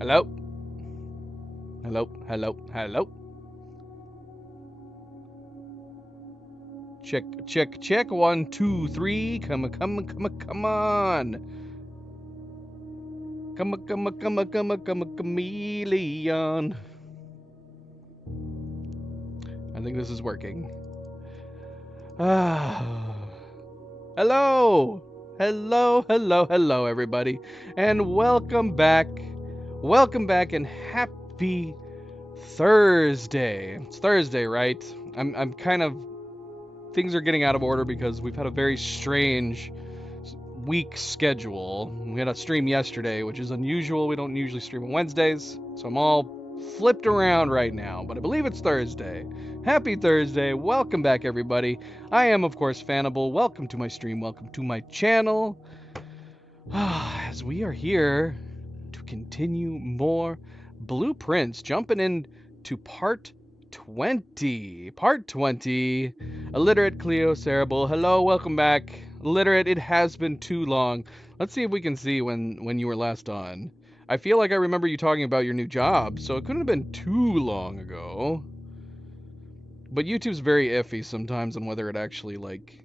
Hello? Hello? Hello? Hello? Check, check, check. 1, 2, 3. Come on, come on, come on, come on. Come on, come on, come on, come on, come on, chameleon. I think this is working. Ah. Hello! Hello, hello, hello, everybody. And welcome back. Welcome back and happy Thursday. It's Thursday, right? I'm kind of things are getting out of order because we've had a very strange week schedule. We had a stream yesterday, which is unusual. We don't usually stream on Wednesdays, so I'm all flipped around right now, but I believe it's Thursday. Happy Thursday. Welcome back, everybody. I am, of course, Fanable. Welcome to my stream. Welcome to my channel. As we are here to continue more blueprints, jumping into part 20. Part 20. Illiterate Cleo Cerebral. Hello, welcome back. Illiterate, it has been too long. Let's see if we can see when you were last on. I feel like I remember you talking about your new job, so it couldn't have been too long ago. But YouTube's very iffy sometimes on whether it actually, like...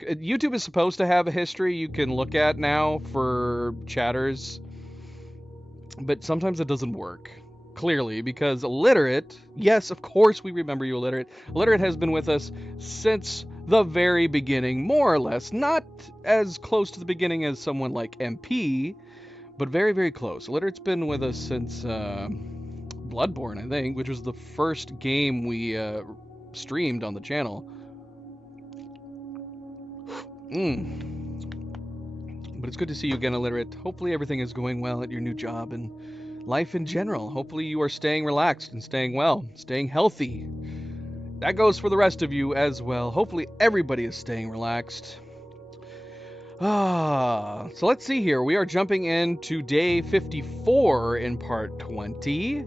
YouTube is supposed to have a history you can look at now for chatters, but sometimes it doesn't work. Clearly, because Illiterate, yes, of course we remember you, Illiterate. Illiterate has been with us since the very beginning, more or less. Not as close to the beginning as someone like MP, but very, very close. Illiterate's been with us since Bloodborne, I think, which was the first game we streamed on the channel. But it's good to see you again, Illiterate. Hopefully everything is going well at your new job and life in general. Hopefully you are staying relaxed and staying well, staying healthy. That goes for the rest of you as well. Hopefully everybody is staying relaxed. So let's see here. We are jumping into day 54 in part 20.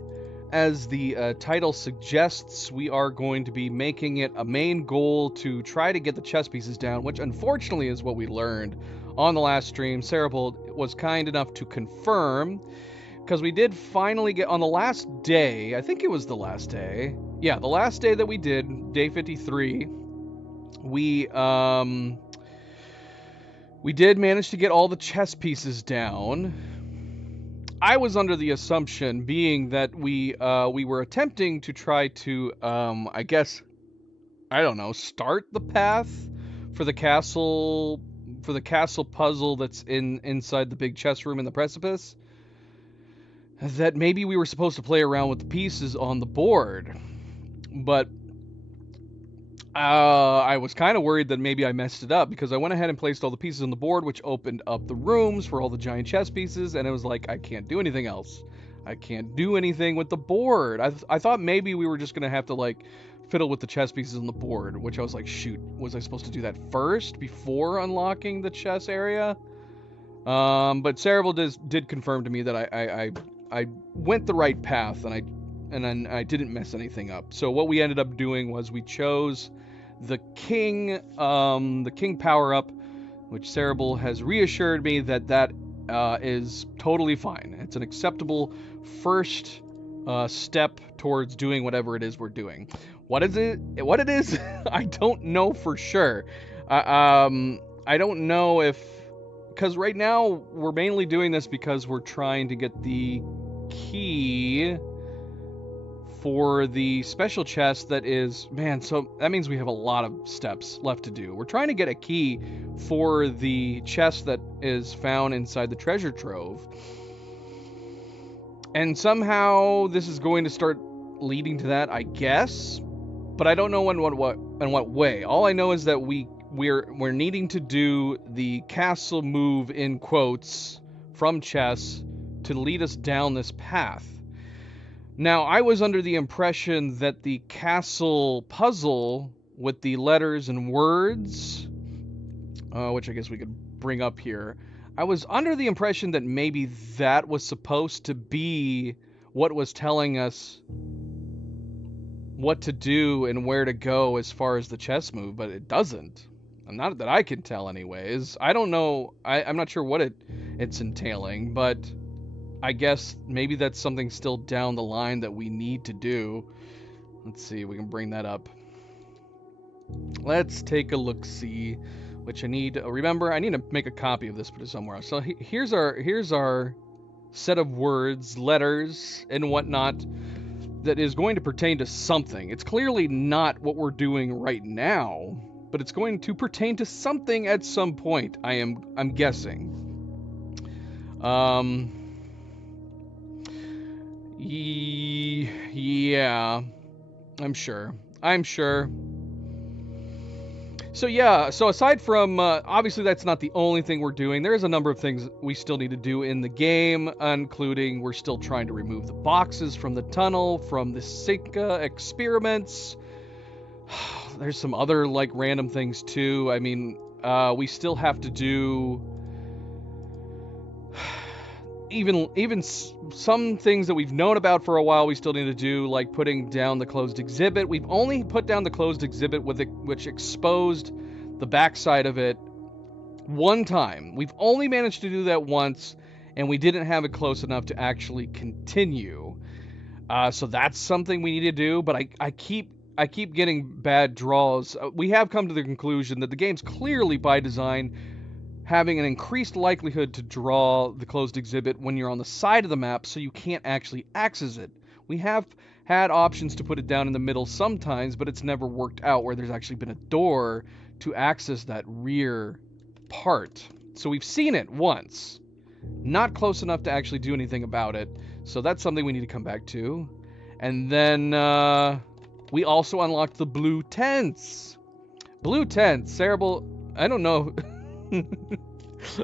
As the title suggests, we are going to be making it a main goal to try to get the chess pieces down, which unfortunately is what we learned on the last stream. Cerebral was kind enough to confirm, because we did finally get, on the last day, I think it was the last day, yeah, the last day that we did, day 53, we did manage to get all the chess pieces down. I was under the assumption, being that we were attempting to try to, I guess, I don't know, start the path for the castle puzzle that's inside the big chess room in the precipice. That maybe we were supposed to play around with the pieces on the board, but I was kind of worried that maybe I messed it up, because I went ahead and placed all the pieces on the board, which opened up the rooms for all the giant chess pieces, and it was like, I can't do anything else. I can't do anything with the board. I thought maybe we were just going to have to, like, fiddle with the chess pieces on the board, which I was like, shoot, was I supposed to do that first before unlocking the chess area? But Cerebral did confirm to me that I went the right path, and I didn't mess anything up. So what we ended up doing was we chose the king power up, which Cerebral has reassured me that is totally fine. It's an acceptable first step towards doing whatever it is we're doing. What it is, I don't know for sure. I don't know if, because right now we're mainly doing this because we're trying to get the key for the special chest that is, man, so that means we have a lot of steps left to do. We're trying to get a key for the chest that is found inside the treasure trove. And somehow this is going to start leading to that, I guess. But I don't know in what way. All I know is that we're needing to do the castle move, in quotes, from chess to lead us down this path. Now, I was under the impression that the castle puzzle with the letters and words, which I guess we could bring up here, I was under the impression that maybe that was supposed to be what was telling us what to do and where to go as far as the chess move, but it doesn't. Not that I can tell anyways. I don't know, I'm not sure what it's entailing, but I guess maybe that's something still down the line that we need to do. Let's see, we can bring that up. Let's take a look-see, which I need. Remember, I need to make a copy of this, put it somewhere else. So here's our set of words, letters, and whatnot that is going to pertain to something. It's clearly not what we're doing right now, but it's going to pertain to something at some point. I'm guessing. Yeah, I'm sure. So yeah, so aside from, obviously that's not the only thing we're doing. There's a number of things we still need to do in the game, including we're still trying to remove the boxes from the tunnel, from the Sinka experiments. There's some other, like, random things too. I mean, we still have to do even some things that we've known about for a while. We still need to do, like putting down the closed exhibit. We've only put down the closed exhibit which exposed the backside of it one time. We've only managed to do that once, and we didn't have it close enough to actually continue. So that's something we need to do, but I keep getting bad draws. We have come to the conclusion that the game's clearly by design having an increased likelihood to draw the closed exhibit when you're on the side of the map, so you can't actually access it. We have had options to put it down in the middle sometimes, but it's never worked out where there's actually been a door to access that rear part. So we've seen it once, not close enough to actually do anything about it, so that's something we need to come back to. And then we also unlocked the blue tents. Blue tents, Cerebral, I don't know.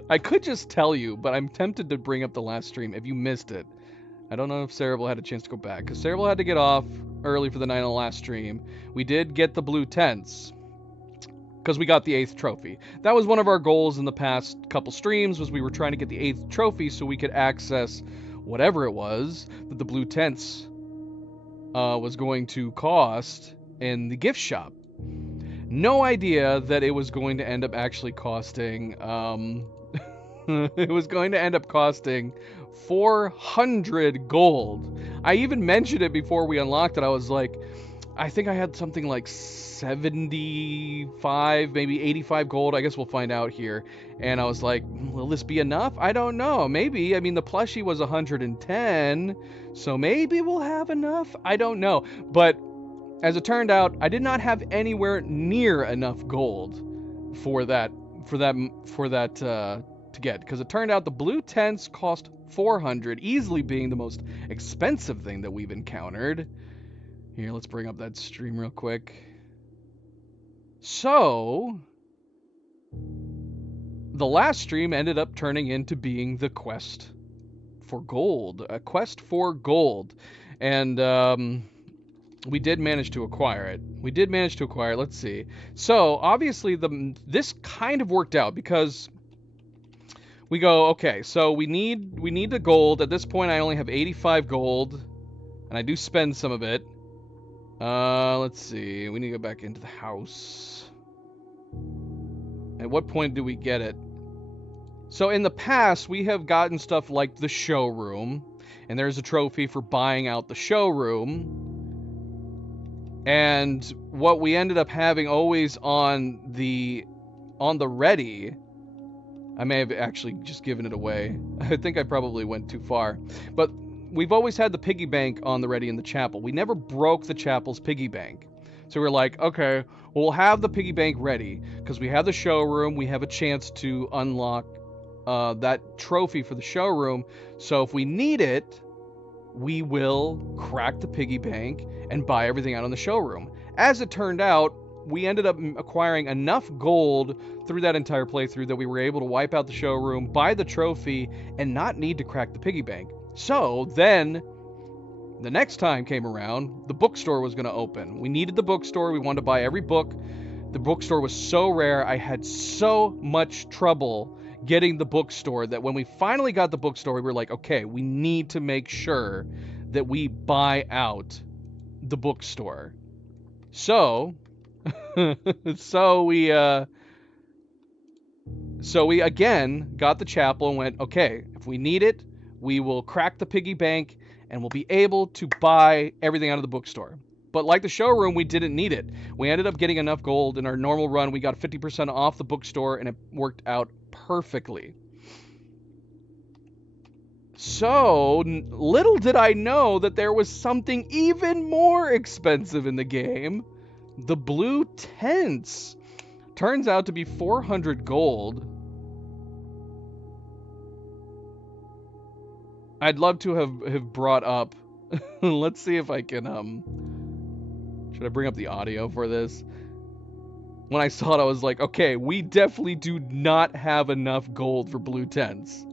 I could just tell you, but I'm tempted to bring up the last stream if you missed it. I don't know if Cerebral had a chance to go back, because Cerebral had to get off early for the night on the last stream. We did get the blue tents, because we got the 8th trophy. That was one of our goals in the past couple streams, was we were trying to get the 8th trophy so we could access whatever it was that the blue tents was going to cost in the gift shop. No idea that it was going to end up actually costing, it was going to end up costing 400 gold. I even mentioned it before we unlocked it. I was like, I think I had something like 75, maybe 85 gold. I guess we'll find out here. And I was like, will this be enough? I don't know. Maybe. I mean, the plushie was 110, so maybe we'll have enough. I don't know. But as it turned out, I did not have anywhere near enough gold for that to get, because it turned out the blue tents cost 400, easily being the most expensive thing that we've encountered. Here, let's bring up that stream real quick. So, the last stream ended up turning into being the quest for gold, a quest for gold, and we did manage to acquire it. Let's see. So, obviously, this kind of worked out, because we go, okay, so we need the gold. At this point, I only have 85 gold, and I do spend some of it. Let's see. We need to go back into the house. At what point do we get it? So, in the past, we have gotten stuff like the showroom, and there's a trophy for buying out the showroom. And what we ended up having always on the ready, I may have actually just given it away. I think I probably went too far. But we've always had the piggy bank on the ready in the chapel. We never broke the chapel's piggy bank. So we're like, okay, we'll have the piggy bank ready, because we have the showroom. We have a chance to unlock that trophy for the showroom. So if we need it, we will crack the piggy bank and buy everything out on the showroom. As it turned out, we ended up acquiring enough gold through that entire playthrough that we were able to wipe out the showroom, buy the trophy, and not need to crack the piggy bank. So then, the next time came around, the bookstore was going to open. We needed the bookstore. We wanted to buy every book. The bookstore was so rare. I had so much trouble getting the bookstore that when we finally got the bookstore, we were like, okay, we need to make sure that we buy out the bookstore. So, so we again got the chapel and went, okay, if we need it, we will crack the piggy bank, and we'll be able to buy everything out of the bookstore. But like the showroom, we didn't need it. We ended up getting enough gold in our normal run. We got 50% off the bookstore, and it worked out perfectly. So, little did I know that there was something even more expensive in the game. The blue tents. Turns out to be 400 gold. I'd love to have brought up... Let's see if I can, should I bring up the audio for this? When I saw it, I was like, okay, we definitely do not have enough gold for blue tents.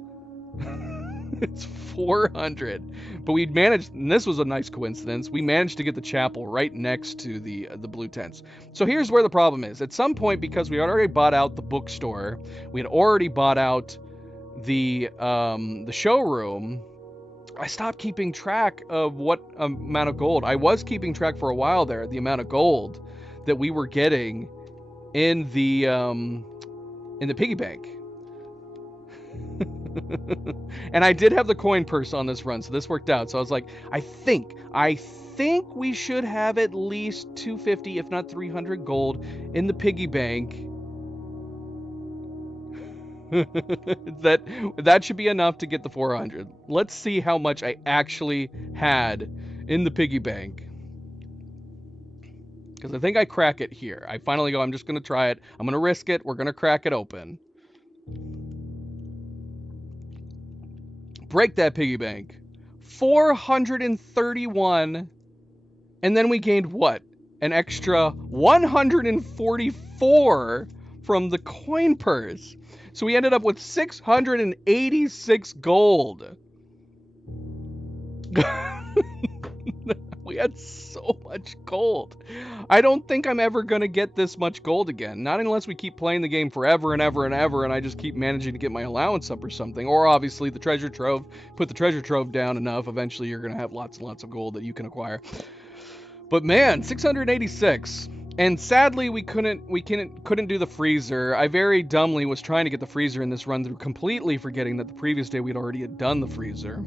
It's 400. But we managed, and this was a nice coincidence, we managed to get the chapel right next to the blue tents. So here's where the problem is. At some point, because we had already bought out the bookstore, we had already bought out the showroom, I stopped keeping track of what amount of gold. I was keeping track for a while there, the amount of gold that we were getting in the piggy bank. And I did have the coin purse on this run, so this worked out. So I was like, I think we should have at least 250, if not 300 gold in the piggy bank. that should be enough to get the 400. Let's see how much I actually had in the piggy bank. Because I think I crack it here. I finally go, I'm just going to try it. I'm going to risk it. We're going to crack it open. Break that piggy bank. 431. And then we gained what? An extra 144 from the coin purse. So we ended up with 686 gold. We had so much gold. I don't think I'm ever going to get this much gold again. Not unless we keep playing the game forever and ever and ever, and I just keep managing to get my allowance up or something. Or obviously the treasure trove. Put the treasure trove down enough, eventually you're going to have lots and lots of gold that you can acquire. But man, 686. And sadly, we couldn't do the freezer. I very dumbly was trying to get the freezer in this run through, completely forgetting that the previous day we'd already had done the freezer.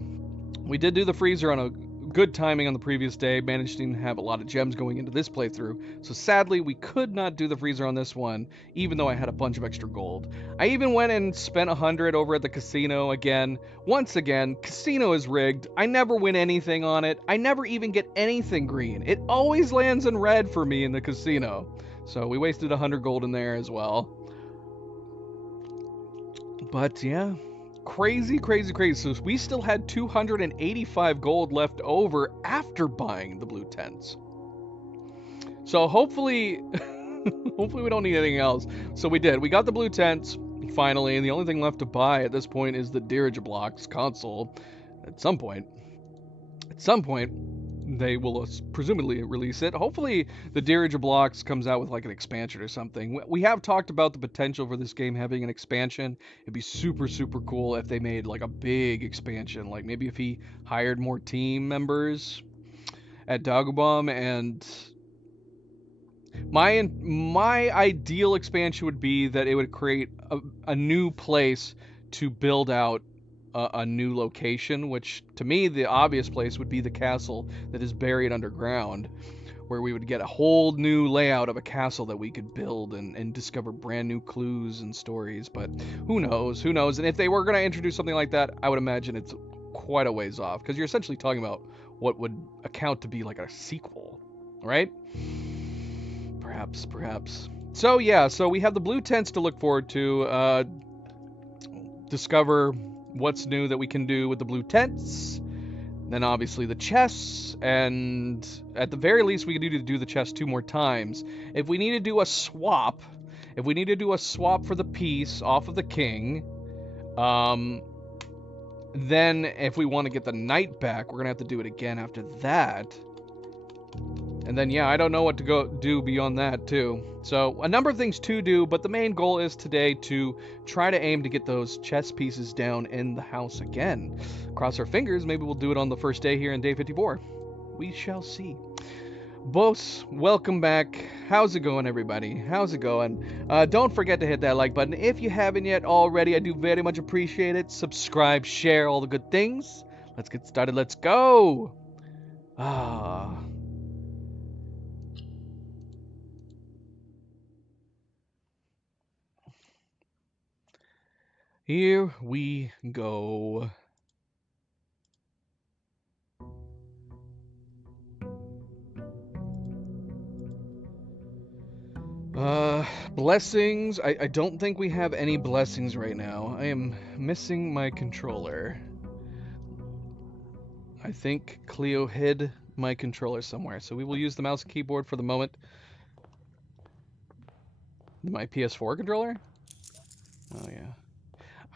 We did do the freezer on a good timing on the previous day, managed to have a lot of gems going into this playthrough. So sadly, we could not do the freezer on this one, even though I had a bunch of extra gold. I even went and spent 100 over at the casino again. Once again, casino is rigged. I never win anything on it. I never even get anything green. It always lands in red for me in the casino. So we wasted 100 gold in there as well. But yeah. Crazy. So we still had 285 gold left over after buying the blue tents. So hopefully, hopefully we don't need anything else. So we did. We got the blue tents finally, and the only thing left to buy at this point is the Dirigiblocks console. At some point, they will presumably release it. Hopefully the Dirigiblocks comes out with like an expansion or something. We have talked about the potential for this game having an expansion. It'd be super cool if they made like a big expansion. Like maybe if he hired more team members at Dagobah, and my ideal expansion would be that it would create a new place to build out a new location, which to me the obvious place would be the castle that is buried underground, where we would get a whole new layout of a castle that we could build and discover brand new clues and stories. But who knows, and if they were going to introduce something like that, I would imagine it's quite a ways off, because you're essentially talking about what would account to be like a sequel, right? Perhaps. So yeah, so we have the blue tents to look forward to, discover what's new that we can do with the blue tents, then obviously the chests, and at the very least we need to do the chest 2 more times. If we need to do a swap for the piece off of the king, then if we want to get the knight back, we're gonna have to do it again after that. And then, yeah, I don't know what to go do beyond that, too. So, a number of things to do, but the main goal is today to try to aim to get those chess pieces down in the house again. Cross our fingers, maybe we'll do it on the first day here in day 54. We shall see. Boss, welcome back. How's it going, everybody? How's it going? Don't forget to hit that like button if you haven't yet already. I do very much appreciate it. Subscribe, share, all the good things. Let's get started. Let's go. Ah. Here we go. Blessings. I don't think we have any blessings right now. I am missing my controller. I think Cleo hid my controller somewhere, so we will use the mouse and keyboard for the moment. My PS4 controller? Oh yeah.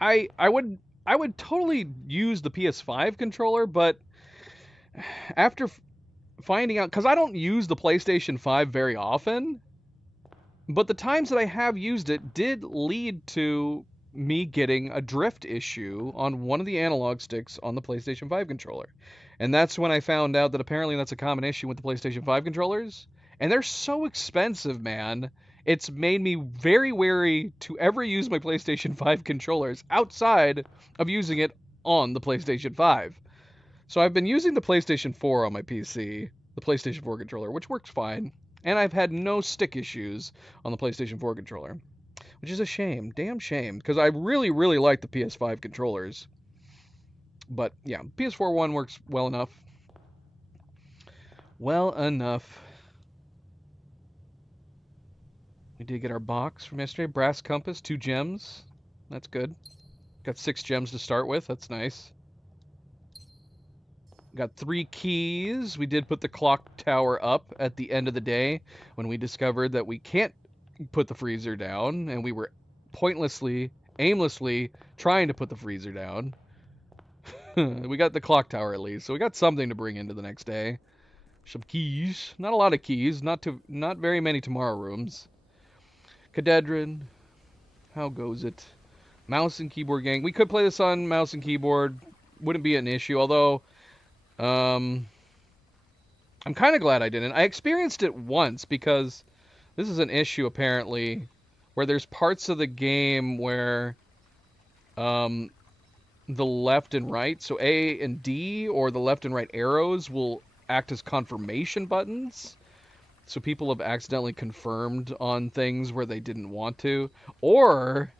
I would totally use the PS5 controller, but after finding out, because I don't use the PlayStation 5 very often, but the times that I have used it did lead to me getting a drift issue on one of the analog sticks on the PlayStation 5 controller. And that's when I found out that apparently that's a common issue with the PlayStation 5 controllers. And they're so expensive, man. It's made me very wary to ever use my PlayStation 5 controllers outside of using it on the PlayStation 5. So I've been using the PlayStation 4 on my PC, the PlayStation 4 controller, which works fine. And I've had no stick issues on the PlayStation 4 controller, which is a shame, damn shame, because I really, really like the PS5 controllers. But yeah, PS4 one works well enough. Well enough. We did get our box from yesterday. Brass compass, 2 gems. That's good. Got 6 gems to start with. That's nice. Got 3 keys. We did put the clock tower up at the end of the day when we discovered that we can't put the freezer down, and we were pointlessly, aimlessly trying to put the freezer down. We got the clock tower at least, so we got something to bring into the next day. Some keys. Not a lot of keys. Not very many tomorrow rooms. Cadedron. How goes it? Mouse and keyboard gang. We could play this on mouse and keyboard. Wouldn't be an issue, although I'm kind of glad I didn't. I experienced it once because this is an issue apparently where there's parts of the game where the left and right, so A and D or the left and right arrows will act as confirmation buttons. So people have accidentally confirmed on things where they didn't want to. Or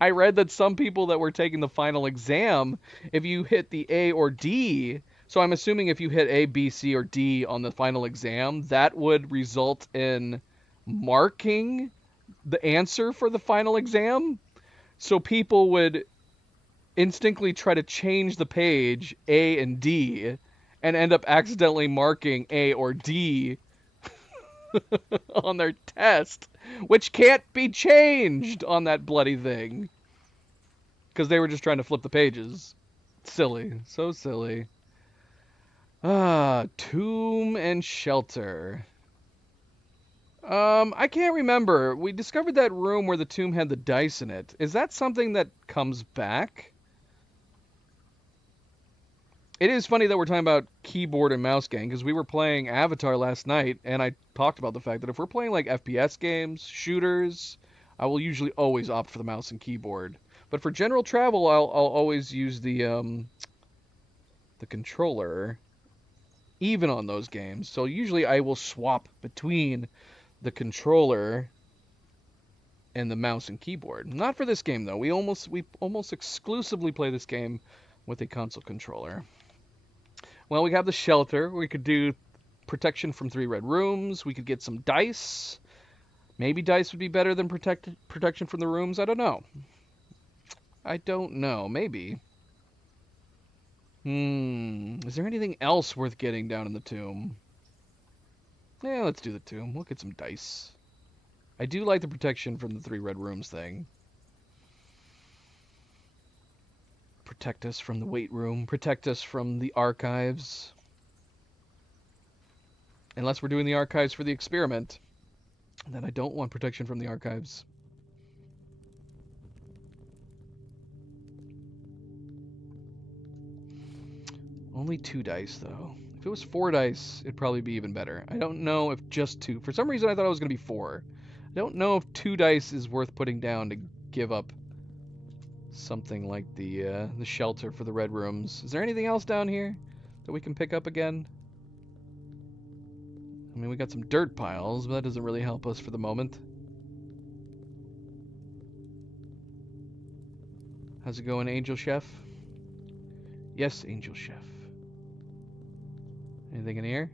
I read that some people that were taking the final exam, if you hit the A or D, so I'm assuming if you hit A, B, C, or D on the final exam, that would result in marking the answer for the final exam. So people would instinctively try to change the page A and D and end up accidentally marking A or D on their test, which can't be changed on that bloody thing. Because they were just trying to flip the pages. Silly. So silly. Tomb and Shelter. I can't remember. We discovered that room where the tomb had the dice in it. Is that something that comes back? It is funny that we're talking about keyboard and mouse gang, because we were playing Avatar last night, and I talked about the fact that if we're playing like FPS games, shooters, I will usually always opt for the mouse and keyboard. But for general travel, I'll always use the controller, even on those games. So usually I will swap between the controller and the mouse and keyboard. Not for this game though. We almost exclusively play this game with a console controller. Well, we have the shelter. We could do protection from 3 red rooms. We could get some dice. Maybe dice would be better than protection from the rooms. I don't know. Maybe. Is there anything else worth getting down in the tomb? Yeah, let's do the tomb. We'll get some dice. I do like the protection from the 3 red rooms thing. Protect us from the weight room. Protect us from the archives. Unless we're doing the archives for the experiment. Then I don't want protection from the archives. Only 2 dice, though. If it was 4 dice, it'd probably be even better. I don't know if just 2. For some reason, I thought it was going to be 4. I don't know if 2 dice is worth putting down to give up something like the shelter for the red rooms. Is there anything else down here that we can pick up again? I mean, we got some dirt piles, but that doesn't really help us for the moment. How's it going, Angel Chef? Yes, Angel Chef. Anything in here?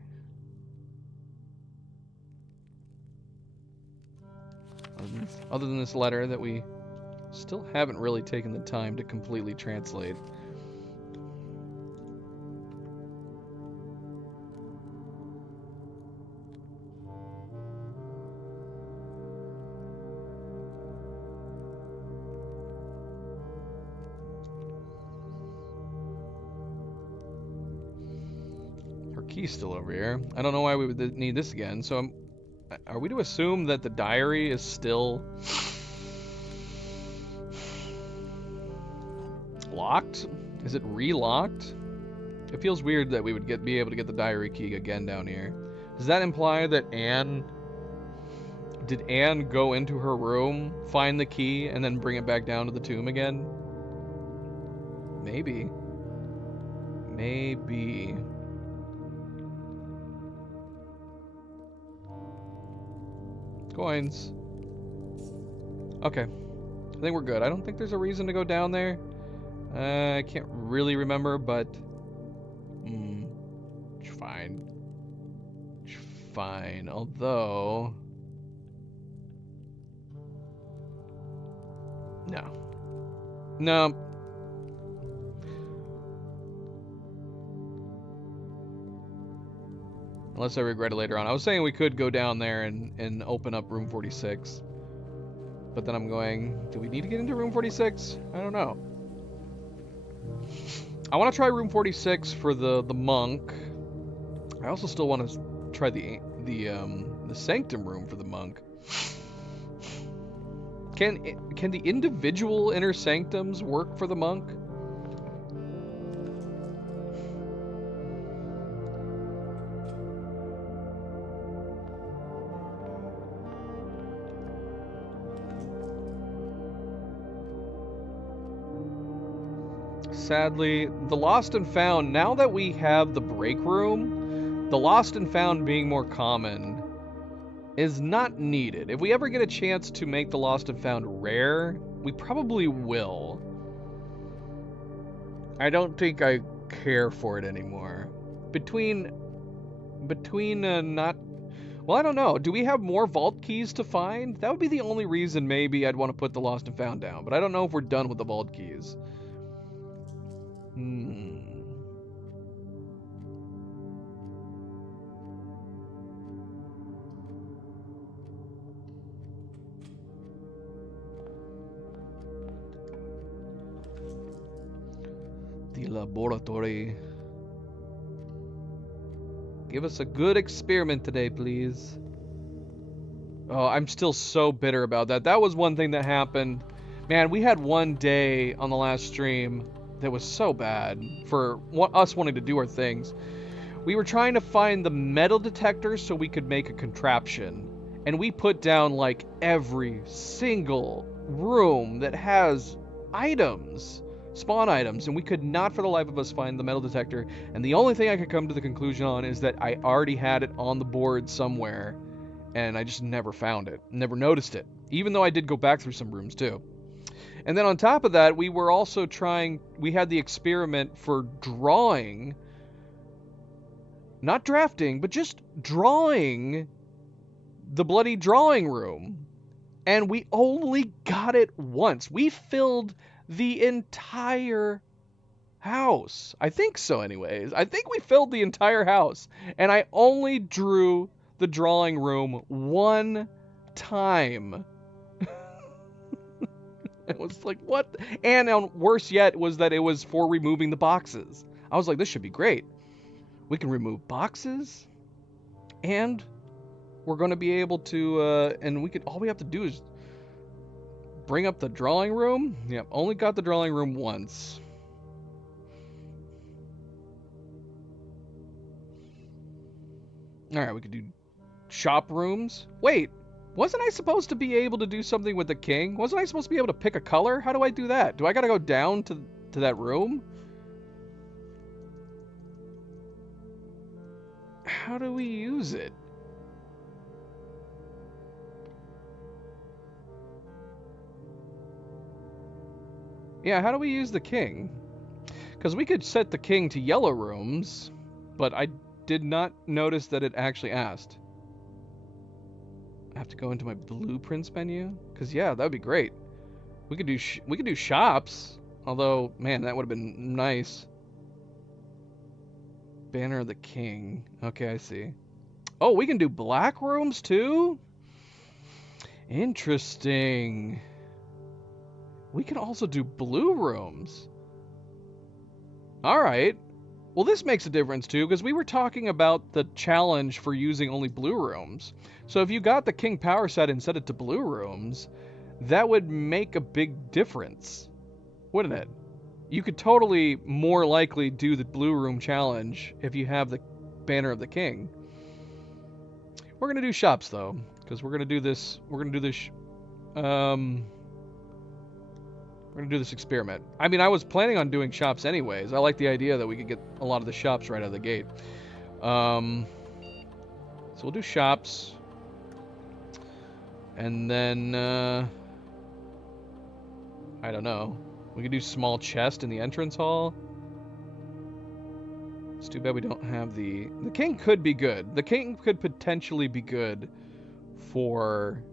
Other than this letter that we still haven't really taken the time to completely translate. Her key's still over here. I don't know why we would need this again, so are we to assume that the diary is still locked? Is it re-locked? It feels weird that we would be able to get the diary key again down here. Does that imply that did Anne go into her room, find the key, and then bring it back down to the tomb again? Maybe. Maybe. Coins. Okay. I think we're good. I don't think there's a reason to go down there. I can't really remember, but... fine. Fine. Although... No. No. Unless I regret it later on. I was saying we could go down there and open up room 46. But then I'm going, do we need to get into room 46? I don't know. I want to try room 46 for the monk. I also still want to try the sanctum room for the monk. Can the individual inner sanctums work for the monk? Sadly, the lost and found, now that we have the break room, the lost and found being more common is not needed. If we ever get a chance to make the lost and found rare, we probably will. I don't think I care for it anymore. Between not... Well, I don't know. Do we have more vault keys to find? That would be the only reason maybe I'd want to put the lost and found down, but I don't know if we're done with the vault keys. The laboratory. Give us a good experiment today, please. Oh, I'm still so bitter about that. That was one thing that happened. Man, we had one day on the last stream that was so bad for us wanting to do our things. We were trying to find the metal detector so we could make a contraption. And we put down like every single room that has items, spawn items, and we could not for the life of us find the metal detector. And the only thing I could come to the conclusion on is that I already had it on the board somewhere, and I just never found it, never noticed it, even though I did go back through some rooms too. And then on top of that, we were also we had the experiment for drawing, not drafting, but just drawing the bloody drawing room. And we only got it once. We filled the entire house. I think so anyways. I think we filled the entire house. And I only drew the drawing room one time. It was like, what? And worse yet was that it was for removing the boxes. I was like, this should be great. We can remove boxes, and we're going to be able to, and all we have to do is bring up the drawing room. Yep, only got the drawing room once. Alright, we could do shop rooms. Wait, wasn't I supposed to be able to do something with the king? Wasn't I supposed to be able to pick a color? How do I do that? Do I gotta go down to that room? How do we use it? Yeah, how do we use the king? Because we could set the king to yellow rooms, but I did not notice that it actually asked. I have to go into my blueprints menu? Because yeah, that would be great. We could do shops, although man, that would have been nice. Banner of the King. Okay, I see. Oh, we can do black rooms too? Interesting. We can also do blue rooms. All right. Well, this makes a difference too, because we were talking about the challenge for using only blue rooms. So if you got the King power set and set it to blue rooms, that would make a big difference, wouldn't it? You could totally more likely do the blue room challenge if you have the Banner of the King. We're gonna do shops though, because we're gonna do this. We're gonna do this. We're gonna do this experiment. I mean, I was planning on doing shops anyways. I like the idea that we could get a lot of the shops right out of the gate. So we'll do shops, and then I don't know. We could do small chest in the entrance hall. It's too bad we don't have the king. Could be good. The king could potentially be good for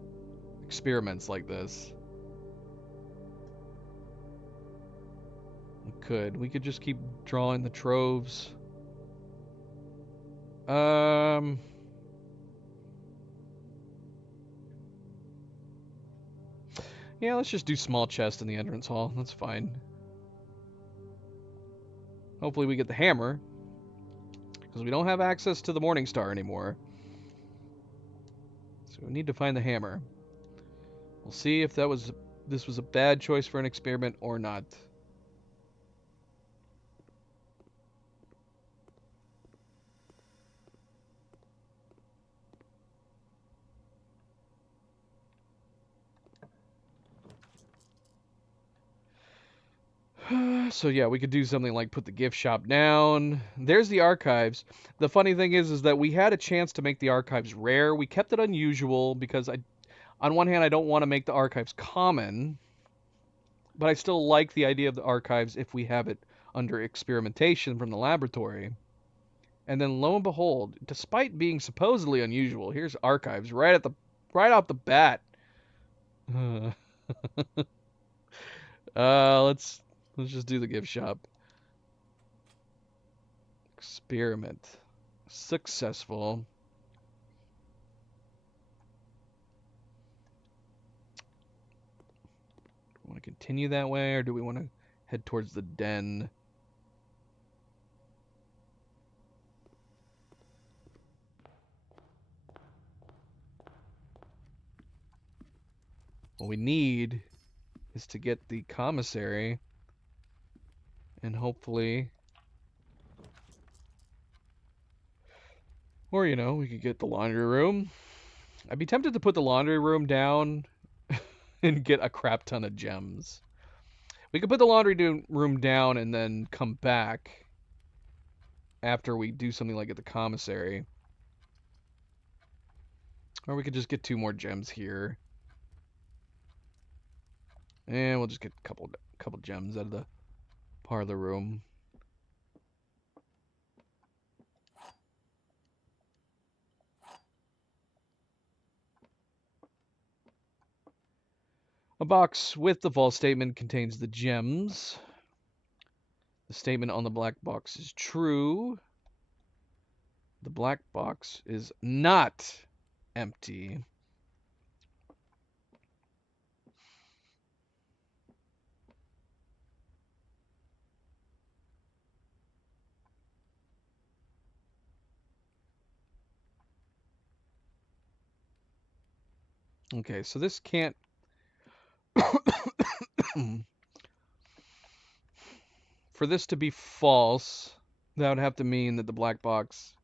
experiments like this. We could just keep drawing the troves. Yeah, let's just do small chest in the entrance hall. That's fine. Hopefully we get the hammer, because we don't have access to the Morning Star anymore. So we need to find the hammer. We'll see if this was a bad choice for an experiment or not. So yeah, we could do something like put the gift shop down. There's the archives. The funny thing is that we had a chance to make the archives rare. We kept it unusual because on one hand, I don't want to make the archives common, but I still like the idea of the archives if we have it under experimentation from the laboratory. And then lo and behold, despite being supposedly unusual, here's archives right off the bat. Let's just do the gift shop. Experiment. Successful. Do we want to continue that way, or do we want to head towards the den? What we need is to get the commissary, and hopefully, or you know, we could get the laundry room. I'd be tempted to put the laundry room down and get a crap ton of gems. We could put the laundry room down and then come back after we do something like at the commissary. Or we could just get 2 more gems here. And we'll just get a couple gems out of the parlor room. A box with the false statement contains the gems. The statement on the black box is true. The black box is not empty. Okay, so this can't... For this to be false, that would have to mean that the black box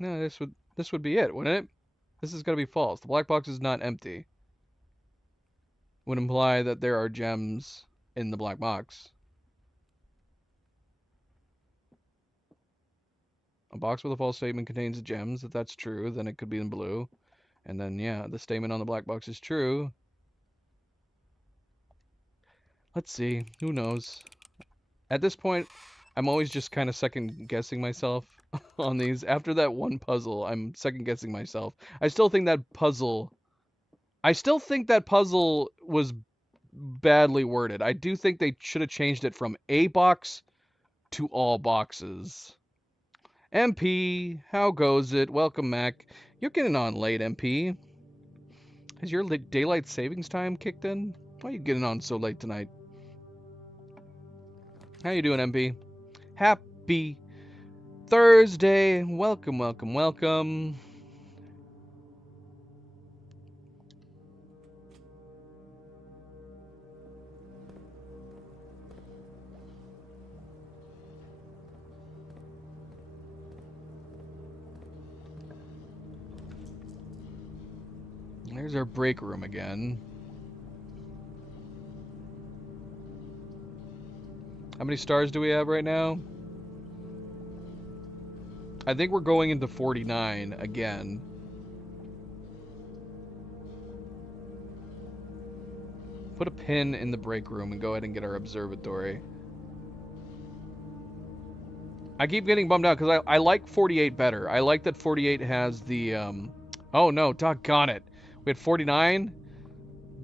No, this would be it, wouldn't it? This is gonna be false. The black box is not empty. Would imply that there are gems in the black box. A box with a false statement contains gems. If that's true, then it could be in blue. And then, yeah, the statement on the black box is true. Let's see. Who knows? At this point, I'm always just kind of second guessing myself on these. After that one puzzle, I'm second guessing myself. I still think that puzzle was badly worded. I do think they should have changed it from a box to all boxes. MP, how goes it? Welcome, Mac. You're getting on late, MP. Has your daylight savings time kicked in? Why are you getting on so late tonight? How you doing, MP? Happy Thursday. Welcome, welcome, welcome. There's our break room again. How many stars do we have right now? I think we're going into 49 again. Put a pin in the break room and go ahead and get our observatory. I keep getting bummed out because I like 48 better. I like that 48 has the, oh no, doggone it. We had 49.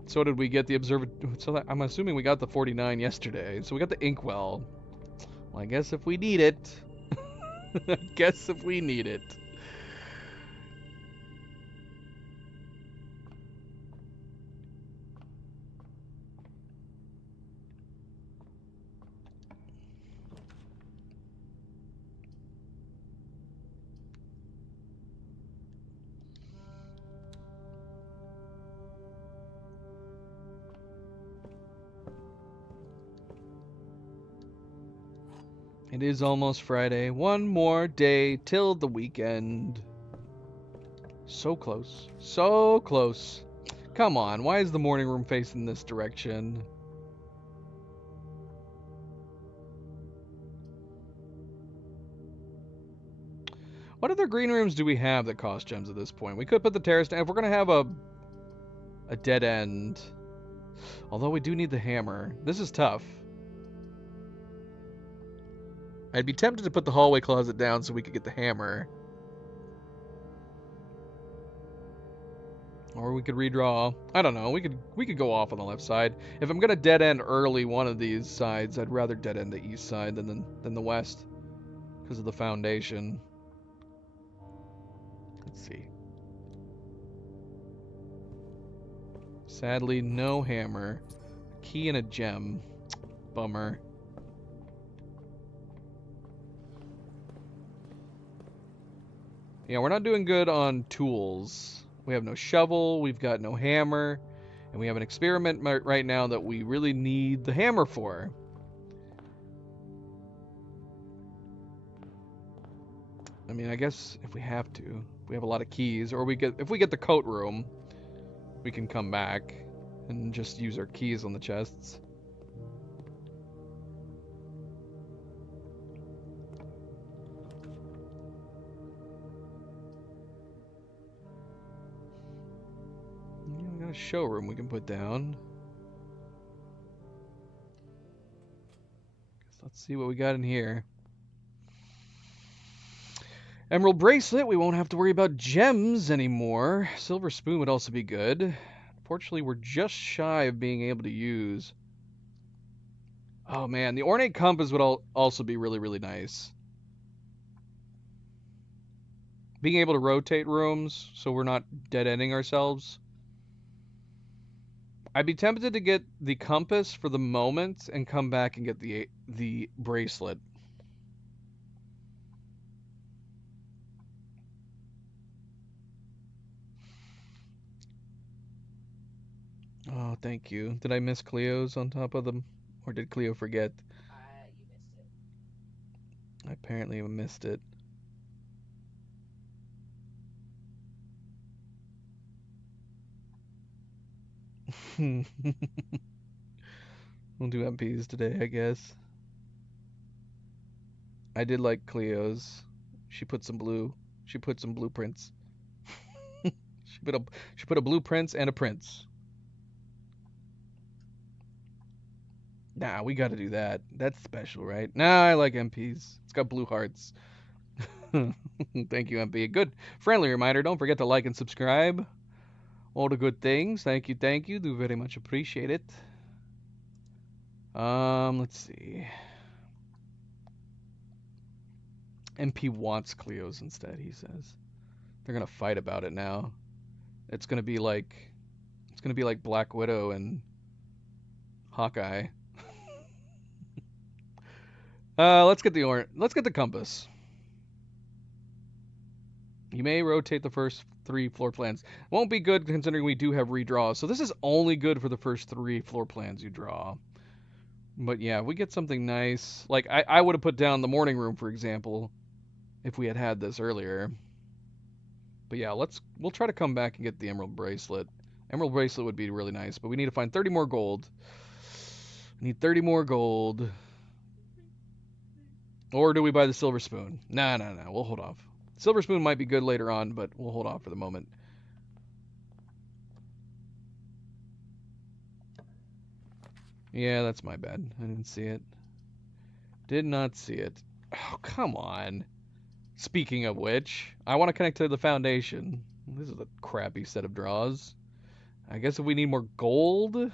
So did we get the observatory? So I'm assuming we got the 49 yesterday. So we got the inkwell. Well, I guess if we need it. I guess if we need it. It is almost Friday. One more day till the weekend. So close. So close. Come on, why is the morning room facing this direction? What other green rooms do we have that cost gems at this point? We could put the terrace down. If we're going to have a dead end. Although we do need the hammer. This is tough. I'd be tempted to put the hallway closet down so we could get the hammer. Or we could redraw. I don't know. We could go off on the left side. If I'm gonna dead end early one of these sides, I'd rather dead end the east side than the west, because of the foundation. Let's see. Sadly, no hammer. Key and a gem. Bummer. Yeah, we're not doing good on tools. We have no shovel, we've got no hammer, and we have an experiment right now that we really need the hammer for. I mean, I guess if we have to, we have a lot of keys, or if we get the coat room, we can come back and just use our keys on the chests. Yeah, we got a showroom we can put down. Let's see what we got in here. Emerald bracelet, we won't have to worry about gems anymore. Silver spoon would also be good. Unfortunately, we're just shy of being able to use. Oh man, the ornate compass would also be really, really nice. Being able to rotate rooms so we're not dead-ending ourselves. I'd be tempted to get the compass for the moment and come back and get the bracelet. Oh, thank you. Did I miss Cleo's on top of them? Or did Cleo forget? You missed it. I apparently missed it. We'll do MPs today, I guess. I did like Cleo's. She put some blueprints. she put a blueprints and a prince. Nah, we gotta do that. That's special, right? Nah, I like MPs. It's got blue hearts. Thank you, MP. Good friendly reminder. Don't forget to like and subscribe. All the good things. Thank you, thank you. Do very much appreciate it. Let's see. MP wants Cleo's instead, he says. They're gonna fight about it now. It's gonna be like Black Widow and Hawkeye. Let's get the compass. You may rotate the first 3 floor plans. Won't be good considering we do have redraws. So this is only good for the first 3 floor plans you draw. But yeah, we get something nice. Like I would have put down the morning room, for example, if we had this earlier. But yeah, we'll try to come back and get the emerald bracelet. Emerald bracelet would be really nice, but we need to find 30 more gold. We need 30 more gold. Or do we buy the silver spoon? Nah, we'll hold off. Silver spoon might be good later on, but we'll hold off for the moment. Yeah, that's my bad. I didn't see it. Did not see it. Oh, come on. Speaking of which, I want to connect to the foundation. This is a crappy set of draws. I guess if we need more gold,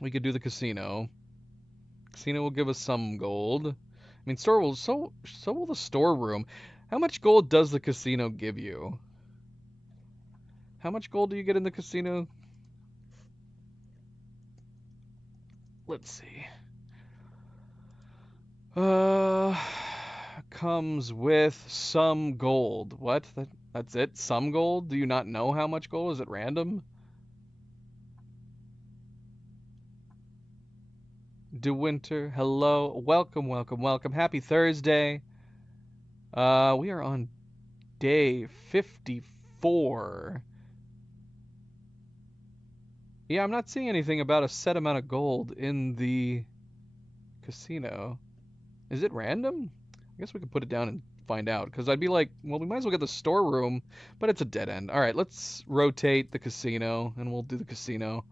we could do the casino. Casino will give us some gold. I mean, so will the storeroom. How much gold does the casino give you? How much gold do you get in the casino? Let's see. Comes with some gold. What? That's it? Some gold? Do you not know how much gold? Is it random? DeWinter, hello. Welcome, welcome, welcome. Happy Thursday. We are on day 54. Yeah, I'm not seeing anything about a set amount of gold in the casino. Is it random? I guess we could put it down and find out, because I'd be like, well, we might as well get the storeroom, but it's a dead end. All right, let's rotate the casino, and we'll do the casino.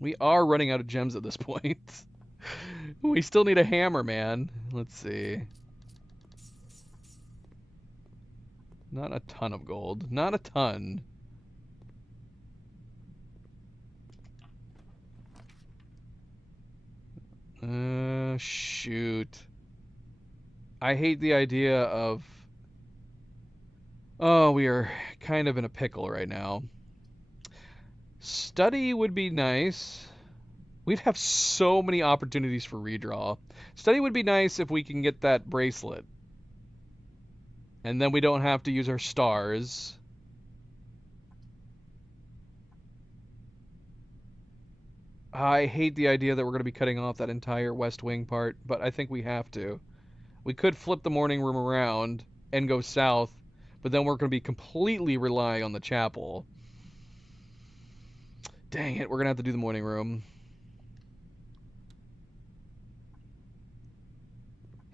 We are running out of gems at this point. We still need a hammer, man. Let's see. Not a ton of gold. Not a ton. Shoot. I hate the idea of... Oh, we are kind of in a pickle right now. Study would be nice. We'd have so many opportunities for redraw. Study would be nice if we can get that bracelet. And then we don't have to use our stars. I hate the idea that we're going to be cutting off that entire west wing part, but I think we have to. We could flip the morning room around and go south, but then we're going to be completely relying on the chapel. Dang it, we're going to have to do the morning room.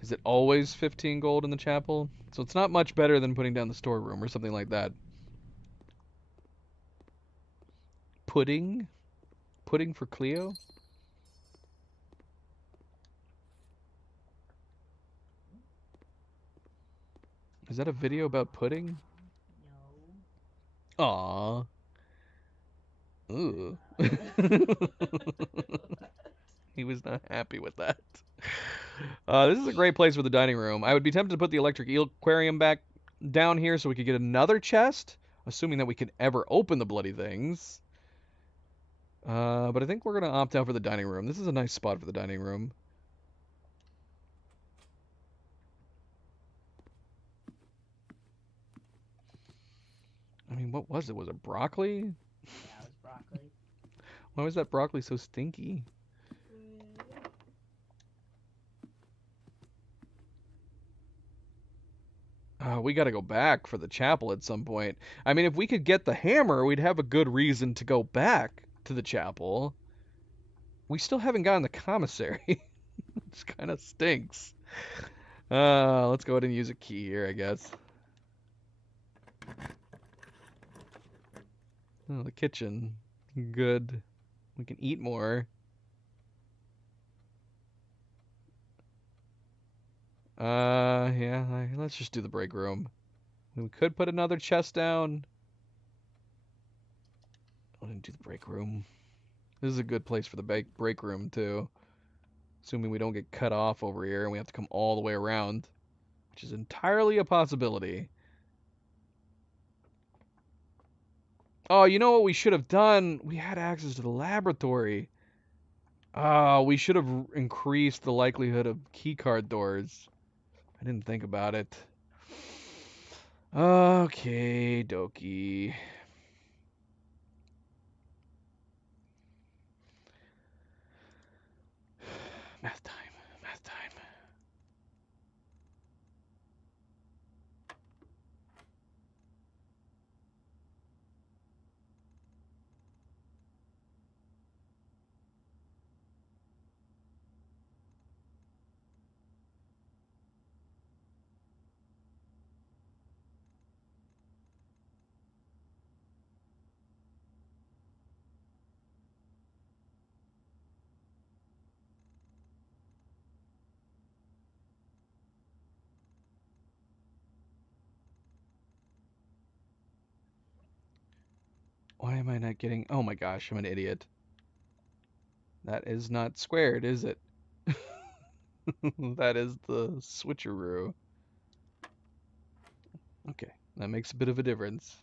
Is it always 15 gold in the chapel? So it's not much better than putting down the storeroom or something like that. Pudding? Pudding for Cleo? Is that a video about pudding? No. Aww. Ooh. He was not happy with that. This is a great place for the dining room. I would be tempted to put the electric eel aquarium back down here so we could get another chest, assuming that we can ever open the bloody things. But I think we're going to opt out for the dining room. This is a nice spot for the dining room. I mean, what was it? Was it broccoli? Yeah, it was broccoli. Why was that broccoli so stinky? We gotta go back for the chapel at some point. I mean, if we could get the hammer, we'd have a good reason to go back to the chapel. We still haven't gotten the commissary. Which kind of stinks. Let's go ahead and use a key here, I guess. Oh, the kitchen. Good. We can eat more. Yeah, let's just do the break room. We could put another chest down. I'll do the break room. This is a good place for the break room, too. Assuming we don't get cut off over here and we have to come all the way around. Which is entirely a possibility. Oh, you know what we should have done? We had access to the laboratory. Oh, we should have increased the likelihood of keycard doors. I didn't think about it. Okay, dokie. Math time, math time. Why am I not getting... Oh my gosh, I'm an idiot. That is not squared, is it? That is the switcheroo. Okay, that makes a bit of a difference.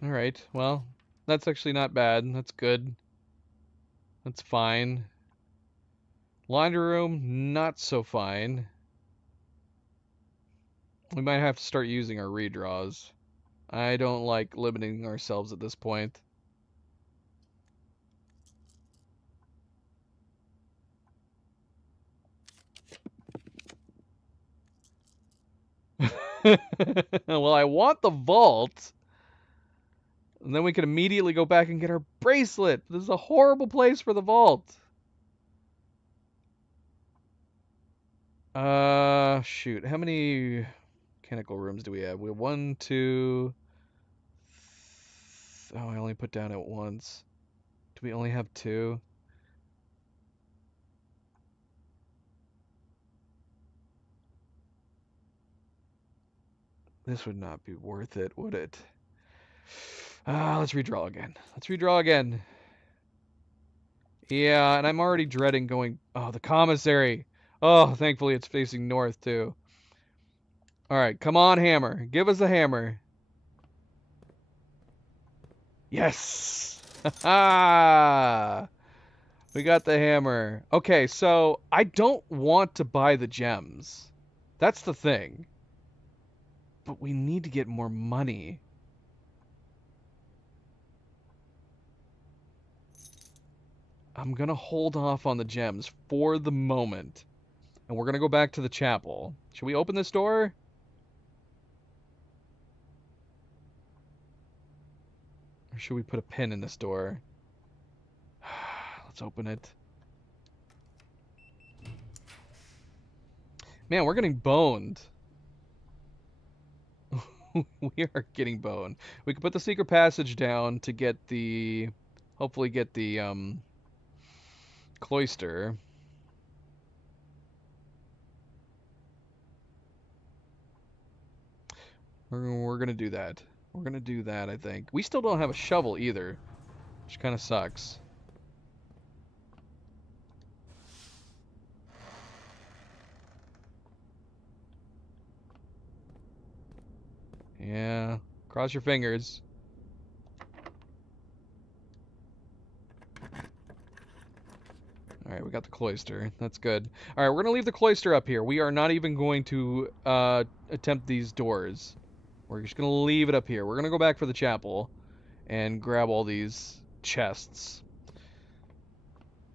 Alright, well, that's actually not bad. That's good. That's fine. Laundry room, not so fine. We might have to start using our redraws. I don't like limiting ourselves at this point. Well, I want the vault. And then we can immediately go back and get our bracelet. This is a horrible place for the vault. Shoot. How many mechanical rooms do we have? We have one, two... Oh, I only put down at once. Do we only have two? This would not be worth it, would it? Let's redraw again. Let's redraw again. Yeah, and I'm already dreading going... Oh, the commissary. Oh, thankfully it's facing north, too. Alright, come on, hammer. Give us a hammer. Yes! Ha! We got the hammer. Okay, so I don't want to buy the gems. That's the thing. But we need to get more money. I'm gonna hold off on the gems for the moment. And we're gonna go back to the chapel. Should we open this door? Or should we put a pin in this door? Let's open it. Man, we're getting boned. We are getting boned. We can put the secret passage down to get the... Hopefully get the cloister. We're gonna do that. We're gonna do that, I think. We still don't have a shovel either, which kind of sucks. Yeah, cross your fingers. Alright, we got the cloister. That's good. Alright, we're gonna leave the cloister up here. We are not even going to attempt these doors. We're just gonna leave it up here. We're gonna go back for the chapel and grab all these chests.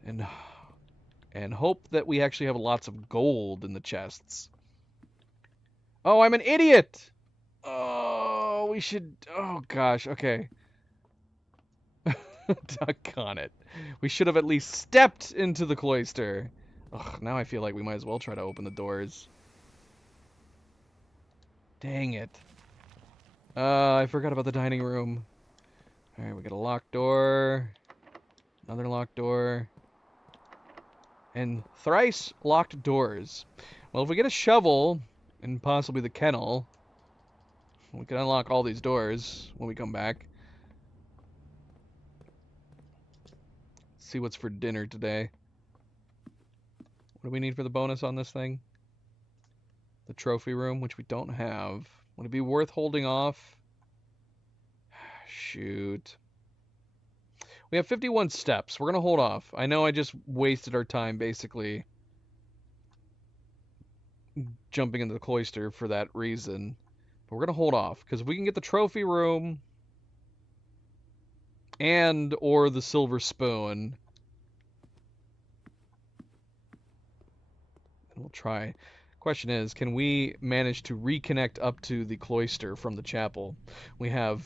And hope that we actually have lots of gold in the chests. Oh, I'm an idiot! Oh, we should... Oh, gosh. Okay. Doggone it. We should have at least stepped into the cloister. Ugh, now I feel like we might as well try to open the doors. Dang it. I forgot about the dining room. Alright, we got a locked door. Another locked door. And thrice locked doors. Well, if we get a shovel and possibly the kennel, we can unlock all these doors when we come back. See what's for dinner today. What do we need for the bonus on this thing? The trophy room, which we don't have. Would it be worth holding off? Shoot. We have 51 steps. We're going to hold off. I know I just wasted our time, basically, jumping into the cloister for that reason. But we're going to hold off, because if we can get the trophy room and or the silver spoon, and we'll try. Question is, can we manage to reconnect up to the cloister from the chapel? We have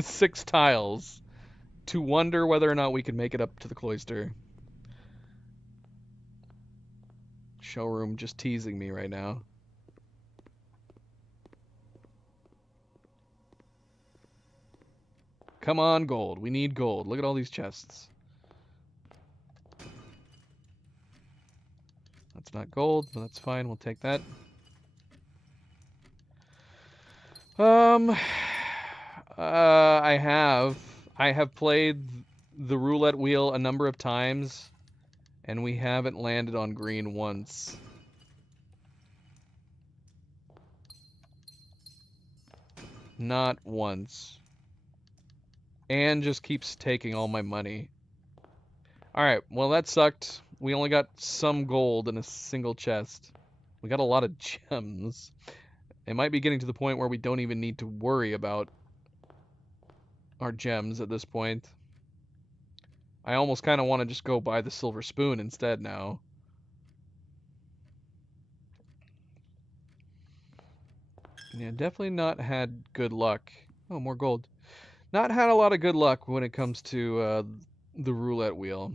6 tiles to wonder whether or not we can make it up to the cloister. Showroom just teasing me right now. Come on, gold. We need gold. Look at all these chests. That's not gold, but that's fine. We'll take that. I have played the roulette wheel a number of times, and we haven't landed on green once. Not once. And just keeps taking all my money. Alright, well that sucked. We only got some gold in a single chest. We got a lot of gems. It might be getting to the point where we don't even need to worry about our gems at this point. I almost kind of want to just go buy the silver spoon instead now. Yeah, definitely not had good luck. Oh, more gold. Not had a lot of good luck when it comes to the roulette wheel.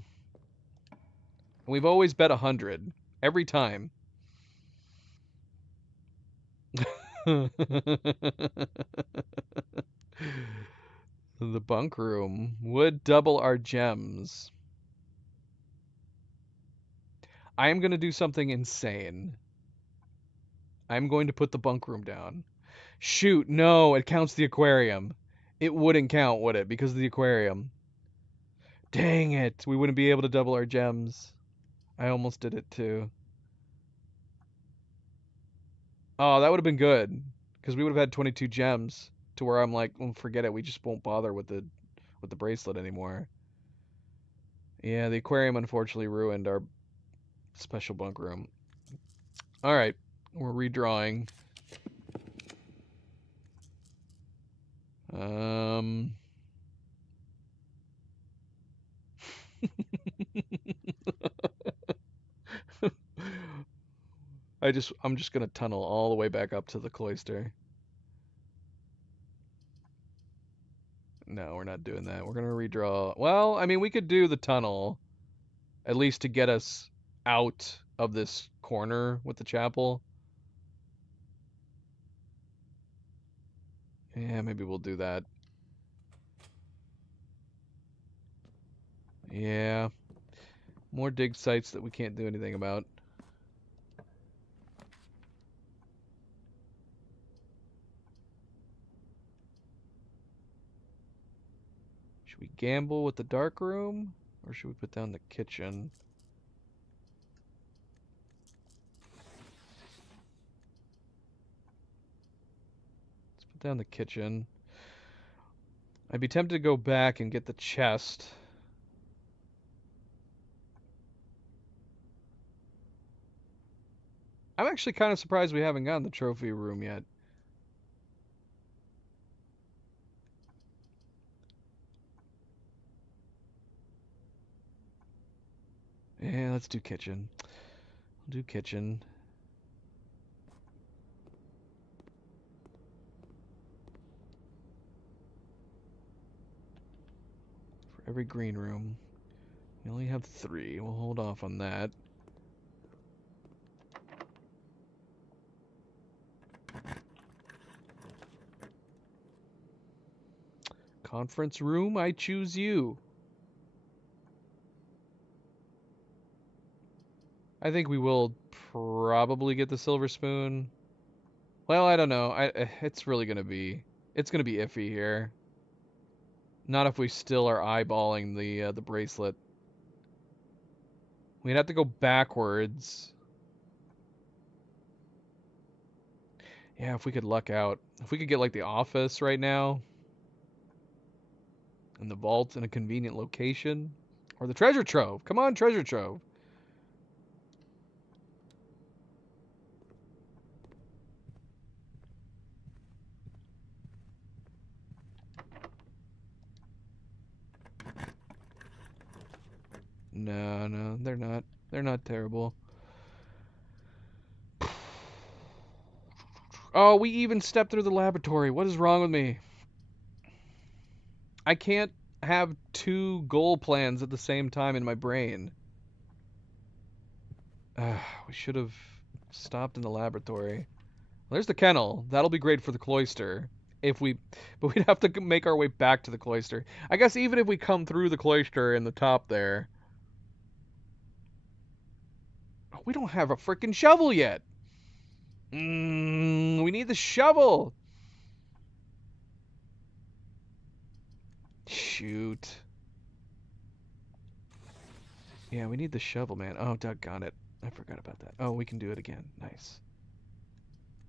We've always bet 100 every time. The bunk room would double our gems. I am going to do something insane. I'm going to put the bunk room down. Shoot, no, it counts the aquarium. It wouldn't count, would it? Because of the aquarium. Dang it. We wouldn't be able to double our gems. I almost did it too. Oh, that would have been good. Because we would have had 22 gems to where I'm like, well, forget it. We just won't bother with the bracelet anymore. Yeah, the aquarium unfortunately ruined our special bunk room. All right, we're redrawing. I'm just gonna tunnel all the way back up to the cloister. No, we're not doing that. We're gonna redraw. Well, I mean, we could do the tunnel, at least to get us out of this corner with the chapel. Yeah, maybe we'll do that. Yeah. More dig sites that we can't do anything about. Should we gamble with the dark room? Or should we put down the kitchen? Let's put down the kitchen. I'd be tempted to go back and get the chest. I'm actually kind of surprised we haven't gotten the trophy room yet. Yeah, let's do kitchen. We'll do kitchen. For every green room. We only have 3. We'll hold off on that. Conference room, I choose you. I think we will probably get the silver spoon. Well, I don't know. It's really gonna be iffy here. Not if we still are eyeballing the bracelet. We'd have to go backwards. Yeah, if we could luck out. If we could get like the office right now. And the vault in a convenient location. Or the treasure trove. Come on, treasure trove. No, they're not. They're not terrible. Oh, we even stepped through the laboratory. What is wrong with me? I can't have 2 goal plans at the same time in my brain. We should have stopped in the laboratory. There's the kennel. That'll be great for the cloister. But we'd have to make our way back to the cloister. I guess even if we come through the cloister in the top there. Oh, we don't have a freaking shovel yet. We need the shovel. Shoot. Yeah, we need the shovel, man. Oh, doggone it. I forgot about that. Oh, we can do it again. Nice.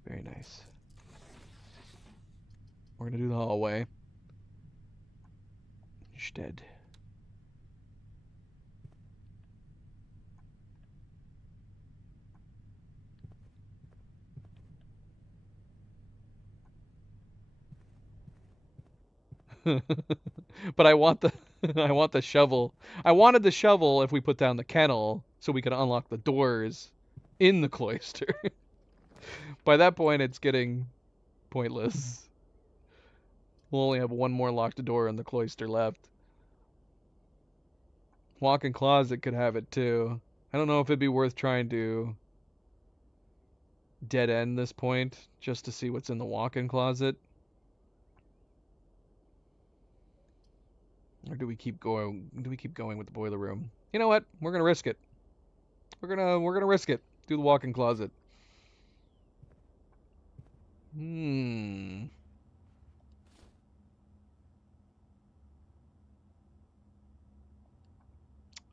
Very nice. We're gonna do the hallway. Instead. But I want the I want the shovel. I wanted the shovel if we put down the kennel so we could unlock the doors in the cloister. By that point it's getting pointless. We'll only have one more locked door in the cloister left. Walk-in closet could have it too. I don't know if it'd be worth trying to dead end this point just to see what's in the walk-in closet. Or do we keep going with the boiler room? You know what? We're gonna risk it. We're gonna risk it. Do the walk-in closet.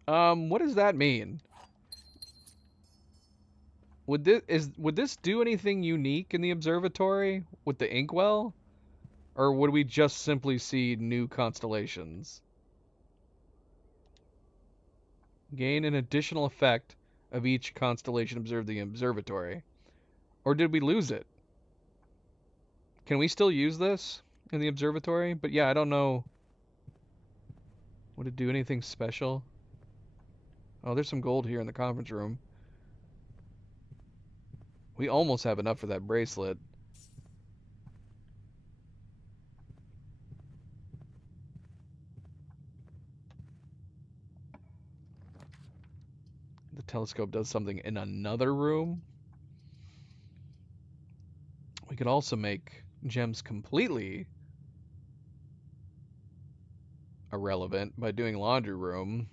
What does that mean? Would this do anything unique in the observatory with the inkwell? Or would we just simply see new constellations? Gain an additional effect of each constellation observed in the observatory. Or did we lose it? Can we still use this in the observatory? But yeah, I don't know. Would it do anything special? Oh, there's some gold here in the conference room. We almost have enough for that bracelet. The telescope does something in another room. We could also make gems completely irrelevant by doing laundry room.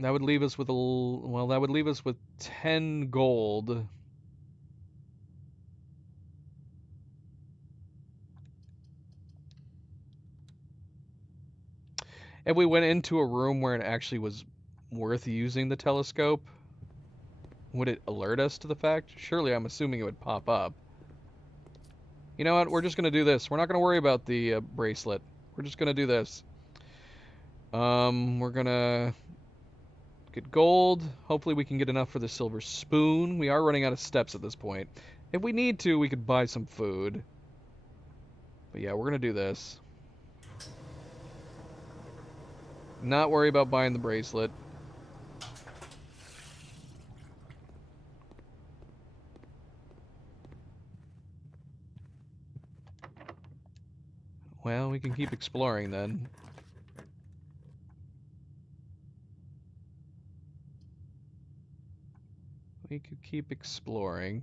That would leave us with that would leave us with 10 gold. If we went into a room where it actually was worth using the telescope, would it alert us to the fact? Surely I'm assuming it would pop up. You know what? We're just going to do this. We're not going to worry about the bracelet. We're just going to do this. We're going to get gold. Hopefully we can get enough for the silver spoon. We are running out of steps at this point. If we need to, we could buy some food. But yeah, we're going to do this. Not worry about buying the bracelet. Well, we can keep exploring then. We could keep exploring.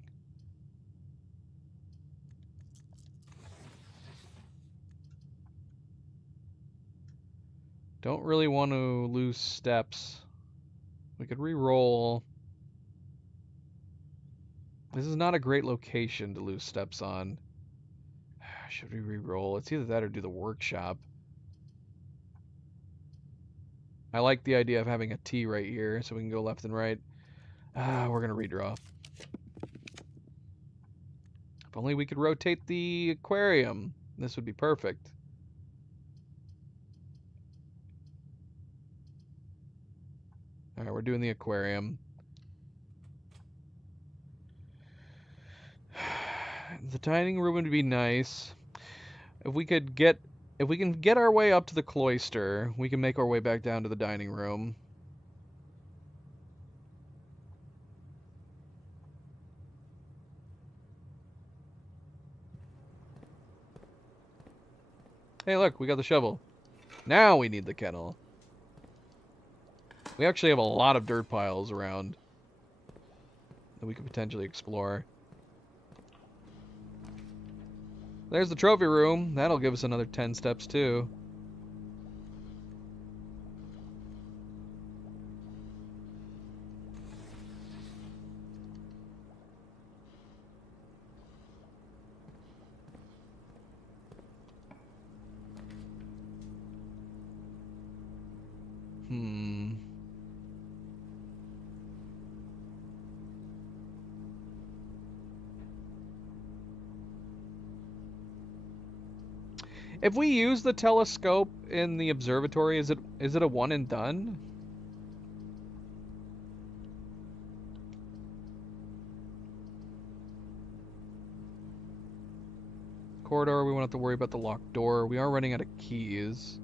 Don't really want to lose steps. We could re-roll. This is not a great location to lose steps on. Should we re-roll? It's either that or do the workshop. I like the idea of having a T right here so we can go left and right. We're going to redraw. If only we could rotate the aquarium. This would be perfect. Alright, we're doing the aquarium. The dining room would be nice. If we can get our way up to the cloister, we can make our way back down to the dining room. Hey, look, we got the shovel. Now we need the kennel. We actually have a lot of dirt piles around that we could potentially explore. There's the trophy room. That'll give us another 10 steps, too. If we use the telescope in the observatory, is it a one and done? Corridor, we won't have to worry about the locked door. We are running out of keys.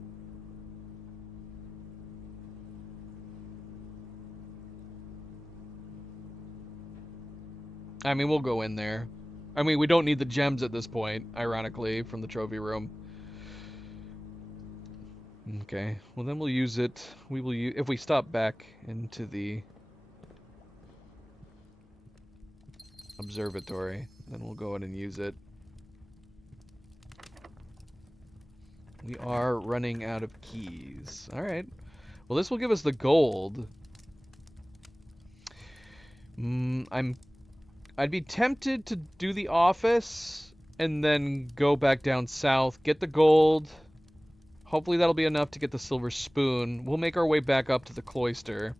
I mean, we'll go in there. I mean, we don't need the gems at this point, ironically, from the trophy room. Okay, well then we'll use it. We will use if we stop back into the observatory, then we'll go in and use it. We are running out of keys. All right. Well, this will give us the gold. I'd be tempted to do the office and then go back down south, get the gold. Hopefully that'll be enough to get the silver spoon. We'll make our way back up to the cloister.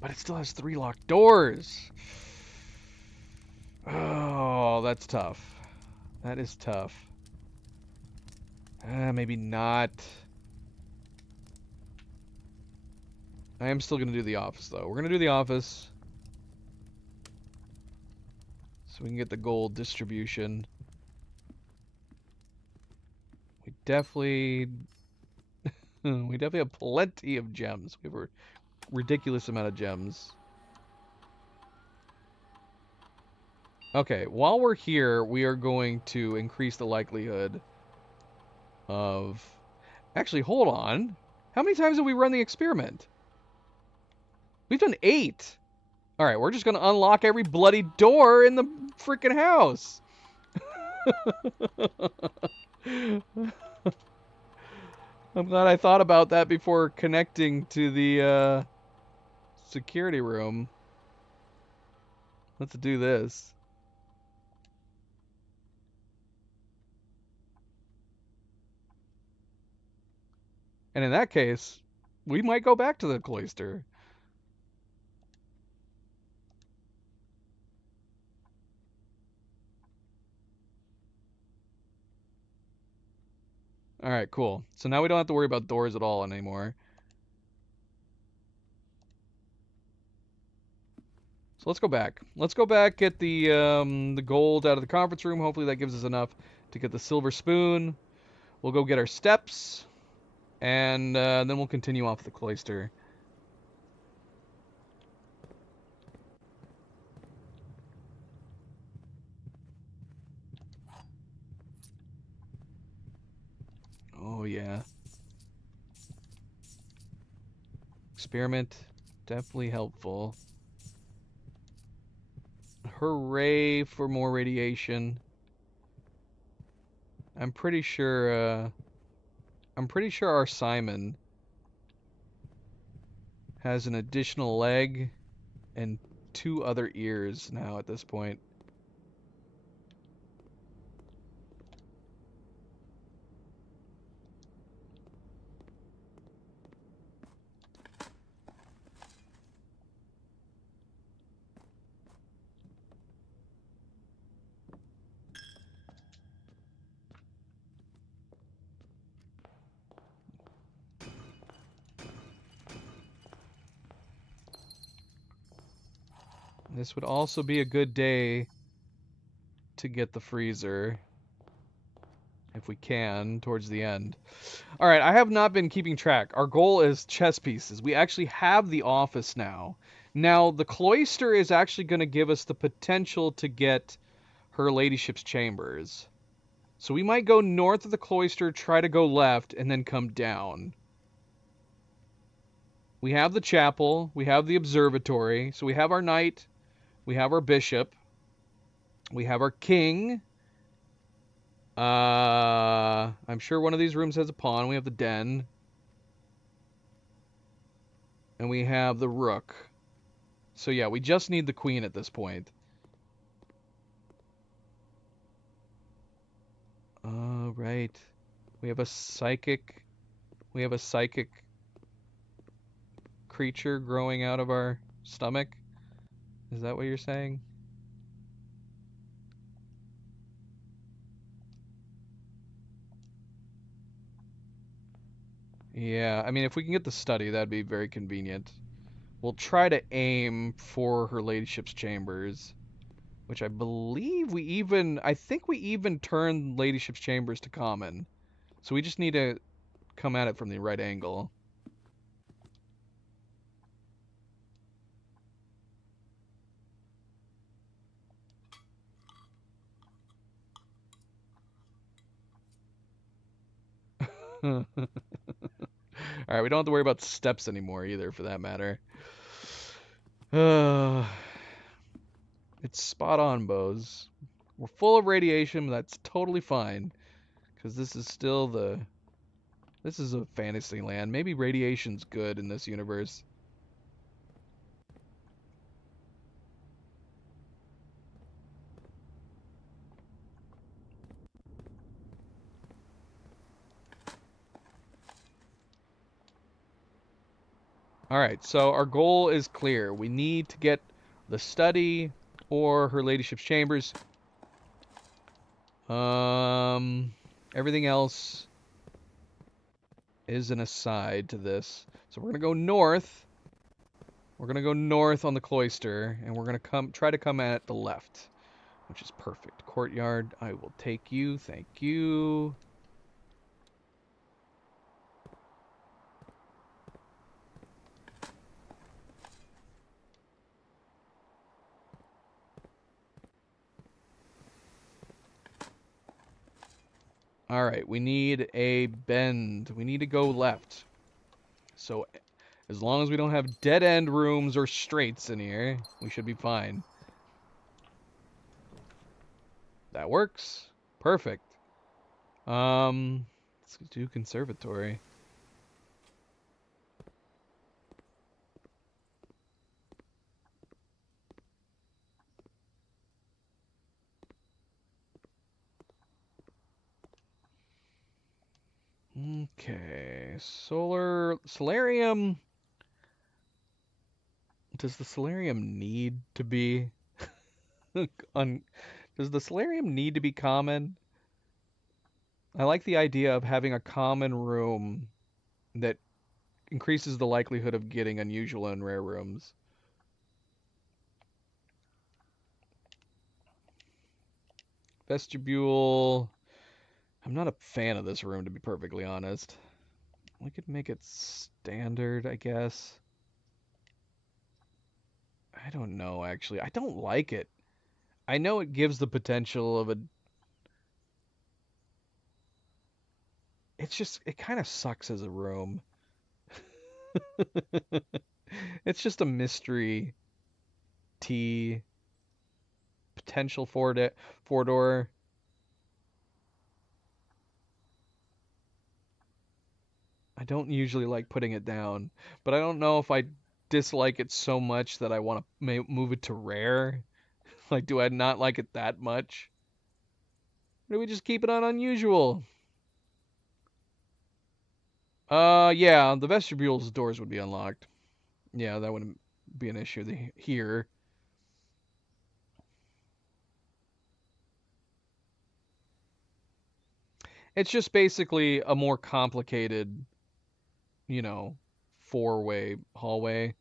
But it still has 3 locked doors. Oh, that's tough. That is tough. Maybe not. I am still going to do the office, though. We're going to do the office. So we can get the gold distribution. We definitely have plenty of gems. We have a ridiculous amount of gems. Okay, while we're here, we are going to increase the likelihood of... Actually, hold on. How many times have we run the experiment? We've done 8. Alright, we're just going to unlock every bloody door in the freaking house. glad I thought about that before connecting to the security room. Let's do this. And in that case, we might go back to the cloister. Alright, cool. So now we don't have to worry about doors at all anymore. So let's go back. Let's go back, get the gold out of the conference room. Hopefully that gives us enough to get the silver spoon. We'll go get our steps, and then we'll continue off the cloister. Oh yeah. Experiment, definitely helpful. Hooray for more radiation. I'm pretty sure our Simon has an additional leg and 2 other ears now at this point. This would also be a good day to get the freezer, if we can, towards the end. Alright, I have not been keeping track. Our goal is chess pieces. We actually have the office now. Now, the cloister is actually going to give us the potential to get her ladyship's chambers. So we might go north of the cloister, try to go left, and then come down. We have the chapel, we have the observatory, so we have our knight, we have our bishop, we have our king. I'm sure one of these rooms has a pawn. We have the den. And we have the rook. So yeah, we just need the queen at this point. Right. We have a psychic creature growing out of our stomach. Is that what you're saying? Yeah, I mean, if we can get the study, that'd be very convenient. We'll try to aim for her ladyship's chambers, which I believe I think we even turned ladyship's chambers to common. So we just need to come at it from the right angle. Alright, we don't have to worry about steps anymore either, for that matter. It's spot on, Bose. We're full of radiation, but that's totally fine. Because this is a fantasy land. Maybe radiation's good in this universe. Alright, so our goal is clear. We need to get the study or her ladyship's chambers. Everything else is an aside to this. So we're gonna go north. We're gonna go north on the cloister, and we're gonna try to come at the left, which is perfect. Courtyard, I will take you. Thank you. Alright, we need a bend. We need to go left. So, as long as we don't have dead-end rooms or straights in here, we should be fine. That works. Perfect. Let's do conservatory. Okay, solarium. Does the solarium need to be does the solarium need to be common? I like the idea of having a common room that increases the likelihood of getting unusual and rare rooms. Vestibule. I'm not a fan of this room, to be perfectly honest. We could make it standard, I guess. I don't know, actually. I don't like it. I know it gives the potential of a... It's just, it kind of sucks as a room. It's just a mystery T potential four door. I don't usually like putting it down, but I don't know if I dislike it so much that I want to move it to rare. Like, do I not like it that much? Or do we just keep it on unusual? Yeah, the vestibule's doors would be unlocked. Yeah, that wouldn't be an issue here. It's just basically a more complicated, you know, four-way hallway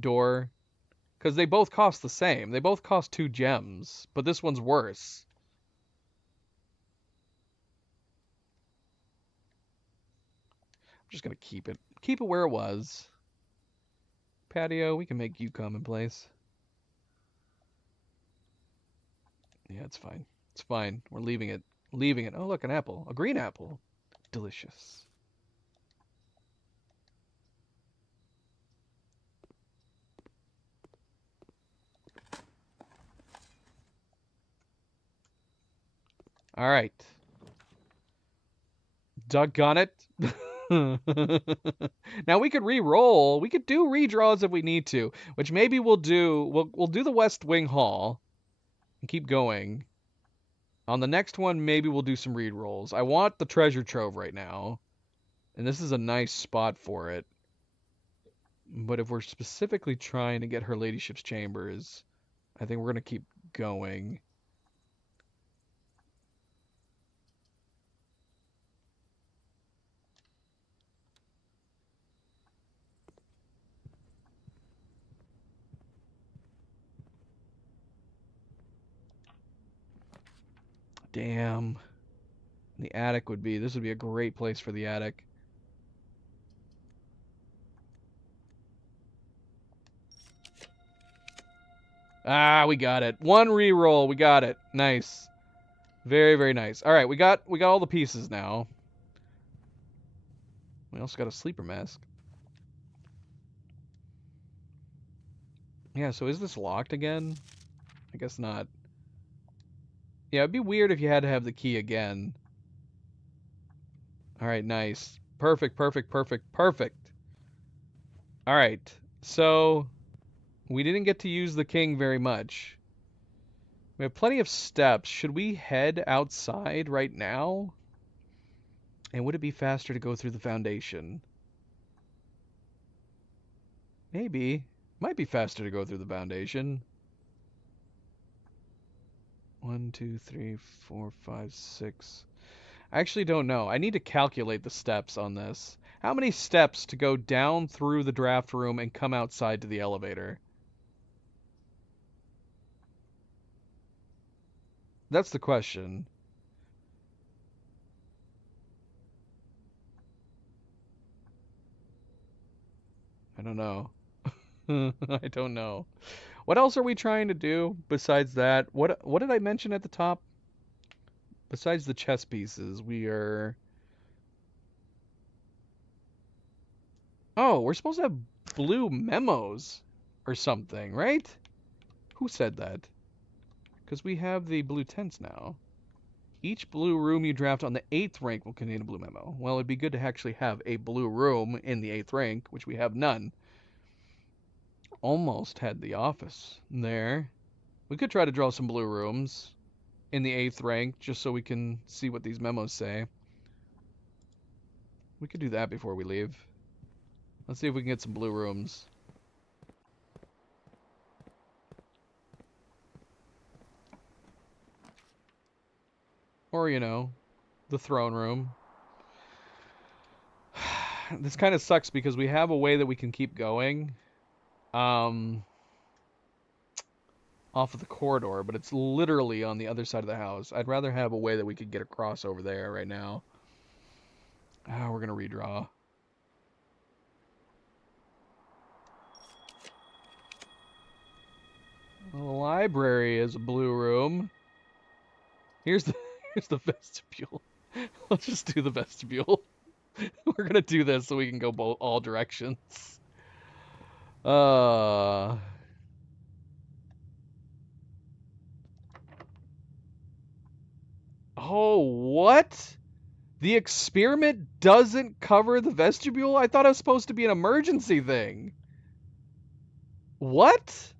door. Because they both cost the same. They both cost 2 gems, but this one's worse. I'm just gonna keep it where it was. Patio, we can make you commonplace. Yeah, it's fine. It's fine. We're leaving it. Leaving it. Oh, look, an apple. A green apple. Delicious. All right. Doggone it. Now we could re-roll. We could do redraws if we need to, which maybe we'll do. We'll do the West Wing Hall and keep going. On the next one, maybe we'll do some re-rolls. I want the treasure trove right now, and this is a nice spot for it. But if we're specifically trying to get Her Ladyship's chambers, I think we're gonna keep going. Damn. The attic would be, this would be a great place for the attic. Ah, we got it. One re-roll, we got it. Nice. Very, very nice. All right, we got all the pieces now. We also got a sleeper mask. Yeah, so is this locked again? I guess not. Yeah, it'd be weird if you had to have the key again. All right, nice. Perfect, perfect, perfect, perfect. All right, so we didn't get to use the king very much. We have plenty of steps. Should we head outside right now? And would it be faster to go through the foundation? Maybe. Might be faster to go through the foundation. 1, 2, 3, 4, 5, 6. I actually don't know. I need to calculate the steps on this. How many steps to go down through the draft room and come outside to the elevator? That's the question. I don't know. I don't know. What else are we trying to do besides that? What did I mention at the top? Besides the chess pieces, we are... Oh, we're supposed to have blue memos or something, right? Who said that? Because we have the blue tents now. Each blue room you draft on the 8th rank will contain a blue memo. Well, it'd be good to actually have a blue room in the 8th rank, which we have none. Almost had the office there. We could try to draw some blue rooms in the 8th rank just so we can see what these memos say. We could do that before we leave. Let's see if we can get some blue rooms. Or, you know, the throne room. This kind of sucks because we have a way that we can keep going. Off of the corridor, but it's literally on the other side of the house. I'd rather have a way that we could get across over there right now. Ah, we're gonna redraw. The library is a blue room. Here's the here's the vestibule. Let's just do the vestibule. We're gonna do this so we can go all directions. Oh, what? The experiment doesn't cover the vestibule? I thought it was supposed to be an emergency thing. What?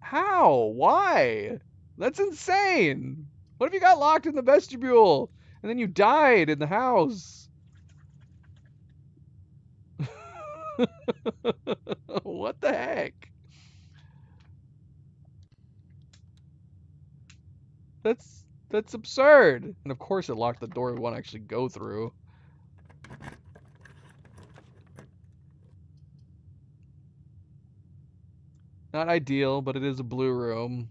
How? Why? That's insane. What if you got locked in the vestibule and then you died in the house? What the heck? That's absurd. And of course it locked the door we want to actually go through. Not ideal, but it is a blue room.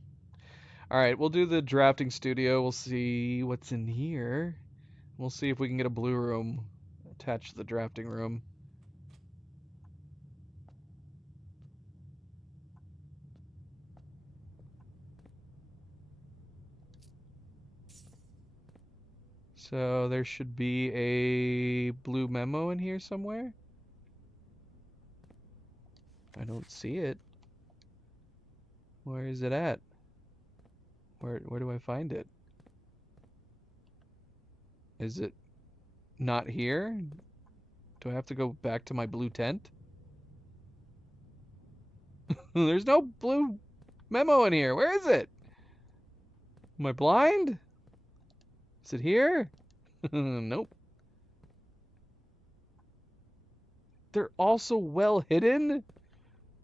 Alright, we'll do the drafting studio. We'll see what's in here. We'll see if we can get a blue room attached to the drafting room. So there should be a blue memo in here somewhere. I don't see it. Where is it at? Where do I find it? Is it not here? Do I have to go back to my blue tent? There's no blue memo in here. Where is it? Am I blind? Is it here? Nope. They're also well hidden?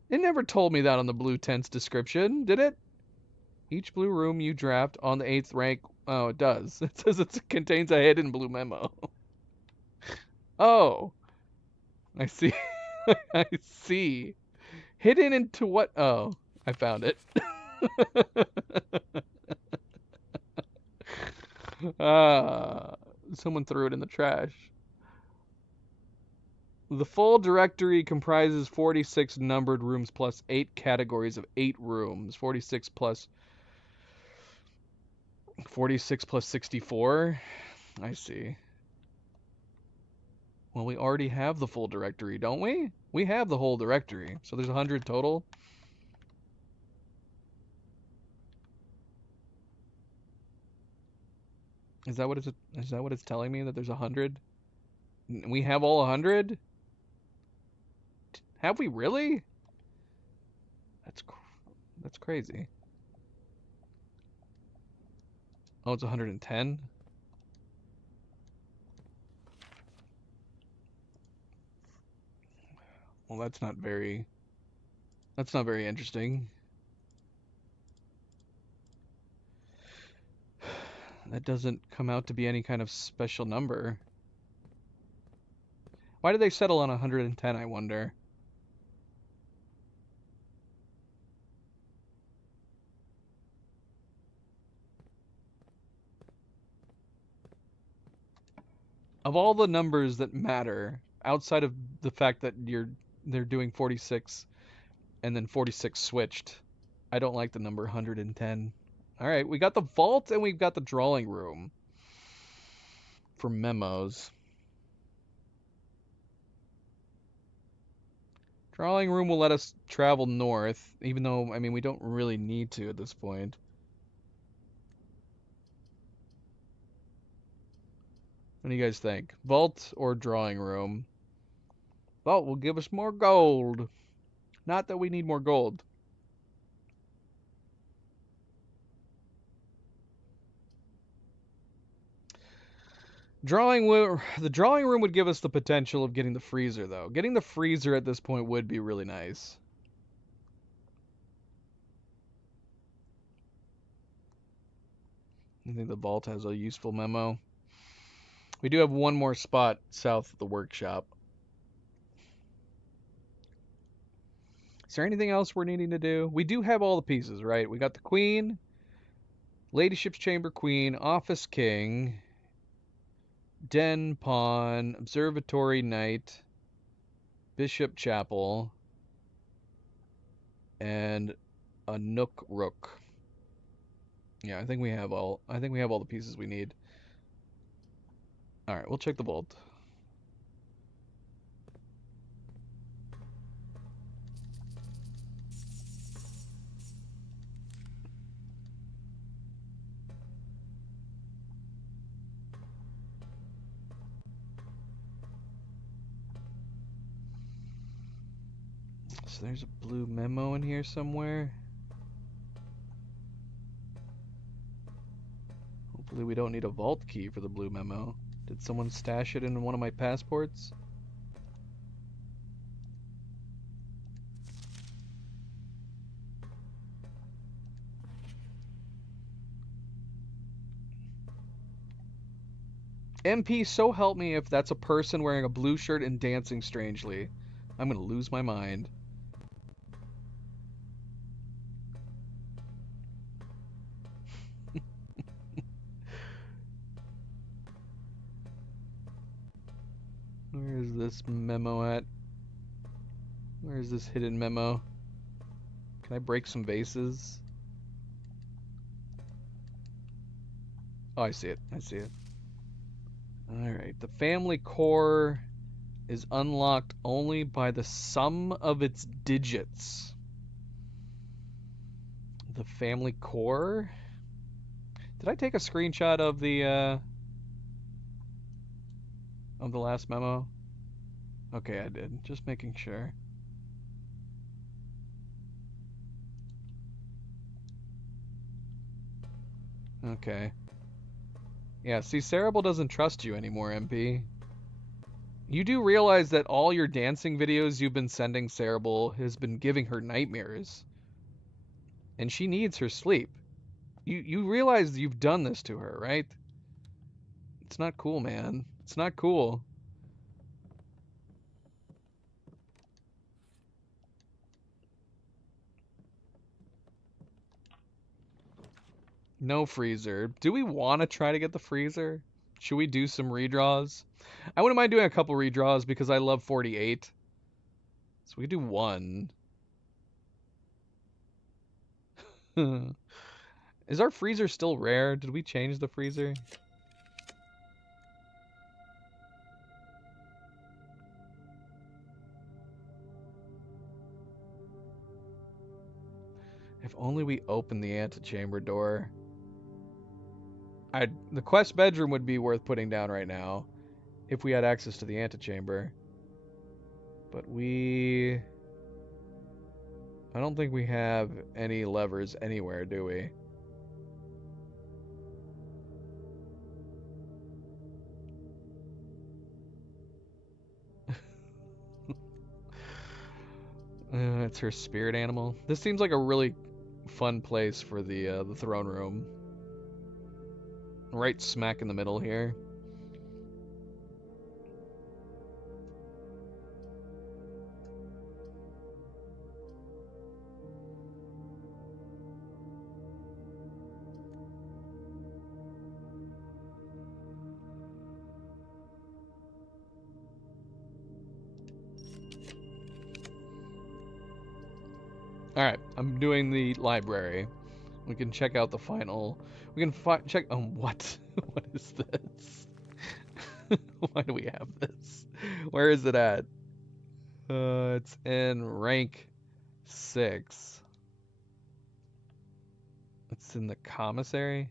It never told me that on the blue tent's description, did it? Each blue room you draft on the 8th rank... Oh, it does. It says it contains a hidden blue memo. Oh. I see. I see. Hidden into what? Oh, I found it. Someone threw it in the trash. The full directory comprises 46 numbered rooms plus 8 categories of 8 rooms. 46 plus 64? I see. Well, we already have the full directory, don't we? We have the whole directory. So there's 100 total. Is that what it's telling me, that there's 100? We have all 100? Have we really? That's crazy. Oh, it's 110? Well, that's not very interesting. That doesn't come out to be any kind of special number. Why did they settle on 110, I wonder? Of all the numbers that matter, outside of the fact that they're doing 46 and then 46 switched, I don't like the number 110. Alright, we got the vault and we've got the drawing room for memos. Drawing room will let us travel north, even though, I mean, we don't really need to at this point. What do you guys think? Vault or drawing room? Vault will give us more gold. Not that we need more gold. The drawing room would give us the potential of getting the freezer, though. Getting the freezer at this point would be really nice. I think the vault has a useful memo. We do have one more spot south of the workshop. Is there anything else we're needing to do? We do have all the pieces, right? We got the queen, ladyship's chamber queen, office king, den pawn, observatory knight, bishop chapel, and a nook rook. Yeah, I think we have all the pieces we need. All right, we'll check the vault. So there's a blue memo in here somewhere. Hopefully we don't need a vault key for the blue memo. Did someone stash it in one of my passports? MP, so help me if that's a person wearing a blue shirt and dancing strangely. I'm gonna lose my mind. Where is this memo at? Where is this hidden memo? Can I break some vases? Oh, I see it. I see it. Alright, the family core is unlocked only by the sum of its digits. The family core? Did I take a screenshot of the last memo? Okay, I did. Just making sure. Okay. Yeah, see, Cerebral doesn't trust you anymore, MP. You do realize that all your dancing videos you've been sending Cerebral has been giving her nightmares. And she needs her sleep. You realize you've done this to her, right? It's not cool, man. It's not cool. No freezer. Do we want to try to get the freezer? Should we do some redraws? I wouldn't mind doing a couple redraws because I love 48. So we could do one. Is our freezer still rare? Did we change the freezer? If only we opened the antechamber door. The quest bedroom would be worth putting down right now if we had access to the antechamber. But I don't think we have any levers anywhere, do we? It's her spirit animal. This seems like a really fun place for the throne room. Right smack in the middle here. Alright, I'm doing the library. We can check out the final. We can check. What? What is this? Why do we have this? Where is it at? It's in rank 6. It's in the commissary.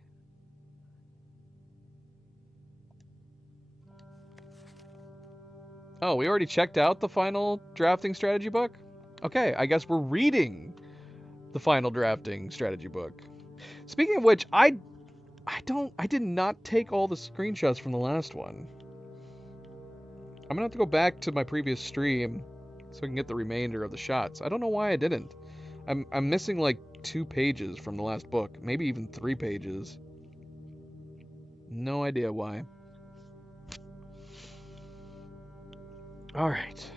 Oh, we already checked out the final drafting strategy book? Okay, I guess we're reading the final drafting strategy book. Speaking of which, I I did not take all the screenshots from the last one. I'm gonna have to go back to my previous stream so I can get the remainder of the shots. I don't know why I didn't. I'm missing like 2 pages from the last book, maybe even 3 pages. No idea why. All right.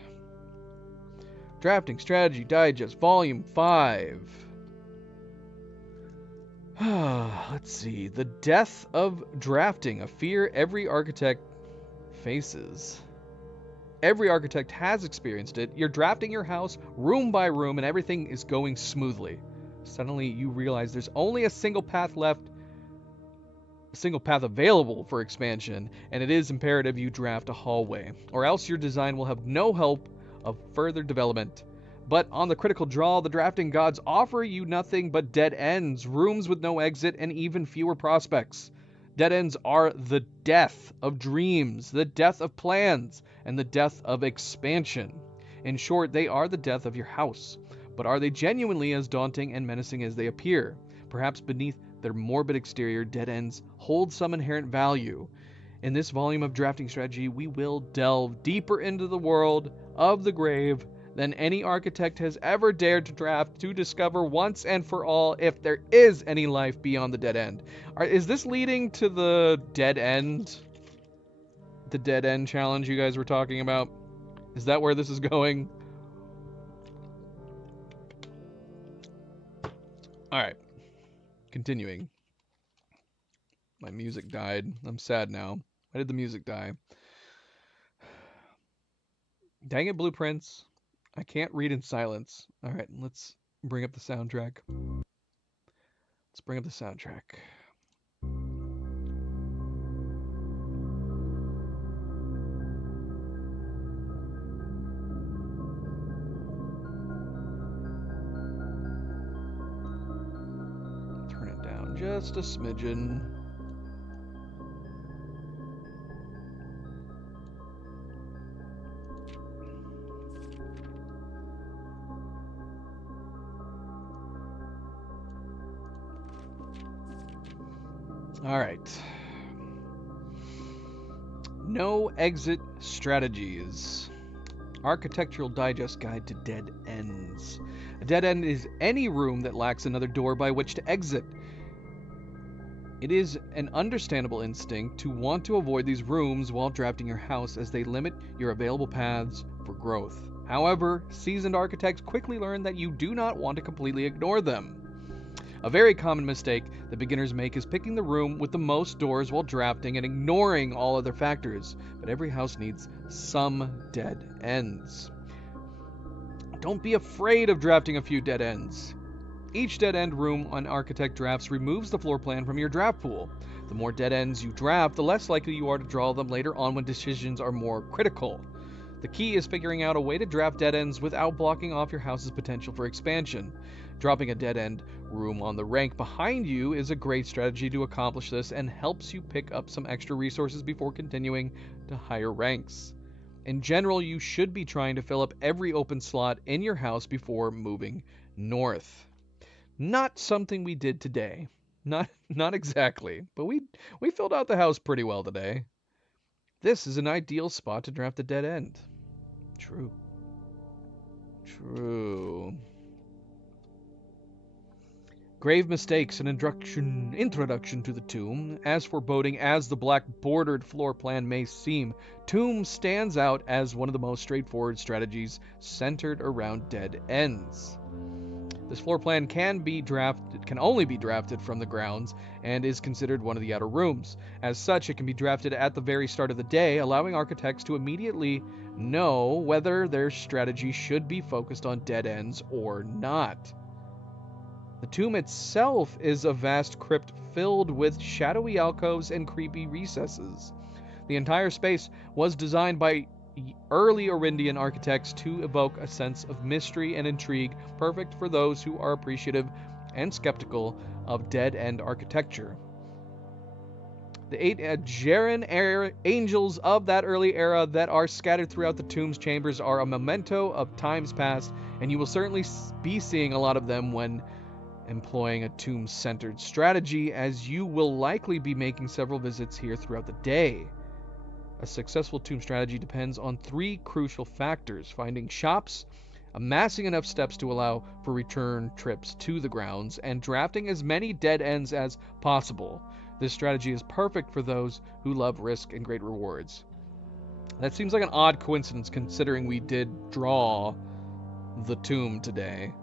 Drafting Strategy Digest, Volume 5. Let's see. The death of drafting, a fear every architect faces. Every architect has experienced it. You're drafting your house room by room and everything is going smoothly. Suddenly you realize there's only a single path left, a single path available for expansion, and it is imperative you draft a hallway, or else your design will have no hope of further development. But on the critical draw, the drafting gods offer you nothing but dead ends, rooms with no exit, and even fewer prospects. Dead ends are the death of dreams, the death of plans, and the death of expansion. In short, they are the death of your house. But are they genuinely as daunting and menacing as they appear? Perhaps beneath their morbid exterior, dead ends hold some inherent value. In this volume of Drafting Strategy, we will delve deeper into the world of the grave than any architect has ever dared to draft, to discover once and for all if there is any life beyond the dead end. Is this leading to the dead end? The dead end challenge you guys were talking about? Is that where this is going? Alright. Continuing. My music died. I'm sad now. Why did the music die? Dang it, Blueprints. I can't read in silence. Alright, let's bring up the soundtrack. Let's bring up the soundtrack. Turn it down just a smidgen. All right. No exit strategies. Architectural Digest Guide to Dead Ends. A dead end is any room that lacks another door by which to exit. It is an understandable instinct to want to avoid these rooms while drafting your house, as they limit your available paths for growth. However, seasoned architects quickly learn that you do not want to completely ignore them. A very common mistake that beginners make is picking the room with the most doors while drafting and ignoring all other factors. But every house needs some dead ends. Don't be afraid of drafting a few dead ends. Each dead end room on Architect Drafts removes the floor plan from your draft pool. The more dead ends you draft, the less likely you are to draw them later on when decisions are more critical. The key is figuring out a way to draft dead ends without blocking off your house's potential for expansion. Dropping a dead end room on the rank behind you is a great strategy to accomplish this, and helps you pick up some extra resources before continuing to higher ranks. In general, you should be trying to fill up every open slot in your house before moving north. Not something we did today. Not exactly, but we filled out the house pretty well today. This is an ideal spot to draft a dead end. True. Grave mistakes, an introduction to the tomb. As foreboding as the black bordered floor plan may seem, tomb stands out as one of the most straightforward strategies centered around dead ends. This floor plan can only be drafted from the grounds and is considered one of the outer rooms. As such, it can be drafted at the very start of the day, allowing architects to immediately know whether their strategy should be focused on dead ends or not. The tomb itself is a vast crypt filled with shadowy alcoves and creepy recesses. The entire space was designed by early Orindian architects to evoke a sense of mystery and intrigue, perfect for those who are appreciative and skeptical of dead-end architecture. The 8 Jaren angels of that early era that are scattered throughout the tomb's chambers are a memento of times past, and you will certainly be seeing a lot of them when employing a tomb-centered strategy, as you will likely be making several visits here throughout the day. A successful tomb strategy depends on 3 crucial factors: finding shops, amassing enough steps to allow for return trips to the grounds, and drafting as many dead ends as possible. This strategy is perfect for those who love risk and great rewards. That seems like an odd coincidence considering we did draw the tomb today.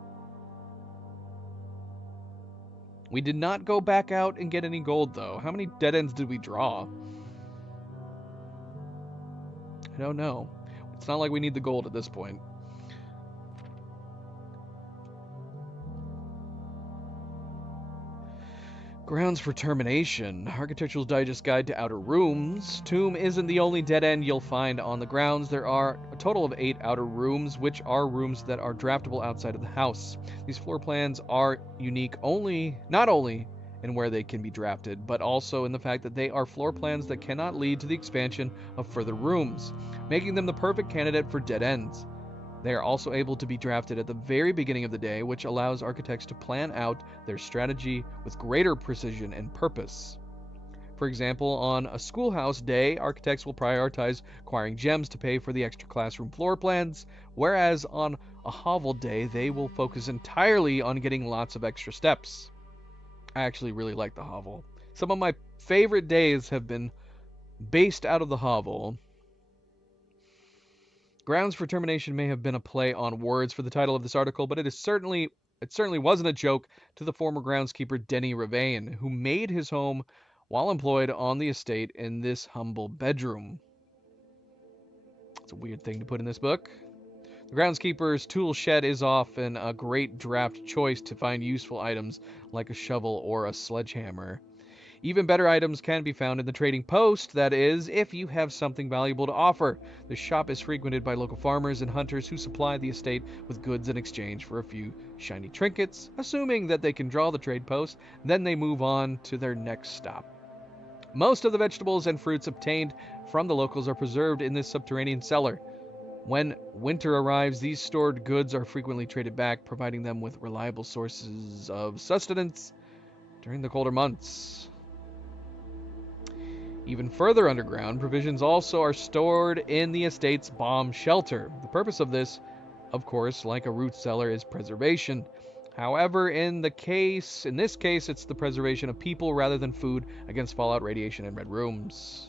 We did not go back out and get any gold, though. How many dead ends did we draw? I don't know. It's not like we need the gold at this point. Grounds for termination. Architectural Digest Guide to Outer Rooms. Tomb isn't the only dead end you'll find on the grounds. There are a total of 8 outer rooms, which are rooms that are draftable outside of the house. These floor plans are unique not only in where they can be drafted, but also in the fact that they are floor plans that cannot lead to the expansion of further rooms, making them the perfect candidate for dead ends. They are also able to be drafted at the very beginning of the day, which allows architects to plan out their strategy with greater precision and purpose. For example, on a schoolhouse day, architects will prioritize acquiring gems to pay for the extra classroom floor plans, whereas on a hovel day, they will focus entirely on getting lots of extra steps. I actually really like the hovel. Some of my favorite days have been based out of the hovel. Grounds for termination may have been a play on words for the title of this article, but it certainly wasn't a joke to the former groundskeeper Denny Ravane, who made his home while employed on the estate in this humble bedroom. It's a weird thing to put in this book. The groundskeeper's tool shed is often a great draft choice to find useful items like a shovel or a sledgehammer. Even better items can be found in the trading post, that is, if you have something valuable to offer. The shop is frequented by local farmers and hunters who supply the estate with goods in exchange for a few shiny trinkets, assuming that they can draw the trade post, then they move on to their next stop. Most of the vegetables and fruits obtained from the locals are preserved in this subterranean cellar. When winter arrives, these stored goods are frequently traded back, providing them with reliable sources of sustenance during the colder months. Even further underground, provisions also are stored in the estate's bomb shelter. The purpose of this, of course, like a root cellar, is preservation. However, in this case, it's the preservation of people rather than food against fallout, radiation, and red rooms.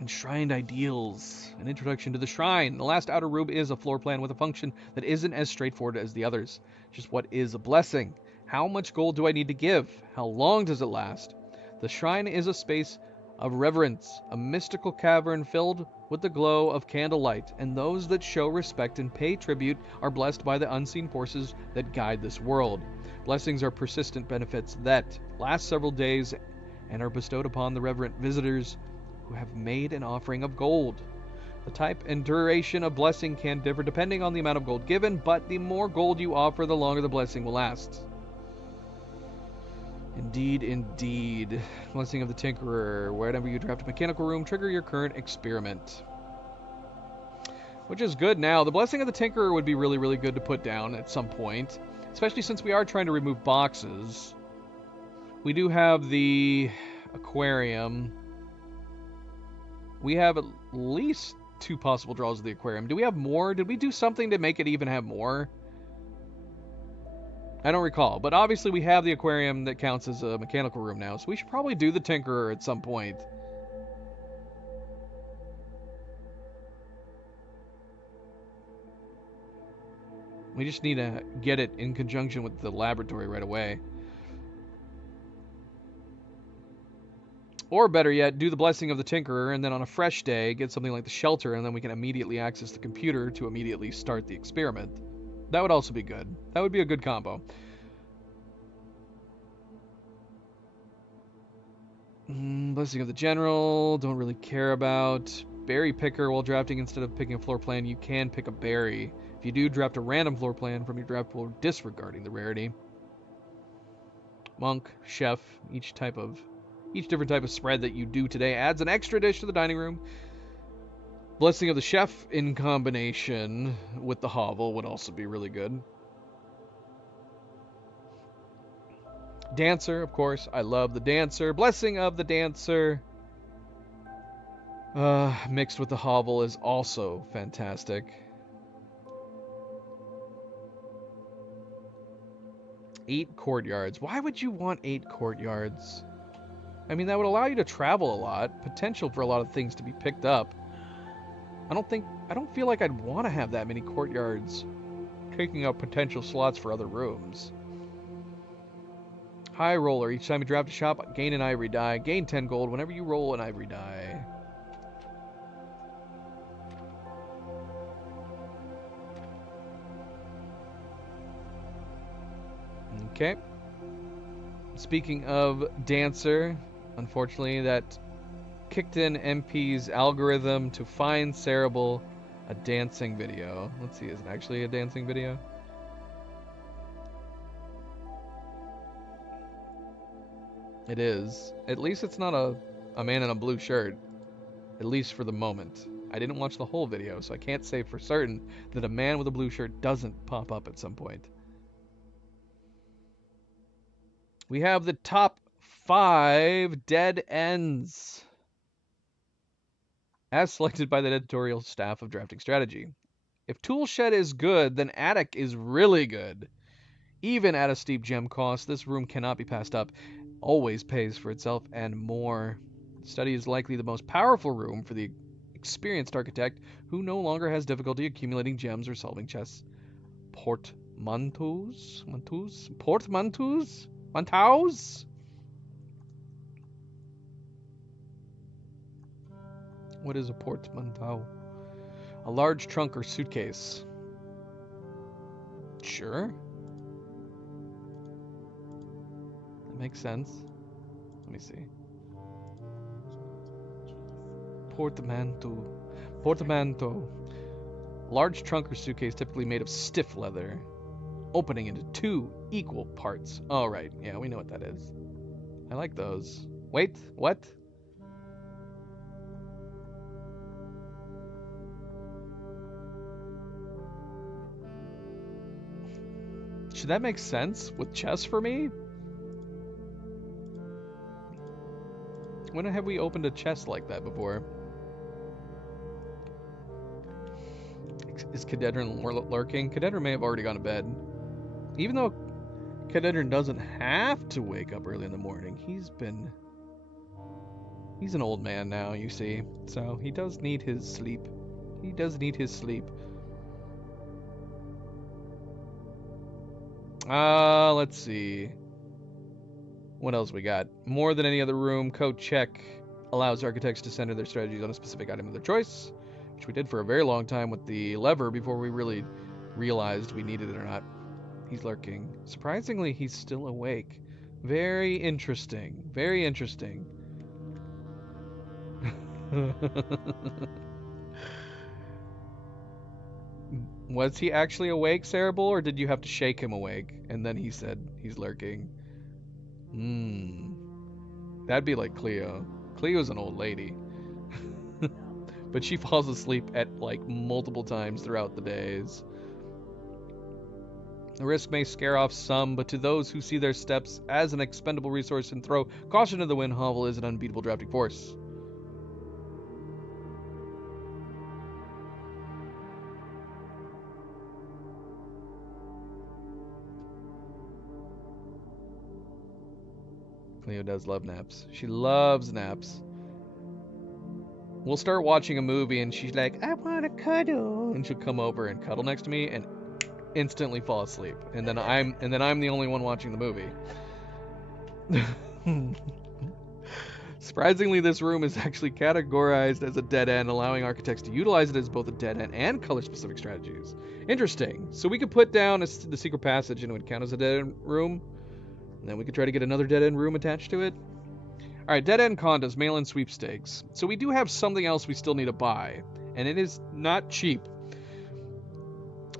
Enshrined ideals. An introduction to the shrine. The last outer room is a floor plan with a function that isn't as straightforward as the others. Just what is a blessing? How much gold do I need to give? How long does it last? The shrine is a space of reverence, a mystical cavern filled with the glow of candlelight, and those that show respect and pay tribute are blessed by the unseen forces that guide this world. Blessings are persistent benefits that last several days and are bestowed upon the reverent visitors who have made an offering of gold. The type and duration of blessing can differ depending on the amount of gold given, but the more gold you offer, the longer the blessing will last. Indeed, indeed. Blessing of the Tinkerer. Whenever you draft a mechanical room, trigger your current experiment. Which is good now. The Blessing of the Tinkerer would be really, really good to put down at some point. Especially since we are trying to remove boxes. We do have the aquarium. We have at least 2 possible draws of the aquarium. Do we have more? Did we do something to make it even have more? I don't recall, but obviously we have the aquarium that counts as a mechanical room now, so we should probably do the Tinkerer at some point. We just need to get it in conjunction with the laboratory right away. Or better yet, do the Blessing of the Tinkerer, and then on a fresh day, get something like the Shelter, and then we can immediately access the computer to immediately start the experiment. That would also be good. That would be a good combo. Blessing of the General, don't really care about. Berry Picker, while drafting, instead of picking a floor plan, you can pick a berry. If you do, draft a random floor plan from your draft pool, disregarding the rarity. Monk, Chef, each different type of spread that you do today adds an extra dish to the dining room. Blessing of the Chef in combination with the hovel would also be really good. Dancer, of course. I love the Dancer. Blessing of the Dancer mixed with the hovel is also fantastic. 8 courtyards. Why would you want 8 courtyards? I mean, that would allow you to travel a lot. Potential for a lot of things to be picked up. I don't feel like I'd want to have that many courtyards taking up potential slots for other rooms. High roller. Each time you draft a shop, gain an ivory die. Gain 10 gold whenever you roll an ivory die. Okay. Speaking of Dancer, unfortunately that kicked in MP's algorithm to find Cerebral a dancing video. Let's see, is it actually a dancing video? It is. At least it's not a man in a blue shirt. At least for the moment. I didn't watch the whole video, so I can't say for certain that a man with a blue shirt doesn't pop up at some point. We have the top 5 dead ends, as selected by the editorial staff of Drafting Strategy. If Toolshed is good, then Attic is really good. Even at a steep gem cost, this room cannot be passed up. Always pays for itself and more. Study is likely the most powerful room for the experienced architect who no longer has difficulty accumulating gems or solving chess. Portmanteaus? Portmanteaus? Mantaus? What is a portmanteau? A large trunk or suitcase. Sure. That makes sense. Let me see. Portmanteau. Portmanteau. Large trunk or suitcase typically made of stiff leather, opening into 2 equal parts. Oh, right. Yeah, we know what that is. I like those. Wait, what? Should that make sense with chess for me? When have we opened a chest like that before? Is Cadedron lurking? Cadedron may have already gone to bed. Even though Cadedron doesn't have to wake up early in the morning, he's an old man now, you see. So he does need his sleep. He does need his sleep. Let's see. What else we got? More than any other room, code check allows architects to center their strategies on a specific item of their choice, which we did for a very long time with the lever before we really realized we needed it or not. He's lurking. Surprisingly, he's still awake. Very interesting. Very interesting. Was he actually awake, Cerebral, or did you have to shake him awake? And then he said he's lurking. That'd be like Cleo. Cleo's an old lady. But she falls asleep at like multiple times throughout the days. The risk may scare off some, but to those who see their steps as an expendable resource and throw caution to the wind, Hovel is an unbeatable drafting force. Cleo does love naps. She loves naps. We'll start watching a movie and she's like, I want to cuddle. And she'll come over and cuddle next to me and instantly fall asleep. And then I'm the only one watching the movie. Surprisingly, this room is actually categorized as a dead end, allowing architects to utilize it as both a dead end and color-specific strategies. Interesting. So we could put down the secret passage and it would count as a dead end room. And then we could try to get another dead-end room attached to it. Alright, dead-end condos, mail-in sweepstakes. So we do have something else we still need to buy. And it is not cheap.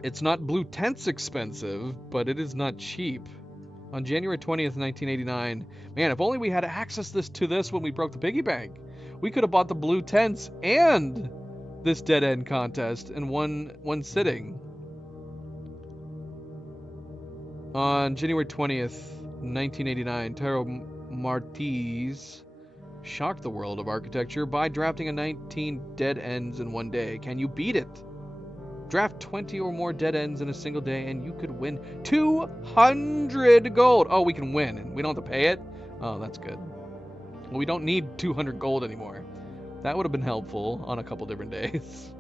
It's not blue tents expensive, but it is not cheap. On January 20th, 1989, man, if only we had access to this when we broke the piggy bank. We could have bought the blue tents and this dead end contest in one sitting. On January 20th, 1989, Taro Martiz shocked the world of architecture by drafting a 19 dead ends in one day. Can you beat it? Draft 20 or more dead ends in a single day and you could win 200 gold. Oh, we can win and we don't have to pay it? Oh, that's good. Well, we don't need 200 gold anymore. That would have been helpful on a couple different days.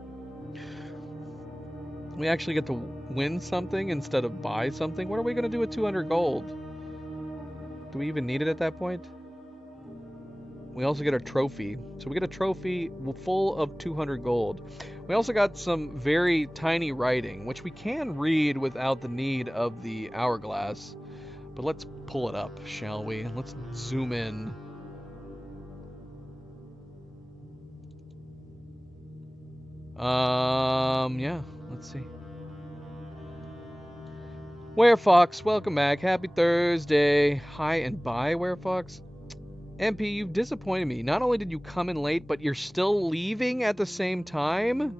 We actually get to win something instead of buy something. What are we going to do with 200 gold? Do we even need it at that point? We also get a trophy. So we get a trophy full of 200 gold. We also got some very tiny writing, which we can read without the need of the hourglass. But let's pull it up, shall we? Let's zoom in. Yeah, let's see. Werefox, welcome back. Happy Thursday. Hi and bye, Werefox. MP, you've disappointed me. Not only did you come in late, but you're still leaving at the same time?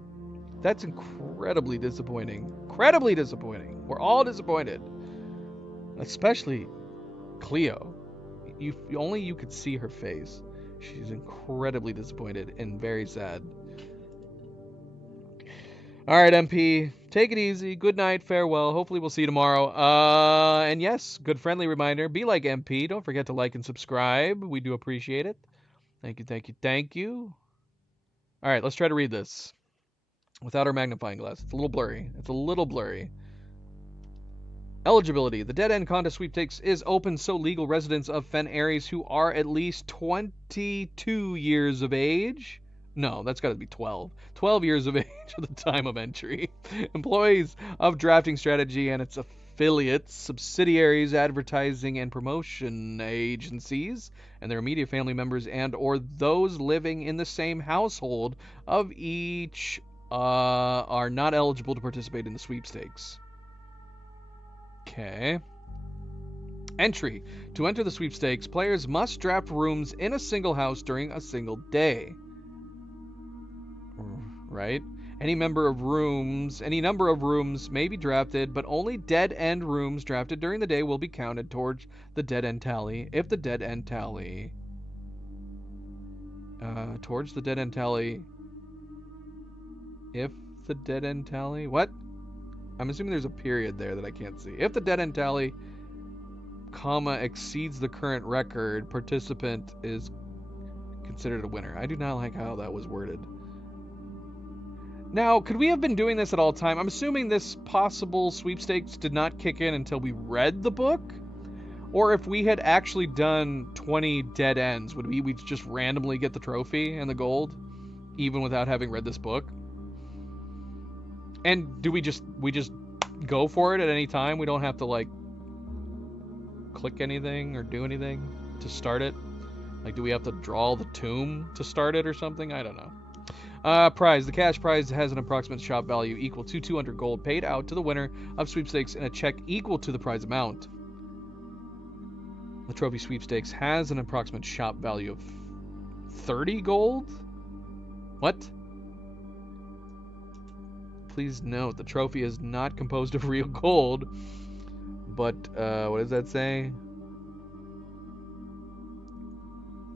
That's incredibly disappointing. Incredibly disappointing. We're all disappointed. Especially Cleo. Only you could see her face. She's incredibly disappointed and very sad. Alright, MP. Take it easy. Good night. Farewell. Hopefully we'll see you tomorrow. And yes, good friendly reminder. Be like MP. Don't forget to like and subscribe. We do appreciate it. Thank you, thank you, thank you. Alright, let's try to read this. Without our magnifying glass. It's a little blurry. It's a little blurry. Eligibility. The Dead End Contest Sweepstakes is open so legal residents of Fen Ares who are at least 22 years of age. No, that's got to be 12. 12 years of age at the time of entry. Employees of Drafting Strategy and its affiliates, subsidiaries, advertising and promotion agencies, and their immediate family members and or those living in the same household of each are not eligible to participate in the sweepstakes. Okay. Entry. To enter the sweepstakes, players must draft rooms in a single house during a single day. Right? Any number of rooms may be drafted, but only dead end rooms drafted during the day will be counted towards the dead end tally. If the dead end tally what? I'm assuming there's a period there that I can't see. If the dead end tally, comma, exceeds the current record, participant is considered a winner. I do not like how that was worded. Now, could we have been doing this at all time? I'm assuming this possible sweepstakes did not kick in until we read the book? Or if we had actually done 20 dead ends, would we just randomly get the trophy and the gold, even without having read this book? And do we just go for it at any time? We don't have to, like, click anything or do anything to start it? Like, do we have to draw the tomb to start it or something? I don't know. Prize. The cash prize has an approximate shop value equal to 200 gold paid out to the winner of sweepstakes in a check equal to the prize amount. The trophy sweepstakes has an approximate shop value of 30 gold? What? Please note, the trophy is not composed of real gold, but, what does that say?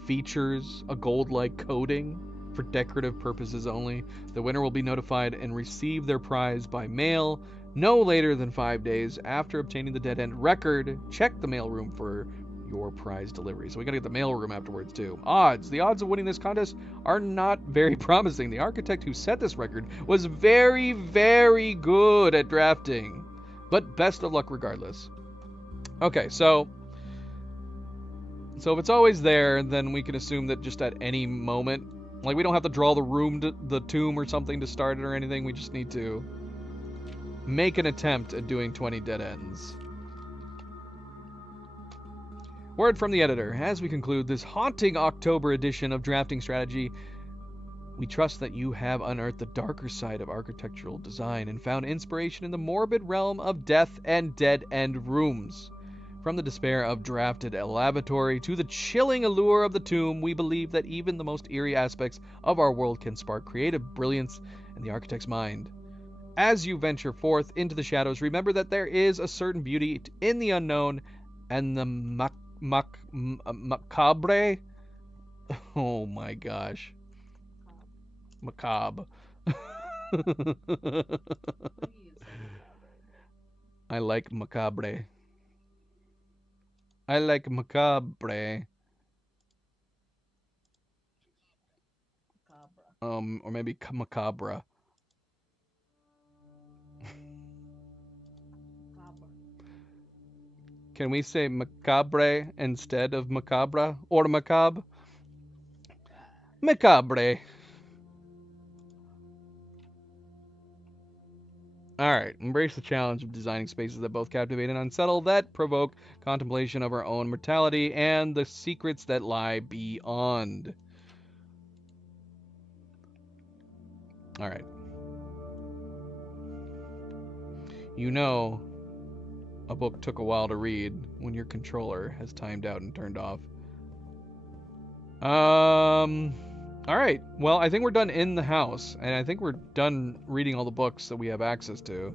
Features a gold-like coating for decorative purposes only. The winner will be notified and receive their prize by mail no later than 5 days after obtaining the dead end record. Check the mailroom for your prize delivery. So we gotta get the mailroom afterwards too. Odds. The odds of winning this contest are not very promising. The architect who set this record was very, very good at drafting. But best of luck regardless. Okay, so if it's always there, then we can assume that just at any moment, like, we don't have to draw the tomb or something to start it or anything. We just need to make an attempt at doing 20 dead ends. Word from the editor. As we conclude this haunting October edition of Drafting Strategy, we trust that you have unearthed the darker side of architectural design and found inspiration in the morbid realm of death and dead end rooms. From the despair of drafted elaboratory to the chilling allure of the tomb, we believe that even the most eerie aspects of our world can spark creative brilliance in the architect's mind. As you venture forth into the shadows, remember that there is a certain beauty in the unknown and the macabre. Oh my gosh. Macabre. I like macabre. I like macabre. Or maybe macabre. Can we say macabre instead of macabre or macabre? Macabre. Alright, embrace the challenge of designing spaces that both captivate and unsettle, that provoke contemplation of our own mortality and the secrets that lie beyond. Alright. You know, a book took a while to read when your controller has timed out and turned off. Alright, well, I think we're done in the house, and I think we're done reading all the books that we have access to.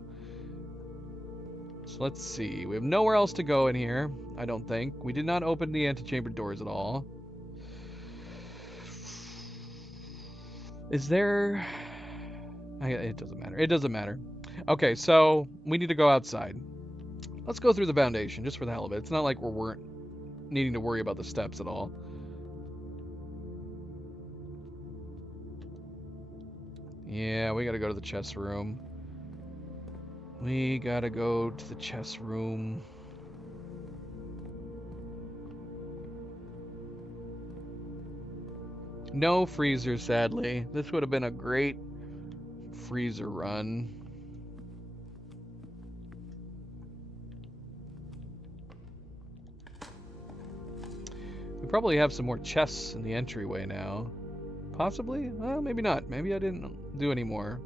So let's see. We have nowhere else to go in here, I don't think. We did not open the antechamber doors at all. Is there... It doesn't matter. It doesn't matter. Okay, so we need to go outside. Let's go through the foundation, just for the hell of it. It's not like we weren't needing to worry about the steps at all. Yeah, we gotta go to the chess room. We gotta go to the chess room. No freezer, sadly. This would have been a great freezer run. We probably have some more chests in the entryway now. Possibly? Well, maybe not. Maybe I didn't do any more.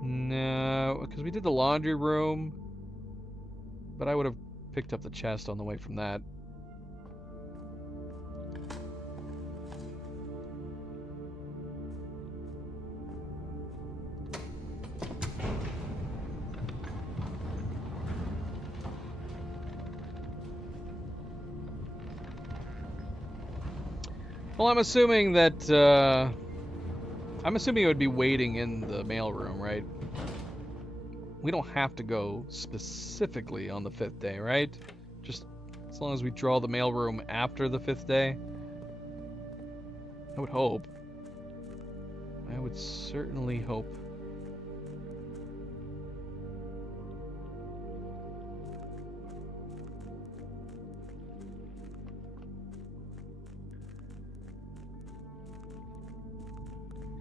No, because we did the laundry room. But I would have picked up the chest on the way from that. Well, I'm assuming that, I'm assuming it would be waiting in the mailroom, right? We don't have to go specifically on the 5th day, right? Just as long as we draw the mailroom after the 5th day. I would hope. I would certainly hope.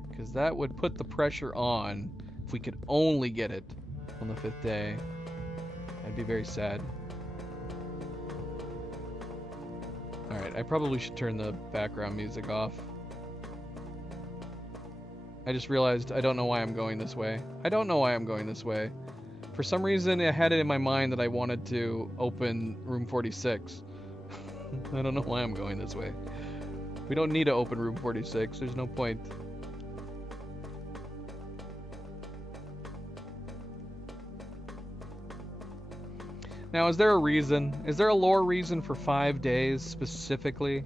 Because that would put the pressure on if we could only get it on the 5th day. I'd be very sad. Alright, I probably should turn the background music off. I just realized I don't know why I'm going this way. I don't know why I'm going this way. For some reason, I had it in my mind that I wanted to open room 46. I don't know why I'm going this way. We don't need to open room 46. There's no point. Now, is there a reason? Is there a lore reason for 5 days specifically?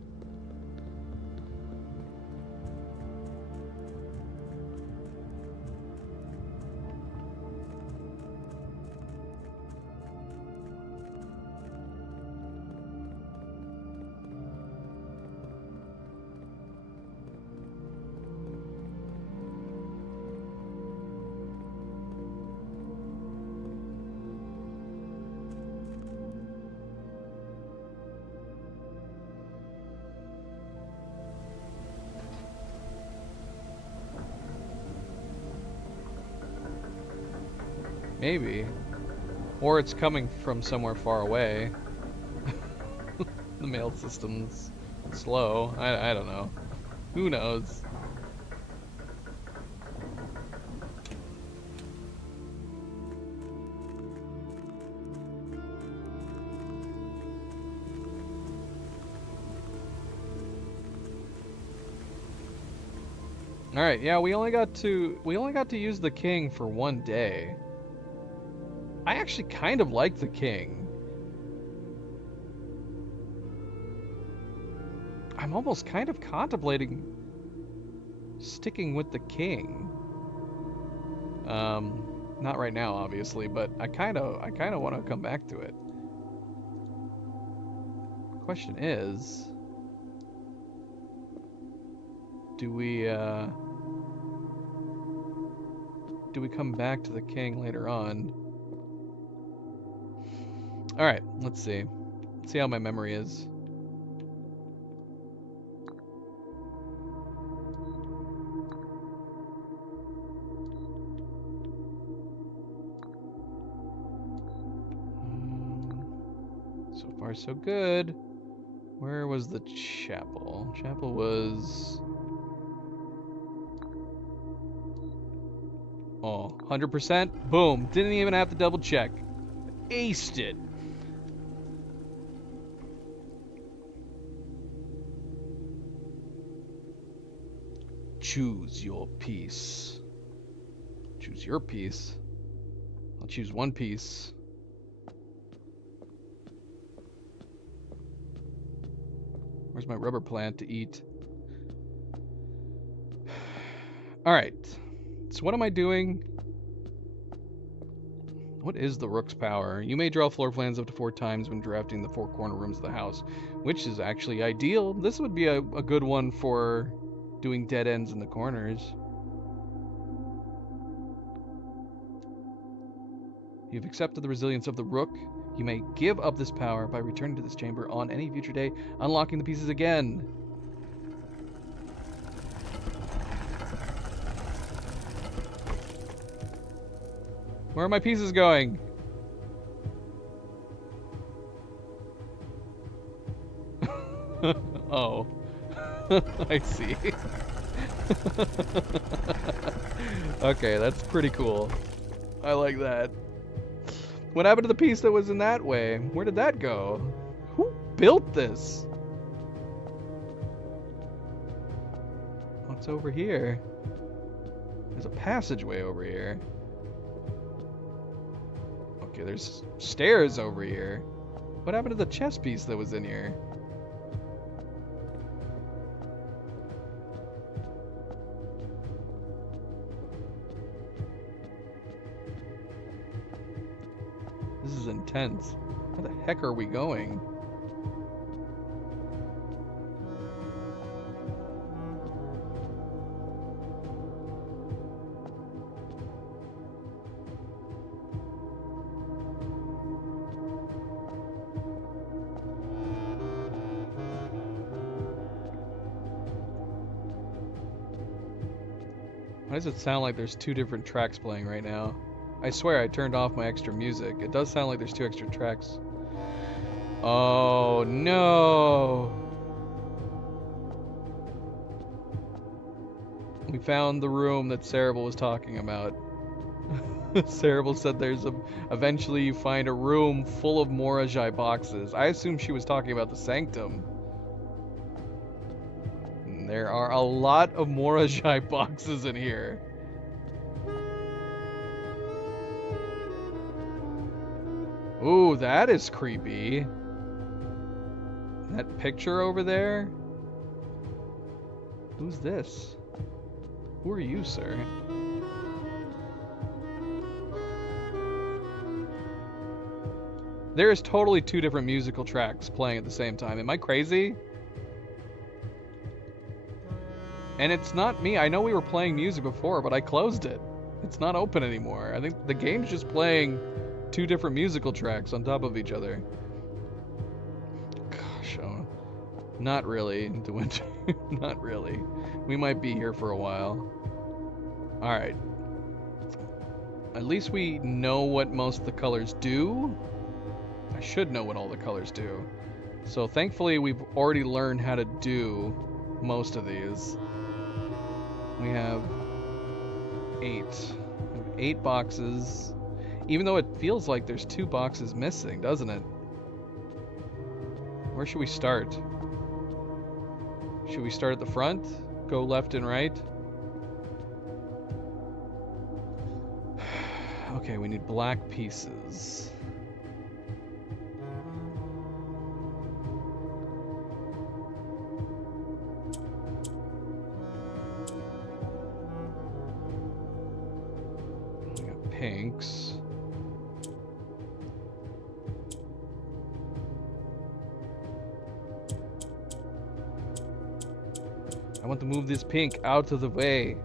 Maybe. Or it's coming from somewhere far away. The mail system's slow. I don't know. Who knows? All right, yeah, we only got to use the king for one day. I actually kind of like the king. I'm almost kind of contemplating sticking with the king. Not right now, obviously, but I kind of want to come back to it. Question is, do we come back to the king later on? All right, let's see. Let's see how my memory is. So far, so good. Where was the chapel? Chapel was... Oh, 100%? Boom. Didn't even have to double check. Aced it. Choose your piece. Choose your piece. I'll choose one piece. Where's my rubber plant to eat? All right. So what am I doing? What is the rook's power? You may draw floor plans up to 4 times when drafting the 4 corner rooms of the house, which is actually ideal. This would be a good one for doing dead ends in the corners. You've accepted the resilience of the rook. You may give up this power by returning to this chamber on any future day, unlocking the pieces again. Where are my pieces going? Oh. I see. Okay, that's pretty cool. I like that. What happened to the piece that was in that way? Where did that go? Who built this? What's over here? There's a passageway over here. Okay, there's stairs over here. What happened to the chess piece that was in here? This is intense. Where the heck are we going? Why does it sound like there's 2 different tracks playing right now? I swear I turned off my extra music. It does sound like there's 2 extra tracks. Oh no! We found the room that Cerebral was talking about. Cerebral said eventually you find a room full of Morajai boxes. I assume she was talking about the Sanctum. And there are a lot of Morajai boxes in here. Ooh, that is creepy. That picture over there? Who's this? Who are you, sir? There is totally 2 different musical tracks playing at the same time. Am I crazy? And it's not me. I know we were playing music before, but I closed it. It's not open anymore. I think the game's just playing 2 different musical tracks on top of each other. Gosh, oh, not really, DeWinter. Not really. We might be here for a while. Alright. At least we know what most of the colors do. I should know what all the colors do. So thankfully we've already learned how to do most of these. We have 8. We have 8 boxes. Even though it feels like there's 2 boxes missing, doesn't it? Where should we start? Should we start at the front? Go left and right? Okay, we need black pieces. We got pinks. I want to move this pink out of the way.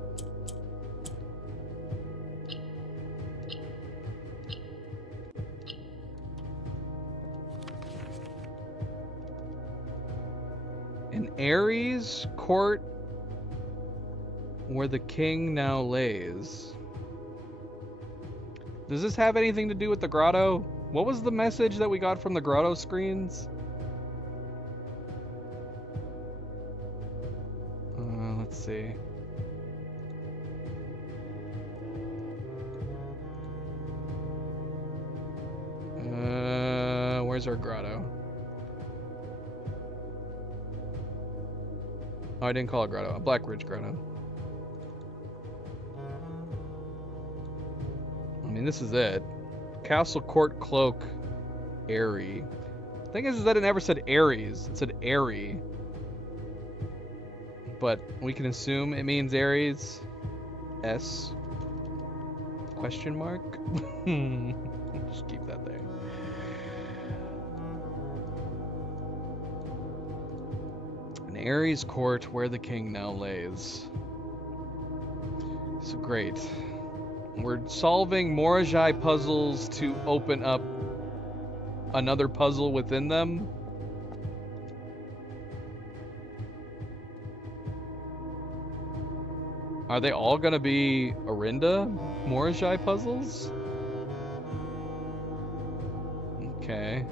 An Ares court where the king now lays. Does this have anything to do with the grotto? What was the message that we got from the grotto screens? Let's see. Where's our grotto? Oh, I didn't call it grotto. A Black Ridge grotto. I mean, this is it. Castle Court Cloak, Airy. The thing is that it never said Aries. It said Airy. But we can assume it means Aries. S. Question mark? Just keep that there. An Ares court where the king now lays. So great. We're solving Morajai puzzles to open up another puzzle within them. Are they all gonna be Orinda Morajai puzzles? Okay.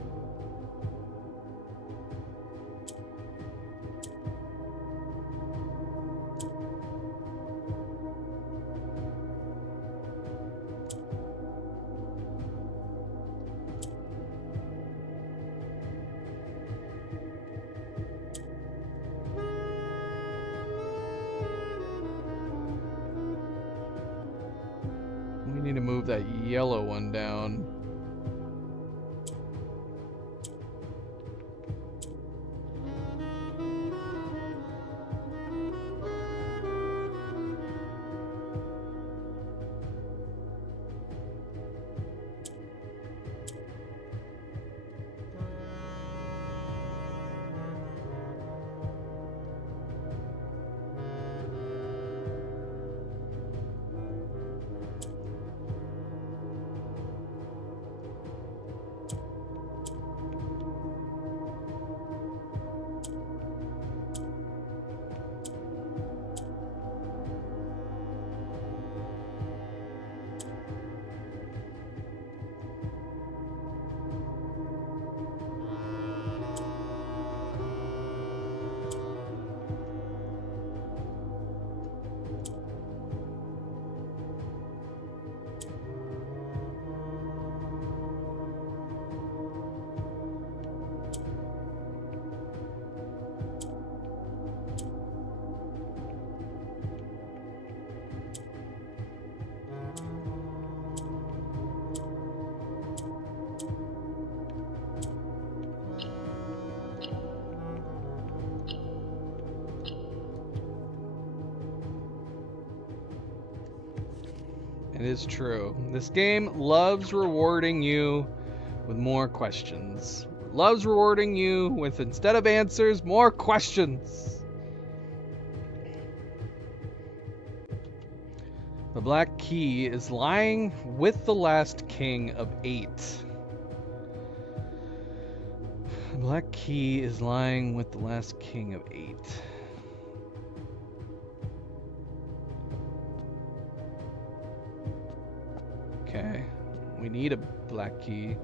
We need to move that yellow one down. It is true. This game loves rewarding you with more questions. It loves rewarding you with, instead of answers, more questions. The black key is lying with the last king of 8. The black key is lying with the last king of 8. Okay, we need a black key.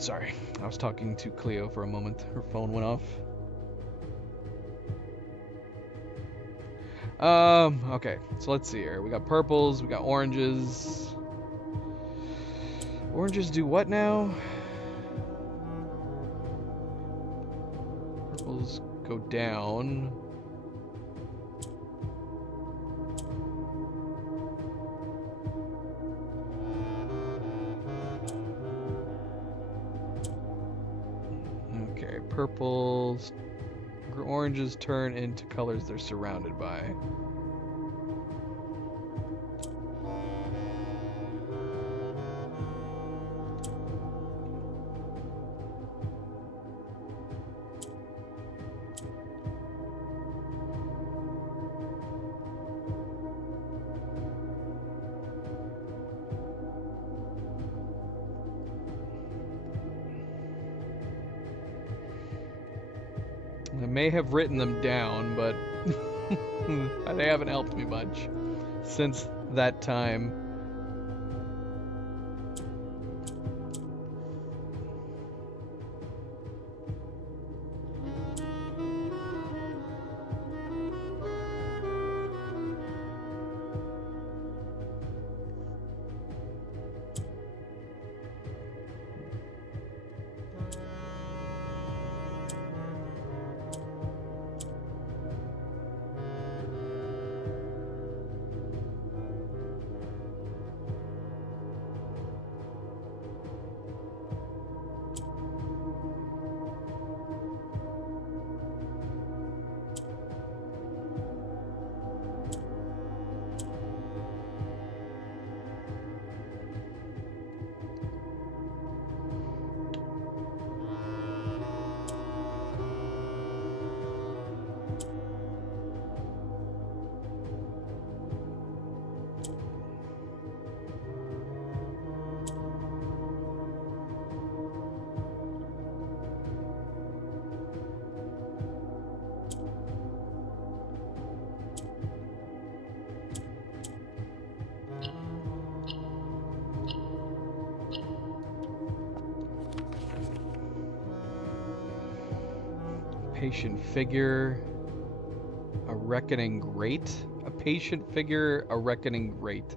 Sorry, I was talking to Cleo for a moment. Her phone went off. Okay, so let's see here. We got purples, we got oranges. Oranges do what now? Purples go down. Okay, purples, oranges turn into colors they're surrounded by. I may have written them down, but they haven't helped me much since that time. Patient figure, a reckoning grate. A patient figure, a reckoning grate.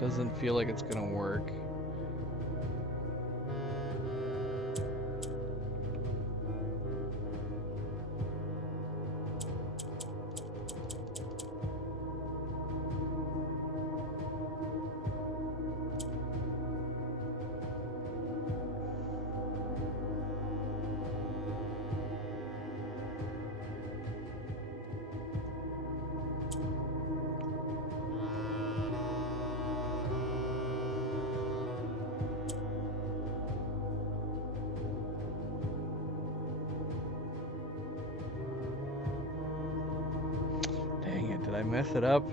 Doesn't feel like it's gonna work. Dang it, did I mess it up?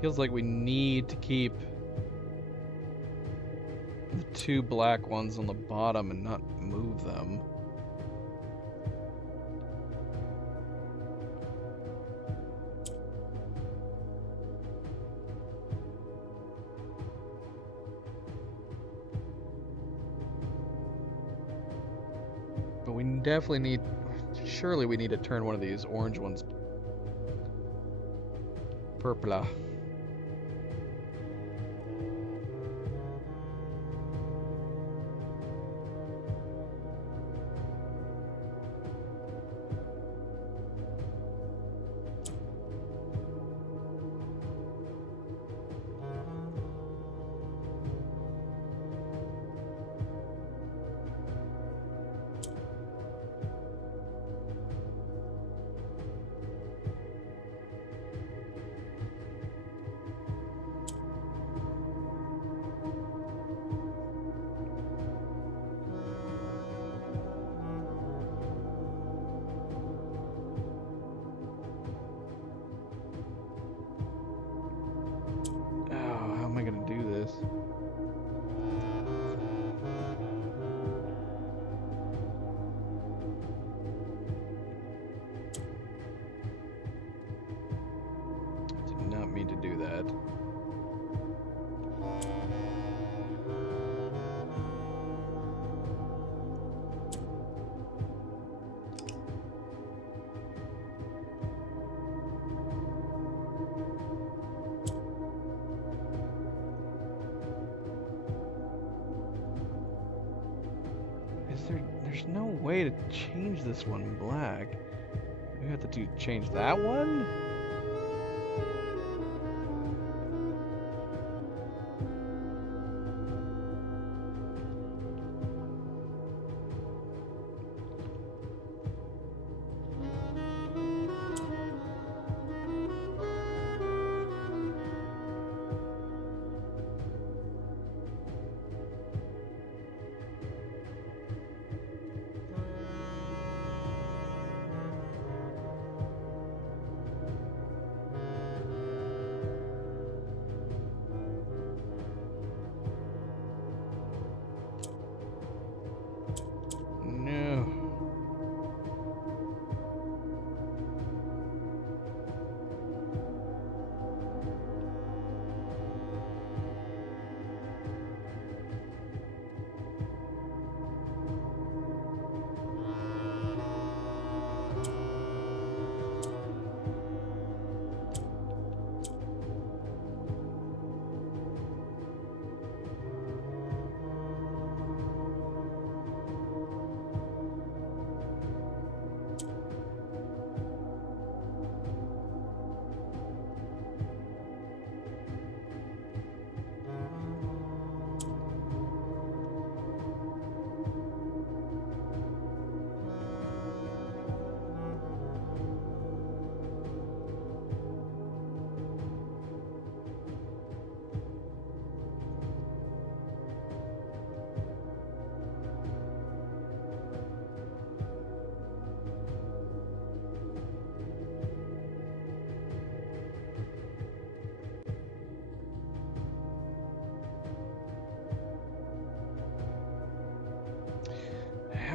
Feels like we need to keep the two black ones on the bottom and not move them. But we definitely need, surely we need to turn one of these orange ones purple. To do that. There's no way to change this one black. We have to change that one?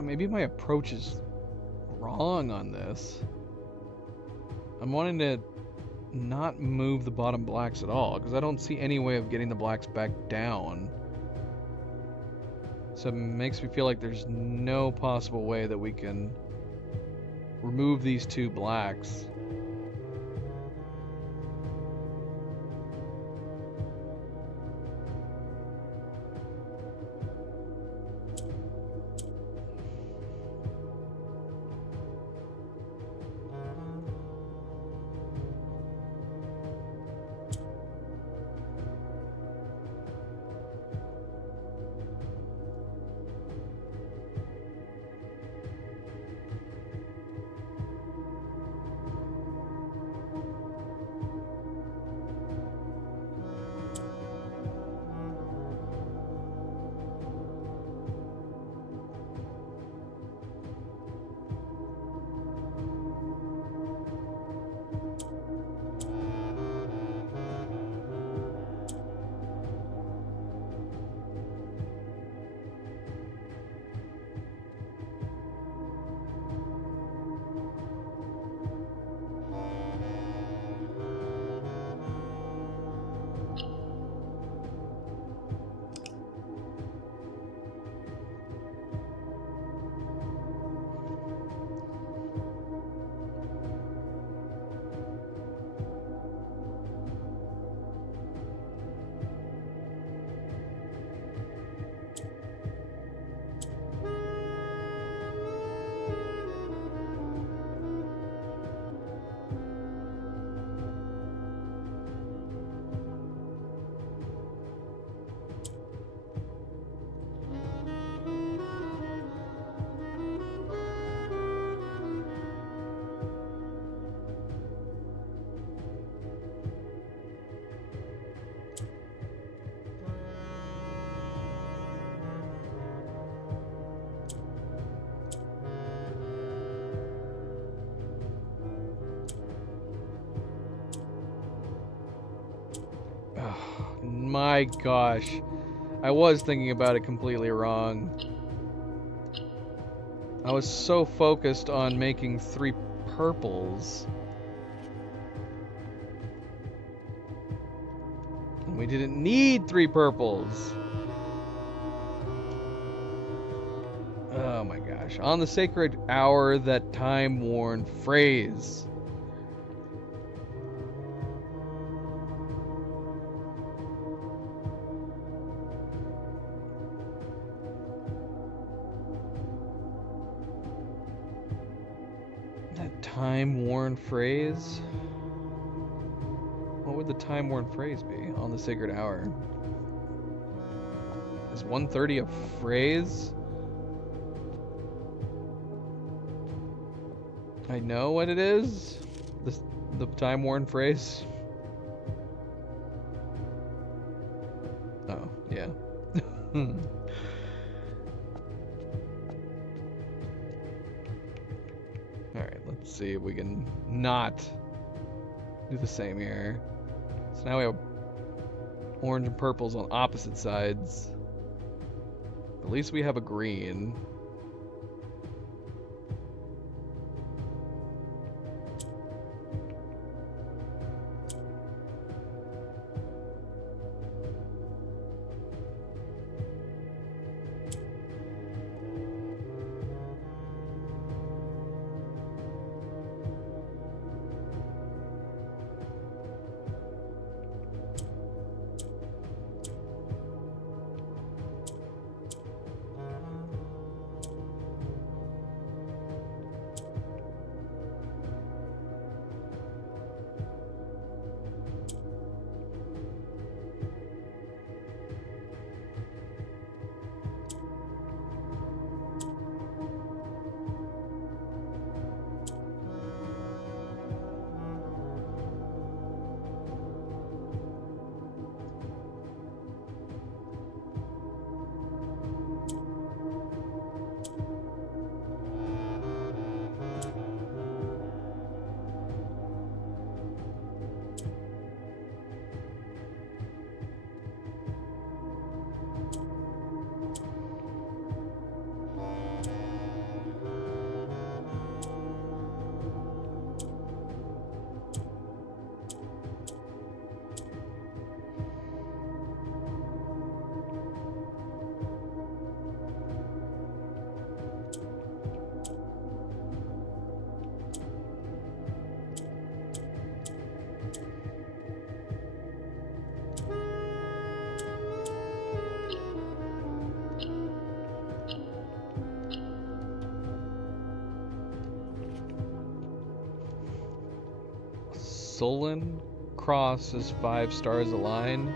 maybe my approach is wrong on this. I'm wanting to not move the bottom blacks at all, because I don't see any way of getting the blacks back down. So it makes me feel like there's no possible way that we can remove these two blacks. My gosh. I was thinking about it completely wrong. I was so focused on making 3 purples. And we didn't need 3 purples. Oh my gosh. On the sacred hour, that time-worn phrase. Time-worn phrase? What would the time-worn phrase be on the sacred hour? Is 1:30 a phrase? I know what it is. The time-worn phrase. Oh, yeah. Alright, let's see if we can not do the same here. So now we have orange and purples on opposite sides. At least we have a green. Solon cross is 5 stars aligned.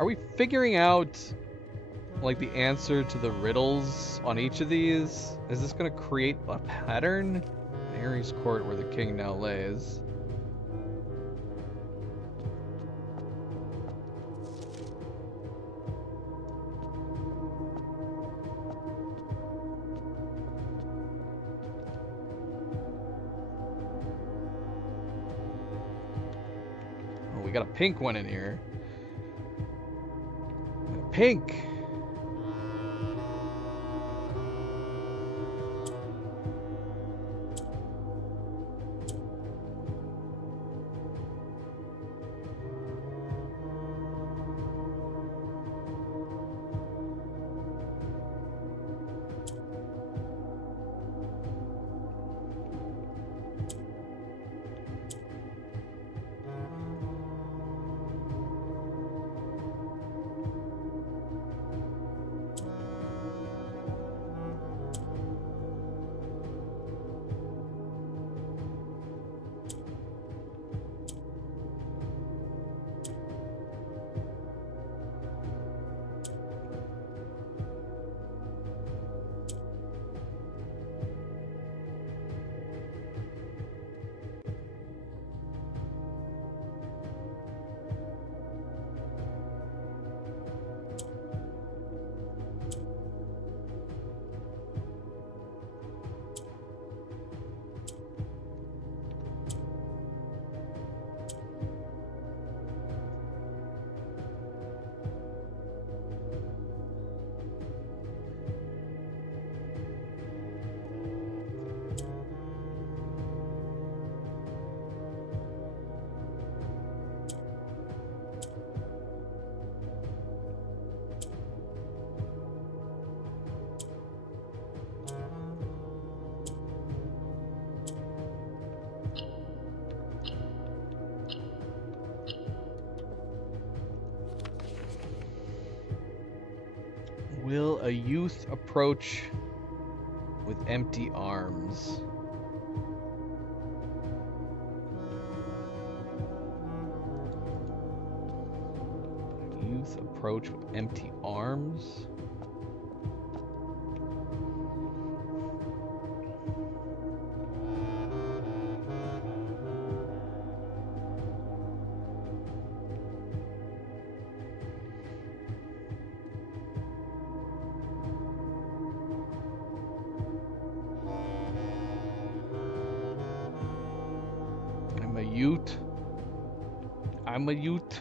Are we figuring out like the answer to the riddles on each of these? Is this going to create a pattern? Ares Court, where the king now lays. Oh, we got a pink one in here. Pink! Will a youth approach with empty arms? Youth approach with empty arms? I'm a youth.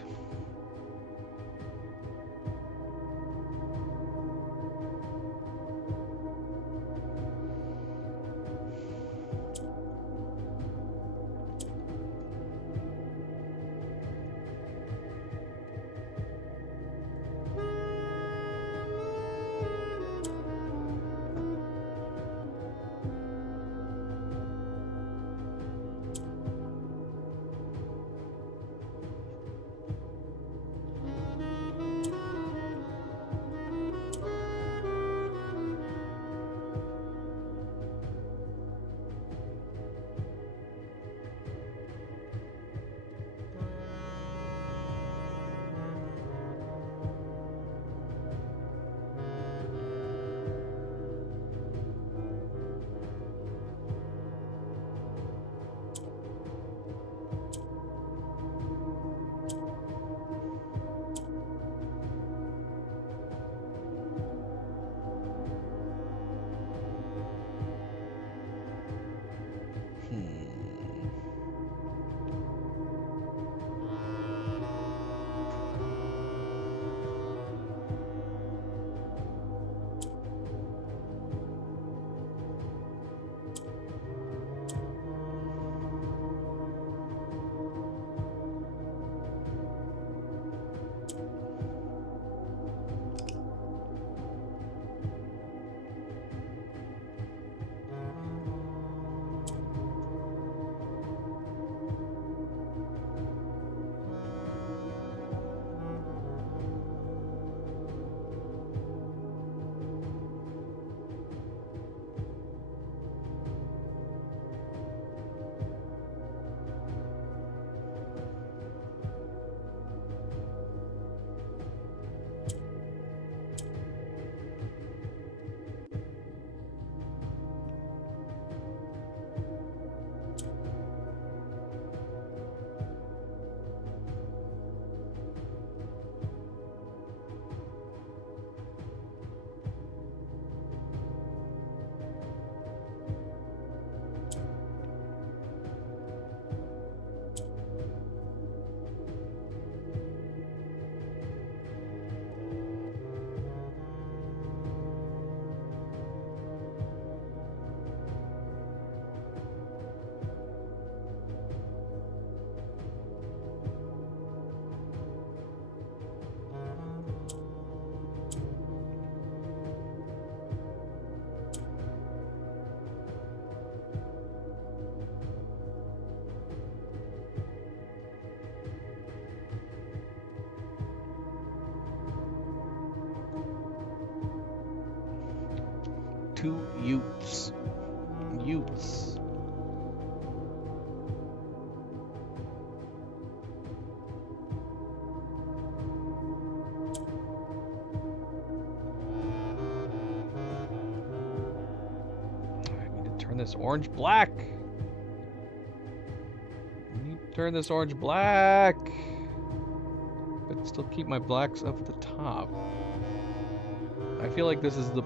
to Utes. Utes. I need to turn this orange black. I need to turn this orange black. But still keep my blacks up at the top. I feel like this is the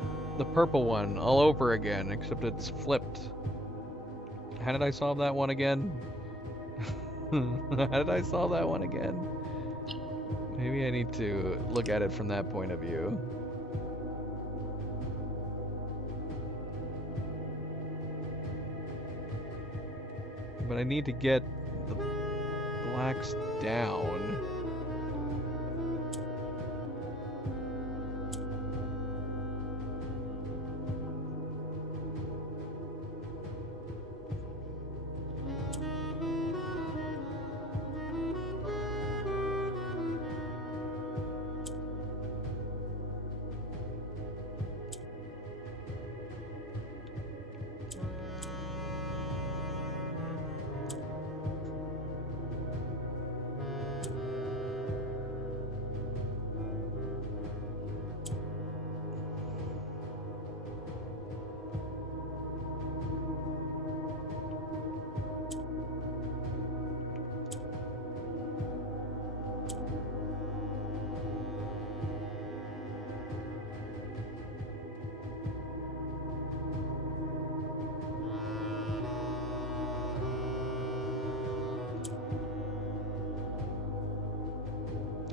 purple one all over again, except it's flipped. How did I solve that one again? How did I solve that one again? Maybe I need to look at it from that point of view. But I need to get the blacks down.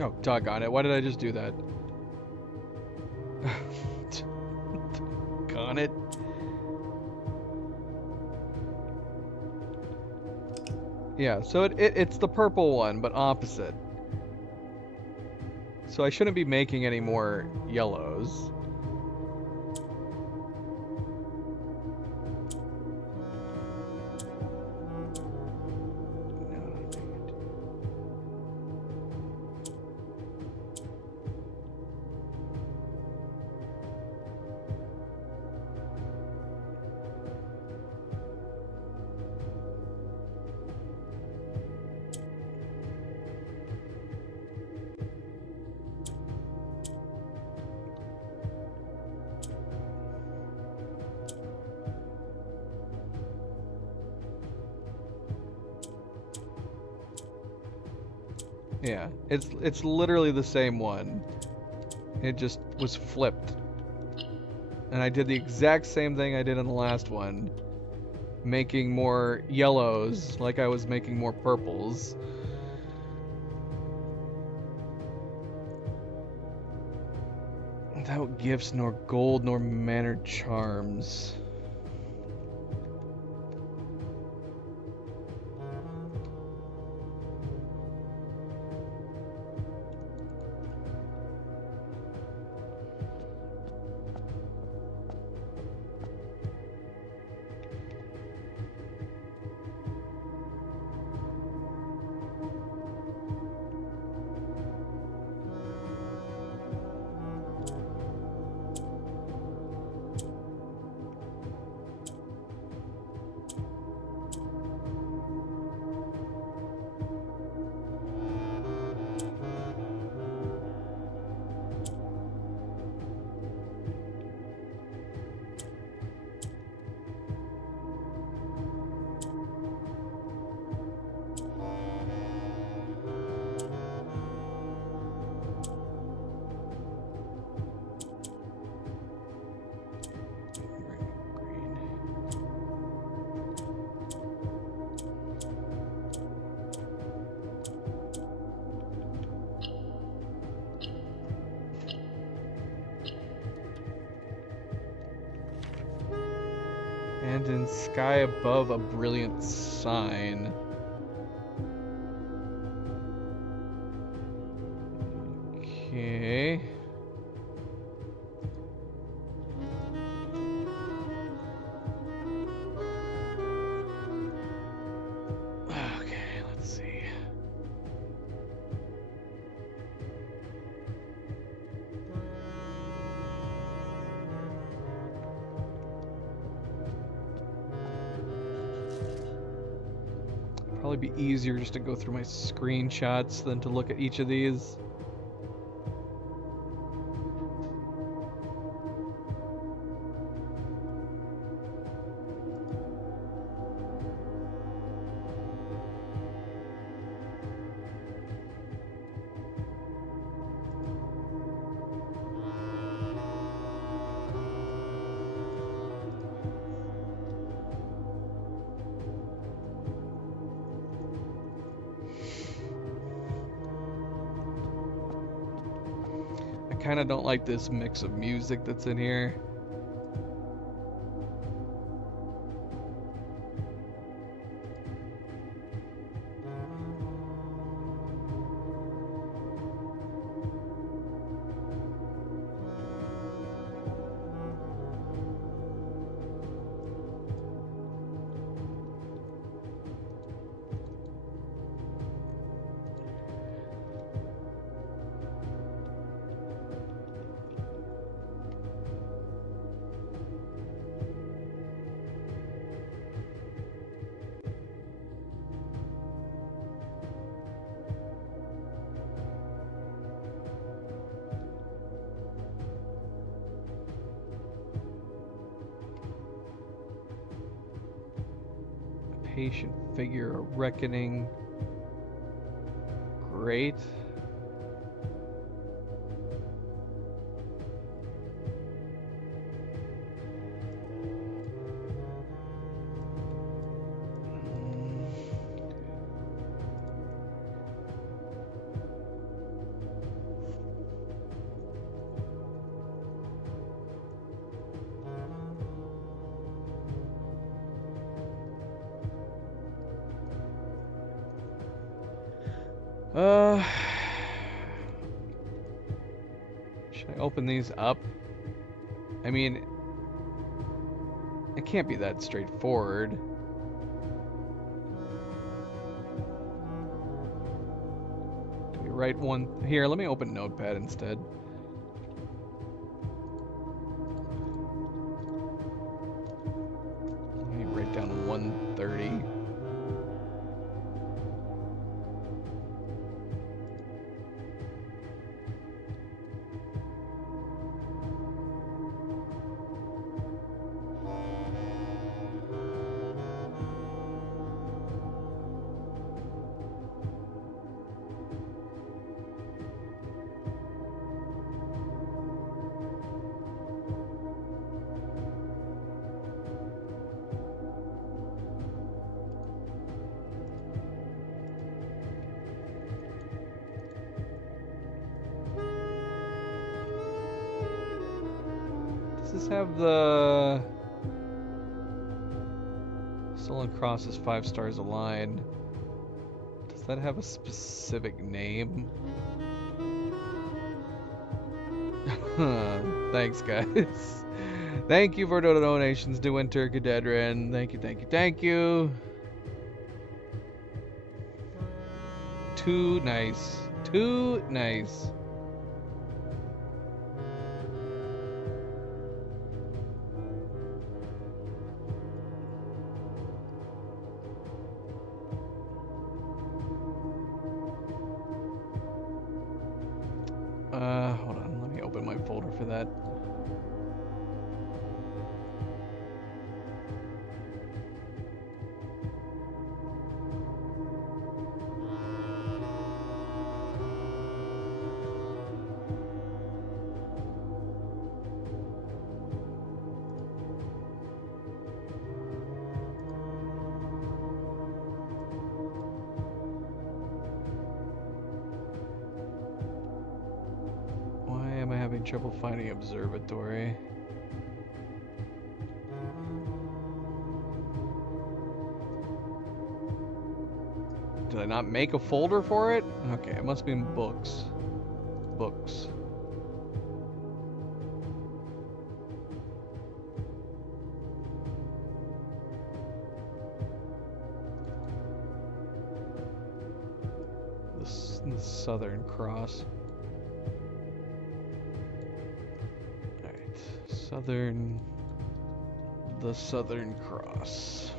Oh, doggone it. Why did I just do that? Doggone it. Yeah, so it's the purple one, but opposite. So I shouldn't be making any more yellows. Yeah, it's literally the same one. It just was flipped. And I did the exact same thing I did in the last one. Making more yellows like I was making more purples. Without gifts, nor gold, nor manner charms. And in sky above a brilliant sign. Okay. Okay, let's see. Probably be easier just to go through my screenshots than to look at each of these. I kind of don't like this mix of music that's in here. Patient figure, a reckoning. Great. Should I open these up? I mean, it can't be that straightforward. Do we write one? Here, let me open Notepad instead. Let me write down 130. Does this have the Stolen Crosses 5 stars aligned? Does that have a specific name? Thanks, guys. Thank you for the donations, DeWinter, Cadedrin. Thank you, thank you, thank you. Too nice. Too nice. Hold on. Let me open my folder for that. Why am I having trouble finding observatory? Did I not make a folder for it? Okay, it must be in books. Books. The Southern Cross. Alright, the Southern Cross.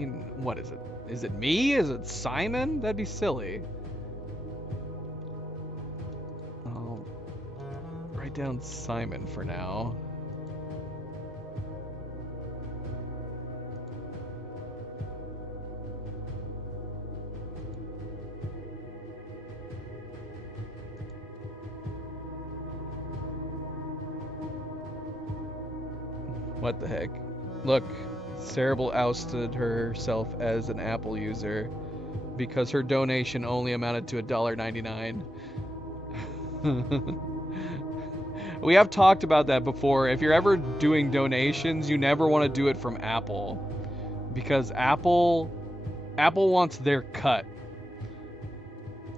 mean, what is it? Is it me? Is it Simon? That'd be silly. I'll write down Simon for now. What the heck? Look, Cerebral ousted herself as an Apple user because her donation only amounted to $1.99. We have talked about that before. If you're ever doing donations, you never want to do it from Apple because Apple wants their cut.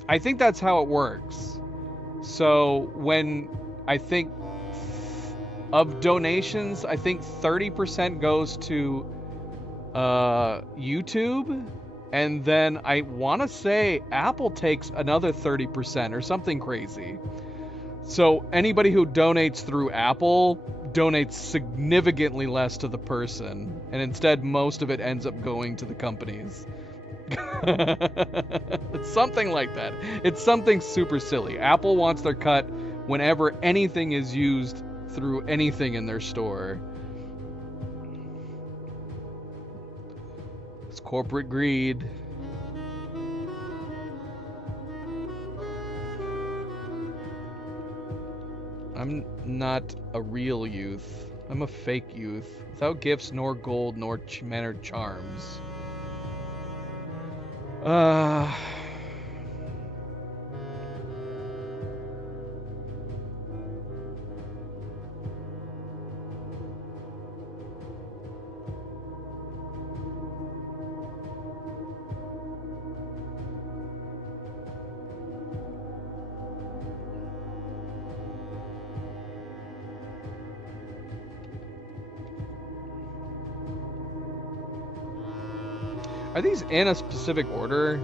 I think that's how it works. So when I think of donations, I think 30% goes to YouTube, and then I want to say Apple takes another 30% or something crazy. So anybody who donates through Apple donates significantly less to the person, and instead most of it ends up going to the companies. It's something like that. It's something super silly. Apple wants their cut whenever anything is used through anything in their store. It's corporate greed. I'm not a real youth. I'm a fake youth, without gifts nor gold nor mannered charms. Are these in a specific order?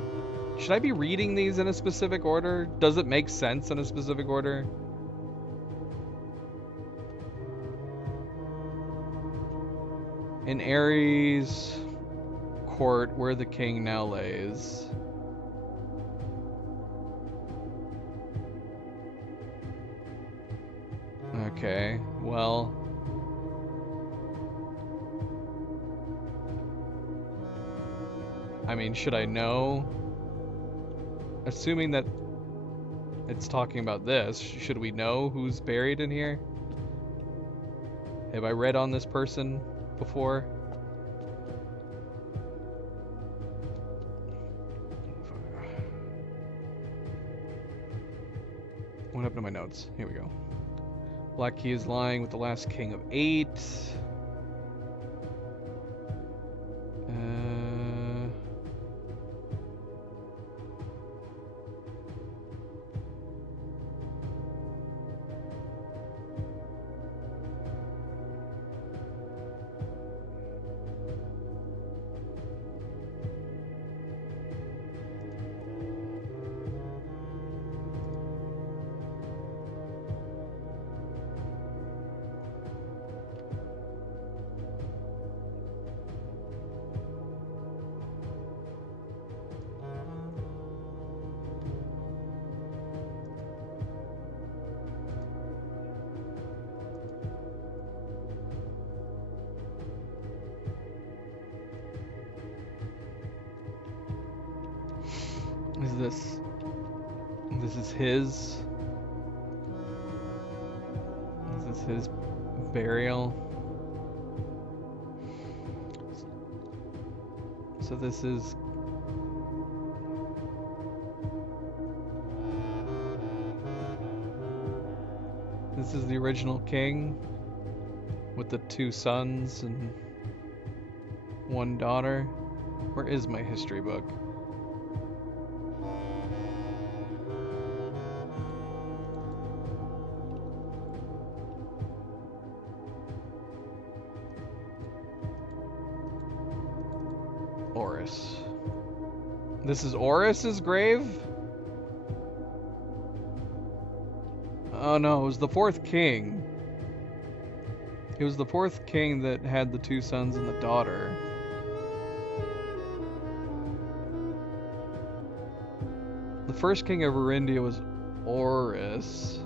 Should I be reading these in a specific order? Does it make sense in a specific order? In Ares court, where the king now lays. Okay, well... I mean, should I know? Assuming that it's talking about this, should we know who's buried in here? Have I read on this person before? What happened to my notes? Here we go. Black Key is lying with the last king of 8. This is his. This is his burial. So this is the original king with the 2 sons and 1 daughter. Where is my history book? Oris. This is Oris's grave? Oh no, it was the 4th king. It was the 4th king that had the 2 sons and the daughter. The first king of Arindia was Oris.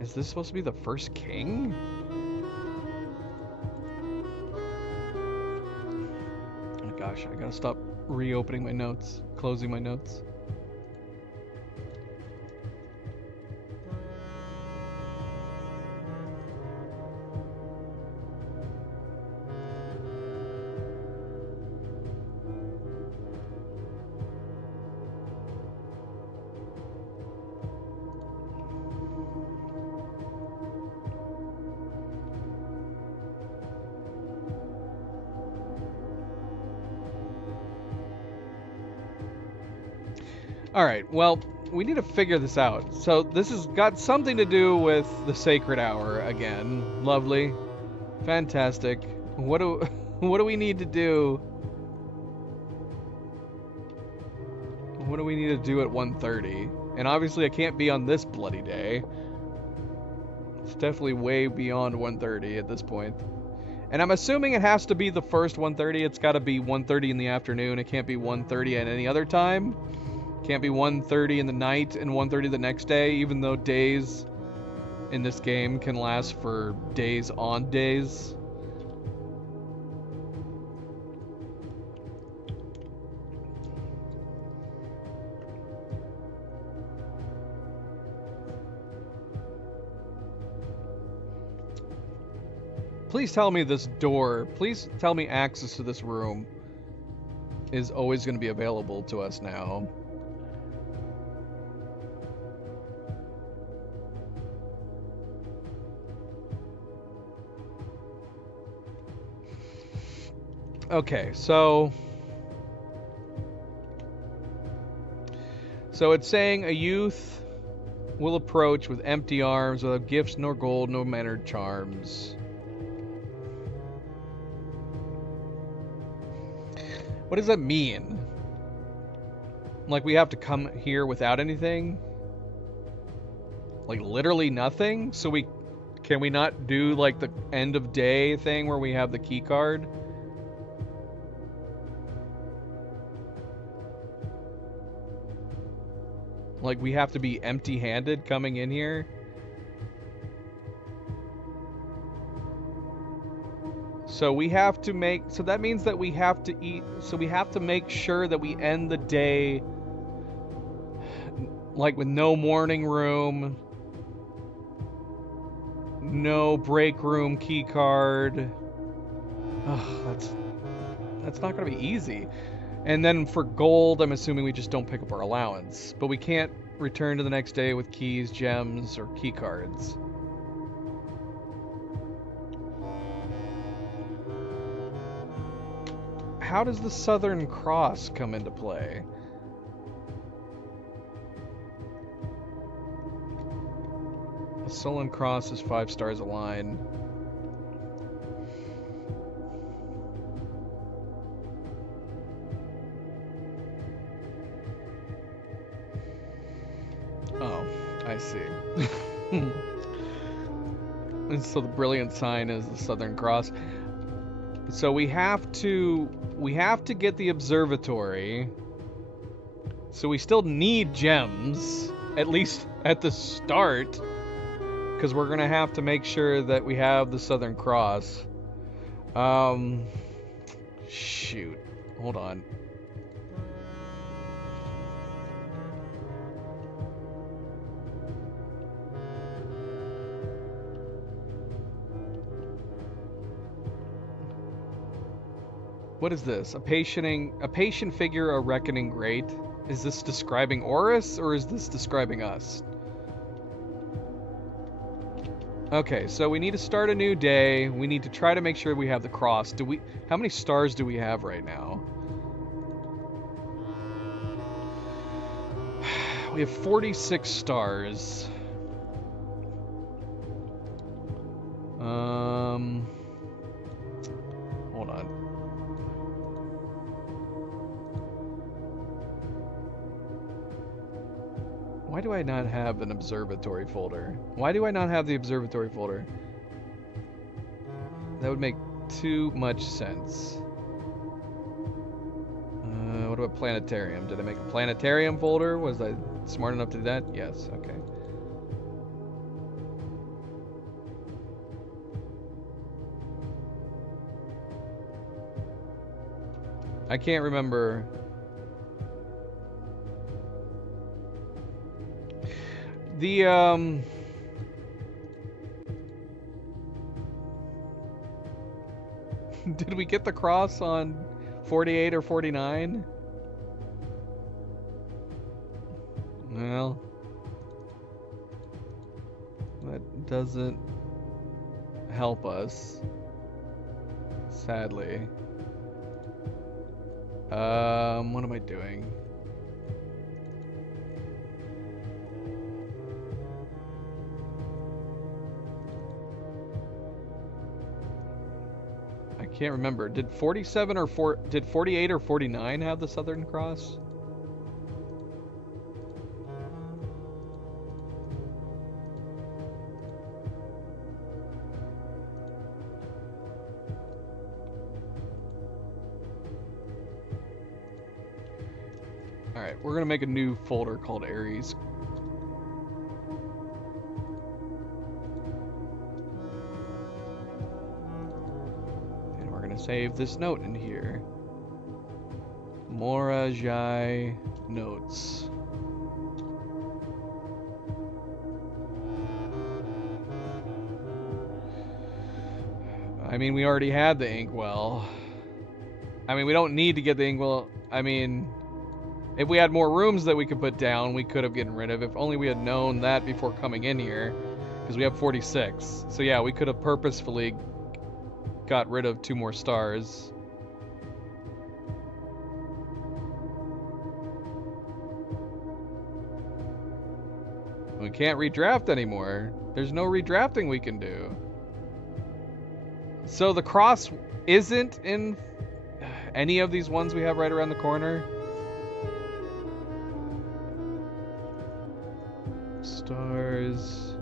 Is this supposed to be the first king? Oh my gosh, I gotta stop reopening my notes, closing my notes. Alright, well, we need to figure this out. So this has got something to do with the Sacred Hour again. Lovely. Fantastic. What do we need to do? What do we need to do at 1:30? And obviously I can't be on this bloody day. It's definitely way beyond 1:30 at this point. And I'm assuming it has to be the first 1:30. It's got to be 1:30 in the afternoon. It can't be 1:30 at any other time. Can't be 1:30 in the night and 1:30 the next day, even though days in this game can last for days on days. Please tell me this door, please tell me access to this room is always going to be available to us now. Okay, so it's saying a youth will approach with empty arms, without gifts nor gold, no mannered charms. What does that mean? Like we have to come here without anything? Like literally nothing? So can we not do like the end of day thing where we have the key card? Like, we have to be empty-handed coming in here? So we have to make... So that means that we have to eat... So we have to make sure that we end the day... Like, with no morning room... No break room key card... Ugh, that's not gonna be easy. And then for gold, I'm assuming we just don't pick up our allowance. But we can't return to the next day with keys, gems, or key cards. How does the Southern Cross come into play? The Southern Cross is 5 stars a line. Oh, I see. And so the brilliant sign is the Southern Cross. So we have to get the observatory. So we still need gems, at least at the start, because we're gonna have to make sure that we have the Southern Cross. Shoot, hold on. What is this? A patient figure, a reckoning great. Is this describing Oris, or is this describing us? Okay, so we need to start a new day. We need to try to make sure we have the cross. How many stars do we have right now? We have 46 stars. Hold on. Why do I not have an observatory folder? Why do I not have the observatory folder? That would make too much sense. What What about planetarium? Did I make a planetarium folder? Was I smart enough to do that? Yes, okay. I can't remember. The, did we get the cross on 48 or 49? Well, that doesn't help us, sadly. What am I doing? I can't remember. Did 47 or did 48 or 49 have the Southern Cross? Alright, we're gonna make a new folder called Ares. And we're gonna save this note in here. Morajai notes. I mean, we already had the inkwell. I mean, we don't need to get the inkwell. I mean, if we had more rooms that we could put down, we could have gotten rid of. If only we had known that before coming in here. Because we have 46. So yeah, we could have purposefully got rid of 2 more stars. We can't redraft anymore. There's no redrafting we can do. So the cross isn't in any of these ones we have right around the corner. Stars.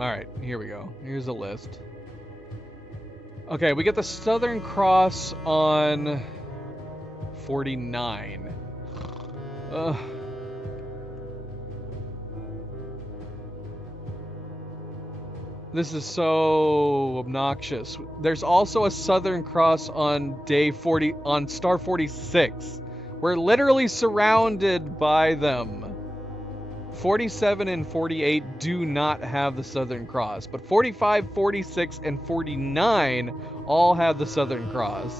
Alright, here we go. Here's a list. Okay, we get the Southern Cross on 49. This is so obnoxious. There's also a Southern Cross on day 40, on star 46. We're literally surrounded by them. 47 and 48 do not have the Southern Cross, but 45, 46, and 49 all have the Southern Cross.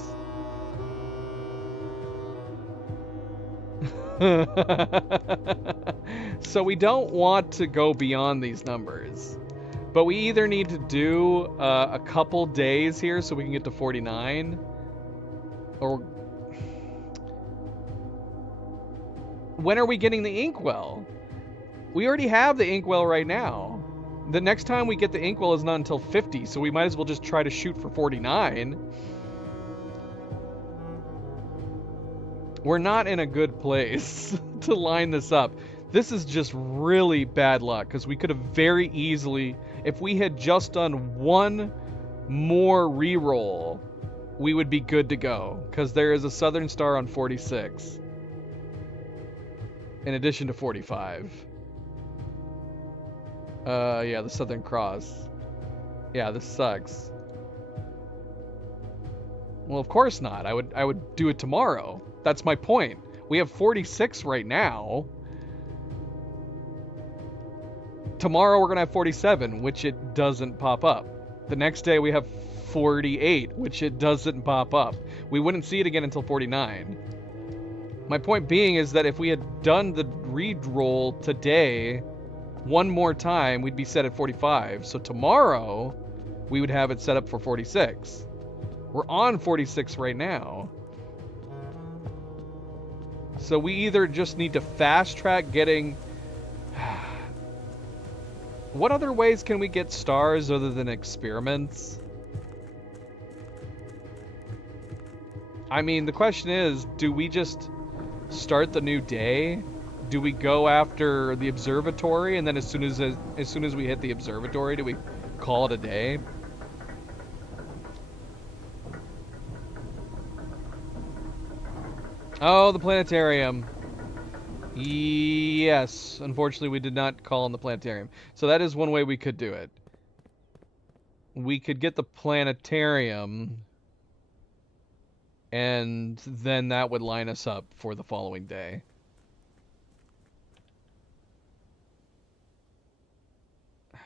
So we don't want to go beyond these numbers. But we either need to do a couple days here so we can get to 49, or when are we getting the inkwell? We already have the inkwell right now. The next time we get the inkwell is not until 50, so we might as well just try to shoot for 49. We're not in a good place to line this up. This is just really bad luck, because we could have very easily, if we had just done one more reroll, we would be good to go, because there is a Southern Star on 46, in addition to 45. Yeah, the Southern Cross. Yeah, this sucks. Well, of course not. I would do it tomorrow. That's my point. We have 46 right now. Tomorrow we're gonna have 47, which it doesn't pop up. The next day we have 48, which it doesn't pop up. We wouldn't see it again until 49. My point being is that if we had done the re-roll today one more time, we'd be set at 45. So tomorrow we would have it set up for 46. We're on 46 right now. So we either just need to fast track getting... What other ways can we get stars other than experiments? I mean, the question is, do we just start the new day, do we go after the observatory, and then as soon as we hit the observatory, do we call it a day? Oh, the planetarium. Yes, unfortunately we did not call on the planetarium. So that is one way we could do it. We could get the planetarium, and then that would line us up for the following day.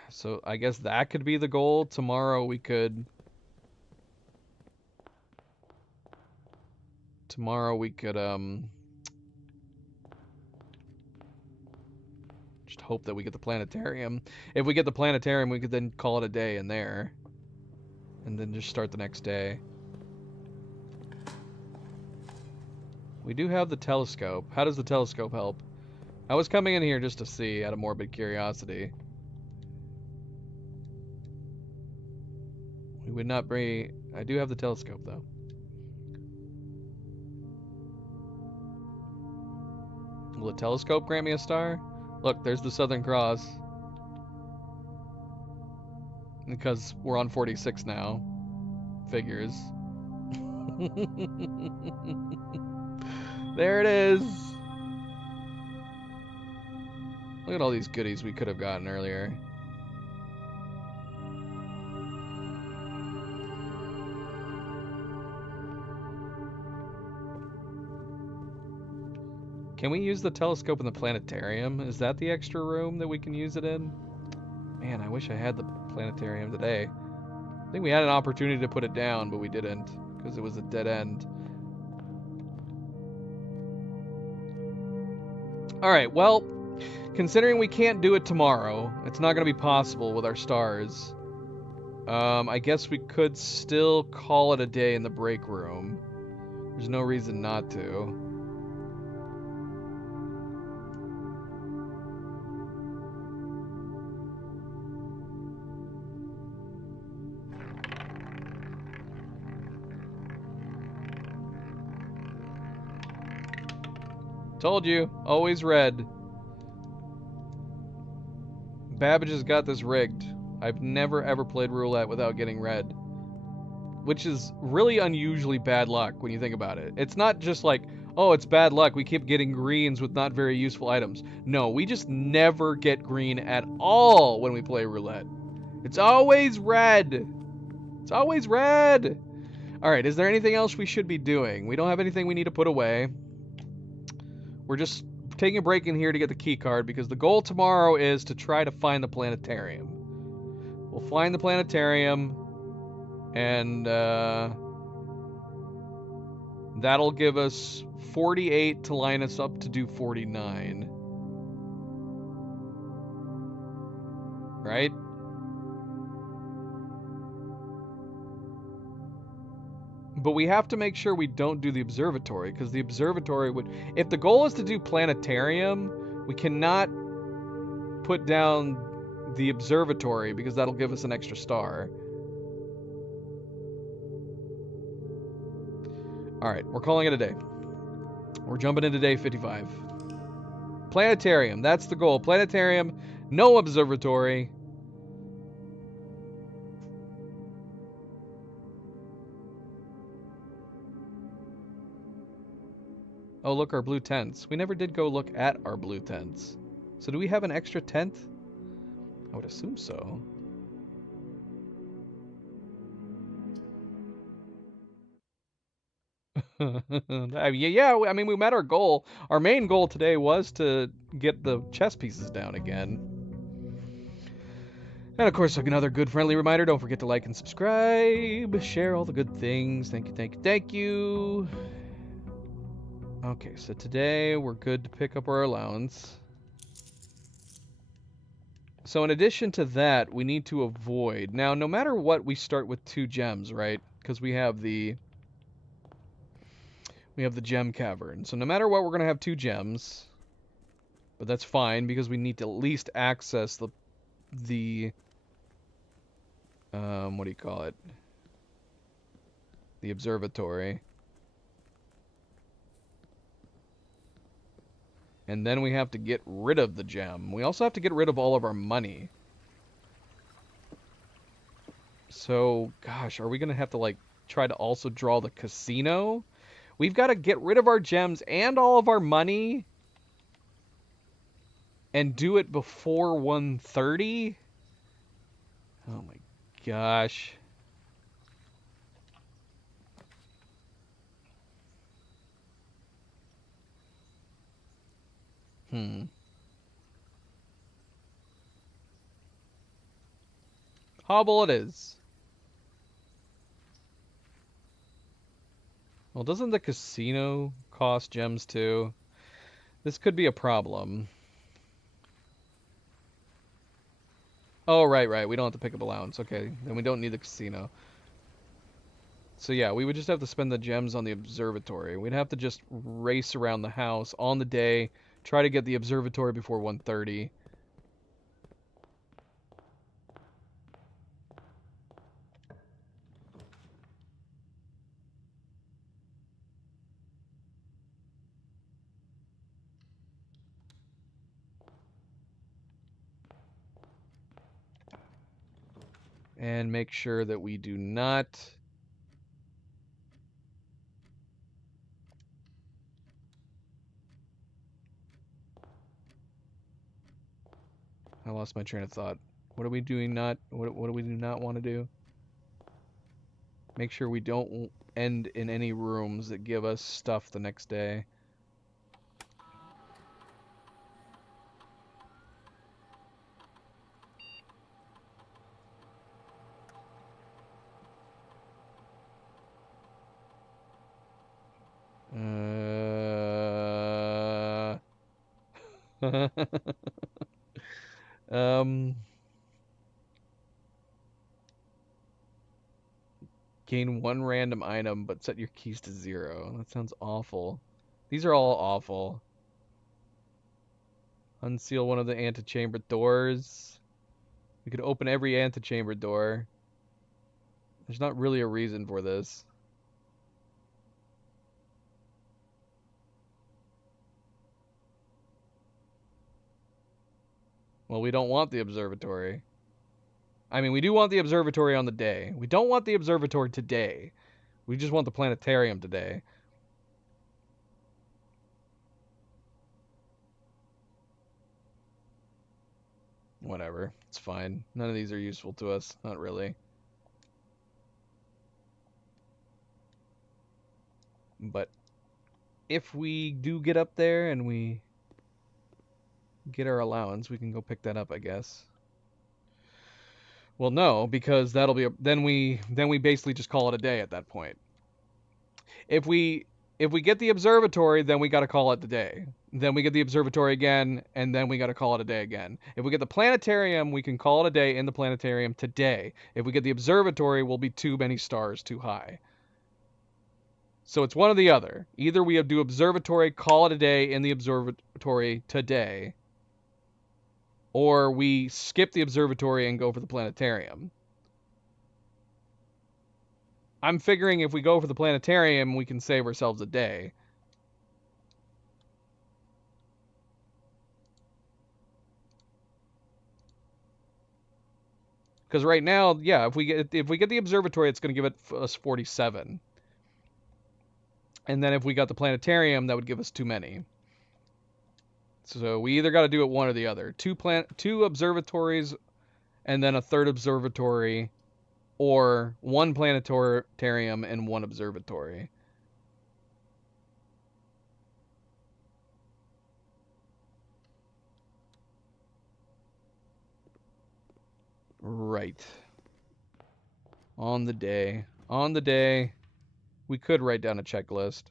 So I guess that could be the goal. Tomorrow we could... just hope that we get the planetarium. If we get the planetarium, we could then call it a day in there. And then just start the next day. We do have the telescope. How does the telescope help? I was coming in here just to see, out of morbid curiosity. We would not bring... I do have the telescope, though. Will the telescope grant me a star? Look, there's the Southern Cross. Because we're on 46 now. Figures. There it is! Look at all these goodies we could have gotten earlier. Can we use the telescope in the planetarium? Is that the extra room that we can use it in? Man, I wish I had the planetarium today. I think we had an opportunity to put it down, but we didn't, because it was a dead end. Alright, well, considering we can't do it tomorrow, it's not going to be possible with our stars. I guess we could still call it a day in the break room. There's no reason not to. Told you, always red. Babbage has got this rigged. I've never ever played roulette without getting red. Which is really unusually bad luck when you think about it. It's not just like, oh, it's bad luck, we keep getting greens with not very useful items. No, we just never get green at all when we play roulette. It's always red. It's always red. Alright, is there anything else we should be doing? We don't have anything we need to put away. We're just taking a break in here to get the key card because the goal tomorrow is to try to find the planetarium. We'll find the planetarium, and that'll give us 48 to line us up to do 49. Right? But we have to make sure we don't do the observatory, because the observatory would... If the goal is to do planetarium, we cannot put down the observatory, because that'll give us an extra star. Alright, we're calling it a day. We're jumping into day 55. Planetarium, that's the goal. Planetarium, no observatory. Oh, look, our blue tents. We never did go look at our blue tents. So do we have an extra tent? I would assume so. Yeah, I mean, we met our goal. Our main goal today was to get the chess pieces down again. And of course, another good friendly reminder, don't forget to like and subscribe. Share all the good things. Thank you, thank you, thank you. Okay, so today we're good to pick up our allowance. So in addition to that, we need to avoid... Now, no matter what, we start with 2 gems, right? Because we have the gem cavern. So no matter what, we're going to have 2 gems. But that's fine, because we need to at least access the what do you call it? The observatory. And then we have to get rid of the gem. We also have to get rid of all of our money. So, gosh, are we going to have to, like, try to also draw the casino? We've got to get rid of our gems and all of our money and do it before 1:30? Oh my gosh. Hobble it is. Well, doesn't the casino cost gems too? This could be a problem. Oh, right. We don't have to pick up allowance. Okay, then we don't need the casino. So yeah, we would just have to spend the gems on the observatory. We'd have to just race around the house on the day, try to get the observatory before 1:30. And make sure that we do not... I lost my train of thought. What are we doing not... What do we do not want to do? Make sure we don't end in any rooms that give us stuff the next day. Um, gain one random item, but set your keys to 0. That sounds awful. These are all awful. Unseal one of the antechamber doors. We could open every antechamber door. There's not really a reason for this. Well, we don't want the observatory. I mean, we do want the observatory on the day. We don't want the observatory today. We just want the planetarium today. Whatever. It's fine. None of these are useful to us. Not really. But if we do get up there and we get our allowance, we can go pick that up, I guess. Well, no, because that'll be then we basically just call it a day at that point. If we get the observatory, then we got to call it the day. Then we get the observatory again, and then we got to call it a day again. If we get the planetarium, we can call it a day in the planetarium today. If we get the observatory, we'll be too many stars too high. So it's one or the other. Either we do observatory, call it a day in the observatory today, or we skip the observatory and go for the planetarium. I'm figuring if we go for the planetarium, we can save ourselves a day. Because right now, yeah, if we get the observatory, it's going to give us 47. And then if we got the planetarium, that would give us too many. So we either got to do it one or the other. Two observatories, and then a third observatory, or one planetarium and one observatory. Right. On the day. On the day. We could write down a checklist.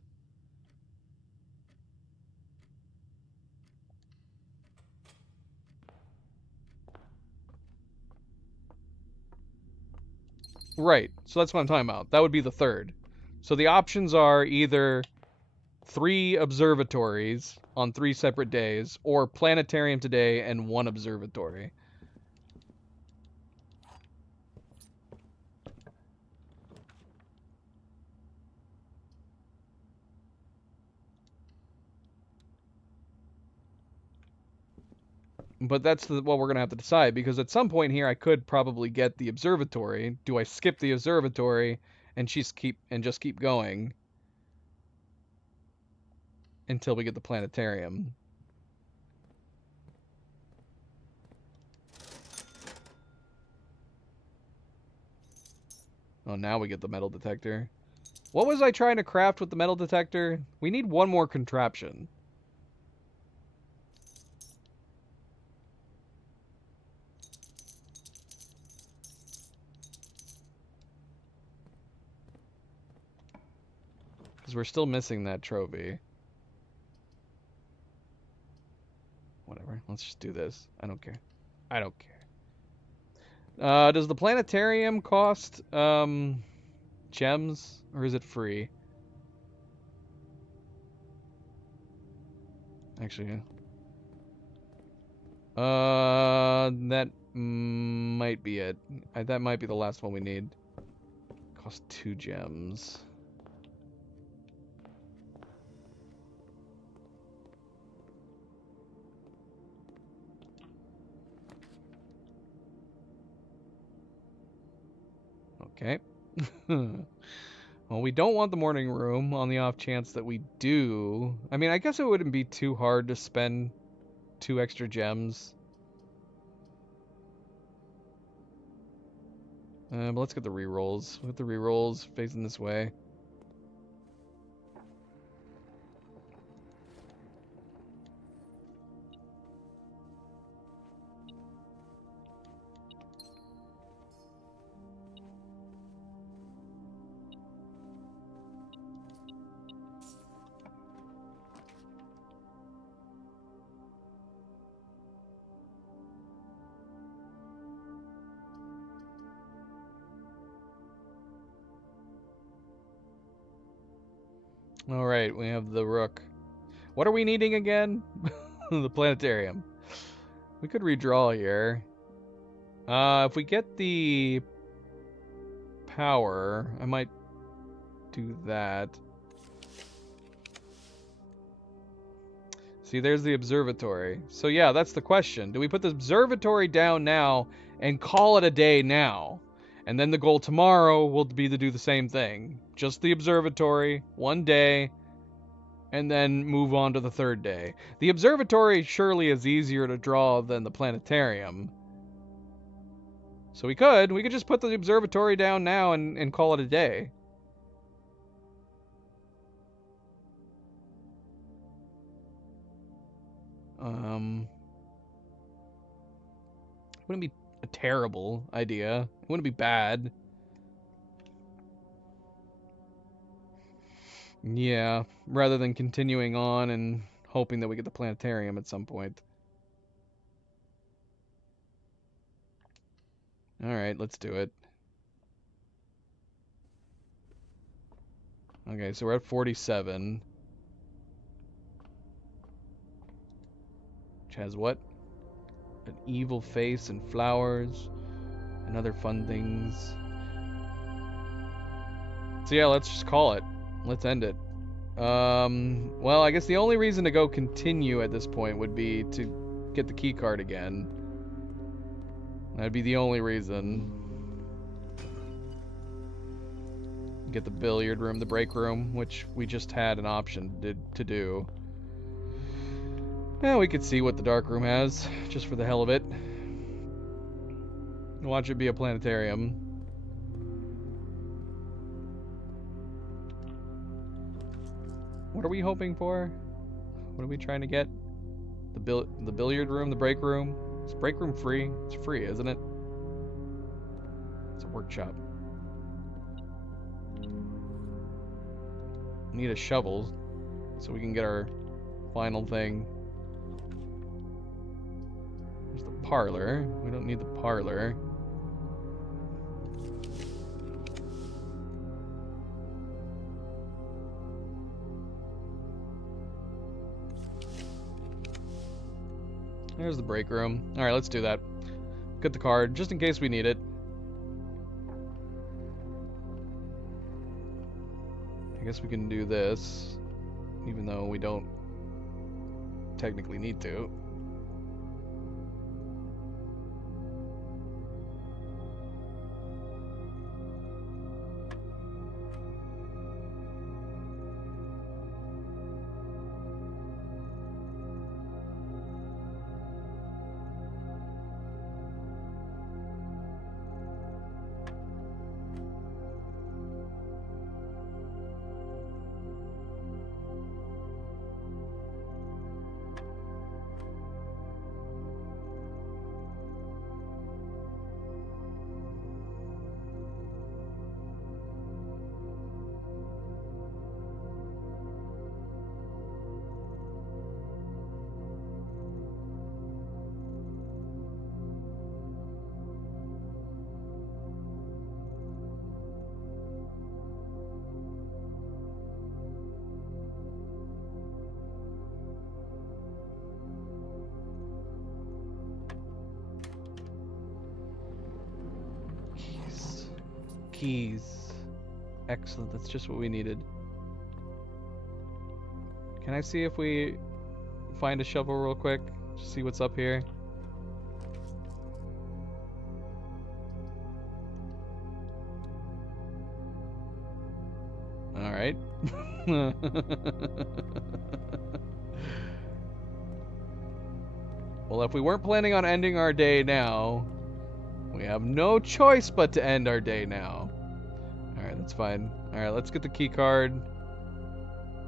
Right. So that's what I'm talking about. That would be the third. So the options are either 3 observatories on 3 separate days, or planetarium today and 1 observatory. But that's what we're gonna have to decide, because at some point here I could probably get the observatory. Do I skip the observatory and just keep going until we get the planetarium? Oh, now we get the metal detector. What was I trying to craft with the metal detector? We need one more contraption. Because we're still missing that trophy. Whatever. Let's just do this. I don't care. I don't care. Does the planetarium cost gems, or is it free? Actually, that might be it. That might be the last one we need. Cost 2 gems. Okay. Well, we don't want the morning room on the off chance that we do. I mean, I guess it wouldn't be too hard to spend 2 extra gems. But let's get the rerolls. With the rerolls facing this way. All right, we have the rook. What are we needing again? The planetarium. We could redraw here. If we get the power, I might do that. See, there's the observatory. So yeah, that's the question. Do we put the observatory down now and call it a day now? And then the goal tomorrow will be to do the same thing. Just the observatory, one day, and then move on to the third day. The observatory surely is easier to draw than the planetarium. So we could just put the observatory down now and call it a day. It wouldn't be a terrible idea. It wouldn't be bad. Yeah, rather than continuing on and hoping that we get the planetarium at some point. Alright, let's do it. Okay, so we're at 47. Which has what? An evil face and flowers and other fun things. So yeah, let's just call it. Let's end it. Well, I guess the only reason to go continue at this point would be to get the key card again. That'd be the only reason. Get the billiard room, the break room, which we just had an option to do. Yeah, we could see what the dark room has, just for the hell of it. Watch it be a planetarium. What are we hoping for? What are we trying to get? The billiard room, the break room. Is break room free? It's free, isn't it? It's a workshop. We need a shovel so we can get our final thing. There's the parlor. We don't need the parlor. There's the break room. Alright, let's do that. Get the card, just in case we need it. I guess we can do this, even though we don't technically need to. keys. Excellent, that's just what we needed. Can I see if we find a shovel real quick? Just see what's up here. Alright. Well, if we weren't planning on ending our day now, we have no choice but to end our day now. Alright, that's fine. Alright, let's get the key card.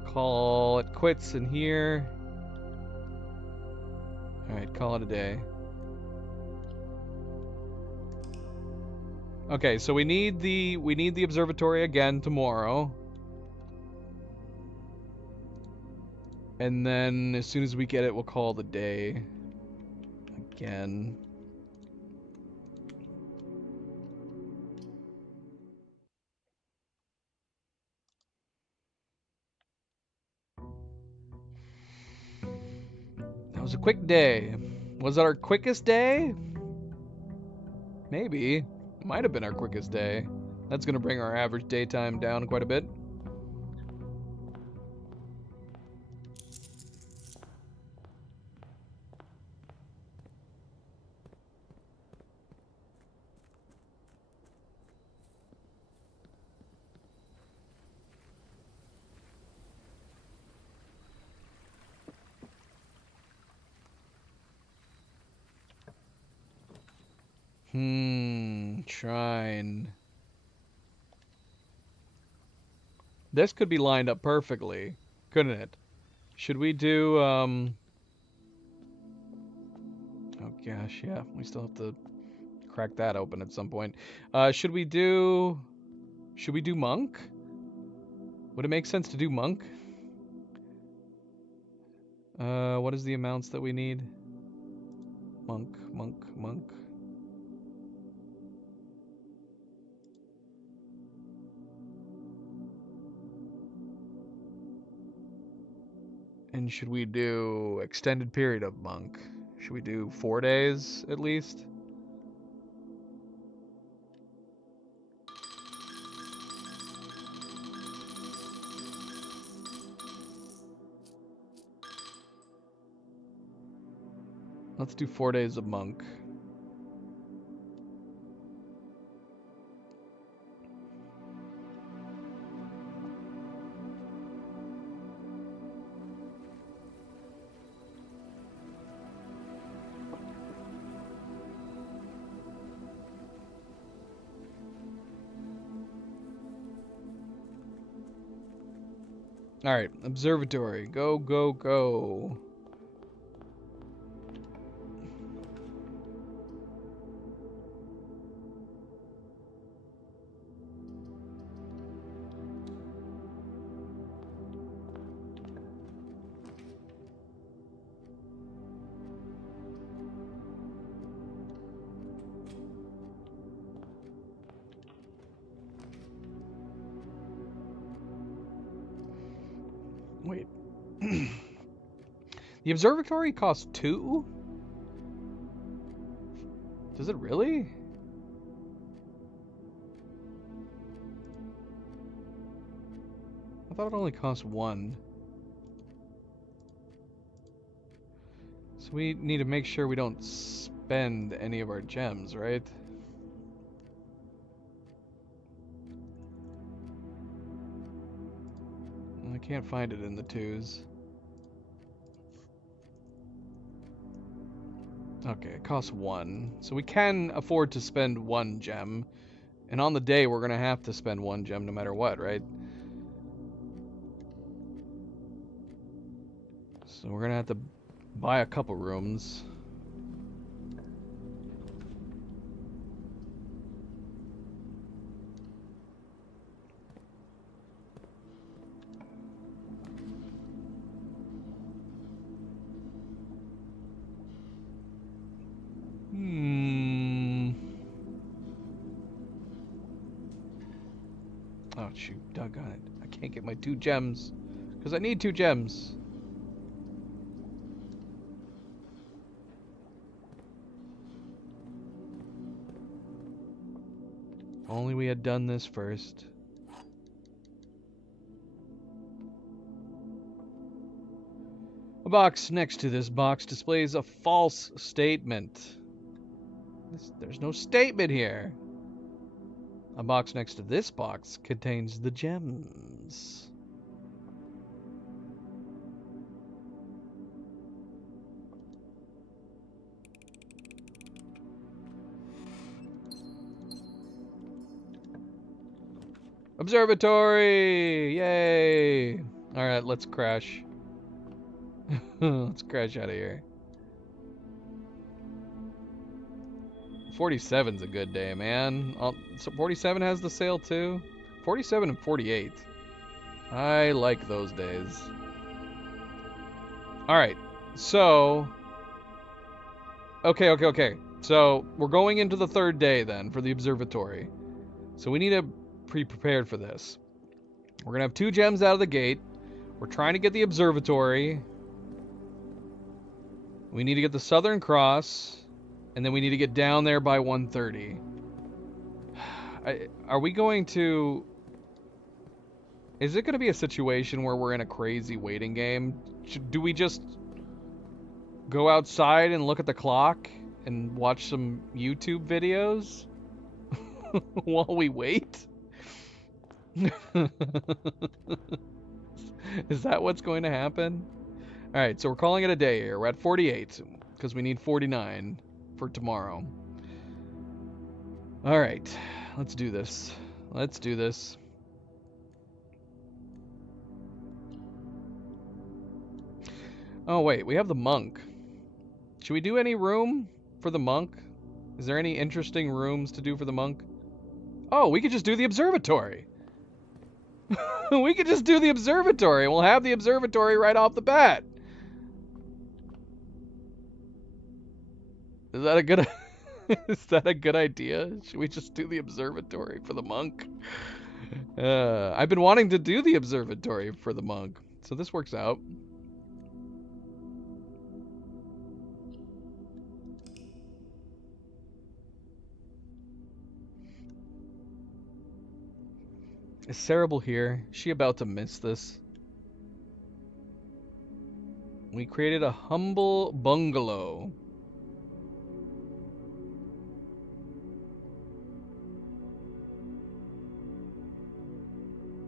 Call it quits in here. Alright, call it a day. Okay, so we need the observatory again tomorrow. And then as soon as we get it, we'll call the day again. That was a quick day. Was it our quickest day? Maybe. It might have been our quickest day. That's gonna bring our average daytime down quite a bit. Shrine. This could be lined up perfectly, couldn't it? Should we do, oh gosh, yeah, we still have to crack that open at some point. Should we do monk? Would it make sense to do monk? What is the amounts that we need? Monk. And should we do extended period of monk? Should we do 4 days at least? Let's do 4 days of monk. Alright, observatory. Go, go, go. Wait. The observatory costs 2? Does it really? I thought it only cost 1. So we need to make sure we don't spend any of our gems, right? I can't find it in the 2s. Okay, it costs 1. So we can afford to spend 1 gem. And on the day, we're going to have to spend 1 gem no matter what, right? So we're going to have to buy a couple rooms. Oh, shoot. Doggone it. I can't get my 2 gems. Because I need 2 gems. Only we had done this first. A box next to this box displays a false statement. There's no statement here. A box next to this box contains the gems. Observatory! Yay! Alright, let's crash. Let's crash out of here. 47's a good day, man. So 47 has the sale too? 47 and 48. I like those days. Alright, so... Okay. So, we're going into the third day then for the observatory. So we need to be prepared for this. We're going to have 2 gems out of the gate. We're trying to get the observatory. We need to get the Southern Cross. And then we need to get down there by 1:30. Are we going to... Is it going to be a situation where we're in a crazy waiting game? Do we just go outside and look at the clock and watch some YouTube videos while we wait? Is that what's going to happen? Alright, so we're calling it a day here. We're at 48 because we need 49 for tomorrow. Alright, let's do this. Let's do this. Oh wait, we have the monk. Should we do any room for the monk? Is there any interesting rooms to do for the monk? Oh, we could just do the observatory. We could just do the observatory. We'll have the observatory right off the bat. Is that a good Is that a good idea? Should we just do the observatory for the monk? I've been wanting to do the observatory for the monk, so this works out. Is Cerebral here? Is she about to miss this? We created a humble bungalow.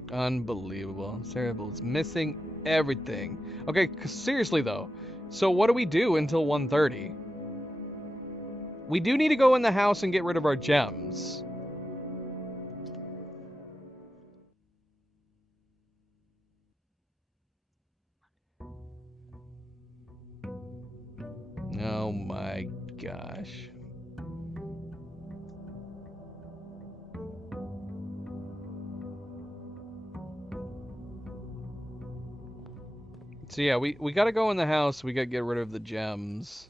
Unbelievable. Cerebral is missing everything. Okay, seriously though. So what do we do until 1:30? We do need to go in the house and get rid of our gems. Oh my gosh. So yeah, we gotta go in the house, we gotta get rid of the gems.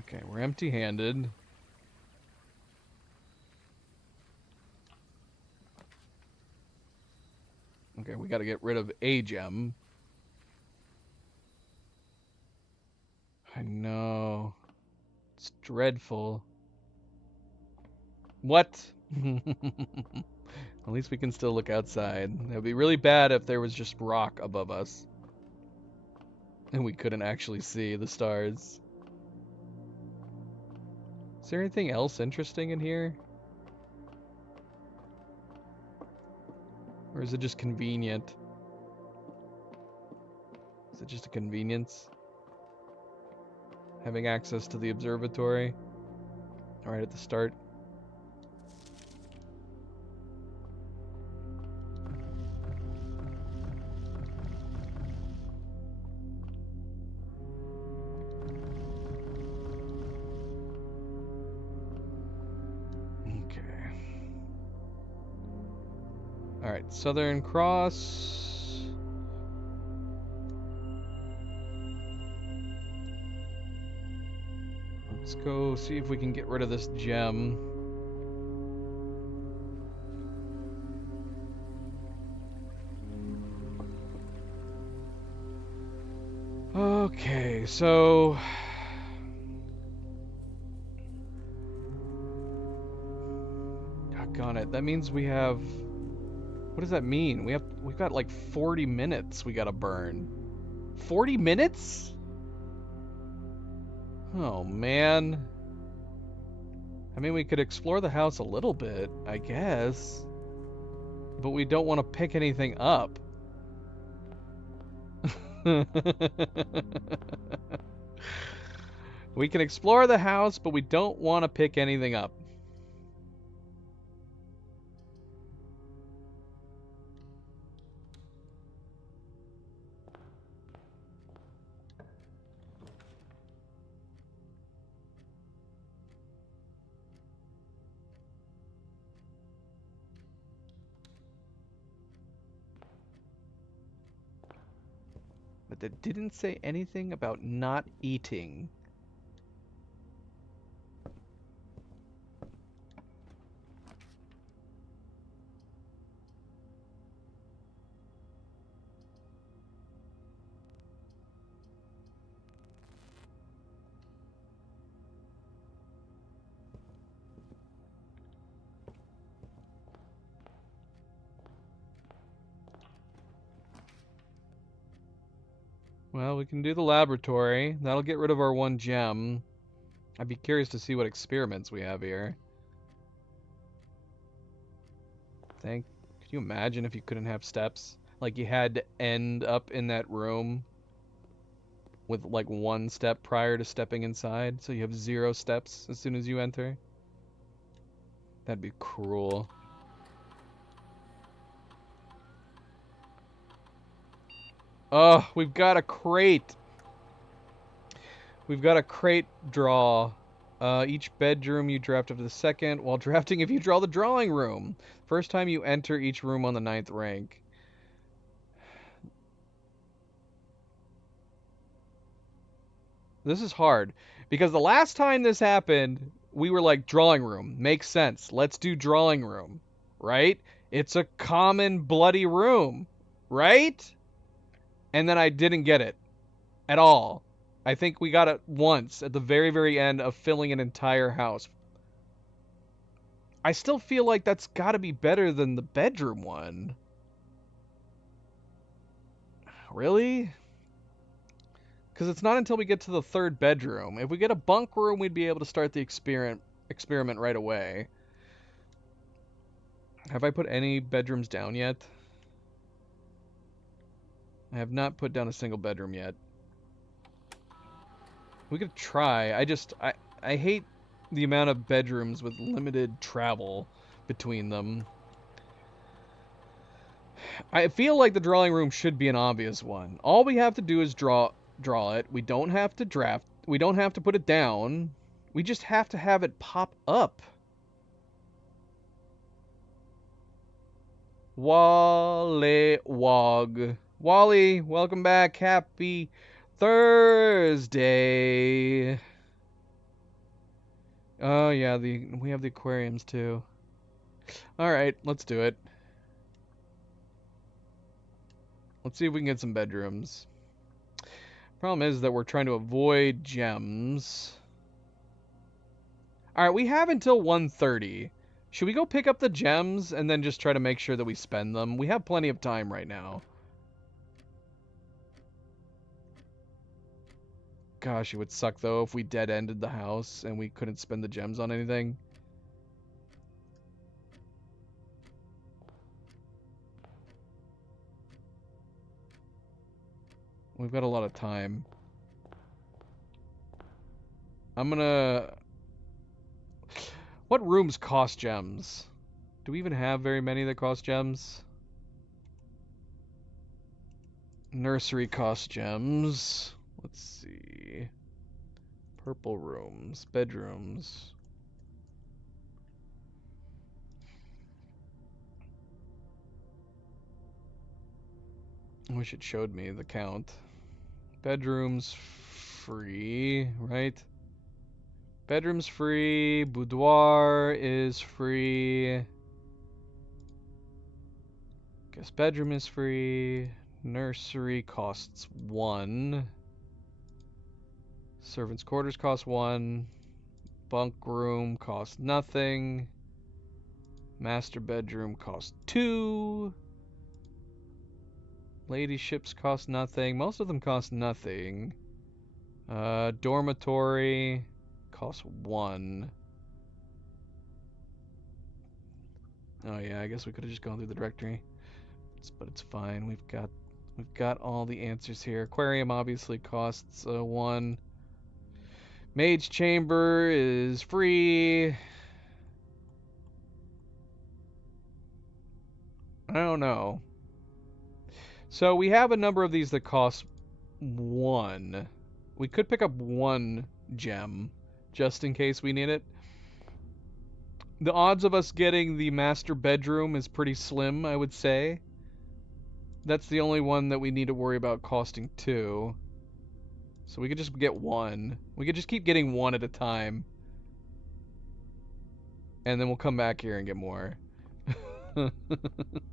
Okay, we're empty-handed. Okay, we gotta get rid of a gem. I know. It's dreadful. What? At least we can still look outside. It would be really bad if there was just rock above us. And we couldn't actually see the stars. Is there anything else interesting in here? Or is it just convenient? Is it just a convenience? Having access to the observatory? Right at the start. Alright, Southern Cross. Let's go see if we can get rid of this gem. Okay, so doggone it. That means we have, what does that mean? We've got like 40 minutes we gotta burn. 40 minutes? Oh man. I mean, we could explore the house a little bit, I guess. But we don't want to pick anything up. We can explore the house, but we don't want to pick anything up. But it didn't say anything about not eating. Well, we can do the laboratory. That'll get rid of our 1 gem. I'd be curious to see what experiments we have here. Could you imagine if you couldn't have steps? Like you had to end up in that room with like 1 step prior to stepping inside, so you have 0 steps as soon as you enter? That'd be cruel. Oh, we've got a crate. We've got a crate draw. Each bedroom you draft up to the second. While drafting, if you draw the drawing room. First time you enter each room on the 9th rank. This is hard. Because the last time this happened, we were like, drawing room. Makes sense. Let's do drawing room. Right? It's a common bloody room. Right? And then I didn't get it. At all. I think we got it once at the very, very end of filling an entire house. I still feel like that's got to be better than the bedroom one. Really? Because it's not until we get to the 3rd bedroom. If we get a bunk room, we'd be able to start the experiment right away. Have I put any bedrooms down yet? I have not put down a single bedroom yet. We could try. I hate the amount of bedrooms with limited travel between them. I feel like the drawing room should be an obvious one. All we have to do is draw it. We don't have to draft. We don't have to put it down. We just have to have it pop up. Wally Wog. Wally, welcome back. Happy Thursday. Oh yeah, we have the aquariums too. All right, let's do it. Let's see if we can get some bedrooms. Problem is that we're trying to avoid gems. All right, we have until 1:30. Should we go pick up the gems and then just try to make sure that we spend them? We have plenty of time right now. Gosh, it would suck though if we dead-ended the house and we couldn't spend the gems on anything. We've got a lot of time. I'm gonna... What rooms cost gems? Do we even have very many that cost gems? Nursery costs gems. Let's see. Purple rooms. Bedrooms. I wish it showed me the count. Bedrooms free, right? Bedroom's free. Boudoir is free. Guest bedroom is free. Nursery costs 1. Servants' quarters cost 1. Bunk room costs nothing. Master bedroom costs 2. Lady ships cost nothing. Most of them cost nothing. Dormitory costs 1. Oh yeah, I guess we could have just gone through the directory. But it's fine. We've got all the answers here. Aquarium obviously costs 1. Mage chamber is free. I don't know. So we have a number of these that cost 1. We could pick up 1 gem just in case we need it. The odds of us getting the master bedroom is pretty slim, I would say. That's the only one that we need to worry about costing 2. So we could just get 1. We could just keep getting 1 at a time. And then we'll come back here and get more.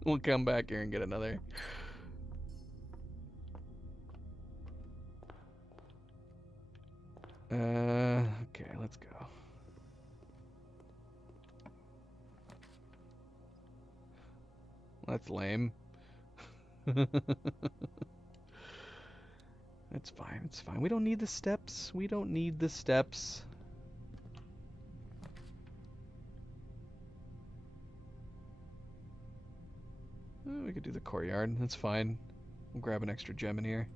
We'll come back here and get another. Okay, let's go. That's lame. It's fine, it's fine. We don't need the steps. We don't need the steps. We could do the courtyard. That's fine. We'll grab an extra gem in here.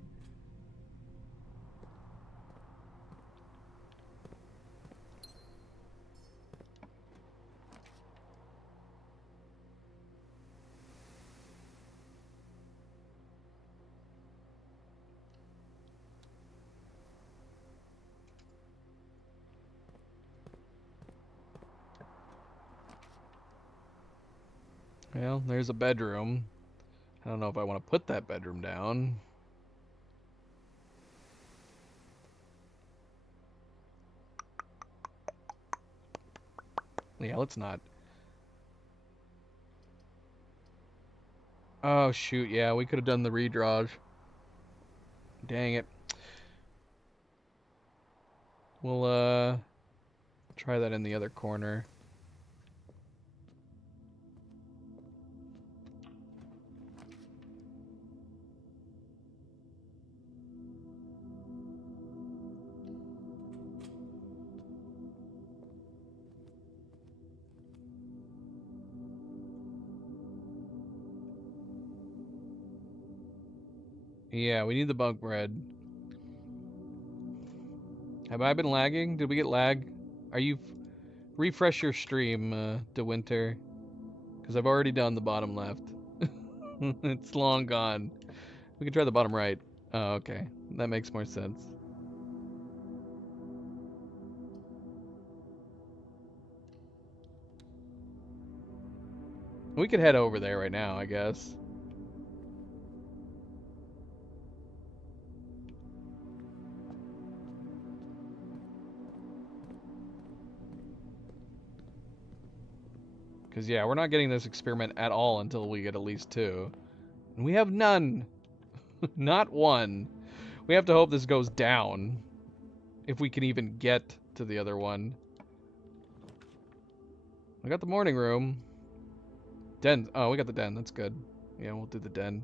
Well, there's a bedroom. I don't know if I want to put that bedroom down. Yeah, let's not. Oh, shoot, yeah, we could have done the redraws. Dang it. We'll, try that in the other corner. Yeah, we need the bunk bread. Have I been lagging? Did we get lag? Are you... Refresh your stream, DeWinter. Because I've already done the bottom left. It's long gone. We can try the bottom right. Oh, okay. That makes more sense. We could head over there right now, I guess. Because, yeah, we're not getting this experiment at all until we get at least 2. And we have none. Not 1. We have to hope this goes down. If we can even get to the other one. I got the morning room. Den. Oh, we got the den. That's good. Yeah, we'll do the den.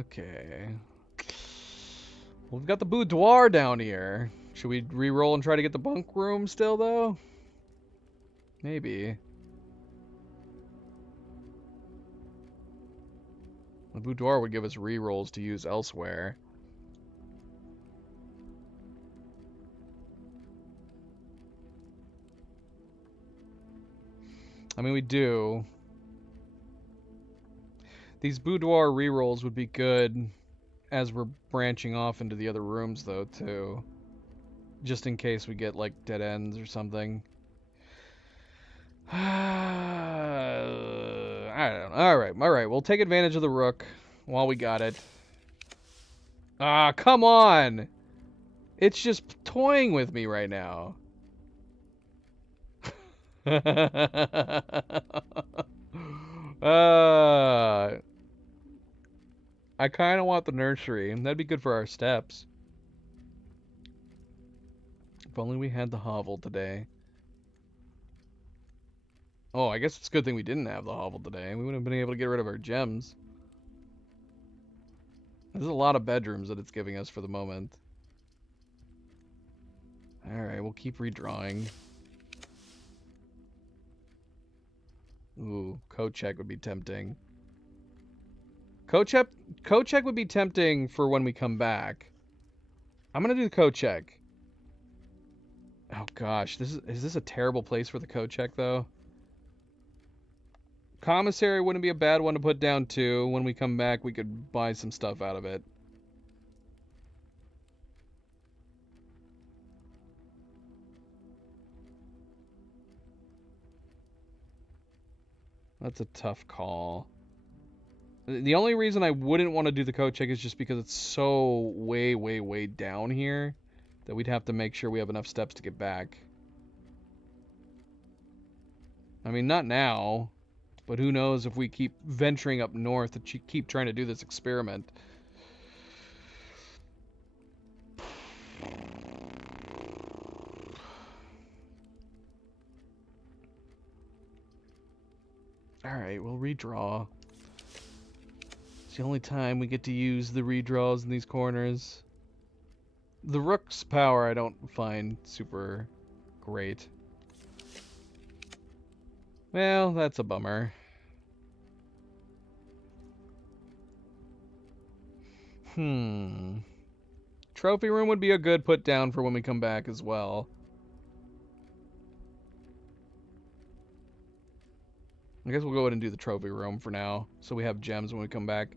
Okay. We've got the boudoir down here. Should we re-roll and try to get the bunk room still, though? Maybe. The boudoir would give us re-rolls to use elsewhere. I mean, we do. These boudoir re-rolls would be good as we're branching off into the other rooms, though, too. Just in case we get, like, dead ends or something. I don't know. Alright. We'll take advantage of the rook while we got it. Ah, come on! It's just toying with me right now. I kind of want the nursery. That'd be good for our steps. If only we had the hovel today. Oh, I guess it's a good thing we didn't have the hovel today. We wouldn't have been able to get rid of our gems. There's a lot of bedrooms that it's giving us for the moment. Alright, we'll keep redrawing. Ooh, code check would be tempting. Code check would be tempting for when we come back. I'm gonna do the code check. Oh gosh, is this a terrible place for the code check though? Commissary wouldn't be a bad one to put down too. When we come back, we could buy some stuff out of it. That's a tough call. The only reason I wouldn't want to do the code check is just because it's so way, way, way down here that we'd have to make sure we have enough steps to get back. I mean, not now, but who knows if we keep venturing up north and keep trying to do this experiment. Alright, we'll redraw. It's the only time we get to use the redraws in these corners. The rook's power I don't find super great. Well, that's a bummer. Trophy room would be a good put down for when we come back as well. I guess we'll go ahead and do the trophy room for now, so we have gems when we come back.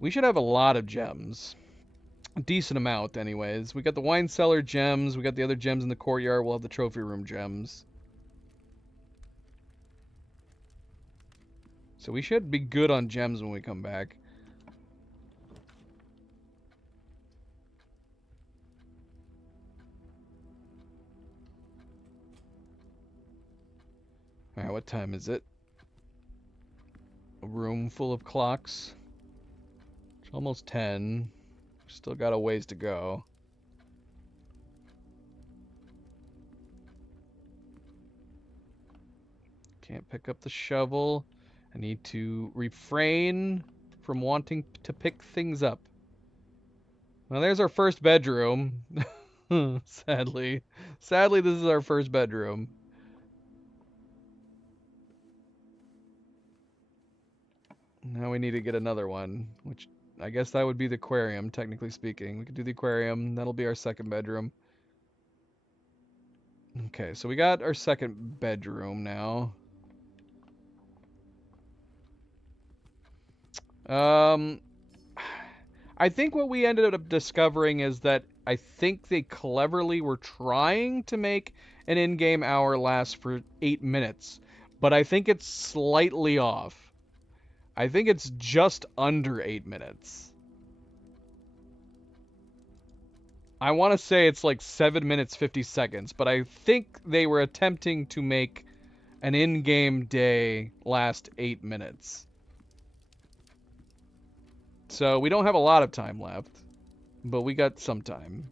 We should have a lot of gems. A decent amount, anyways. We got the wine cellar gems, we got the other gems in the courtyard, we'll have the trophy room gems. So we should be good on gems when we come back. Alright, what time is it? A room full of clocks. It's almost 10. Still got a ways to go. Can't pick up the shovel. I need to refrain from wanting to pick things up. Well, there's our first bedroom. Sadly. Sadly, this is our first bedroom. Now we need to get another one, which I guess that would be the aquarium, technically speaking. We could do the aquarium. That'll be our second bedroom. Okay, so we got our second bedroom now. I think what we ended up discovering is that I think they cleverly were trying to make an in-game hour last for 8 minutes, but I think it's slightly off. I think it's just under 8 minutes. I want to say it's like 7 minutes 50 seconds, but I think they were attempting to make an in-game day last 8 minutes. So we don't have a lot of time left, but we got some time.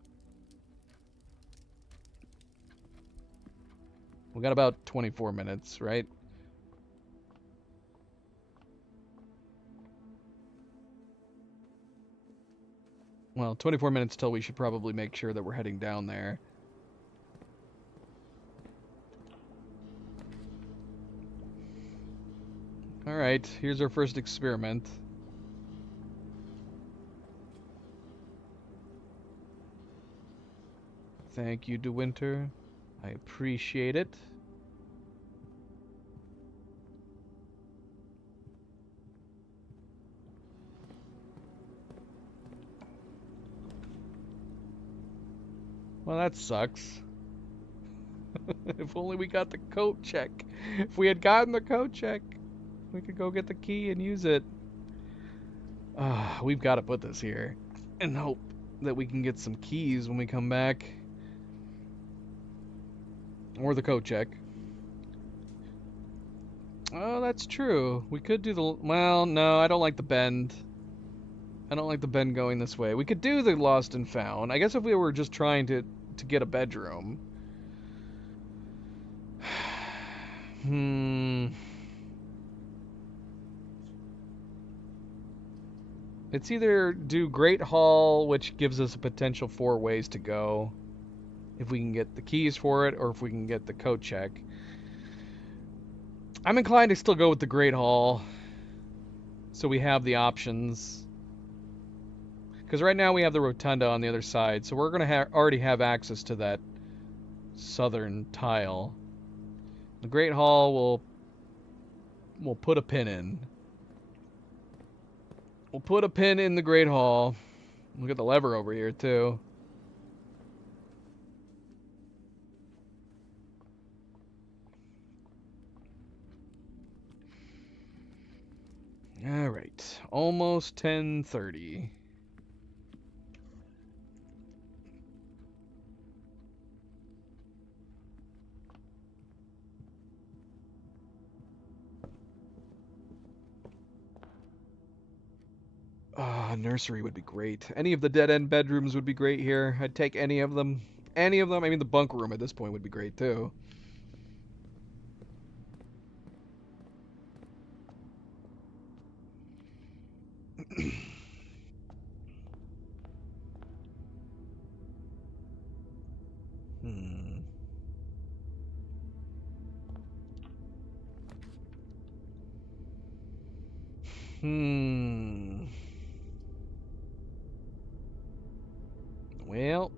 We got about 24 minutes, right? Well, 24 minutes till we should probably make sure that we're heading down there. Alright, here's our first experiment. Thank you, DeWinter. I appreciate it. Well, that sucks. If only we got the coat check. If we had gotten the coat check, we could go get the key and use it. We've got to put this here and hope that we can get some keys when we come back. Or the coat check. Oh, that's true. We could do the... Well, no, I don't like the bend. I don't like the bend going this way. We could do the lost and found. I guess if we were just trying to get a bedroom. It's either do Great Hall, which gives us a potential 4 ways to go, if we can get the keys for it, or if we can get the coat check. I'm inclined to still go with the Great Hall, so we have the options. Because right now we have the Rotunda on the other side, so we're going to already have access to that southern tile. The Great Hall we'll put a pin in. We'll put a pin in the Great Hall. Look at the lever over here, too. Alright. Almost 10:30. Nursery would be great. Any of the dead-end bedrooms would be great here. I'd take any of them. Any of them. I mean, the bunk room at this point would be great, too. Well.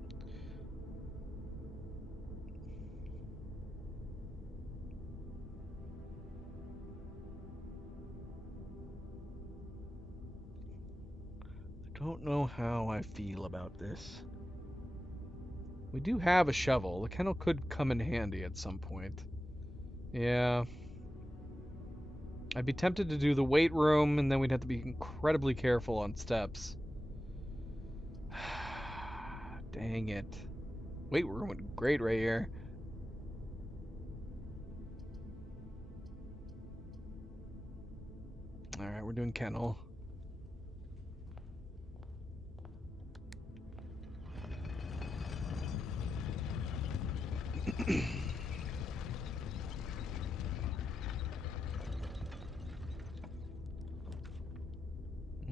I don't know how I feel about this. We do have a shovel. The kennel could come in handy at some point. Yeah. I'd be tempted to do the weight room, and then we'd have to be incredibly careful on steps. Dang it. Weight room would be great right here. Alright, we're doing kennel.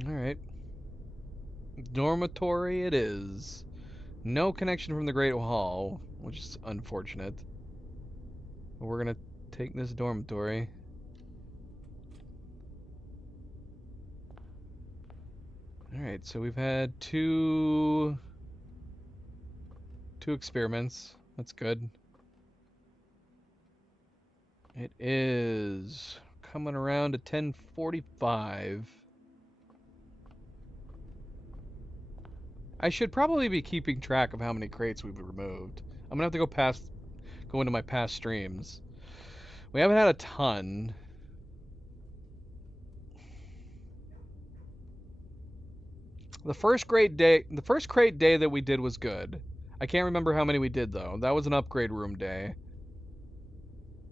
Alright. Dormitory it is. No connection from the Great Hall, which is unfortunate. But we're gonna take this dormitory. Alright, so we've had two experiments. That's good. It is coming around to 10:45. I should probably be keeping track of how many crates we've removed. I'm gonna have to go into my past streams. We haven't had a ton. The first crate day that we did was good. I can't remember how many we did though. That was an upgrade room day.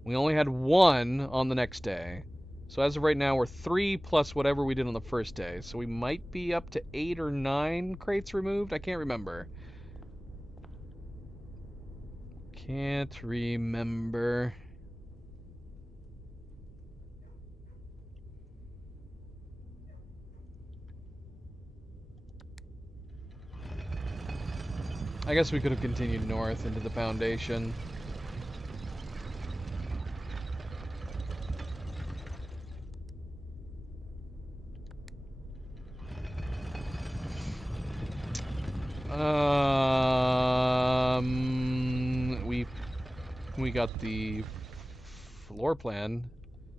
We only had one on the next day. So as of right now, we're 3 plus whatever we did on the first day. So we might be up to 8 or 9 crates removed. I can't remember. Can't remember. I guess we could have continued north into the Foundation. We got the floor plan.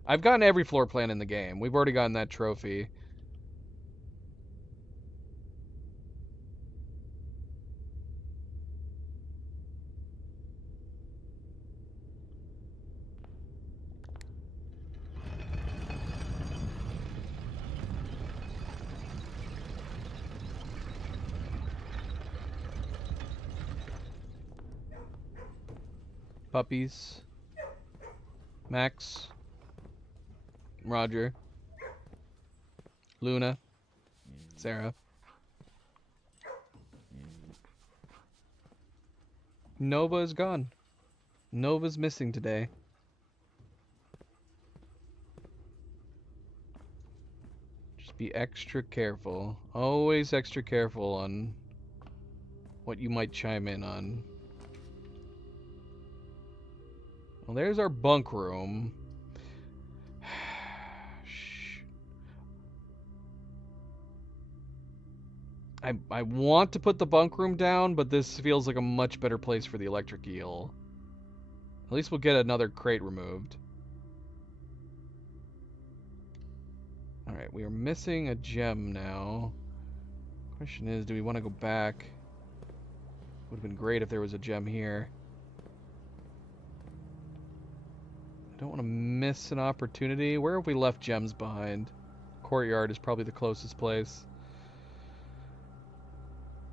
I've gotten every floor plan in the game. We've already gotten that trophy. Puppies. Max. Roger. Luna. Sarah. Nova is gone. Nova's missing today. Just be extra careful. Always extra careful on what you might chime in on. Well, there's our bunk room. I want to put the bunk room down, but this feels like a much better place for the electric eel. At least we'll get another crate removed. Alright, we are missing a gem now. Question is, do we want to go back? Would have been great if there was a gem here. I don't want to miss an opportunity. Where have we left gems behind? Courtyard is probably the closest place.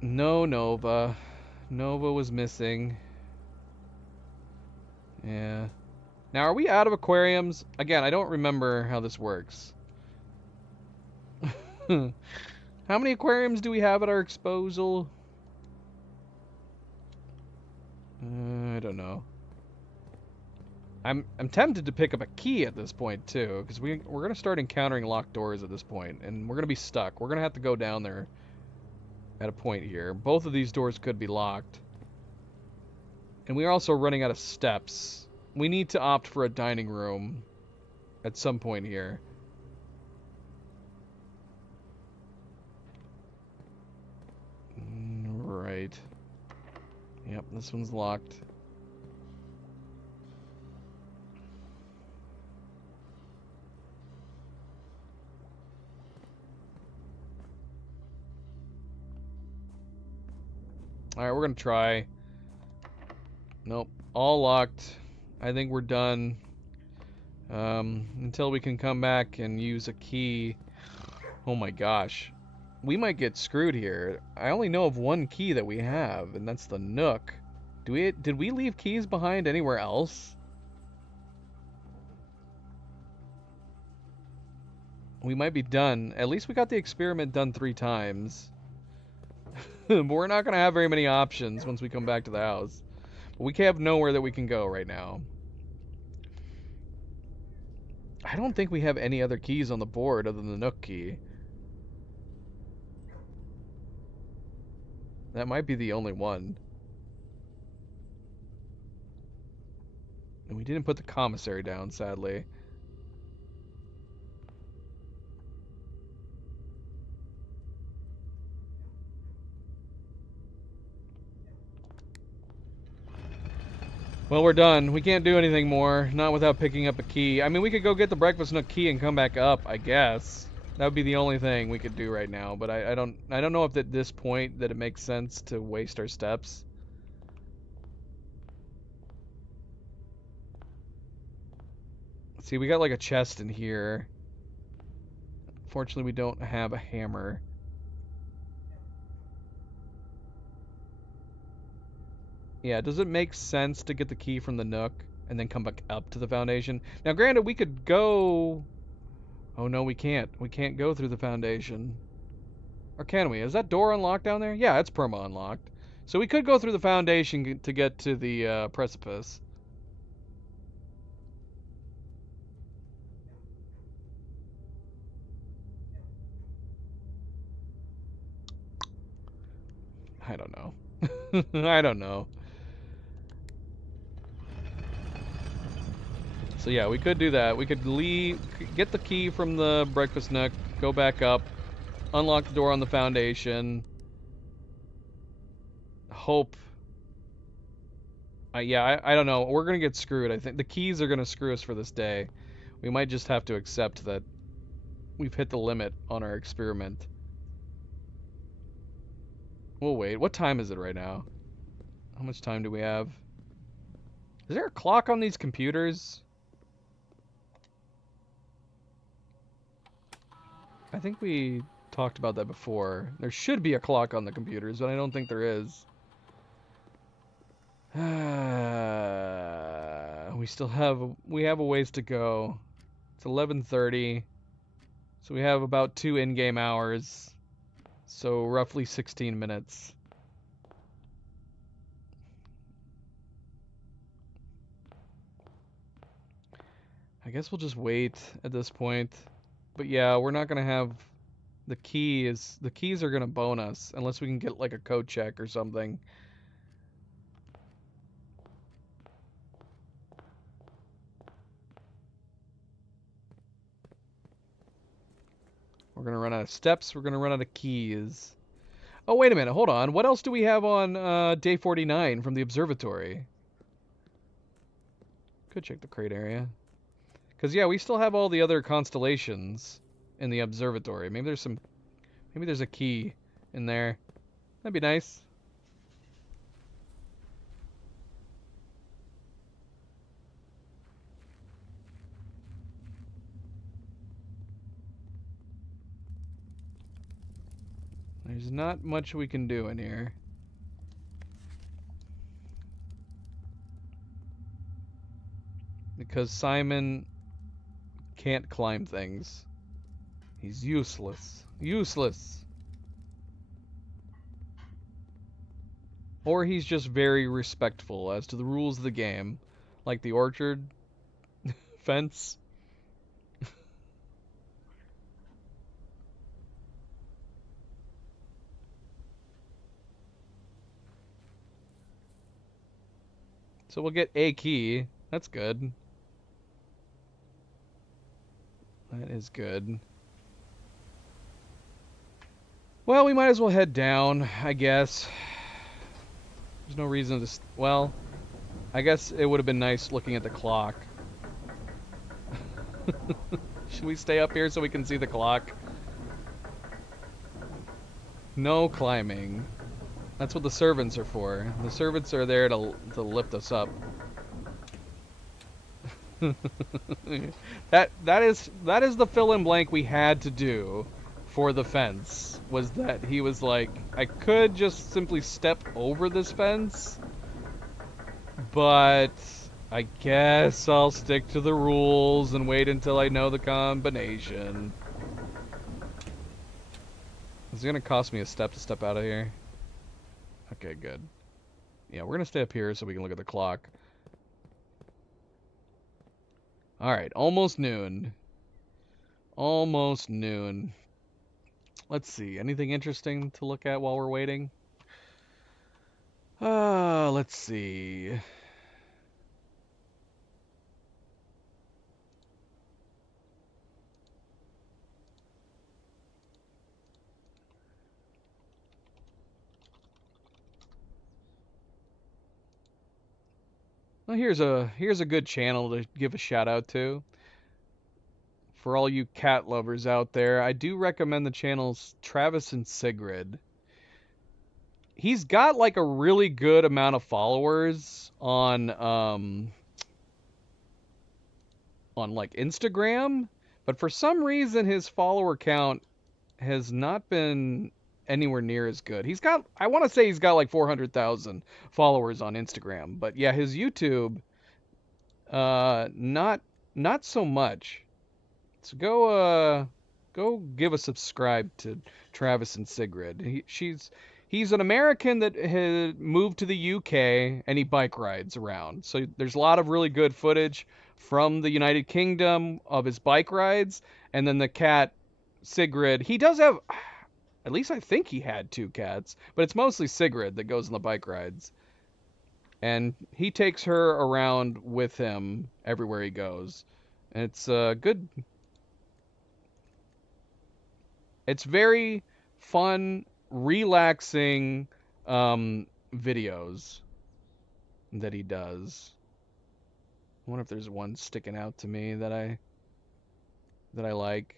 No Nova. Nova was missing. Yeah. Now, are we out of aquariums? Again, I don't remember how this works. How many aquariums do we have at our disposal? I don't know. I'm tempted to pick up a key at this point too, because we're gonna start encountering locked doors at this point, and we're gonna be stuck. We're gonna have to go down there at a point here. Both of these doors could be locked, and we are also running out of steps. We need to opt for a dining room at some point here. Right. Yep, this one's locked. Alright, we're gonna try. Nope, all locked. I think we're done. Until we can come back and use a key. Oh my gosh. We might get screwed here. I only know of one key that we have, and that's the Nook. Did we leave keys behind anywhere else? We might be done. At least we got the experiment done 3 times. But we're not going to have very many options once we come back to the house. But we have nowhere that we can go right now. I don't think we have any other keys on the board other than the Nook key. That might be the only one. And we didn't put the commissary down, sadly. Well, we're done. We can't do anything more. Not without picking up a key. I mean, we could go get the Breakfast Nook key and come back up, I guess. That would be the only thing we could do right now. But I don't know if at this point that it makes sense to waste our steps. See, we got like a chest in here. Fortunately, we don't have a hammer. Yeah, does it make sense to get the key from the Nook and then come back up to the Foundation? Now, granted, we could go... Oh, no, we can't. We can't go through the Foundation. Or can we? Is that door unlocked down there? Yeah, it's perma unlocked. So we could go through the Foundation to get to the precipice. I don't know. I don't know. So yeah, we could do that. We could leave, get the key from the Breakfast Nook, go back up, unlock the door on the Foundation. Hope. Yeah, I don't know. We're gonna get screwed. I think the keys are gonna screw us for this day. We might just have to accept that we've hit the limit on our experiment. We'll wait. What time is it right now? How much time do we have? Is there a clock on these computers? I think we talked about that before. There should be a clock on the computers, but I don't think there is. We still have a ways to go. It's 11:30. So we have about 2 in-game hours. So roughly 16 minutes. I guess we'll just wait at this point. But yeah, we're not gonna have the keys are gonna bone us unless we can get like a code check or something. We're gonna run out of steps, we're gonna run out of keys. Oh, wait a minute, hold on. What else do we have on day 49 from the observatory? Could check the crate area. Because, yeah, we still have all the other constellations in the observatory. Maybe there's a key in there. That'd be nice. There's not much we can do in here. Because Simon can't climb things. He's useless. Useless! Or he's just very respectful as to the rules of the game. Like the orchard fence. So we'll get a key. That's good. That is good. Well, we might as well head down, I guess. There's no reason to... Well, I guess it would have been nice looking at the clock. Should we stay up here so we can see the clock? No climbing. That's what the servants are for. The servants are there to lift us up. that is the fill in blank we had to do for the fence. Was that he was like, I could just simply step over this fence, but I guess I'll stick to the rules and wait until I know the combination. Is it gonna cost me a step to step out of here? Okay, good. Yeah, we're gonna stay up here so we can look at the clock. Alright, almost noon. Almost noon. Let's see, anything interesting to look at while we're waiting? Let's see. Well, here's a good channel to give a shout out to. For all you cat lovers out there, I do recommend the channels Travis and Sigrid. He's got like a really good amount of followers on like Instagram, but for some reason his follower count has not been anywhere near as good. I want to say he's got like 400,000 followers on Instagram, but yeah, his YouTube not so much. So go give a subscribe to Travis and Sigrid. He's an American that had moved to the UK and he bike rides around. So there's a lot of really good footage from the United Kingdom of his bike rides, and then the cat Sigrid, he does have, at least I think he had 2 cats, but it's mostly Sigrid that goes on the bike rides. And he takes her around with him everywhere he goes. And it's good. It's very fun, relaxing videos that he does. I wonder if there's one sticking out to me that I like.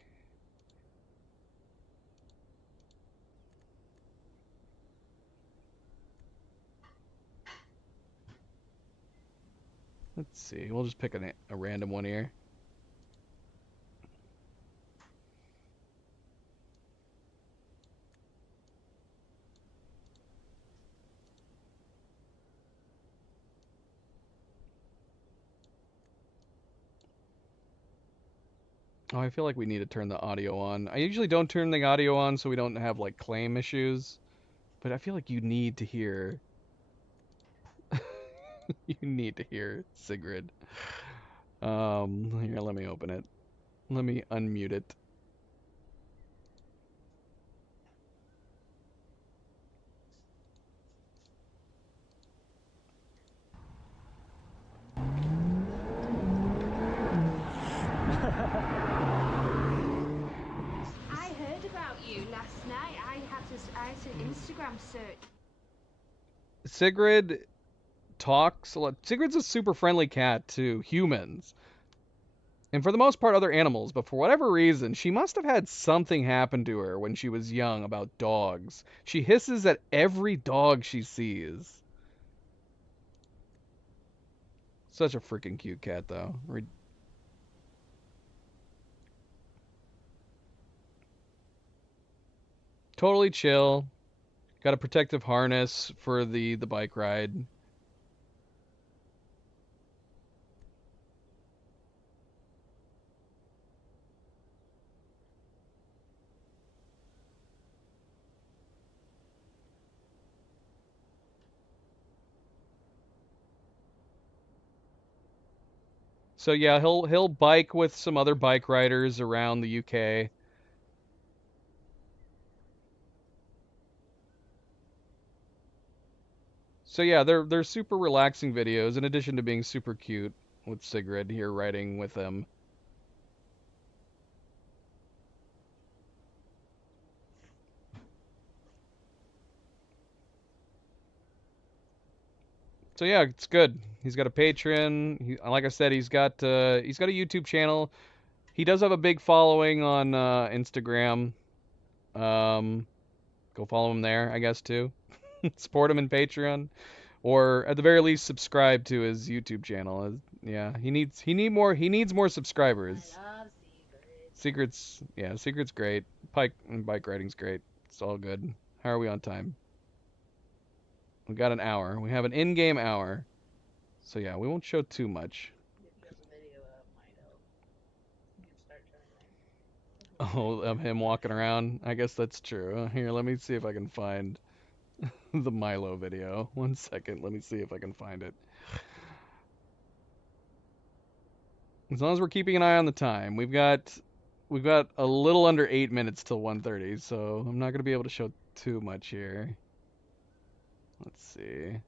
Let's see. We'll just pick a random one here. Oh, I feel like we need to turn the audio on. I usually don't turn the audio on so we don't have like claim issues, but I feel like you need to hear you need to hear Sigrid. Here, let me open it. Let me unmute it. I heard about you last night. I had to Instagram search. Sigrid talks a lot. Sigrid's a super friendly cat to humans. And for the most part, other animals, but for whatever reason, she must have had something happen to her when she was young about dogs. She hisses at every dog she sees. Such a freaking cute cat, though. Totally chill. Got a protective harness for the bike ride. So yeah, he'll bike with some other bike riders around the UK. So yeah, they're super relaxing videos in addition to being super cute with Sigrid here riding with them. So yeah, it's good. He's got a Patreon. Like I said, he's got a YouTube channel. He does have a big following on Instagram. Go follow him there, I guess too. Support him in Patreon, or at the very least, subscribe to his YouTube channel. Yeah, he needs more subscribers. I love secrets. Secret's great. Bike riding's great. It's all good. How are we on time? We got an hour. We have an in-game hour. So yeah, we won't show too much. If there's a video of Milo, you can start showing that. Oh, of him walking around. I guess that's true. Here, let me see if I can find the Milo video. 1 second. Let me see if I can find it. As long as we're keeping an eye on the time, we've got a little under 8 minutes till 1:30, so I'm not gonna be able to show too much here. Let's see.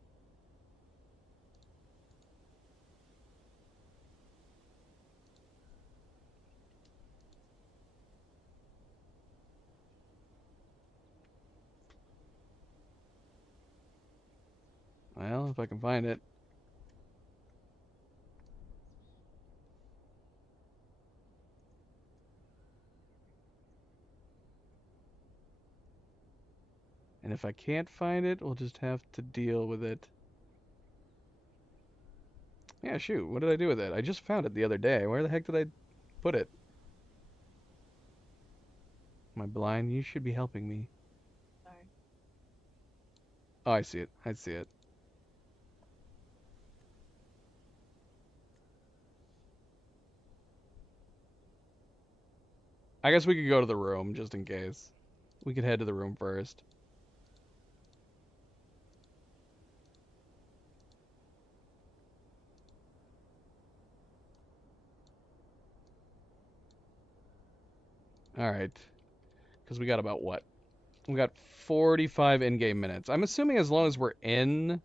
Well, if I can find it. And if I can't find it, we'll just have to deal with it. Yeah, shoot. What did I do with it? I just found it the other day. Where the heck did I put it? Am I blind? You should be helping me. Sorry. Oh, I see it. I see it. I guess we could go to the room just in case. We could head to the room first. All right. Because we got about what? We got 45 in-game minutes. I'm assuming as long as we're in...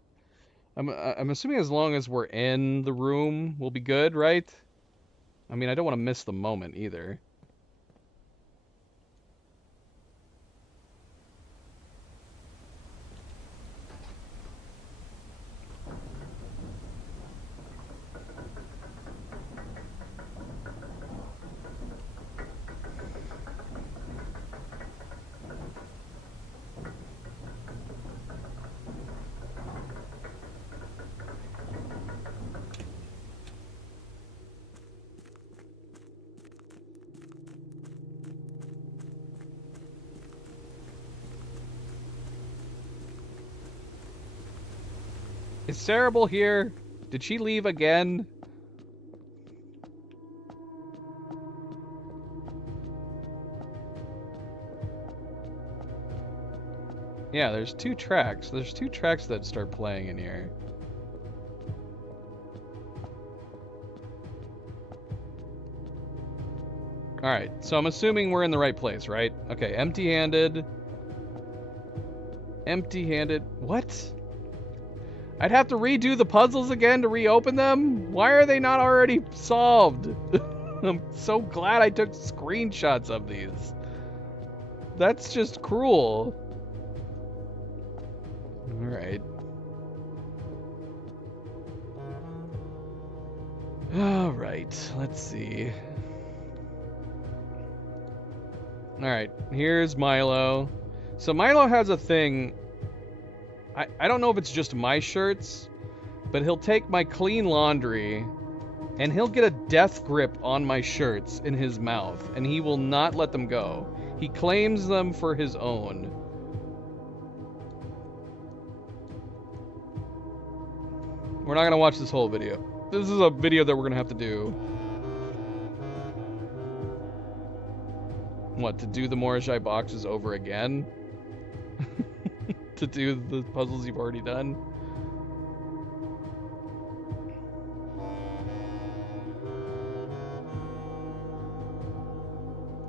I'm assuming as long as we're in the room, we'll be good, right? I mean, I don't want to miss the moment either. Is Cerebral here? Did she leave again? Yeah, there's two tracks. There's two tracks that start playing in here. Alright, so I'm assuming we're in the right place, right? Okay, empty-handed. Empty-handed. What? I'd have to redo the puzzles again to reopen them? Why are they not already solved? I'm so glad I took screenshots of these. That's just cruel. Alright. Alright, let's see. Alright, here's Milo. So Milo has a thing. I don't know if it's just my shirts, but he'll take my clean laundry and he'll get a death grip on my shirts in his mouth, and he will not let them go. He claims them for his own. We're not gonna watch this whole video. This is a video that we're gonna have to do. What, to do the Morishai boxes over again? To do the puzzles you've already done?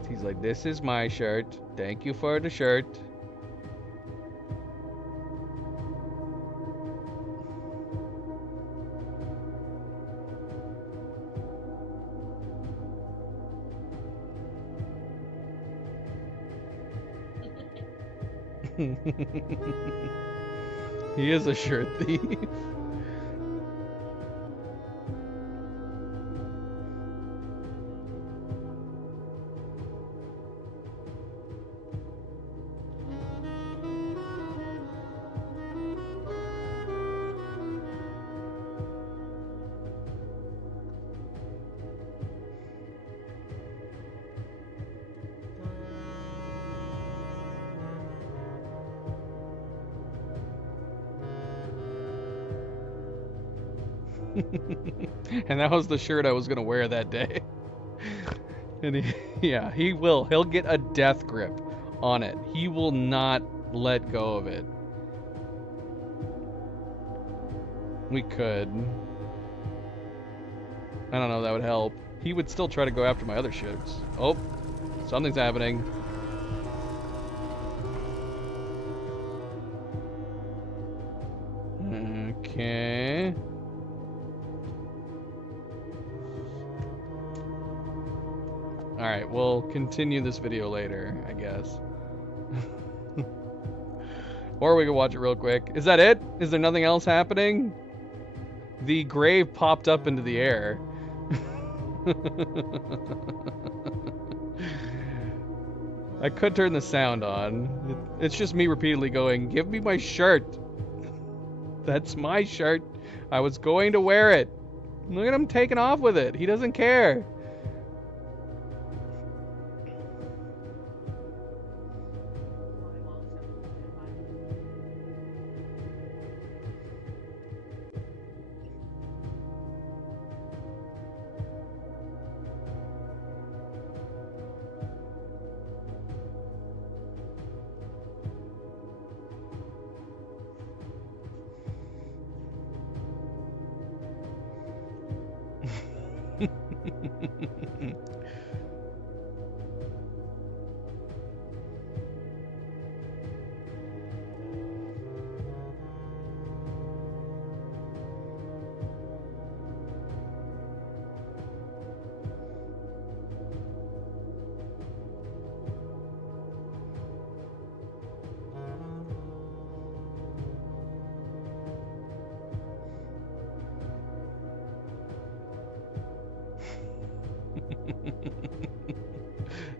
He's like, this is my shirt. Thank you for the shirt. He is a shirt thief. And that was the shirt I was gonna wear that day. And yeah, he will. He'll get a death grip on it. He will not let go of it. We could. I don't know, that would help. He would still try to go after my other shirts. Oh, something's happening. Okay. Alright, we'll continue this video later, I guess. Or we can watch it real quick. Is that it? Is there nothing else happening? The grave popped up into the air. I could turn the sound on. It's just me repeatedly going, give me my shirt. That's my shirt. I was going to wear it. Look at him taking off with it. He doesn't care.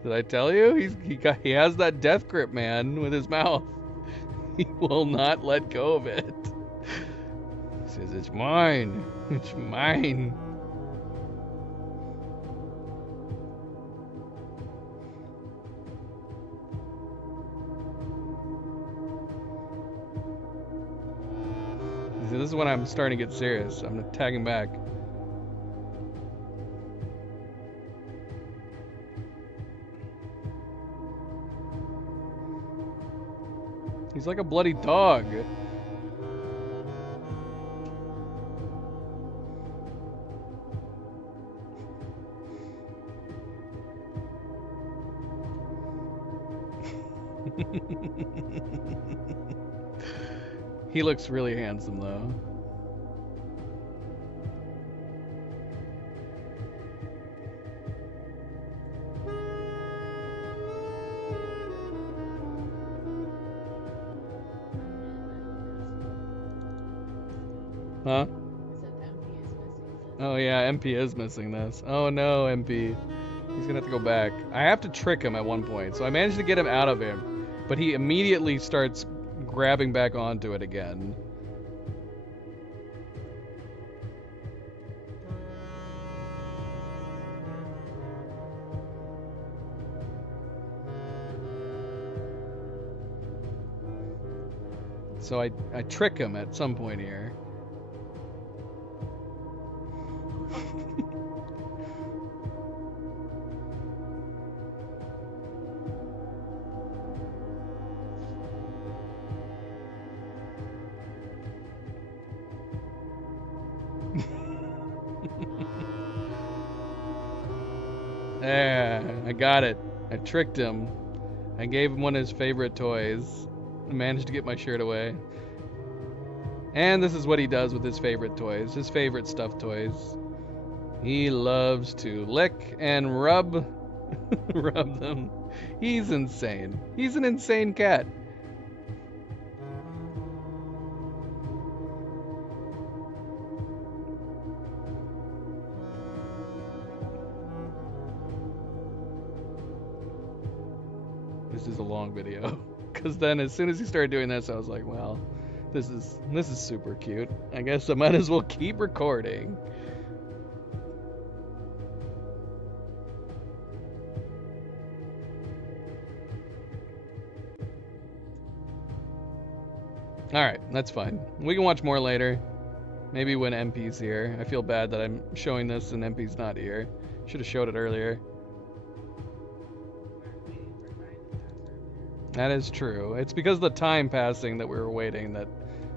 Did I tell you? He has that death grip, man, with his mouth. He will not let go of it. He says, it's mine. It's mine. See, this is when I'm starting to get serious. I'm tagging back. He's like a bloody dog. He looks really handsome though. Huh? Oh yeah, MP is missing this. Oh no, MP. He's gonna have to go back. I have to trick him at one point, so I managed to get him out of him, but he immediately starts grabbing back onto it again. So I trick him at some point here. Yeah, I got it. I tricked him. I gave him one of his favorite toys. I managed to get my shirt away. And this is what he does with his favorite toys, his favorite stuffed toys. He loves to lick and rub rub them. He's insane. He's an insane cat. This is a long video, because then as soon as he started doing this, I was like, well, this is super cute. I guess I might as well keep recording. Alright, that's fine. We can watch more later. Maybe when MP's here. I feel bad that I'm showing this and MP's not here. Should have showed it earlier. That is true. It's because of the time passing that we were waiting that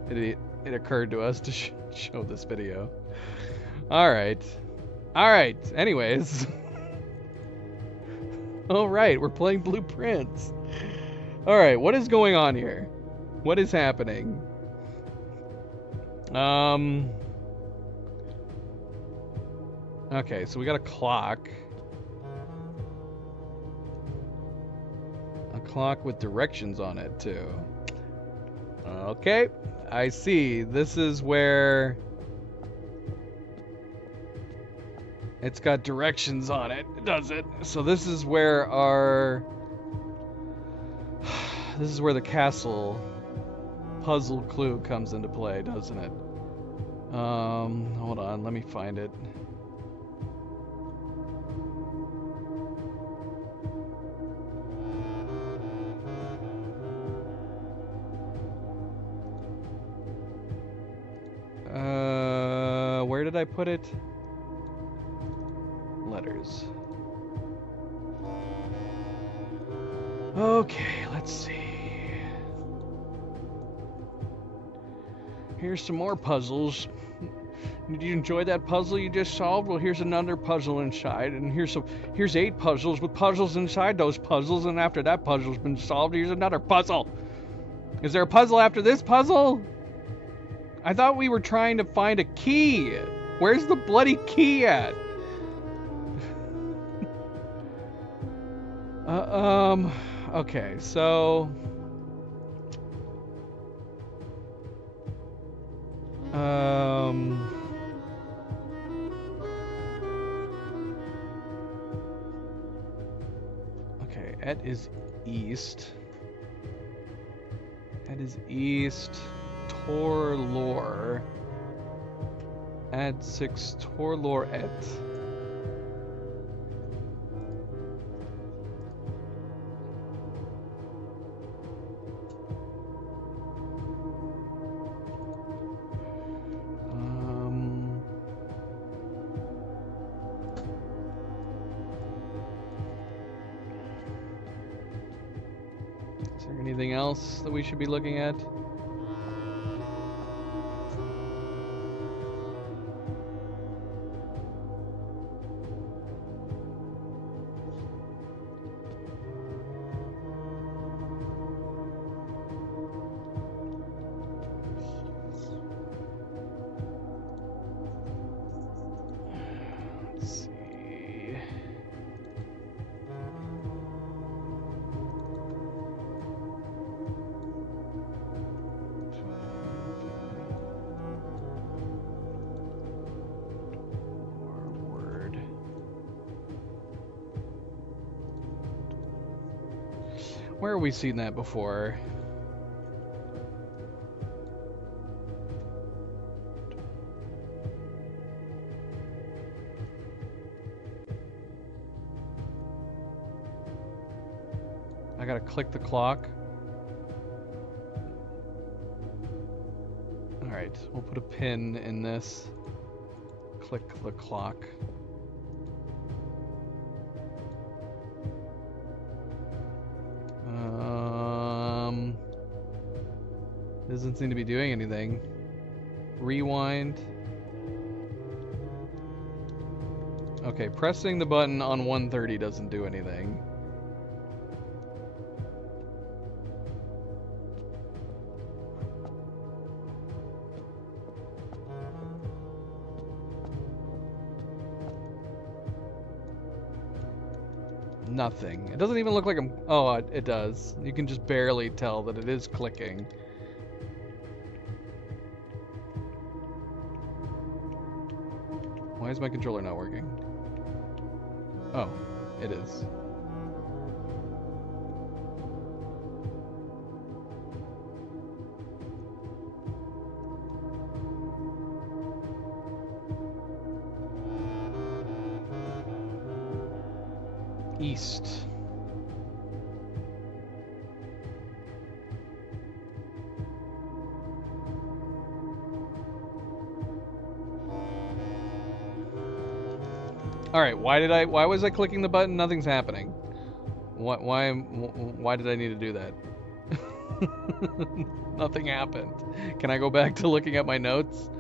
it occurred to us to show this video. Alright. Alright, anyways. Alright, we're playing Blueprints. Alright, what is going on here? What is happening? Okay, so we got a clock. A clock with directions on it, too. Okay, I see. This is where it's got directions on it, does it? So this is where our... This is where the castle puzzle clue comes into play, doesn't it? Hold on, let me find it. Where did I put it? Letters. Okay, let's see. Here's some more puzzles. Did you enjoy that puzzle you just solved? Well, here's another puzzle inside, and here's 8 puzzles with puzzles inside those puzzles, and after that puzzle's been solved, here's another puzzle. Is there a puzzle after this puzzle? I thought we were trying to find a key. Where's the bloody key at? Okay, so... Okay, Et is east. Et is east. Torlor. Add 6 Torlor Et. Is there Anything else that we should be looking at? Let's see. Forward. Where have we seen that before? I gotta click the clock. Alright, we'll put a pin in this. Click the clock. Doesn't seem to be doing anything. Rewind. Okay, pressing the button on 130 doesn't do anything. Nothing. It doesn't even look like I'm... Oh, it does. You can just barely tell that it is clicking. Why is my controller not working? Oh, it is. East. All right, why was I clicking the button? Nothing's happening. Why did I need to do that? Nothing happened. Can I go back to looking at my notes?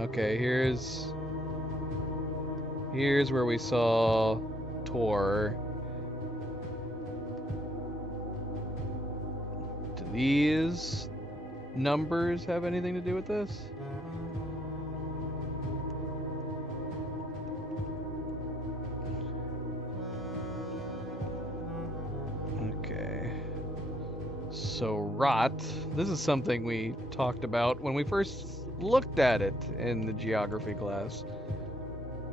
Okay, here's where we saw Tor. Do these numbers have anything to do with this? Okay. So Rot, this is something we talked about when we first looked at it in the geography class.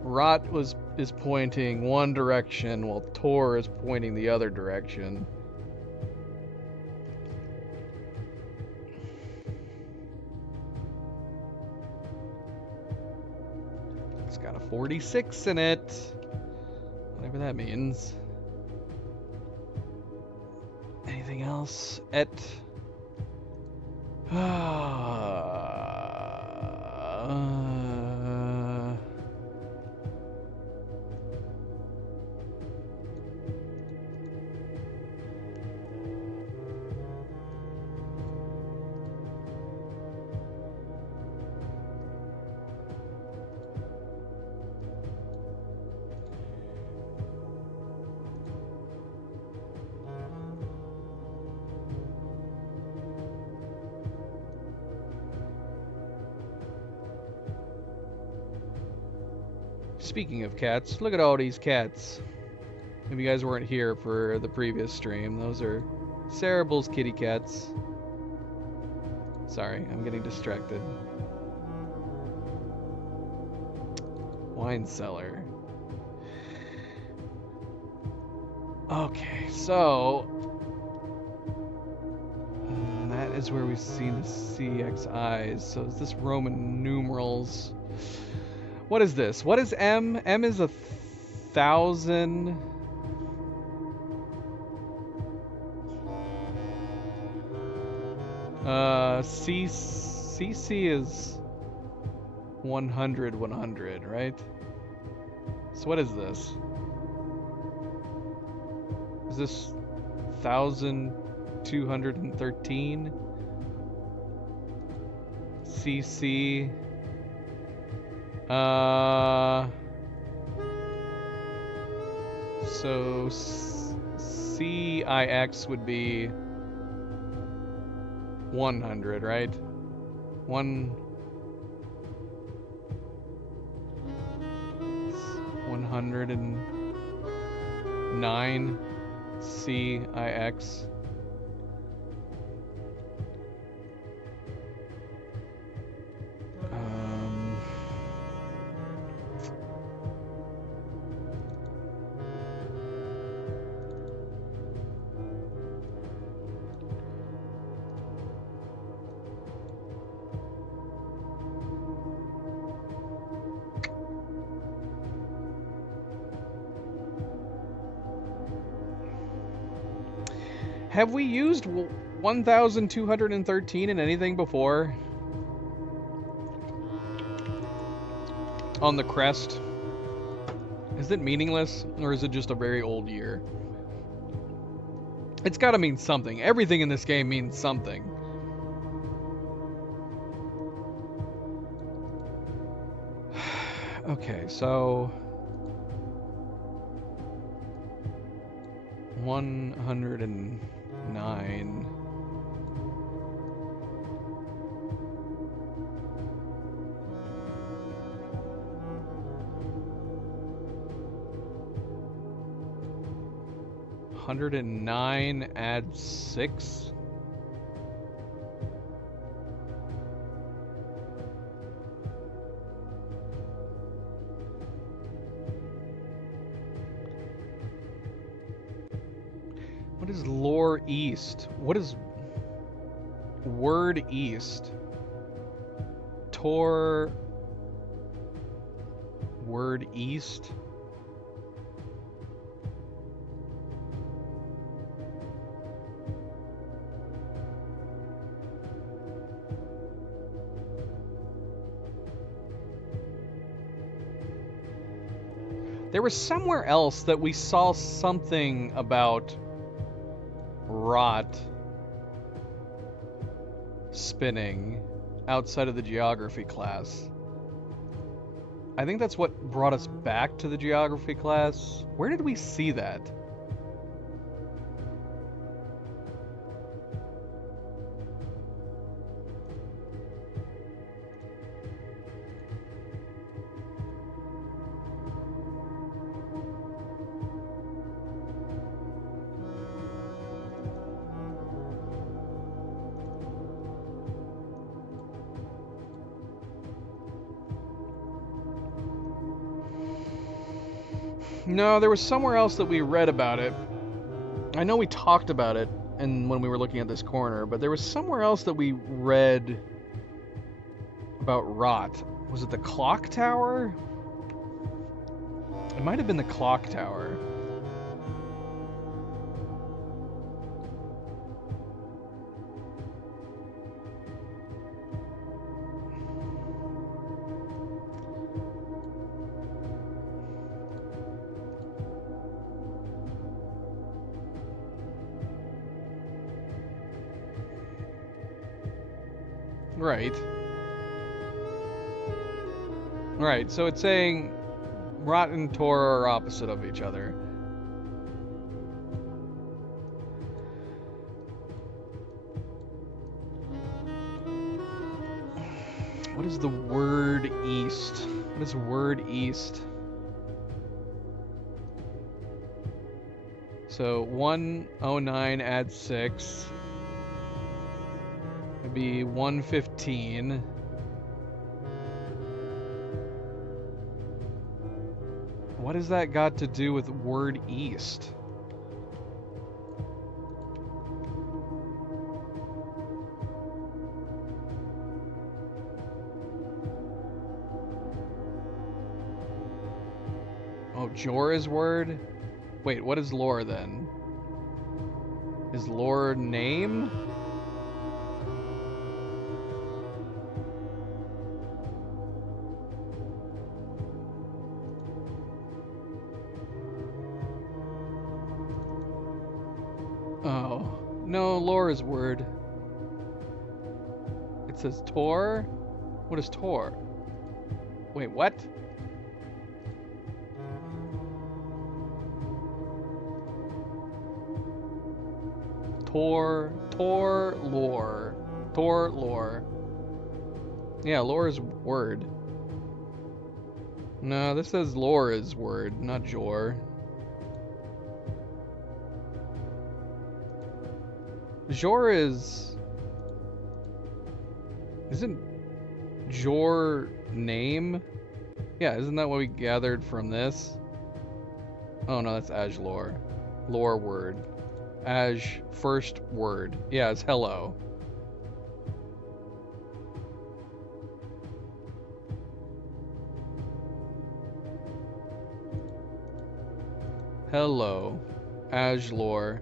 Rot is pointing one direction while Tor is pointing the other direction. It's got a 46 in it. Whatever that means. Anything else? Speaking of cats, look at all these cats. If you guys weren't here for the previous stream, those are Cerebral's kitty cats. Sorry, I'm getting distracted. Wine cellar. Okay, so that is where we see the CXIs. So is this Roman numerals? What is this? What is M? M is 1,000. CC is 100, 100, right? So what is this? Is this 1,213? CC. So CIX would be 100, right? 109 CIX. Have we used 1,213 in anything before? On the crest? Is it meaningless, or is it just a very old year? It's gotta mean something. Everything in this game means something. Okay, so 109. 109 add 6. What is lore east? What is word east? Tor word east? There was somewhere else that we saw something about rot spinning outside of the geography class. I think that's what brought us back to the geography class. Where did we see that? No, there was somewhere else that we read about it. I know we talked about it and when we were looking at this corner, but there was somewhere else that we read about rot. Was it the clock tower? It might have been the clock tower. Right. Right, so it's saying rot and tor are opposite of each other. What is the word east? What is word east? So 109 add 6. It'd be 115. What has that got to do with word east? Oh, Jorah's word? Wait, what is lore then? Is lore name? Oh, no, lore is word. It says Tor? What is Tor? Wait, what? Tor lore. Tor lore. Yeah, lore is word. No, this says lore is word, not Jor. Jor is... Isn't Jor name? Yeah, isn't that what we gathered from this? Oh no, that's Aj lore. Lore word. Aj first word. Yeah, it's hello. Hello. Aj lore.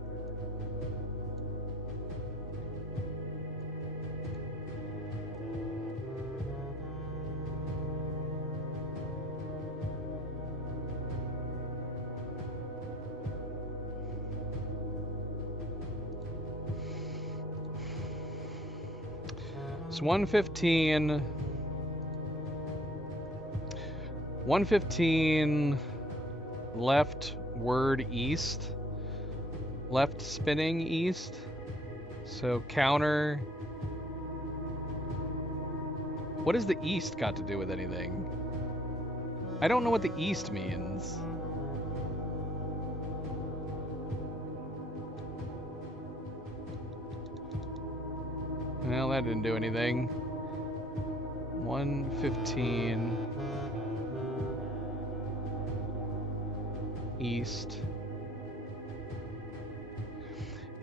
It's 115. 115 left word east. Left spinning east. So counter. What has the east got to do with anything? I don't know what the east means. Well, that didn't do anything. 115 east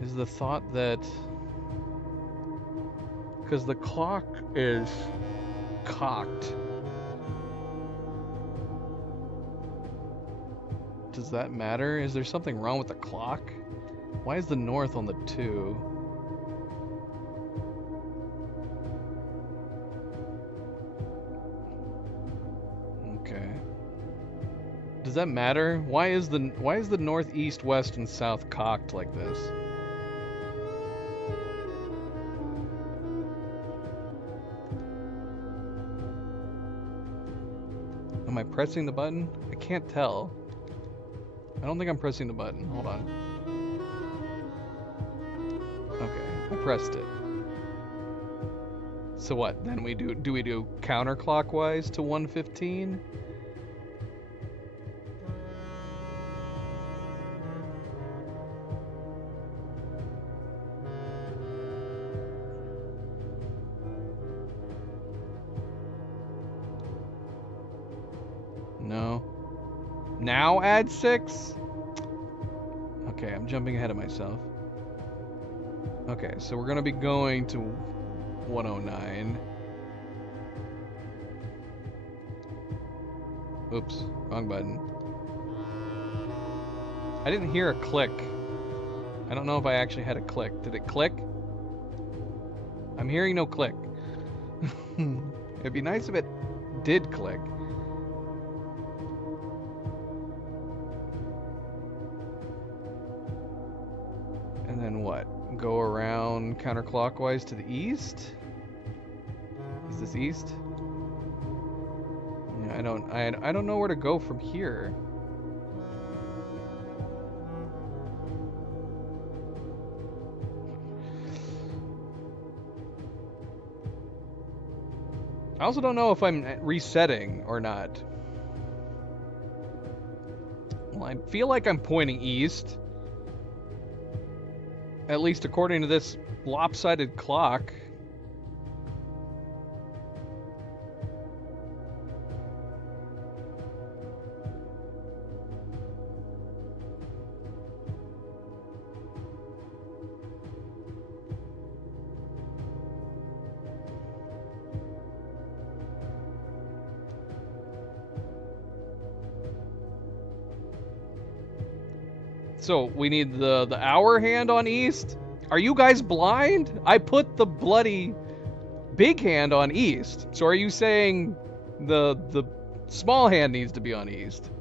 is the thought that because the clock is cocked, does that matter? Is there something wrong with the clock? Why is the north on the 2? Does that matter? Why is the north, east, west, and south cocked like this? Am I pressing the button? I can't tell. I don't think I'm pressing the button. Hold on. Okay, I pressed it. So what? Then we do we do counterclockwise to 115? No. Now add 6? Okay, I'm jumping ahead of myself. Okay, so we're gonna be going to 109. Oops, wrong button. I didn't hear a click. I don't know if I actually had a click. Did it click? I'm hearing no click. It'd be nice if it did click. And then what? Go around counterclockwise to the east? Is this east? Yeah, I don't know where to go from here. I also don't know if I'm resetting or not. Well, I feel like I'm pointing east. At least according to this lopsided clock. So we need the hour hand on east. Are you guys blind? I put the bloody big hand on east. So are you saying the small hand needs to be on east?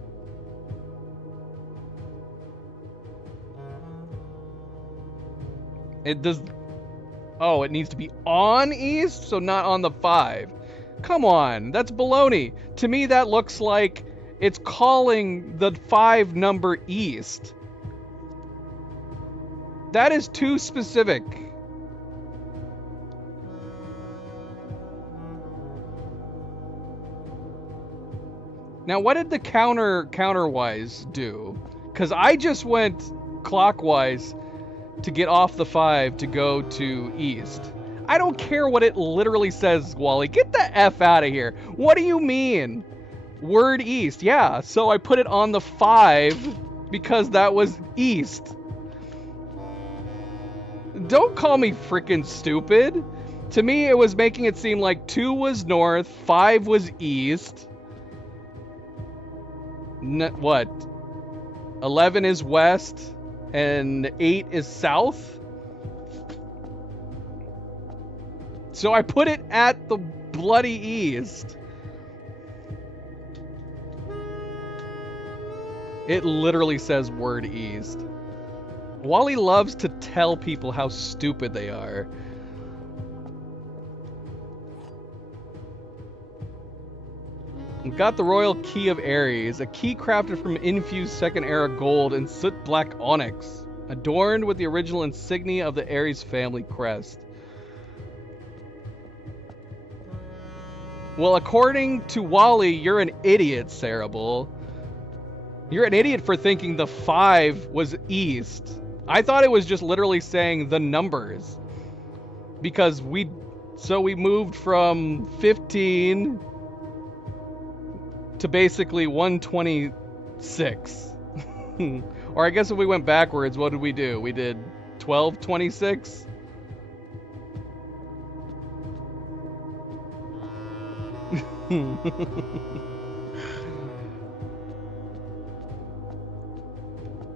It does. Oh, it needs to be on east, so not on the 5. Come on, that's baloney. To me, that looks like it's calling the 5 number east. That is too specific. Now, what did the counterwise do? Because I just went clockwise to get off the 5 to go to east. I don't care what it literally says, Wally. Get the F out of here. What do you mean? Word east. Yeah, so I put it on the 5 because that was east. Don't call me freaking stupid. To me, it was making it seem like 2 was north, 5 was east. What? 11 is west, and 8 is south? So I put it at the bloody east. It literally says word east. Wally loves to tell people how stupid they are. We've got the Royal Key of Ares, a key crafted from infused Second Era gold and soot black onyx, adorned with the original insignia of the Ares family crest. Well, according to Wally, you're an idiot, Cerebral. You're an idiot for thinking the 5 was east. I thought it was just literally saying the numbers. Because we moved from 15 to basically 126. Or I guess if we went backwards, what did we do? We did 1226?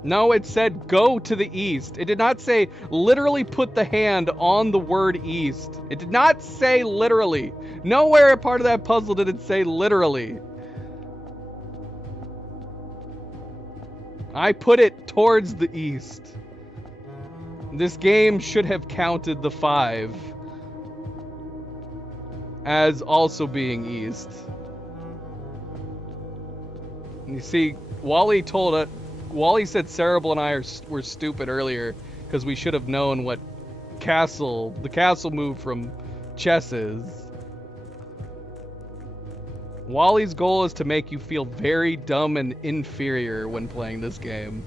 No, it said go to the east. It did not say literally put the hand on the word east. It did not say literally. Nowhere a part of that puzzle did it say literally. I put it towards the east. This game should have counted the 5 as also being east. You see, Wally said Cerebral and I were stupid earlier because we should have known what the castle move from chess is. Wally's goal is to make you feel very dumb and inferior when playing this game,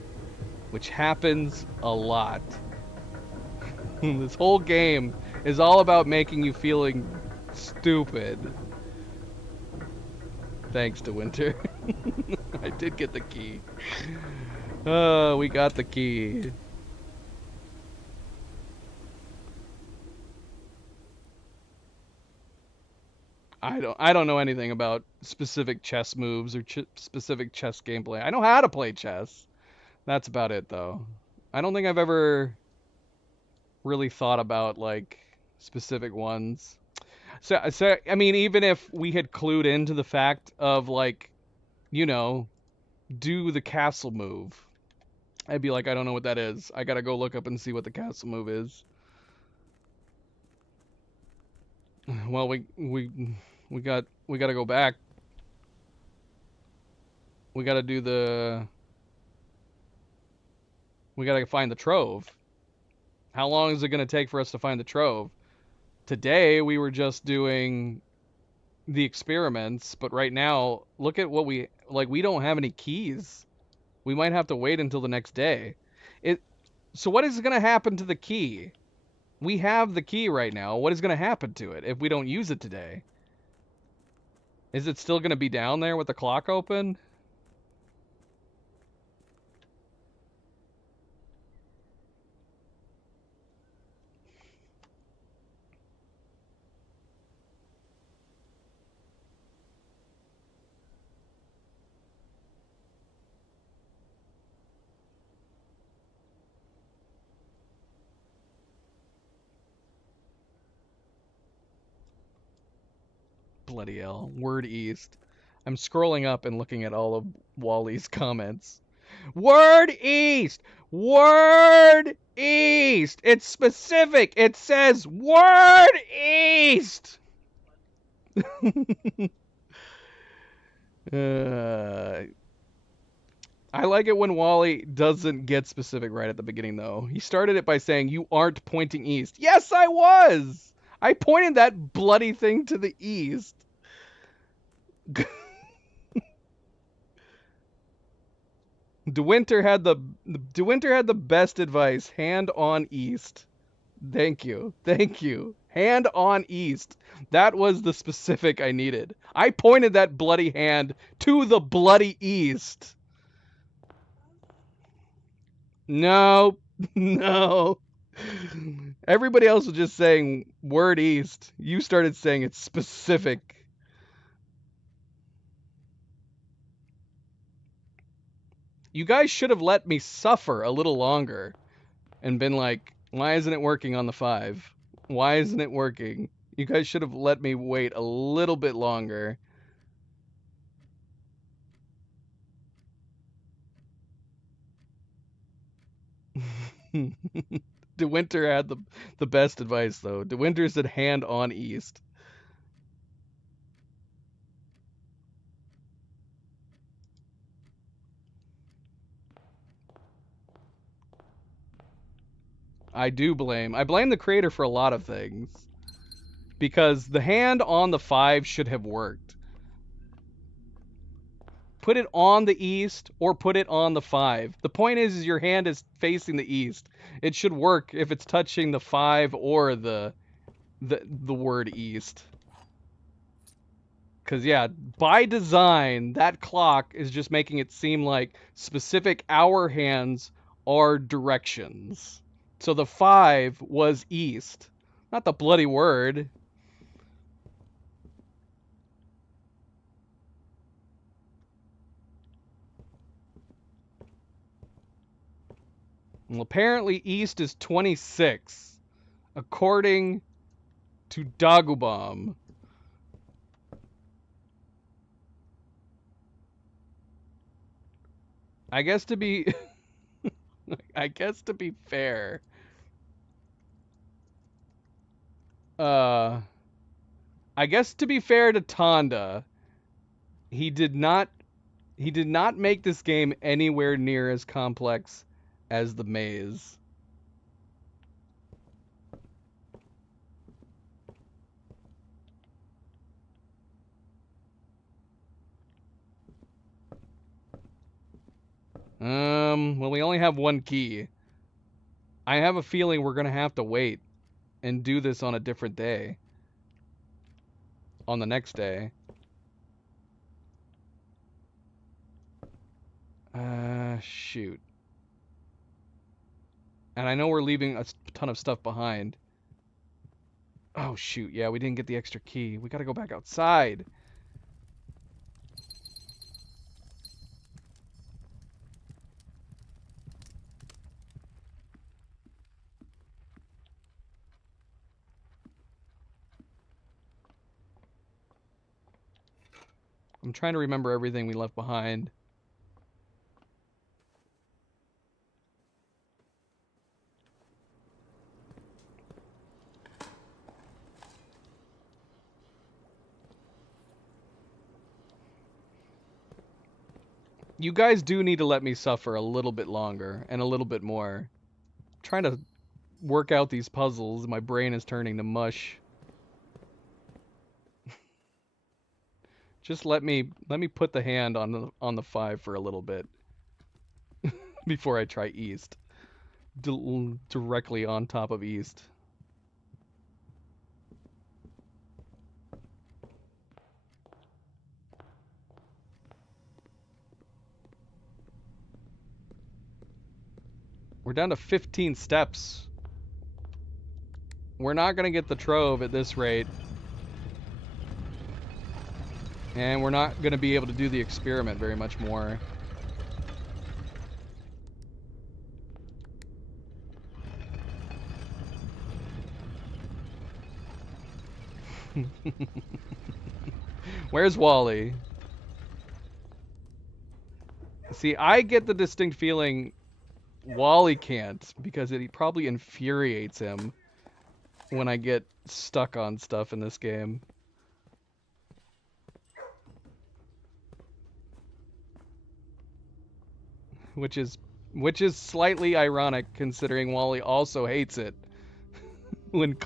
which happens a lot. This whole game is all about making you feeling stupid. Thanks to Winter. I did get the key. We got the key. I don't know anything about specific chess moves or specific chess gameplay. I know how to play chess. That's about it, though. I don't think I've ever really thought about like specific ones. So I mean, even if we had clued into the fact of like, you know, do the castle move, I'd be like, I don't know what that is. I gotta go look up and see what the castle move is. Well, we gotta go back. We gotta find the trove. How long is it gonna take for us to find the trove? Today we were just doing the experiments, but right now, look at what we don't have any keys. We might have to wait until the next day. So what is going to happen to the key? We have the key right now. What is going to happen to it if we don't use it today? Is it still going to be down there with the clock open? Bloody hell. Word East. I'm scrolling up and looking at all of Wally's comments. Word East! Word East! It's specific! It says Word East! I like it when Wally doesn't get specific right at the beginning, though. He started it by saying, "You aren't pointing east." Yes, I was! I pointed that bloody thing to the east. DeWinter had the best advice. Hand on east. Thank you. Thank you. Hand on east. That was the specific I needed. I pointed that bloody hand to the bloody east. No. No. Everybody else was just saying word east. You started saying it's specific. You guys should have let me suffer a little longer and been like, why isn't it working on the 5? Why isn't it working? You guys should have let me wait a little bit longer. DeWinter had the best advice, though. DeWinter said hand on east. I blame the creator for a lot of things. Because the hand on the 5 should have worked. Put it on the east or put it on the 5. The point is your hand is facing the east. It should work if it's touching the 5 or the word east. Because, yeah, by design, that clock is just making it seem like specific hour hands are directions. So the 5 was east. Not the bloody word. Well, apparently east is 26, according to Dagobah. I guess to be fair, I guess to be fair to Tonda, he did not make this game anywhere near as complex as the maze. Well, we only have one key. I have a feeling we're gonna have to wait and do this on a different day. On the next day. Shoot. And I know we're leaving a ton of stuff behind. Oh, shoot. Yeah, we didn't get the extra key. We gotta go back outside. I'm trying to remember everything we left behind. You guys do need to let me suffer a little bit longer and a little bit more. I'm trying to work out these puzzles. My brain is turning to mush. Just let me put the hand on the 5 for a little bit before I try east. directly on top of East. We're down to 15 steps. We're not going to get the trove at this rate. And we're not going to be able to do the experiment very much more. Where's Wally? See, I get the distinct feeling Wally can't, because it probably infuriates him when I get stuck on stuff in this game. Which is slightly ironic, considering Wally also hates it when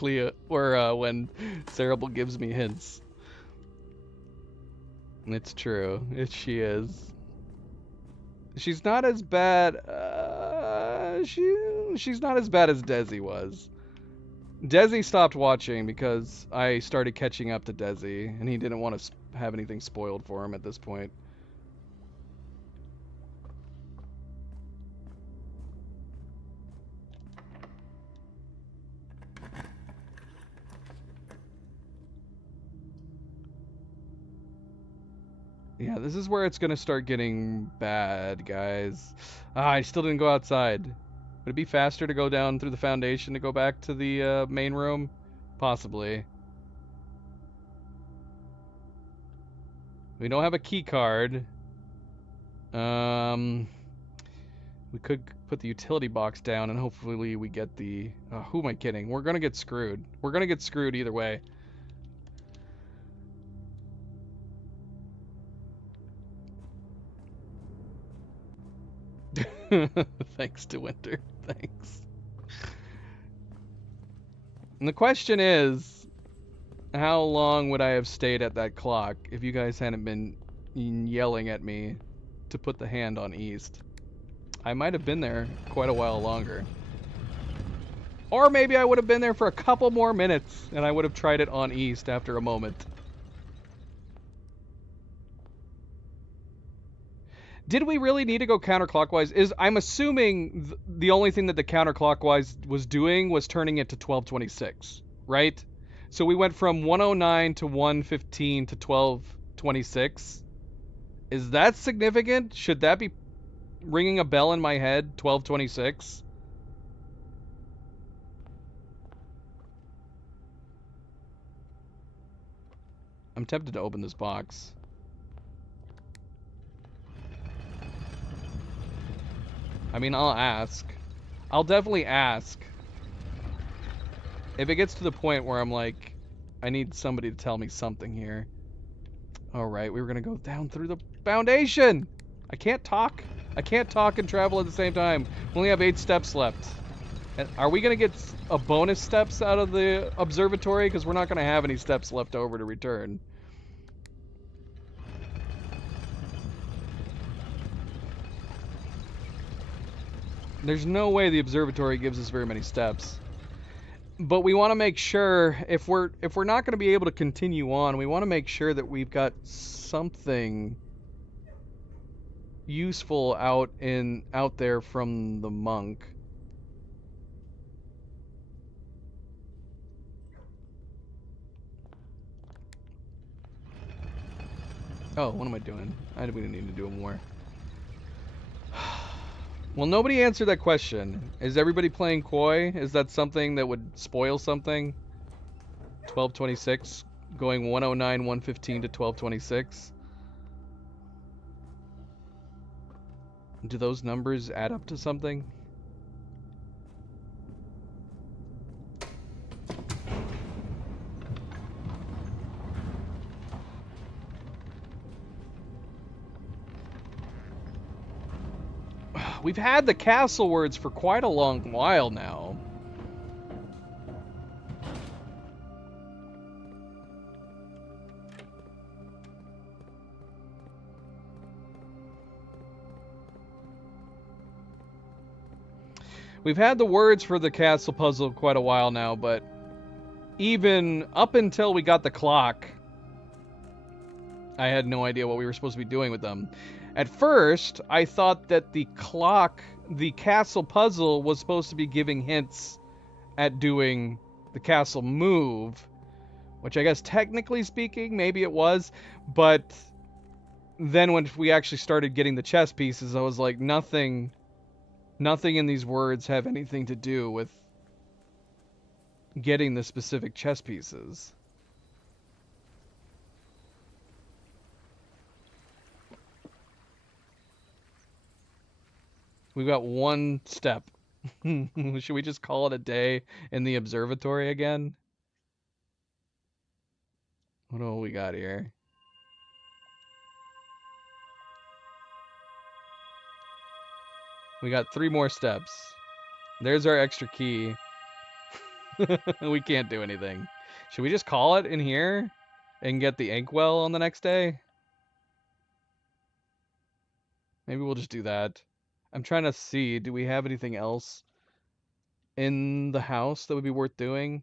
when Cerebral gives me hints. It's true. She is. She's not as bad. She's not as bad as Desi was. Desi stopped watching because I started catching up to Desi, and he didn't want to have anything spoiled for him at this point. Yeah, this is where it's gonna start getting bad, guys. I still didn't go outside. Would it be faster to go down through the foundation to go back to the main room? Possibly. We don't have a key card. We could put the utility box down and hopefully we get the... who am I kidding? We're gonna get screwed. We're gonna get screwed either way. Thanks to Winter. Thanks. And the question is, how long would I have stayed at that clock if you guys hadn't been yelling at me to put the hand on East? I might have been there quite a while longer. Or maybe I would have been there for a couple more minutes and I would have tried it on East after a moment. Did we really need to go counterclockwise? I'm assuming the only thing that the counterclockwise was doing was turning it to 1226, right? So we went from 109 to 115 to 1226. Is that significant? Should that be ringing a bell in my head? 1226? I'm tempted to open this box. I mean, I'll ask. I'll definitely ask. If it gets to the point where I'm like, I need somebody to tell me something here. Alright, we were gonna go down through the foundation! I can't talk. I can't talk and travel at the same time. We only have 8 steps left. And are we gonna get a bonus steps out of the observatory? Because we're not gonna have any steps left over to return. There's no way the observatory gives us very many steps. But we want to make sure, if we're not going to be able to continue on, we want to make sure that we've got something useful out there from the monk. Oh, what am I doing? We didn't need to do more. Well, nobody answered that question. Is everybody playing coy? Is that something that would spoil something? 1226 going 109, 115 to 1226. Do those numbers add up to something? We've had the castle words for quite a long while now. We've had the words for the castle puzzle quite a while now, but even up until we got the clock, I had no idea what we were supposed to be doing with them. At first, I thought that the clock, the castle puzzle, was supposed to be giving hints at doing the castle move, which I guess technically speaking, maybe it was, but then when we actually started getting the chess pieces, I was like, nothing in these words have anything to do with getting the specific chess pieces. We've got one step. Should we just call it a day in the observatory again? What do we got here? We got 3 more steps. There's our extra key. We can't do anything. Should we just call it in here and get the inkwell on the next day? Maybe we'll just do that. I'm trying to see, do we have anything else in the house that would be worth doing?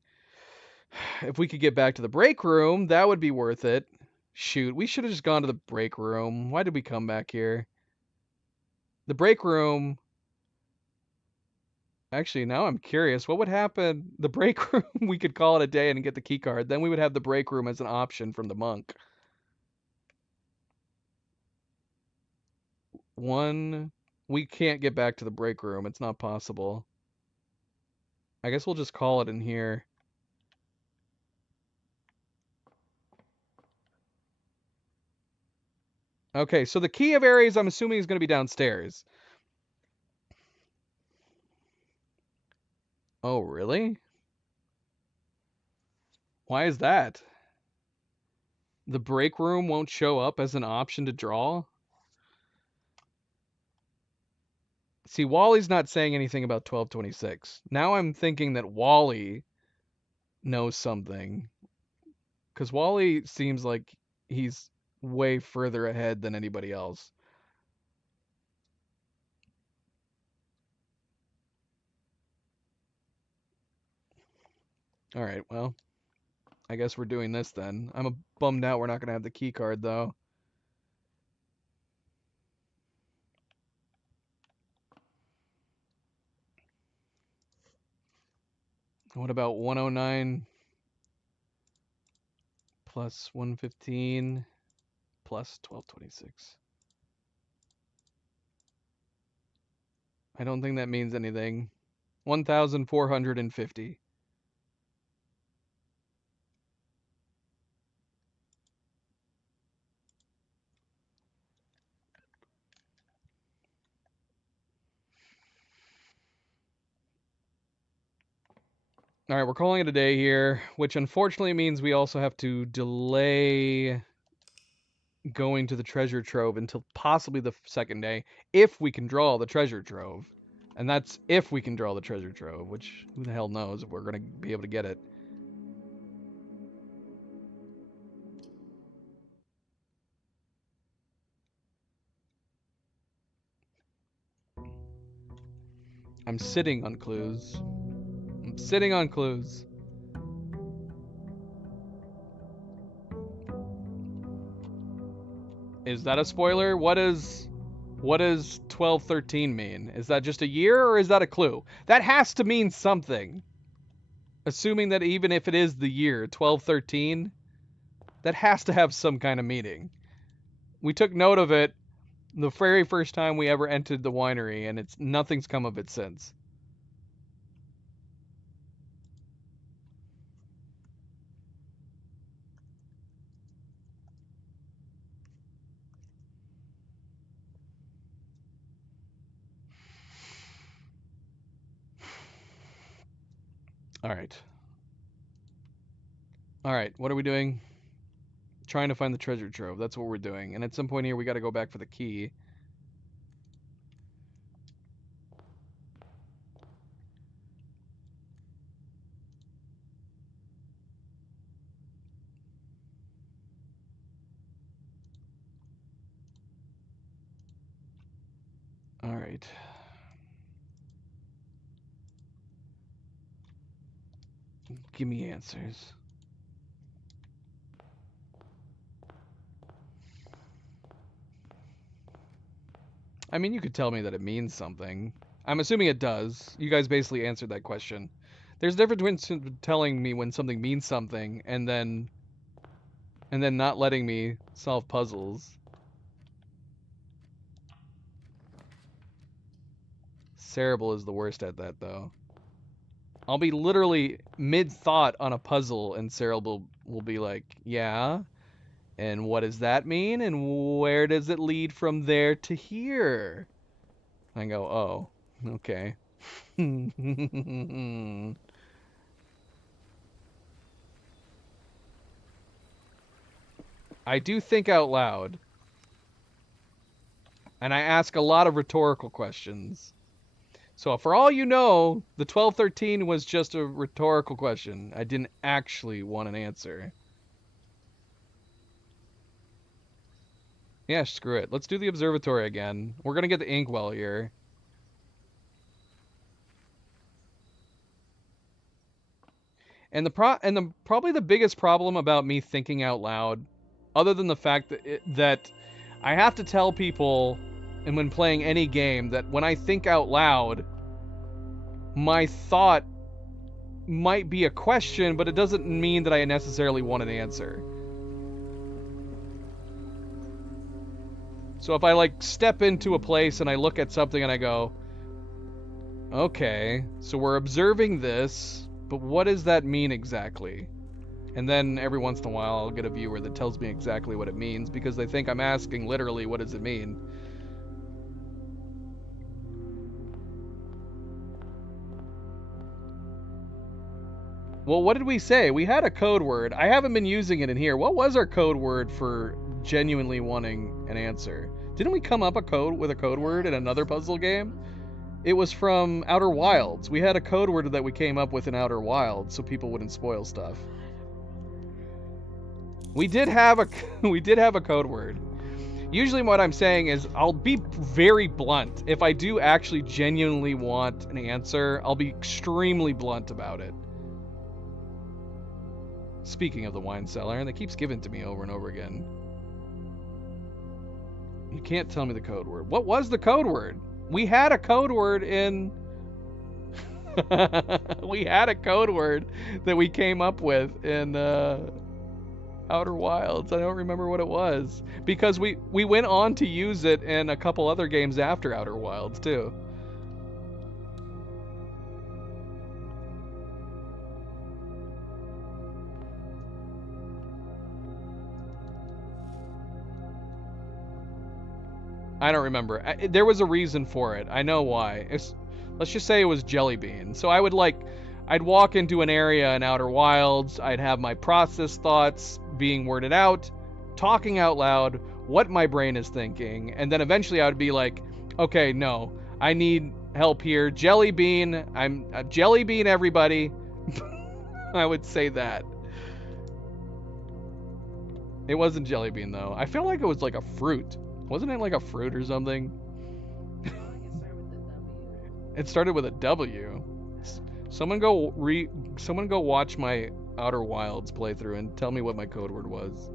If we could get back to the break room, that would be worth it. Shoot, we should have just gone to the break room. Why did we come back here? The break room... Actually, now I'm curious. What would happen? The break room, we could call it a day and get the key card. Then we would have the break room as an option from the monk. We can't get back to the break room. It's not possible. I guess we'll just call it in here. Okay, so the key of Ares, I'm assuming, is going to be downstairs. Oh, really? Why is that? The break room won't show up as an option to draw? See, Wally's not saying anything about 1226. Now I'm thinking that Wally knows something. Because Wally seems like he's way further ahead than anybody else. Alright, well, I guess we're doing this then. I'm bummed out we're not going to have the key card, though. What about 109 plus 115 plus 1226? I don't think that means anything. 1,450. All right, we're calling it a day here, which unfortunately means we also have to delay going to the treasure trove until possibly the second day, if we can draw the treasure trove. And that's if we can draw the treasure trove, which who the hell knows if we're going to be able to get it. I'm sitting on clues. I'm sitting on clues. Is that a spoiler? What does 1213 mean? Is that just a year or is that a clue? That has to mean something. Assuming that even if it is the year 1213, that has to have some kind of meaning. We took note of it the very first time we ever entered the winery, and nothing's come of it since. All right. All right, what are we doing? Trying to find the treasure trove. That's what we're doing. And at some point here, we got to go back for the key. All right. Give me answers. I mean, you could tell me that it means something. I'm assuming it does. You guys basically answered that question. There's a difference between telling me when something means something and then not letting me solve puzzles. Cerebral is the worst at that, though. I'll be literally mid-thought on a puzzle, and Cerebral will be like, yeah, and what does that mean, and where does it lead from there to here? I go, oh, okay. I do think out loud. And I ask a lot of rhetorical questions. So for all you know, the 1213 was just a rhetorical question. I didn't actually want an answer. Yeah, screw it. Let's do the observatory again. We're gonna get the inkwell here. And probably the biggest problem about me thinking out loud, other than the fact that I have to tell people, and when playing any game, that when I think out loud, my thought might be a question, but it doesn't mean that I necessarily want an answer. So if I like step into a place and I look at something and I go, okay, so we're observing this, but what does that mean exactly? And then every once in a while I'll get a viewer that tells me exactly what it means because they think I'm asking literally what does it mean. Well, what did we say? We had a code word. I haven't been using it in here. What was our code word for genuinely wanting an answer? Didn't we come up with a code word in another puzzle game? It was from Outer Wilds. We had a code word that we came up with in Outer Wilds so people wouldn't spoil stuff. We did have a code word. Usually what I'm saying is I'll be very blunt. If I do actually genuinely want an answer, I'll be extremely blunt about it. Speaking of the wine cellar, and it keeps giving to me over and over again. You can't tell me the code word. What was the code word? We had a code word in... we had a code word that we came up with in Outer Wilds. I don't remember what it was. Because we went on to use it in a couple other games after Outer Wilds, too. I don't remember. There was a reason for it. I know why. Let's just say it was Jelly Bean. So I'd walk into an area in Outer Wilds, I'd have my process thoughts being worded out, talking out loud, what my brain is thinking, and then eventually I would be like, okay, no, I need help here. Jelly Bean, I'm a Jelly Bean, everybody. I would say that. It wasn't Jelly Bean, though. I feel like it was like a fruit. Wasn't it like a fruit or something? It started with a W. Someone go watch my Outer Wilds playthrough and tell me what my code word was.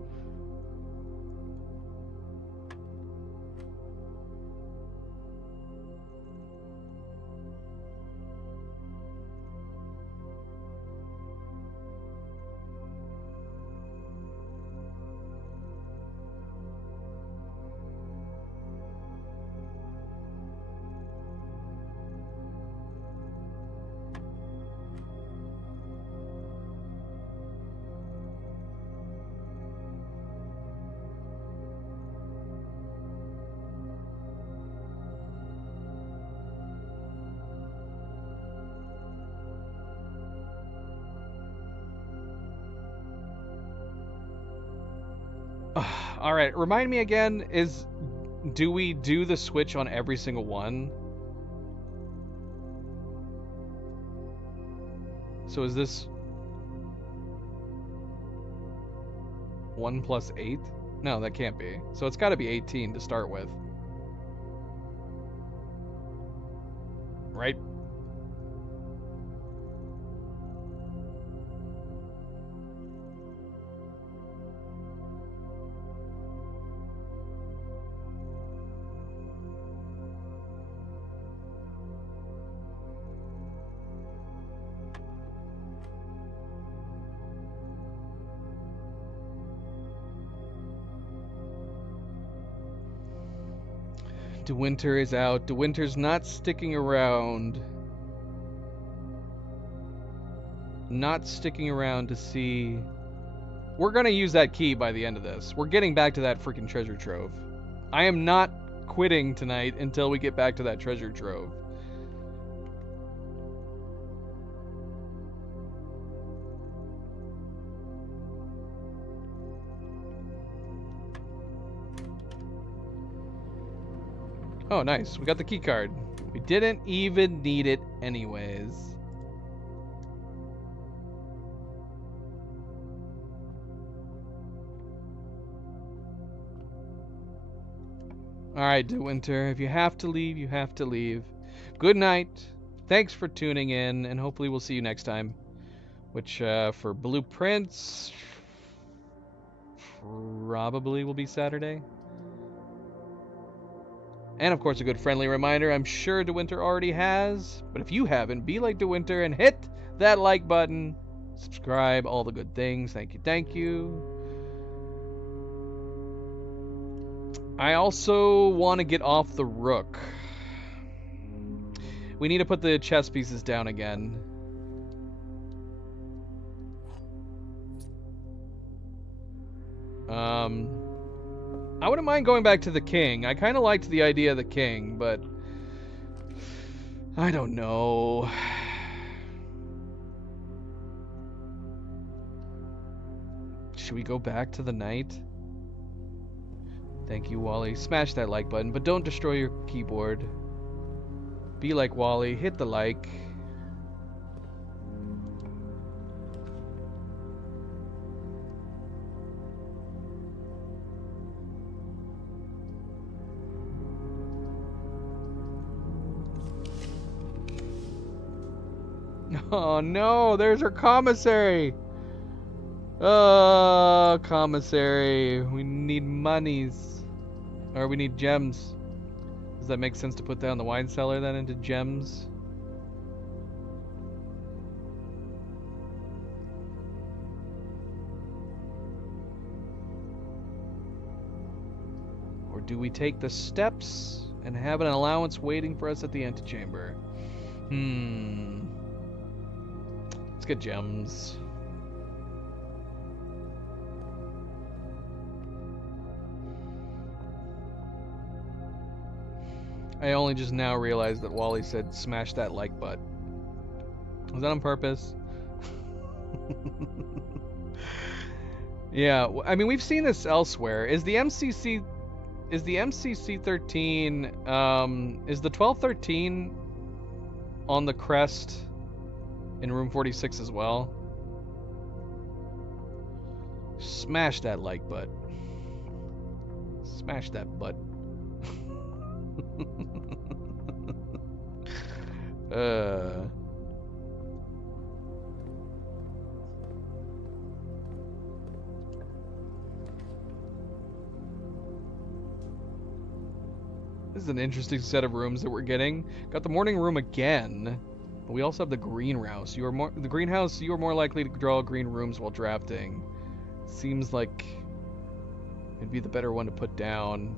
All right, remind me again, do we do the switch on every single one? So is this 1 plus 8? No, that can't be. So it's got to be 18 to start with. Right? De Winter is out. De Winter's not sticking around. Not sticking around to see... We're gonna use that key by the end of this. We're getting back to that freaking treasure trove. I am not quitting tonight until we get back to that treasure trove. Oh, nice. We got the key card. We didn't even need it anyways. Alright, De Winter. If you have to leave, you have to leave. Good night. Thanks for tuning in, and hopefully we'll see you next time. Which, for blueprints, probably will be Saturday. And of course, a good friendly reminder, I'm sure De Winter already has, but if you haven't, be like De Winter and hit that like button, subscribe, all the good things. Thank you, thank you. I also want to get off the rook. We need to put the chess pieces down again. I wouldn't mind going back to the king. I kind of liked the idea of the king, but I don't know. Should we go back to the knight? Thank you, Wally. Smash that like button, but don't destroy your keyboard. Be like Wally. Hit the like. Oh no, there's our commissary. Commissary. We need monies. Or we need gems. Does that make sense to put down the wine cellar then into gems? Or do we take the steps and have an allowance waiting for us at the antechamber? Let's get gems. I only just now realized that Wally said smash that like button. Was that on purpose? Yeah, I mean, we've seen this elsewhere. Is the MCC 13 is the 1213 on the crest in room 46 as well? Smash that like button. Smash that butt. This is an interesting set of rooms that we're getting. Got the morning room again, but we also have the greenhouse. You are more likely to draw green rooms while drafting. Seems like it'd be the better one to put down.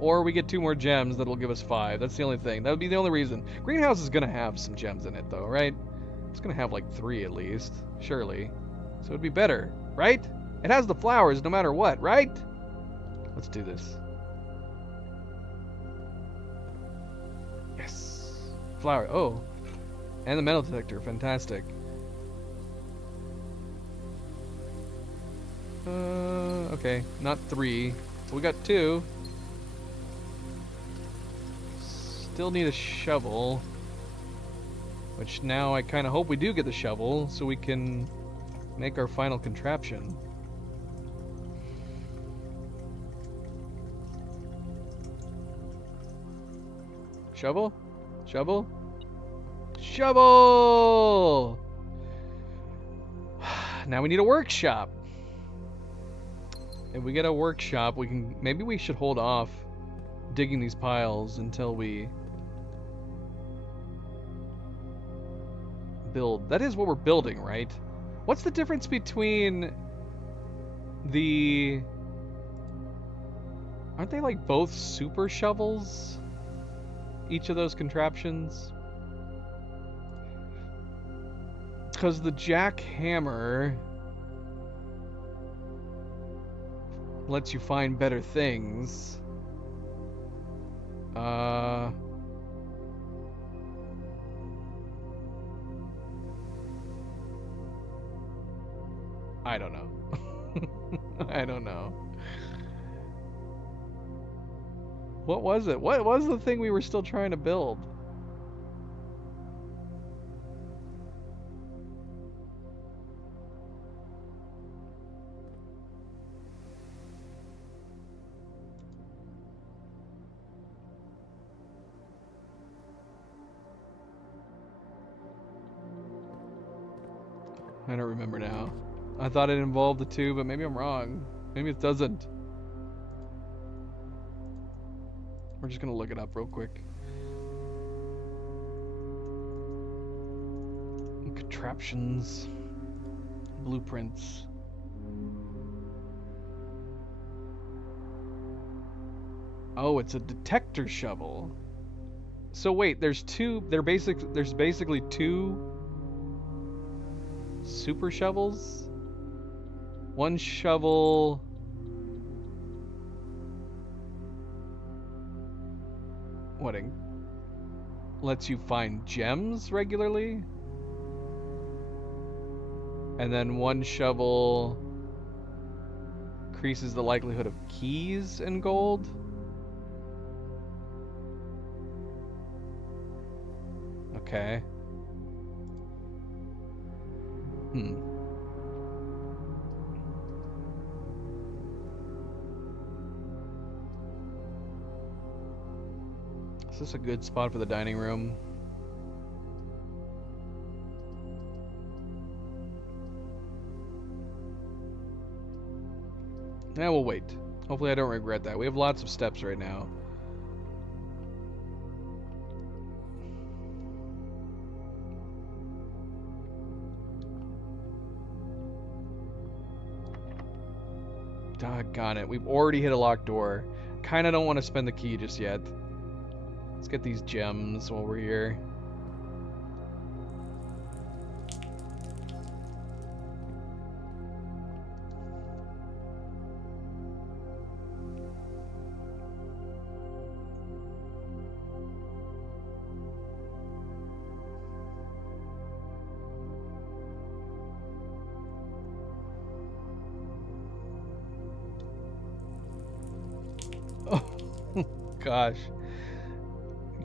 Or we get 2 more gems that'll give us 5. That's the only thing. That would be the only reason. Greenhouse is going to have some gems in it, though, right? It's going to have like 3 at least, surely. So it'd be better, right? It has the flowers no matter what, right? Let's do this. Yes. Flower. Oh. And the metal detector. Fantastic. Okay. Not 3. So we got 2. Still need a shovel, which now I kind of hope we do get the shovel so we can make our final contraption. Shovel? Shovel? Shovel! Now we need a workshop. If we get a workshop, we can, maybe we should hold off digging these piles until we build. That is what we're building, right? What's the difference between the... Aren't they like both super shovels? Each of those contraptions? Because the jackhammer lets you find better things. I don't know. I don't know. What was it? What was the thing we were still trying to build? I don't remember now. I thought it involved the two, but maybe I'm wrong. Maybe it doesn't. We're just gonna look it up real quick. Contraptions. Blueprints. Oh, it's a detector shovel. So wait, there's two, there's basically two super shovels? One shovel... What, lets you find gems regularly? And then one shovel increases the likelihood of keys and gold? Okay. Is this a good spot for the dining room? Yeah, we'll wait. Hopefully I don't regret that. We have lots of steps right now. Doggone it. We've already hit a locked door. Kinda don't want to spend the key just yet. Let's get these gems while we're here. Oh, gosh.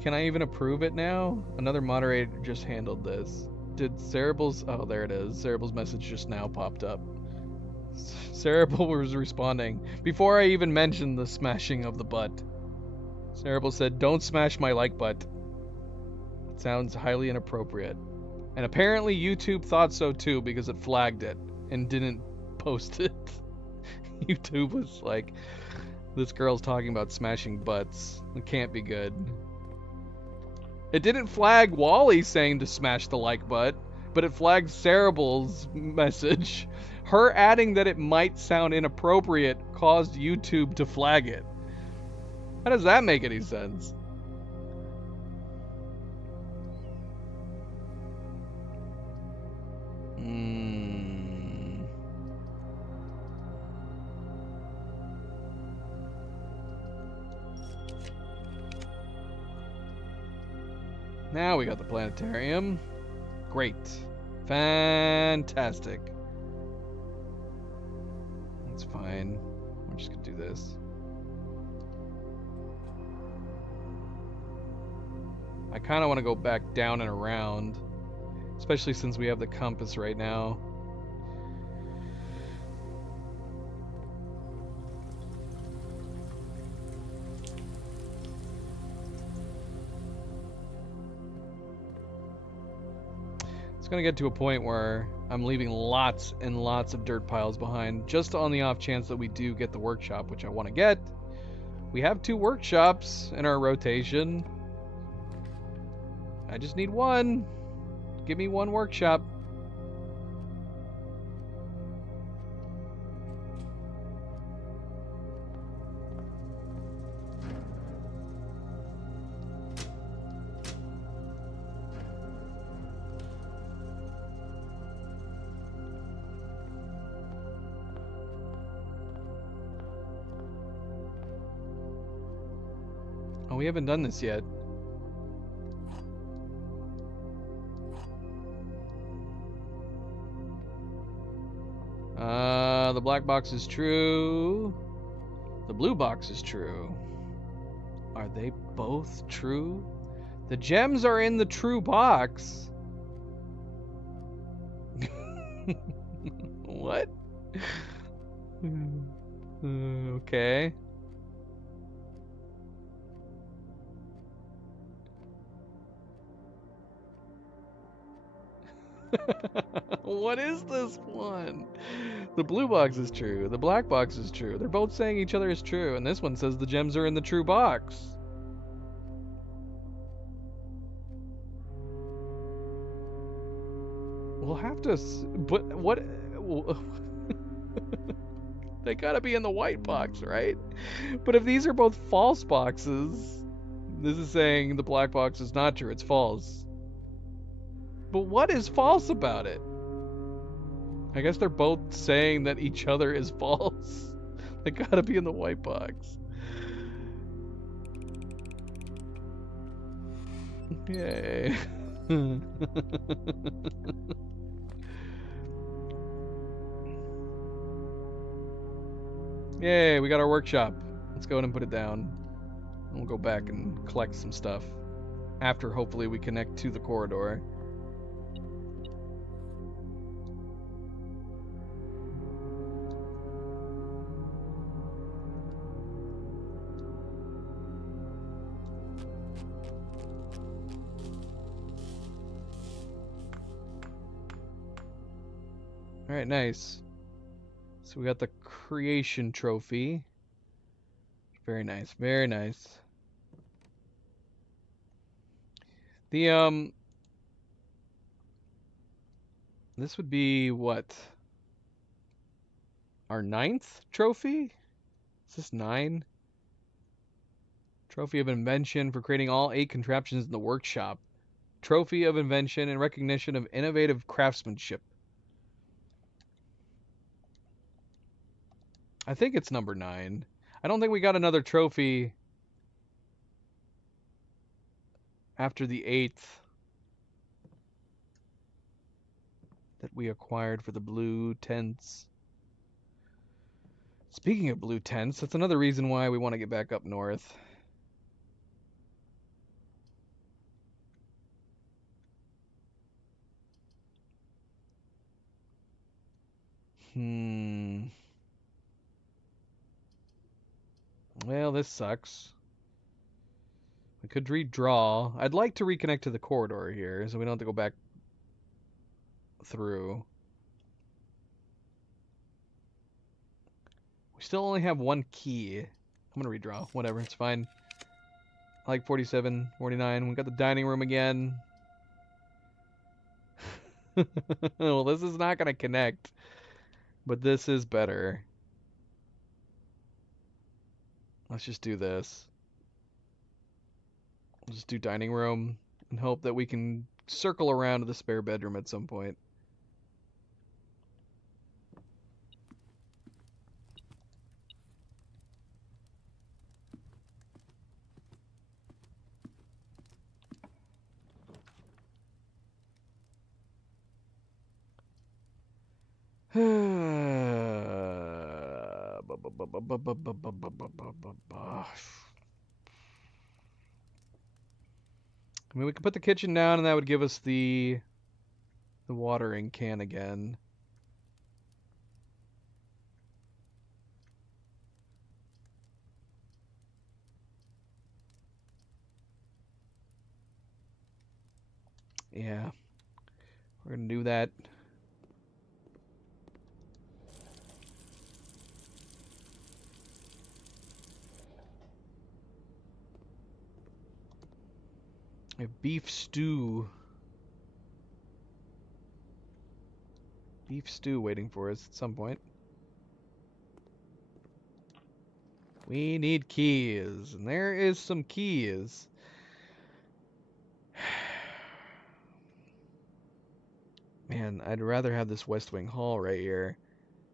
Can I even approve it now? Another moderator just handled this. Did Cerebral's... Oh, there it is. Cerebral's message just now popped up. Cerebral was responding before I even mentioned the smashing of the butt. Cerebral said, "Don't smash my like butt. It sounds highly inappropriate." And apparently YouTube thought so too because it flagged it and didn't post it. YouTube was like, this girl's talking about smashing butts. It can't be good. It didn't flag Wally saying to smash the like butt, but it flagged Cerebral's message. Her adding that it might sound inappropriate caused YouTube to flag it. How does that make any sense? Now we got the planetarium. Great. Fantastic. That's fine. I'm just gonna do this. I kind of want to go back down and around, especially since we have the compass right now. It's gonna get to a point where I'm leaving lots and lots of dirt piles behind, just on the off chance that we do get the workshop, which I want to get. We have 2 workshops in our rotation. I just need one. Give me one workshop. Oh, we haven't done this yet. The black box is true. The blue box is true. Are they both true? The gems are in the true box. What? Okay. What is this one? The blue box is true. The black box is true. They're both saying each other is true, and this one says the gems are in the true box. We'll have to. But what? They gotta be in the white box, right? But if these are both false boxes, this is saying the black box is not true. It's false. But what is false about it? I guess they're both saying that each other is false. They gotta be in the white box. Yay. Yay, we got our workshop. Let's go ahead and put it down. And we'll go back and collect some stuff. After, hopefully, we connect to the corridor. Alright, nice. So we got the creation trophy. Very nice, very nice. The, this would be what? Our 9th trophy? Is this 9? Trophy of Invention for creating all 8 contraptions in the workshop. Trophy of Invention in recognition of innovative craftsmanship. I think it's number 9. I don't think we got another trophy after the 8th that we acquired for the blue tents. Speaking of blue tents, that's another reason why we want to get back up north. Well, this sucks. We could redraw. I'd like to reconnect to the corridor here, so we don't have to go back through. We still only have 1 key. I'm gonna redraw. Whatever, it's fine. I like 47, 49. We got the dining room again. Well, this is not gonna connect, but this is better. Let's just do this. We'll just do dining room and hope that we can circle around to the spare bedroom at some point. I mean, we could put the kitchen down and that would give us the watering can again. Yeah. We're gonna do that. A beef stew. beef stew waiting for us at some point. We need keys, and there is some keys. Man, I'd rather have this West Wing Hall right here.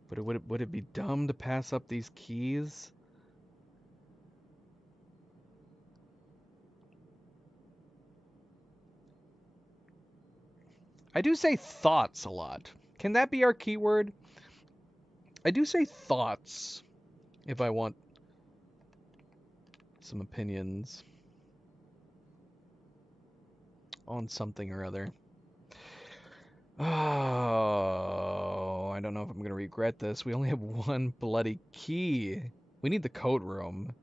But would it be dumb to pass up these keys? I do say thoughts a lot. Can that be our keyword? I do say thoughts if I want some opinions on something or other. Oh, I don't know if I'm gonna regret this. We only have one bloody key. We need the code room.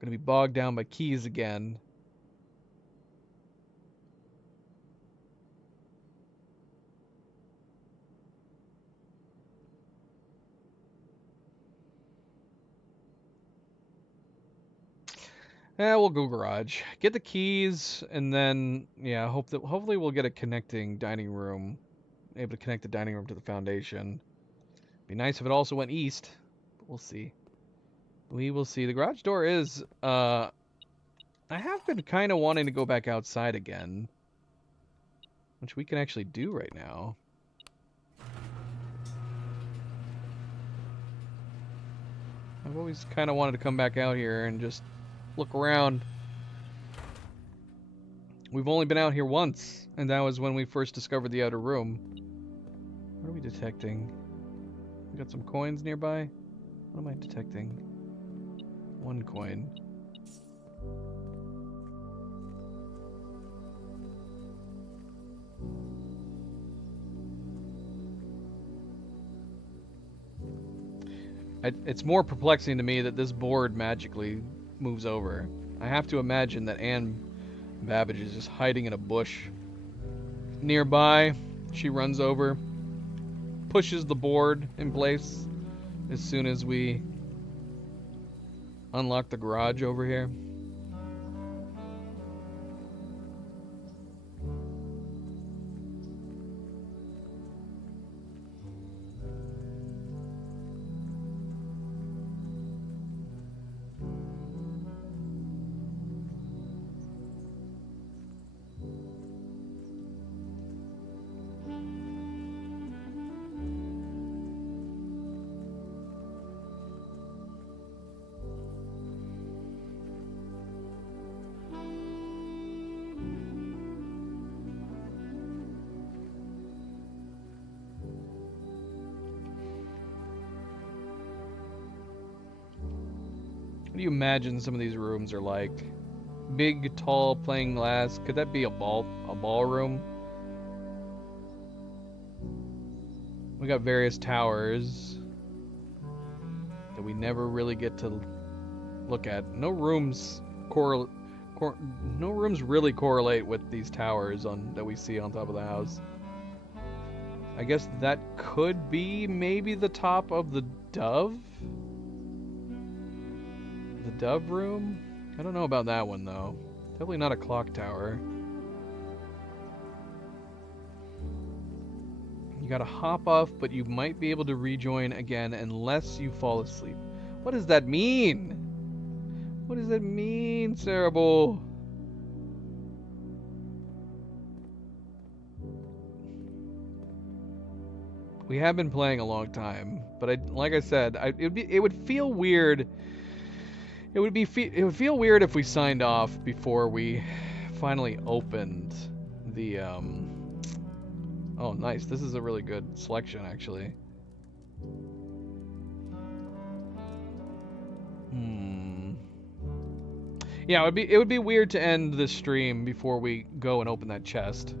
Gonna be bogged down by keys again. Yeah, we'll go garage. Get the keys, and then yeah, hopefully we'll get a connecting dining room. Able to connect the dining room to the foundation. Be nice if it also went east, but we'll see. We will see. The garage door is I have been kind of wanting to go back outside again, which we can actually do right now. I've always kind of wanted to come back out here and just look around. We've only been out here once, and that was when we first discovered the outer room. What are we detecting? We got some coins nearby. What am I detecting? One coin. It's more perplexing to me that this board magically moves over. I have to imagine that Anne Babbage is just hiding in a bush nearby. She runs over, pushes the board in place as soon as we unlock the garage over here. What do you imagine some of these rooms are like? Big, tall, plain glass. Could that be a ballroom? We got various towers that we never really get to look at. No rooms really correlate with these towers that we see on top of the house. I guess that could be maybe the top of the Dove? The Dove room? I don't know about that one though. Definitely not a clock tower. You gotta hop off, but you might be able to rejoin again unless you fall asleep. What does that mean? What does that mean, Cerebral? We have been playing a long time, but like I said, it would feel weird. It would feel weird if we signed off before we finally opened the Oh, nice. This is a really good selection actually. Yeah, it would be weird to end this stream before we go and open that chest.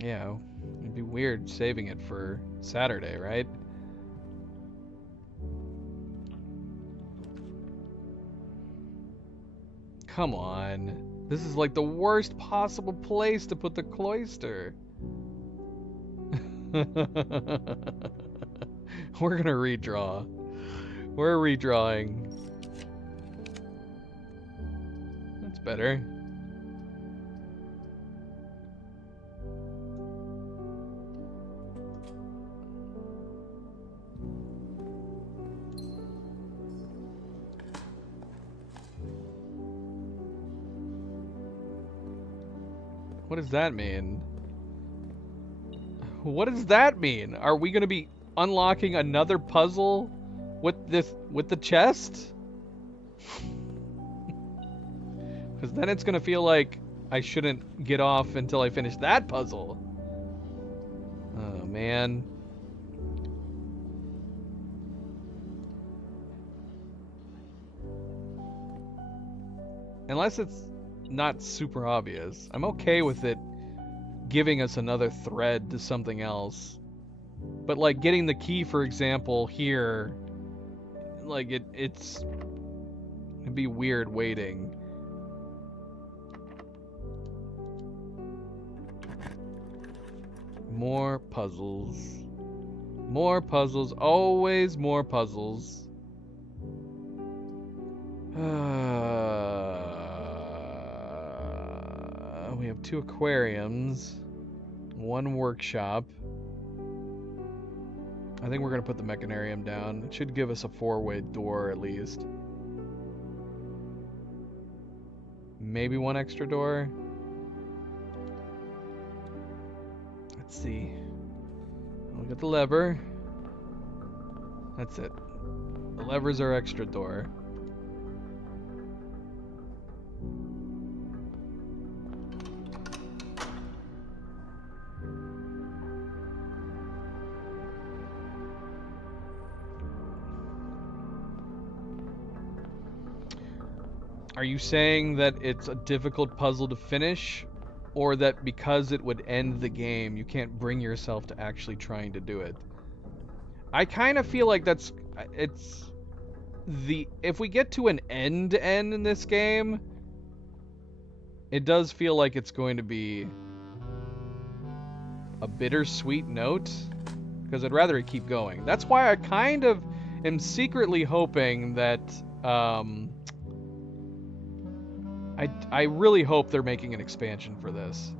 Yeah, it'd be weird saving it for Saturday, right? Come on. This is like the worst possible place to put the cloister. We're gonna redraw. We're redrawing. That's better. What does that mean? What does that mean? Are we gonna be unlocking another puzzle with the chest? Because then it's gonna feel like I shouldn't get off until I finish that puzzle. Oh man. Unless it's not super obvious. I'm okay with it giving us another thread to something else. But like getting the key, for example, here, like it'd be weird waiting. More puzzles. More puzzles. Always more puzzles. We have 2 aquariums, 1 workshop. I think we're gonna put the mechanarium down. It should give us a 4-way door at least. Maybe 1 extra door. Let's see. Look at the lever. That's it. The lever's our extra door. Are you saying that it's a difficult puzzle to finish, or that because it would end the game, you can't bring yourself to actually trying to do it? I kind of feel like if we get to an end in this game, it does feel like it's going to be a bittersweet note, because I'd rather it keep going. That's why I kind of am secretly hoping that, I really hope they're making an expansion for this.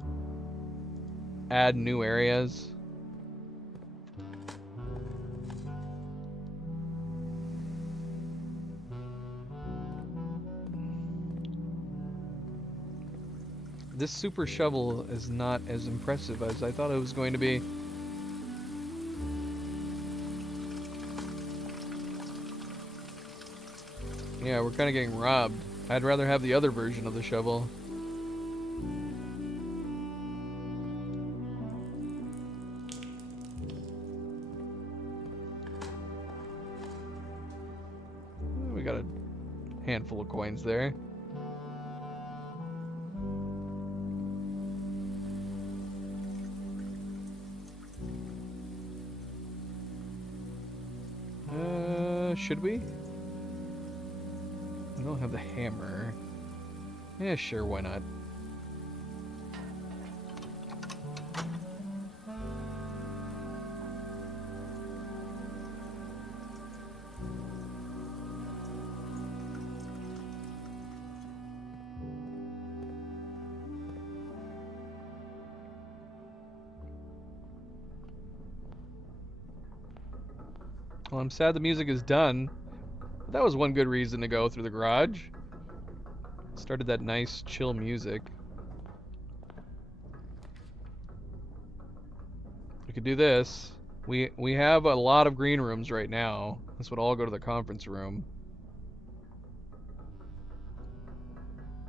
Add new areas. This super shovel is not as impressive as I thought it was going to be. Yeah, we're kind of getting robbed. I'd rather have the other version of the shovel. We got a handful of coins there. Should we? I don't have the hammer. Yeah, sure, why not? Well, I'm sad the music is done. That was one good reason to go through the garage. Started that nice, chill music. We could do this. We have a lot of green rooms right now. This would all go to the conference room.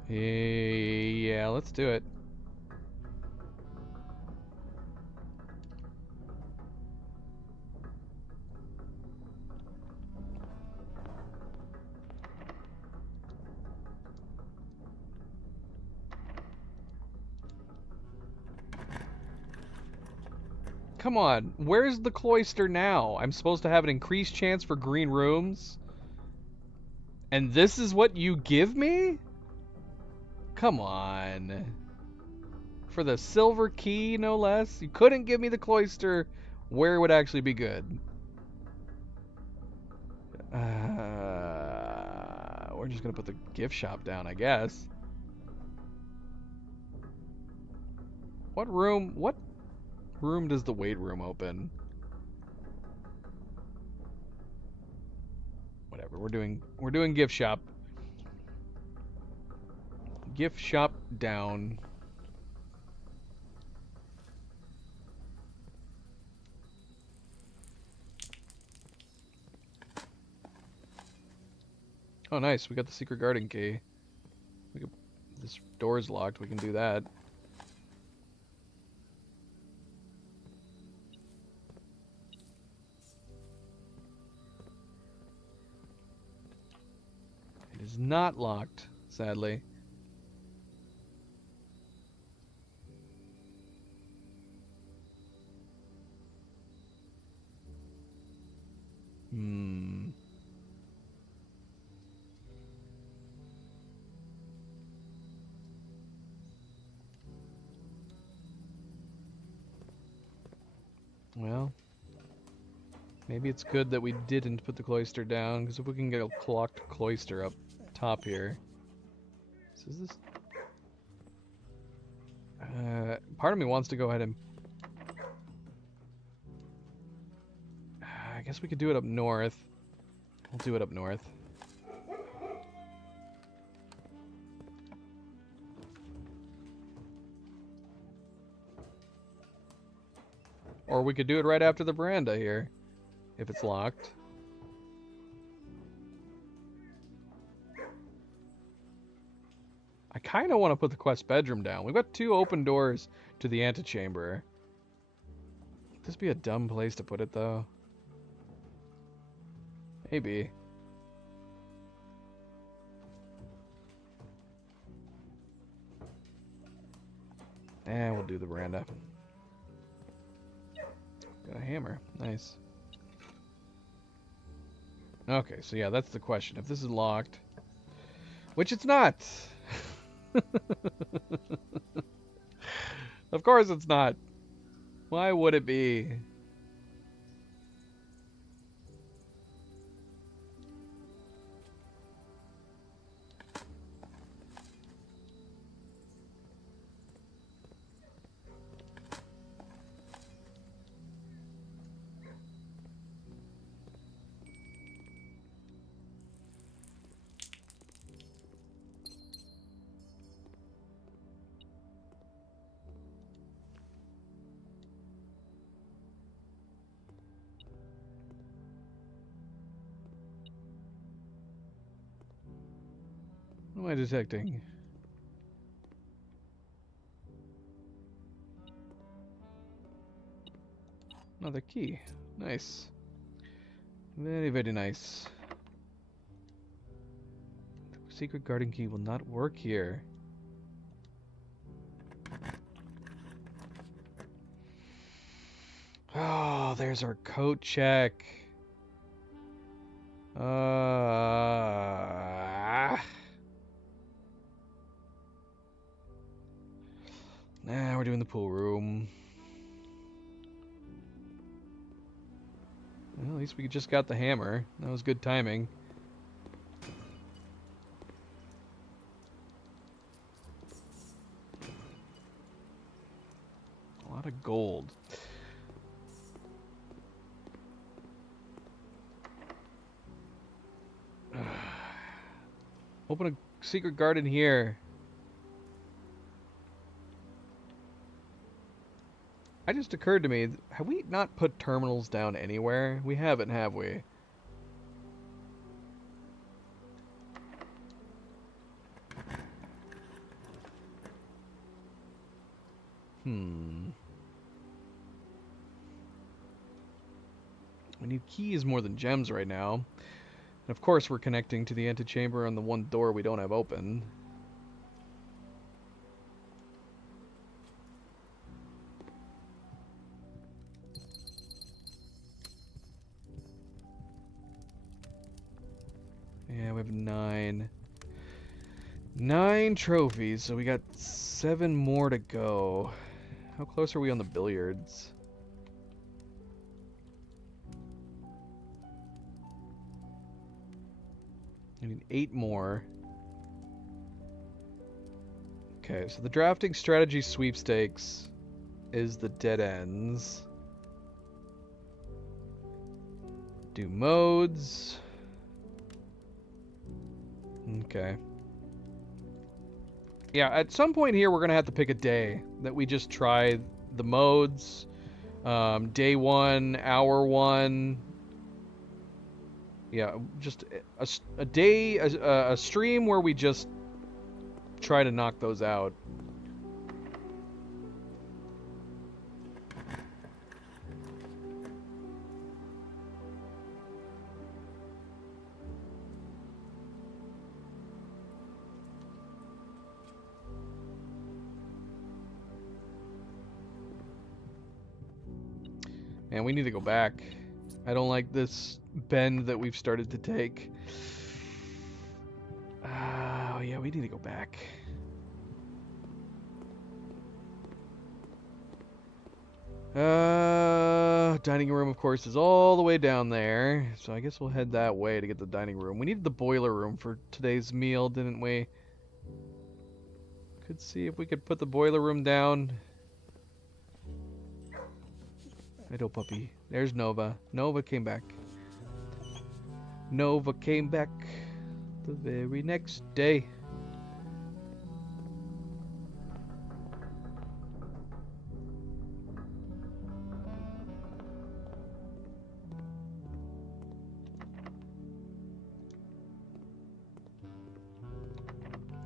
Yeah, let's do it. Come on, where's the cloister now? I'm supposed to have an increased chance for green rooms? And this is what you give me? come on. For the silver key, no less? You couldn't give me the cloister where it would actually be good. We're just gonna put the gift shop down, I guess. What room does the weight room open? Whatever, we're doing gift shop. Gift shop down. Oh, nice. We got the secret garden key. This door's locked. We can do that. It is not locked, sadly. Well, maybe it's good that we didn't put the cloister down, because if we can get a clocked cloister up top here. So is this... part of me wants to go ahead and... I guess we could do it up north. We'll do it up north. Or we could do it right after the veranda here, if it's locked. I kind of want to put the quest bedroom down. We've got 2 open doors to the antechamber. Would this be a dumb place to put it, though? Maybe. And we'll do the veranda. Got a hammer. Nice. Okay, so yeah, that's the question. If this is locked, which it's not. Of course it's not. Why would it be? What am I detecting? Another key. Nice. Very, very nice. The secret garden key will not work here. Oh, there's our coat check. Nah, we're doing the pool room. Well, at least we just got the hammer. That was good timing. A lot of gold. Open a secret garden here. It just occurred to me, have we not put terminals down anywhere? We haven't, have we? We need keys more than gems right now. And of course we're connecting to the antechamber on the one door we don't have open. Yeah, we have 9. 9 trophies, so we got 7 more to go. How close are we on the billiards? I need 8 more. Okay, so the drafting strategy sweepstakes is the dead ends. Do modes. Okay. Yeah, at some point here we're gonna have to pick a day that we just try the modes. Day 1, hour 1. Yeah, just a day, a stream where we just try to knock those out. And we need to go back. I don't like this bend that we've started to take. Oh yeah, we need to go back. Dining room, of course, is all the way down there. So I guess we'll head that way to get the dining room. We needed the boiler room for today's meal, didn't we? Could see if we could put the boiler room down. Hello, puppy. There's Nova. Nova came back. Nova came back the very next day.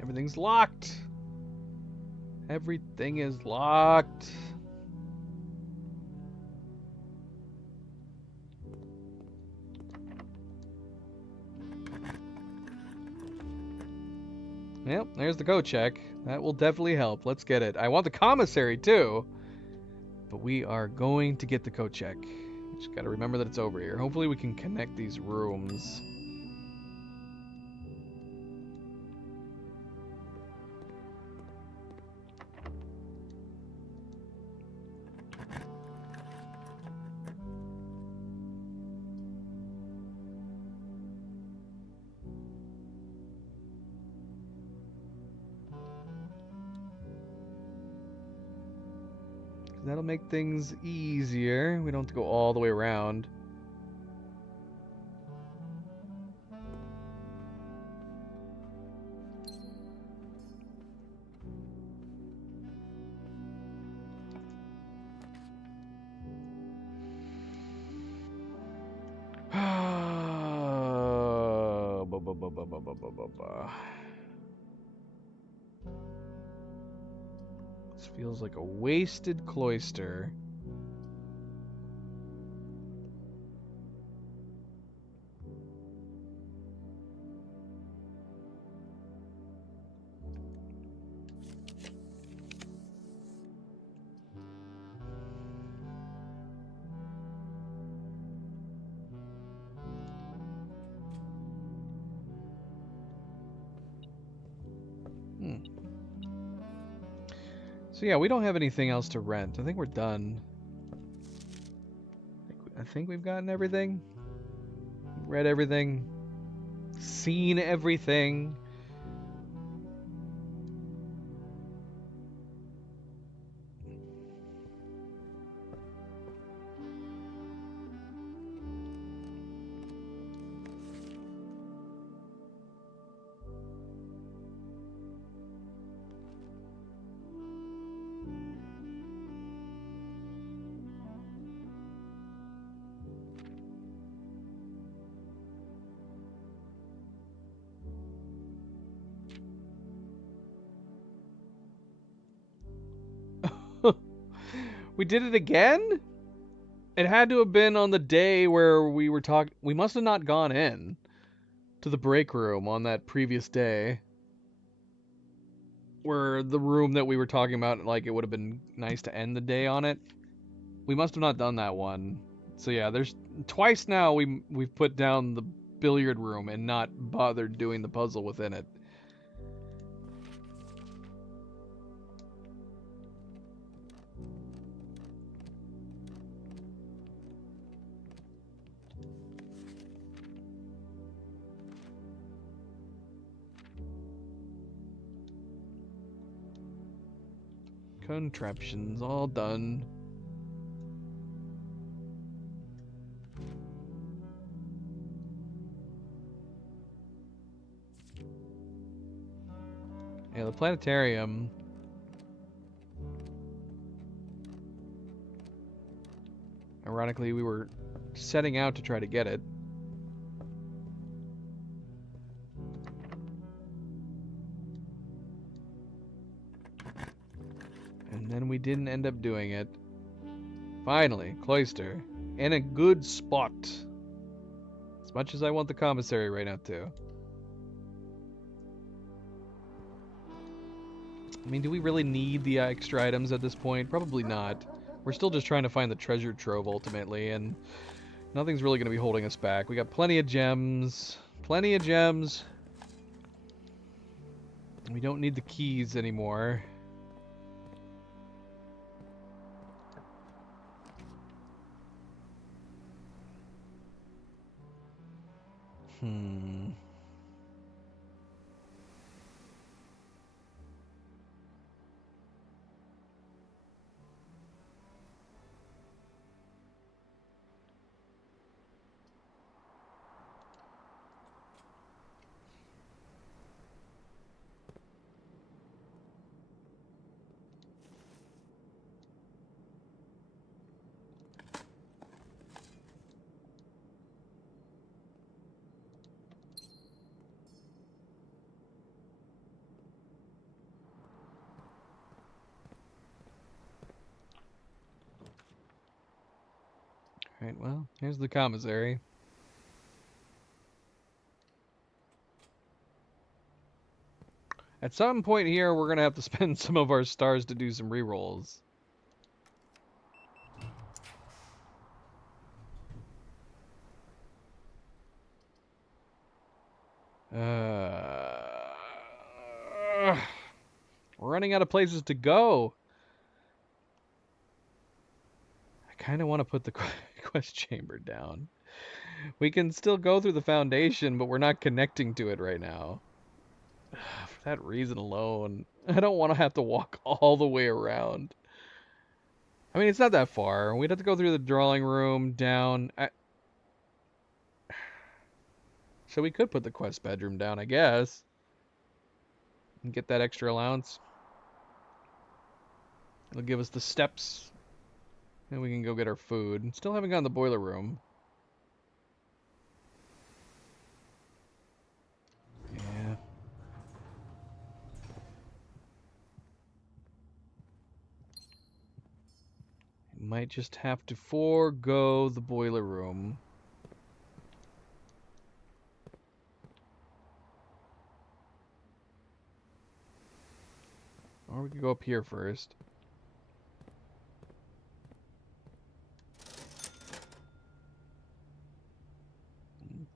Everything's locked. Everything is locked. Yep, there's the code check. That will definitely help. Let's get it. I want the commissary too. But we are going to get the code check. Just gotta remember that it's over here. Hopefully we can connect these rooms. That'll make things easier. We don't have to go all the way around. This feels like a wasted cloister. So yeah, we don't have anything else to rent. I think we're done. I think we've gotten everything. Read everything. Seen everything. We did it again? It had to have been on the day where we were talking. We must have not gone in to the break room on that previous day. Where the room that we were talking about, like, it would have been nice to end the day on it. We must have not done that one. So yeah, there's twice now we've put down the billiard room and not bothered doing the puzzle within it. Contraptions all done. Yeah, the planetarium. Ironically, we were setting out to try to get it. And then we didn't end up doing it. Finally, Cloister. In a good spot. As much as I want the commissary right now, too. I mean, do we really need the extra items at this point? Probably not. We're still just trying to find the treasure trove, ultimately, and nothing's really going to be holding us back. We got plenty of gems. Plenty of gems. We don't need the keys anymore. Alright, well, here's the commissary. At some point here, we're going to have to spend some of our stars to do some rerolls. We're running out of places to go. I kind of want to put the quest chamber down. We can still go through the foundation, but we're not connecting to it right now. For that reason alone, I don't want to have to walk all the way around. I mean, it's not that far. We'd have to go through the drawing room, down. So we could put the quest bedroom down, I guess. And get that extra allowance. It'll give us the steps. And we can go get our food. Still haven't gotten the boiler room. Yeah. Might just have to forego the boiler room. Or we could go up here first.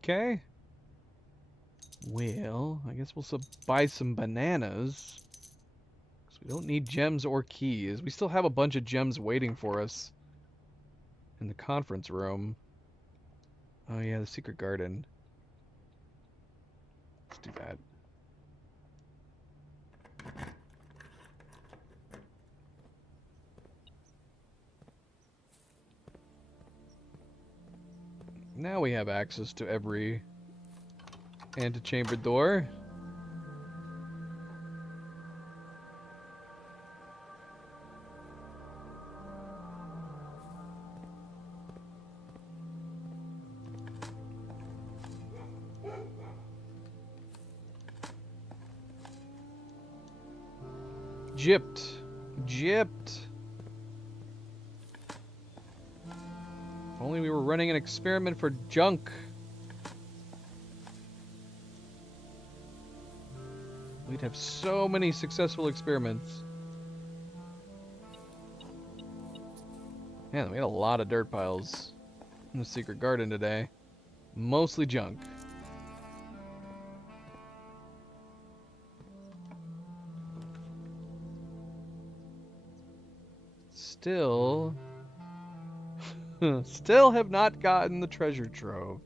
Okay. Well, I guess we'll buy some bananas. Because we don't need gems or keys. We still have a bunch of gems waiting for us in the conference room. Oh yeah, the secret garden. Let's do that. Now we have access to every antechamber door. Gypped. If only we were running an experiment for junk. We'd have so many successful experiments. Man, we had a lot of dirt piles in the secret garden today. Mostly junk. Still have not gotten the treasure trove.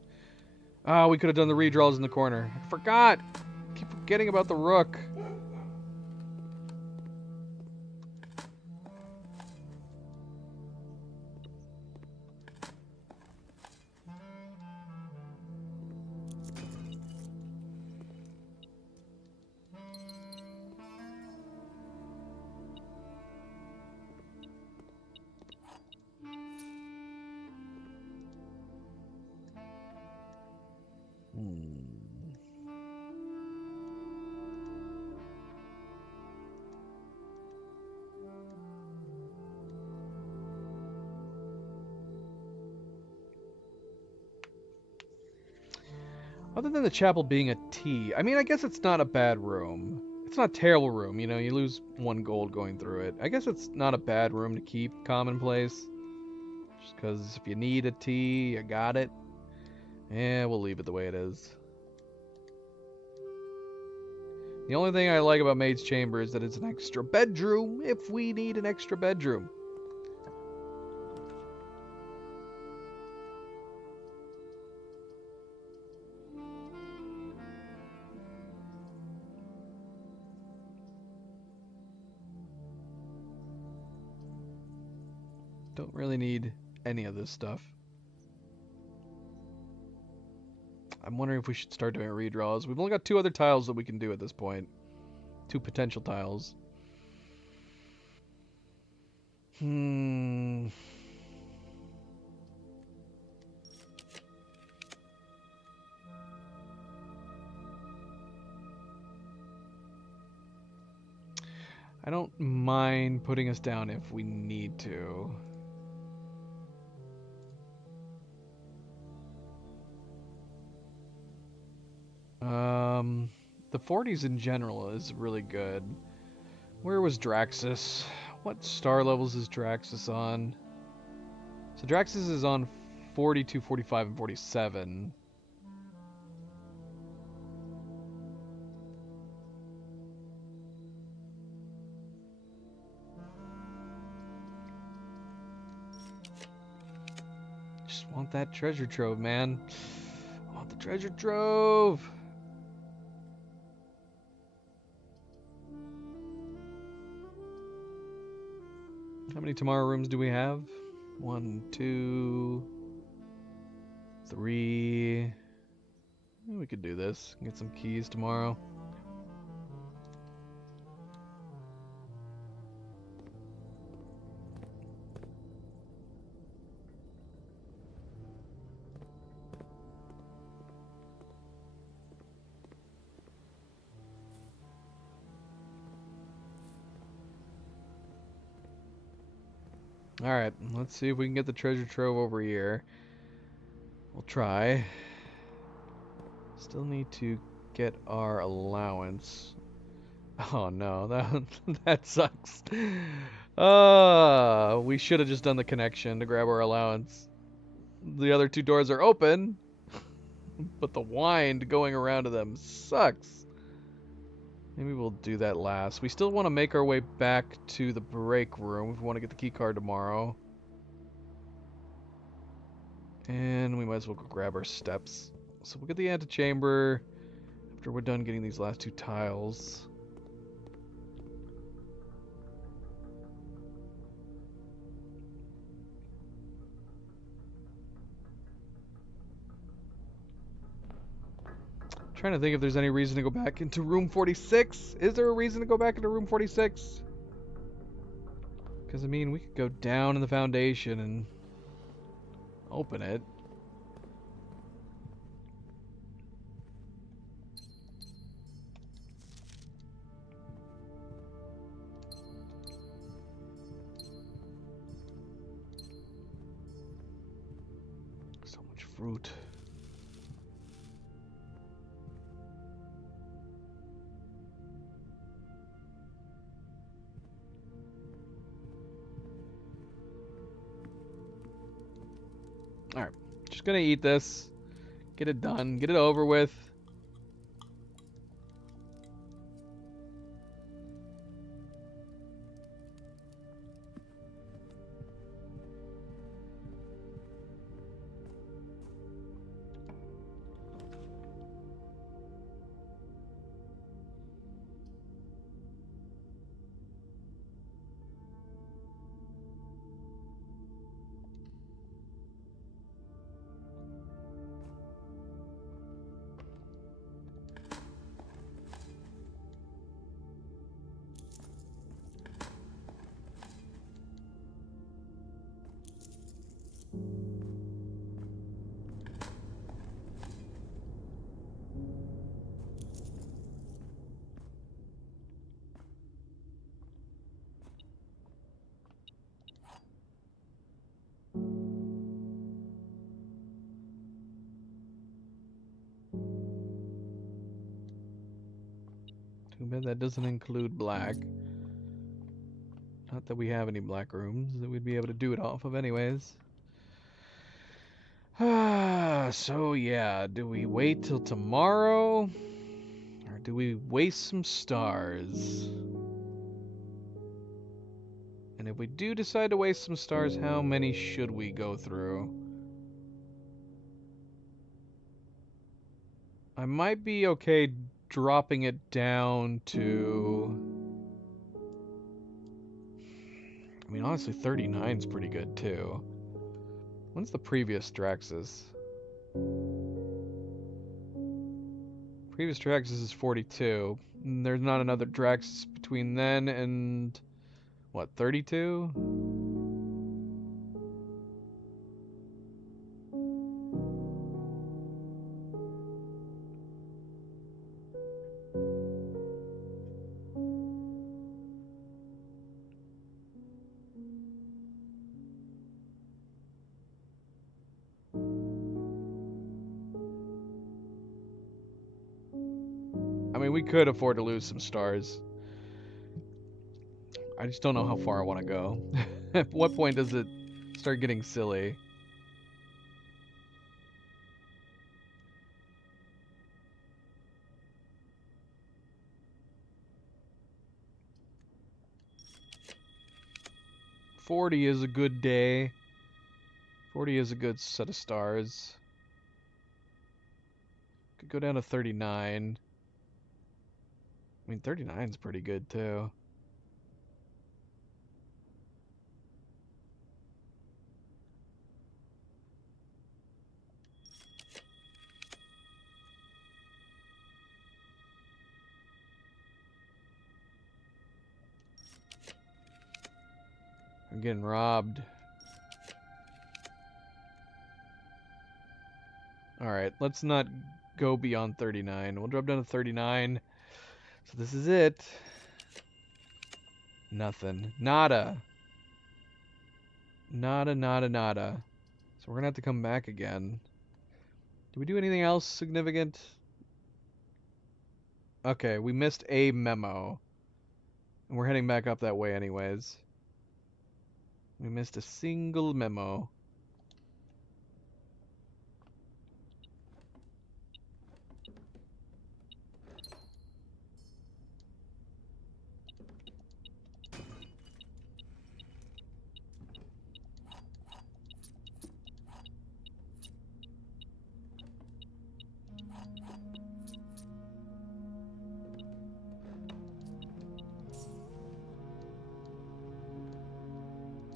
Ah, we could have done the redraws in the corner. I forgot. I keep forgetting about the rook. Other than the chapel being a T, I mean, I guess it's not a bad room. It's not a terrible room, you know, you lose 1 gold going through it. I guess it's not a bad room to keep commonplace. Just because if you need a T, you got it. Yeah, we'll leave it the way it is. The only thing I like about Maid's Chamber is that it's an extra bedroom if we need an extra bedroom. Don't really need any of this stuff. I'm wondering if we should start doing redraws. We've only got 2 other tiles that we can do at this point. 2 potential tiles. I don't mind putting us down if we need to. The 40s in general is really good. Where was Draxus? What star levels is Draxus on? So Draxus is on 42, 45, and 47. Just want that treasure trove, man. I want the treasure trove. How many tomorrow rooms do we have? 1, 2, 3. We could do this. Get some keys tomorrow. Alright, let's see if we can get the treasure trove over here. We'll try. Still need to get our allowance. Oh no, that sucks. We should have just done the connection to grab our allowance. The other 2 doors are open, but the wind going around to them sucks. Maybe we'll do that last. We still want to make our way back to the break room if we want to get the key card tomorrow. And we might as well go grab our steps. So we'll get the antechamber after we're done getting these last 2 tiles. Trying to think if there's any reason to go back into room 46. Is there a reason to go back into room 46? Because, I mean, we could go down in the foundation and open it. So much fruit. Alright, just gonna eat this. Get it done. Get it over with. Too bad that doesn't include black. Not that we have any black rooms that we'd be able to do it off of anyways. So yeah, do we wait till tomorrow? Or do we waste some stars? And if we do decide to waste some stars, how many should we go through? I might be okay dropping it down to... I mean, honestly, 39's pretty good, too. When's the previous Draxus? Previous Draxus is 42. And there's not another Draxus between then and... what, 32? I mean, we could afford to lose some stars. I just don't know how far I want to go. At what point does it start getting silly? $40 is a good day. 40 is a good set of stars. Could go down to 39. I mean, 39 is pretty good, too. I'm getting robbed. Alright, let's not go beyond 39. We'll drop down to 39. So this is it. Nothing. Nada. Nada, nada, nada. So we're gonna have to come back again. Did we do anything else significant? Okay, we missed a memo. And we're heading back up that way anyways. We missed a single memo.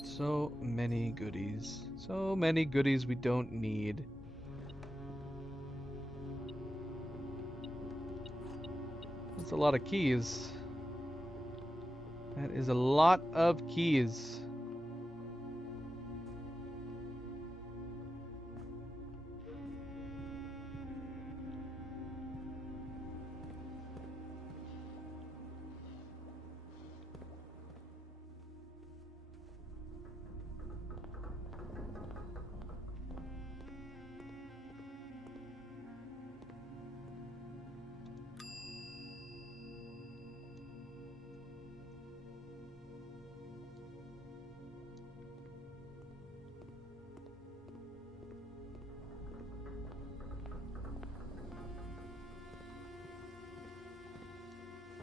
So many goodies. So many goodies we don't need. That's a lot of keys. That is a lot of keys.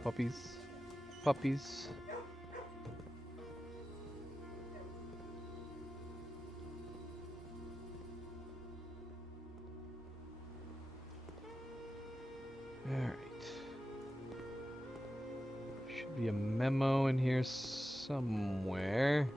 Puppies. Puppies. Alright. Should be a memo in here somewhere.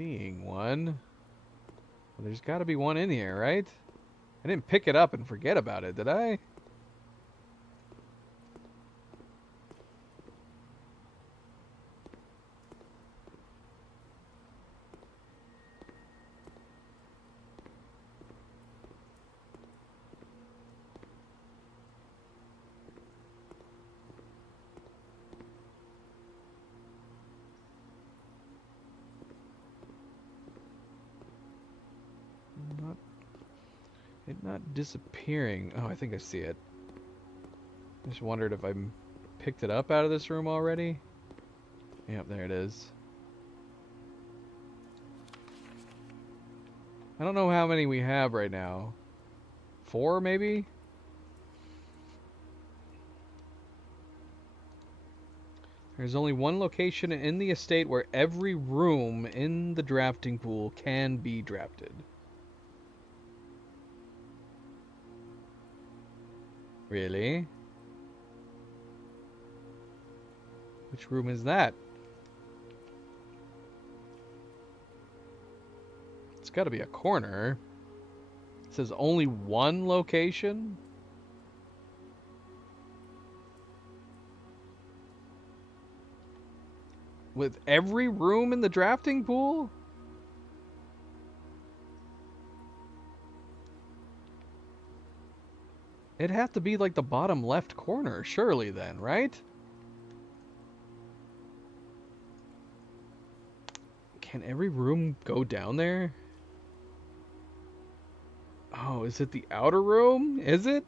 seeing one. Well, there's got to be one in here, right? I didn't pick it up and forget about it, did I? Not disappearing. Oh, I think I see it. Just wondered if I picked it up out of this room already. Yep, there it is. I don't know how many we have right now. 4, maybe? There's only one location in the estate where every room in the drafting pool can be drafted. Really? Which room is that? It's got to be a corner. It says only one location? With every room in the drafting pool? It'd have to be like the bottom left corner, surely then, right? Can every room go down there? Oh, is it the outer room? Is it?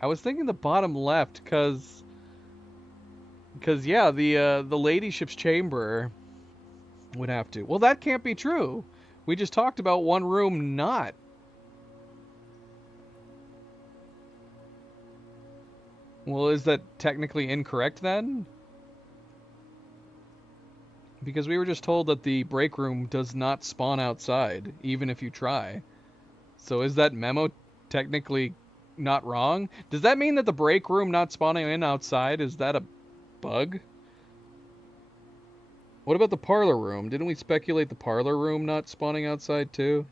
I was thinking the bottom left, cause yeah, the ladyship's chamber would have to. Well, that can't be true. We just talked about one room not. Well, is that technically incorrect then? Because we were just told that the break room does not spawn outside, even if you try. So is that memo technically not wrong? Does that mean that the break room not spawning in outside, is that a bug? What about the parlor room? Didn't we speculate the parlor room not spawning outside too?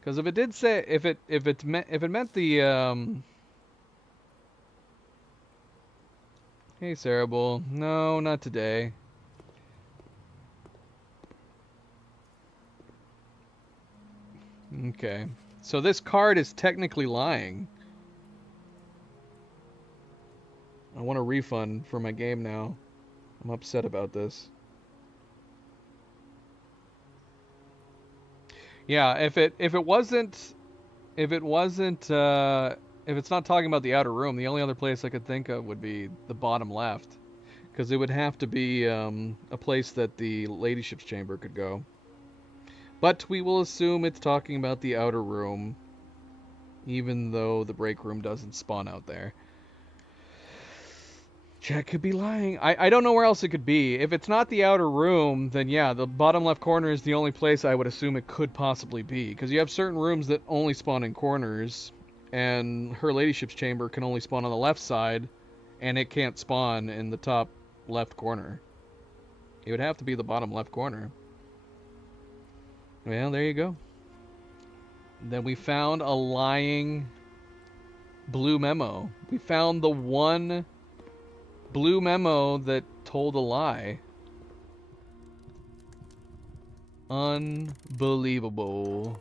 Because if it did say, if it meant the Hey, Cerebral. No, not today. Okay. So this card is technically lying. I want a refund for my game now. I'm upset about this. Yeah, if it's not talking about the outer room, the only other place I could think of would be the bottom left, because it would have to be a place that the ladyship's chamber could go. But we will assume it's talking about the outer room, even though the break room doesn't spawn out there. Chat could be lying. I don't know where else it could be. If it's not the outer room, then yeah, the bottom left corner is the only place I would assume it could possibly be. Because you have certain rooms that only spawn in corners, and her ladyship's chamber can only spawn on the left side, and it can't spawn in the top left corner. It would have to be the bottom left corner. Well, there you go. Then we found a lying blue memo. We found the one blue memo that told a lie. Unbelievable.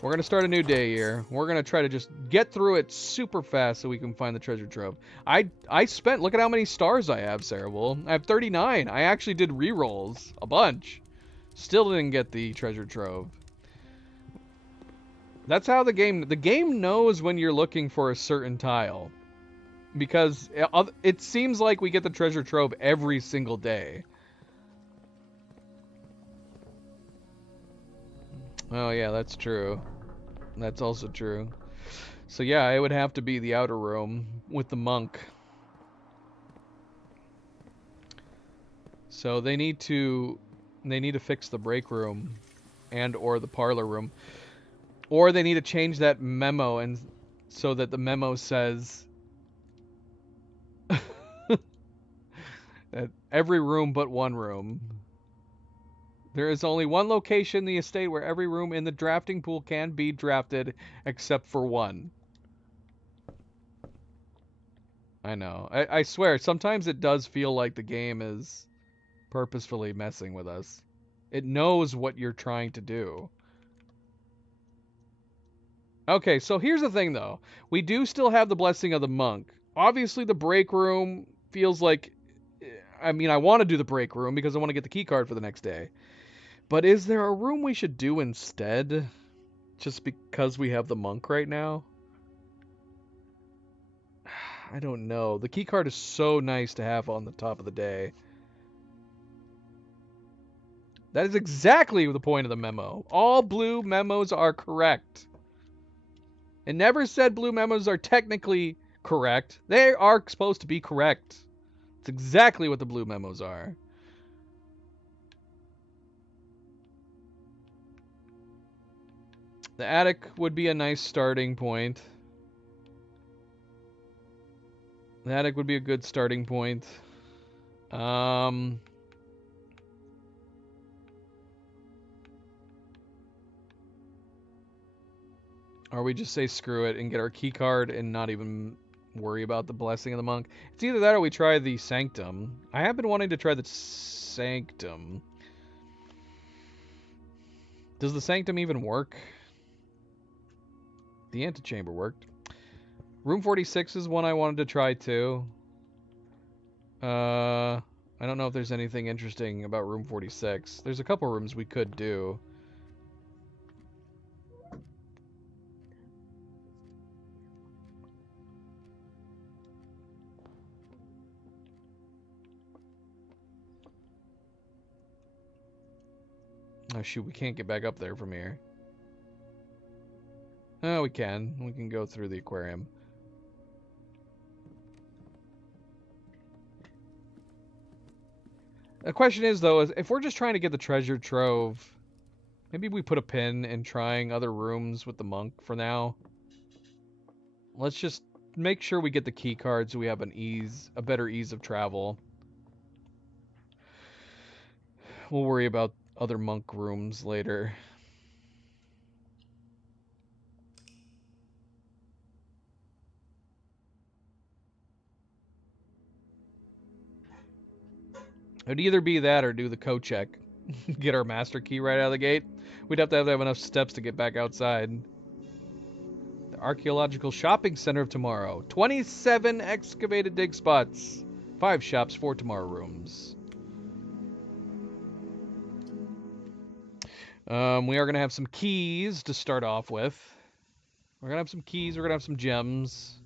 We're going to start a new day here. We're going to try to just get through it super fast so we can find the treasure trove. I spent, look at how many stars I have, Cerebral. I have 39. I actually did rerolls. A bunch. Still didn't get the treasure trove. That's how the game knows when you're looking for a certain tile. Because it seems like we get the treasure trove every single day. Oh yeah, that's true. That's also true. So yeah, it would have to be the outer room with the monk. So they need to fix the break room and or the parlor room. Or they need to change that memo and so that the memo says that every room but one room. There is only one location in the estate where every room in the drafting pool can be drafted except for one. I know. I swear, sometimes it does feel like the game is purposefully messing with us. It knows what you're trying to do. Okay, so here's the thing, though. We do still have the Blessing of the Monk. Obviously, the break room feels like... I mean, I want to do the break room because I want to get the key card for the next day. But is there a room we should do instead? Just because we have the monk right now? I don't know. The key card is so nice to have on the top of the day. That is exactly the point of the memo. All blue memos are correct. It never said blue memos are technically correct. They are supposed to be correct. It's exactly what the blue memos are. The attic would be a nice starting point. The attic would be a good starting point. Or we just say screw it and get our key card and not even worry about the Blessing of the Monk. It's either that or we try the Sanctum. I have been wanting to try the Sanctum. Does the Sanctum even work? The antechamber worked. Room 46 is one I wanted to try too. I don't know if there's anything interesting about room 46. There's a couple rooms we could do. Oh shoot, we can't get back up there from here. Oh, we can. We can go through the aquarium. The question is, though, if we're just trying to get the treasure trove, maybe we put a pin in trying other rooms with the monk for now. Let's just make sure we get the key card so we have a better ease of travel. We'll worry about other monk rooms later. It'd either be that or do the co-check. Get our master key right out of the gate. We'd have to have enough steps to get back outside. The Archaeological Shopping Center of Tomorrow. 27 excavated dig spots. 5 shops, 4 tomorrow rooms. We are going to have some keys to start off with. We're going to have some keys. We're going to have some gems.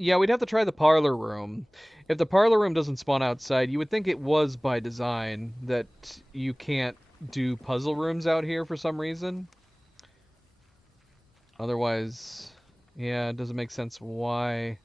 Yeah, we'd have to try the parlor room. If the parlor room doesn't spawn outside, you would think it was by design that you can't do puzzle rooms out here for some reason. Otherwise, yeah, it doesn't make sense why.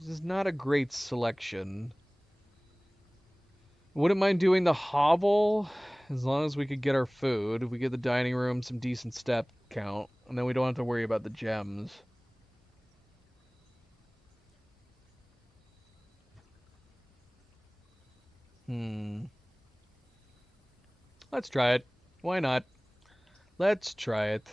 This is not a great selection. Wouldn't mind doing the hovel, as long as we could get our food. We get the dining room, some decent step count, and then we don't have to worry about the gems. Let's try it. Why not? Let's try it.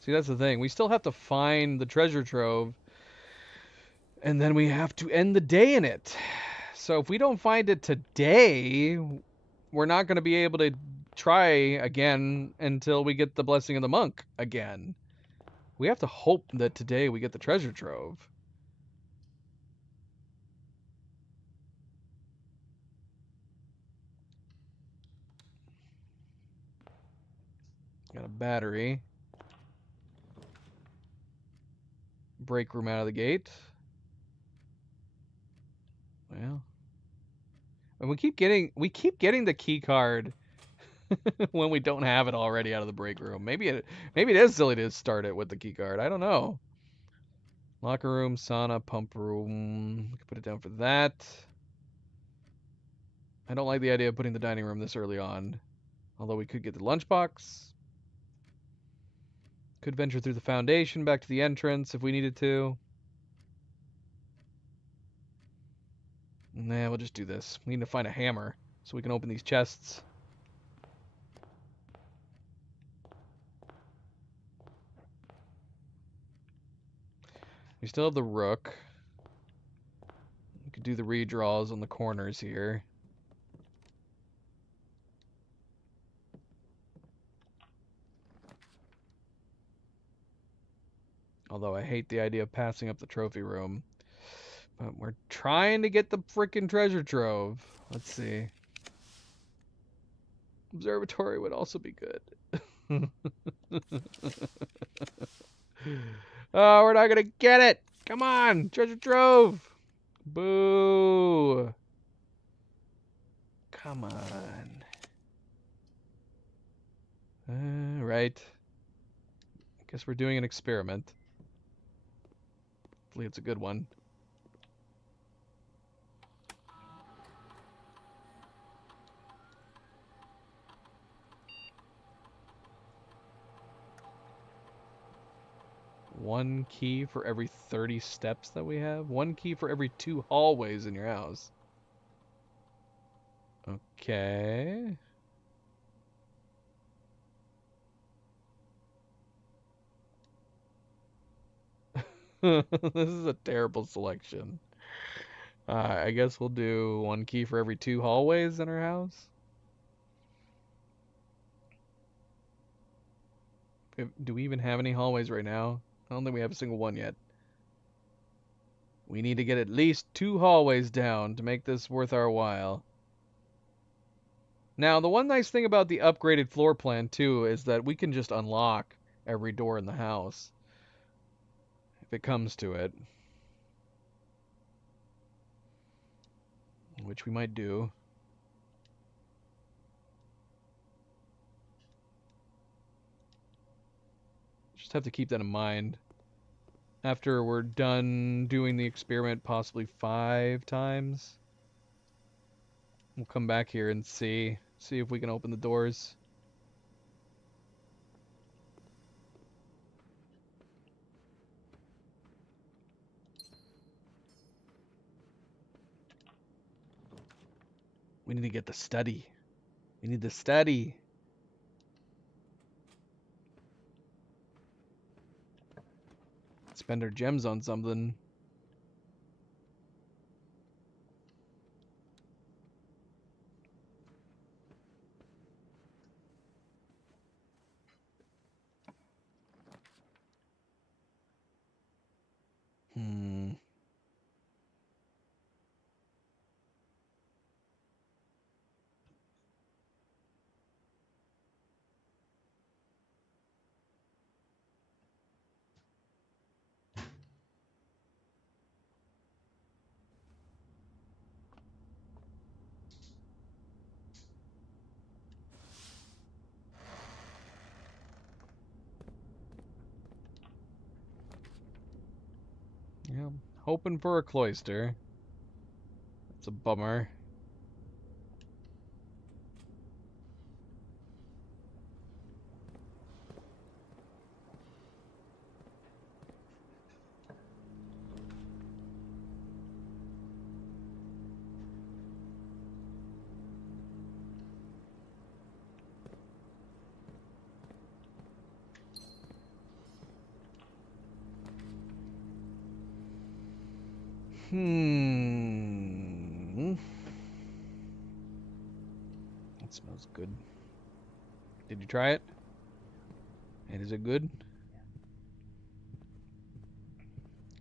See, that's the thing. We still have to find the treasure trove, and then we have to end the day in it. So if we don't find it today, we're not going to be able to try again until we get the blessing of the monk again. We have to hope that today we get the treasure trove. Got a battery. Break room out of the gate. Well, and we keep getting the key card when we don't have it already out of the break room. Maybe it is silly to start it with the key card. I don't know. Locker room, sauna, pump room. We can put it down for that. I don't like the idea of putting the dining room this early on. Although we could get the lunchbox. Could venture through the foundation back to the entrance if we needed to. Nah, we'll just do this. We need to find a hammer so we can open these chests. We still have the rook. We could do the redraws on the corners here. Although I hate the idea of passing up the trophy room. But we're trying to get the frickin' treasure trove. Let's see. Observatory would also be good. Oh, we're not gonna get it! Come on! Treasure trove! Boo! Come on. Right. I guess we're doing an experiment. Hopefully it's a good one. One key for every 30 steps that we have? One key for every 2 hallways in your house. Okay. This is a terrible selection. I guess we'll do 1 key for every 2 hallways in our house. Do we even have any hallways right now? I don't think we have a single one yet. We need to get at least 2 hallways down to make this worth our while. Now, the one nice thing about the upgraded floor plan, too, is that we can just unlock every door in the house. If it comes to it. Which we might do. Just have to keep that in mind. After we're done doing the experiment possibly 5 times, we'll come back here and see if we can open the doors. We need to get the study. We need the study. Spend our gems on something. Yeah, hoping for a cloister. That's a bummer. That smells good. Did you try it? And is it good?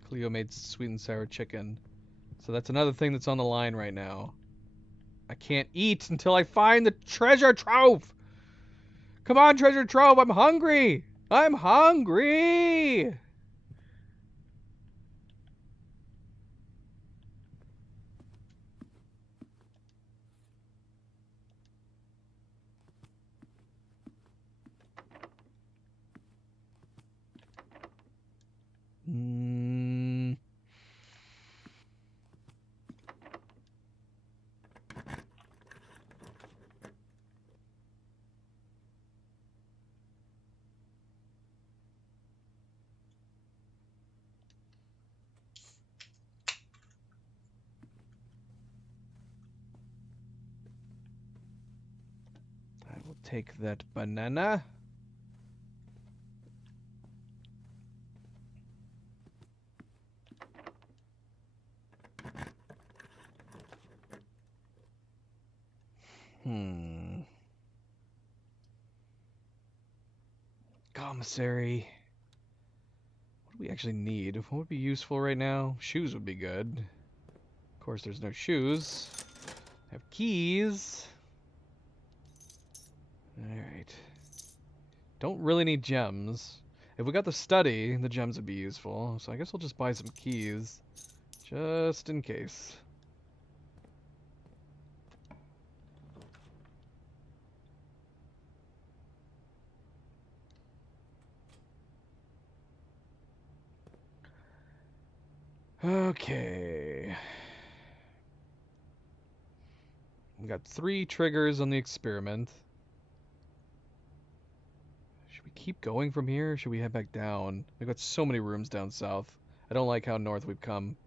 Cleo made sweet and sour chicken. So that's another thing that's on the line right now. I can't eat until I find the treasure trove! Come on, treasure trove, I'm hungry! I'm hungry! Mm. I will take that banana. Commissary. What do we actually need? What would be useful right now? Shoes would be good. Of course, there's no shoes. I have keys. Alright. Don't really need gems. If we got the study, the gems would be useful. So I guess I'll just buy some keys. Just in case. Okay. We got 3 triggers on the experiment. Should we keep going from here or should we head back down? We've got so many rooms down south. I don't like how north we've come.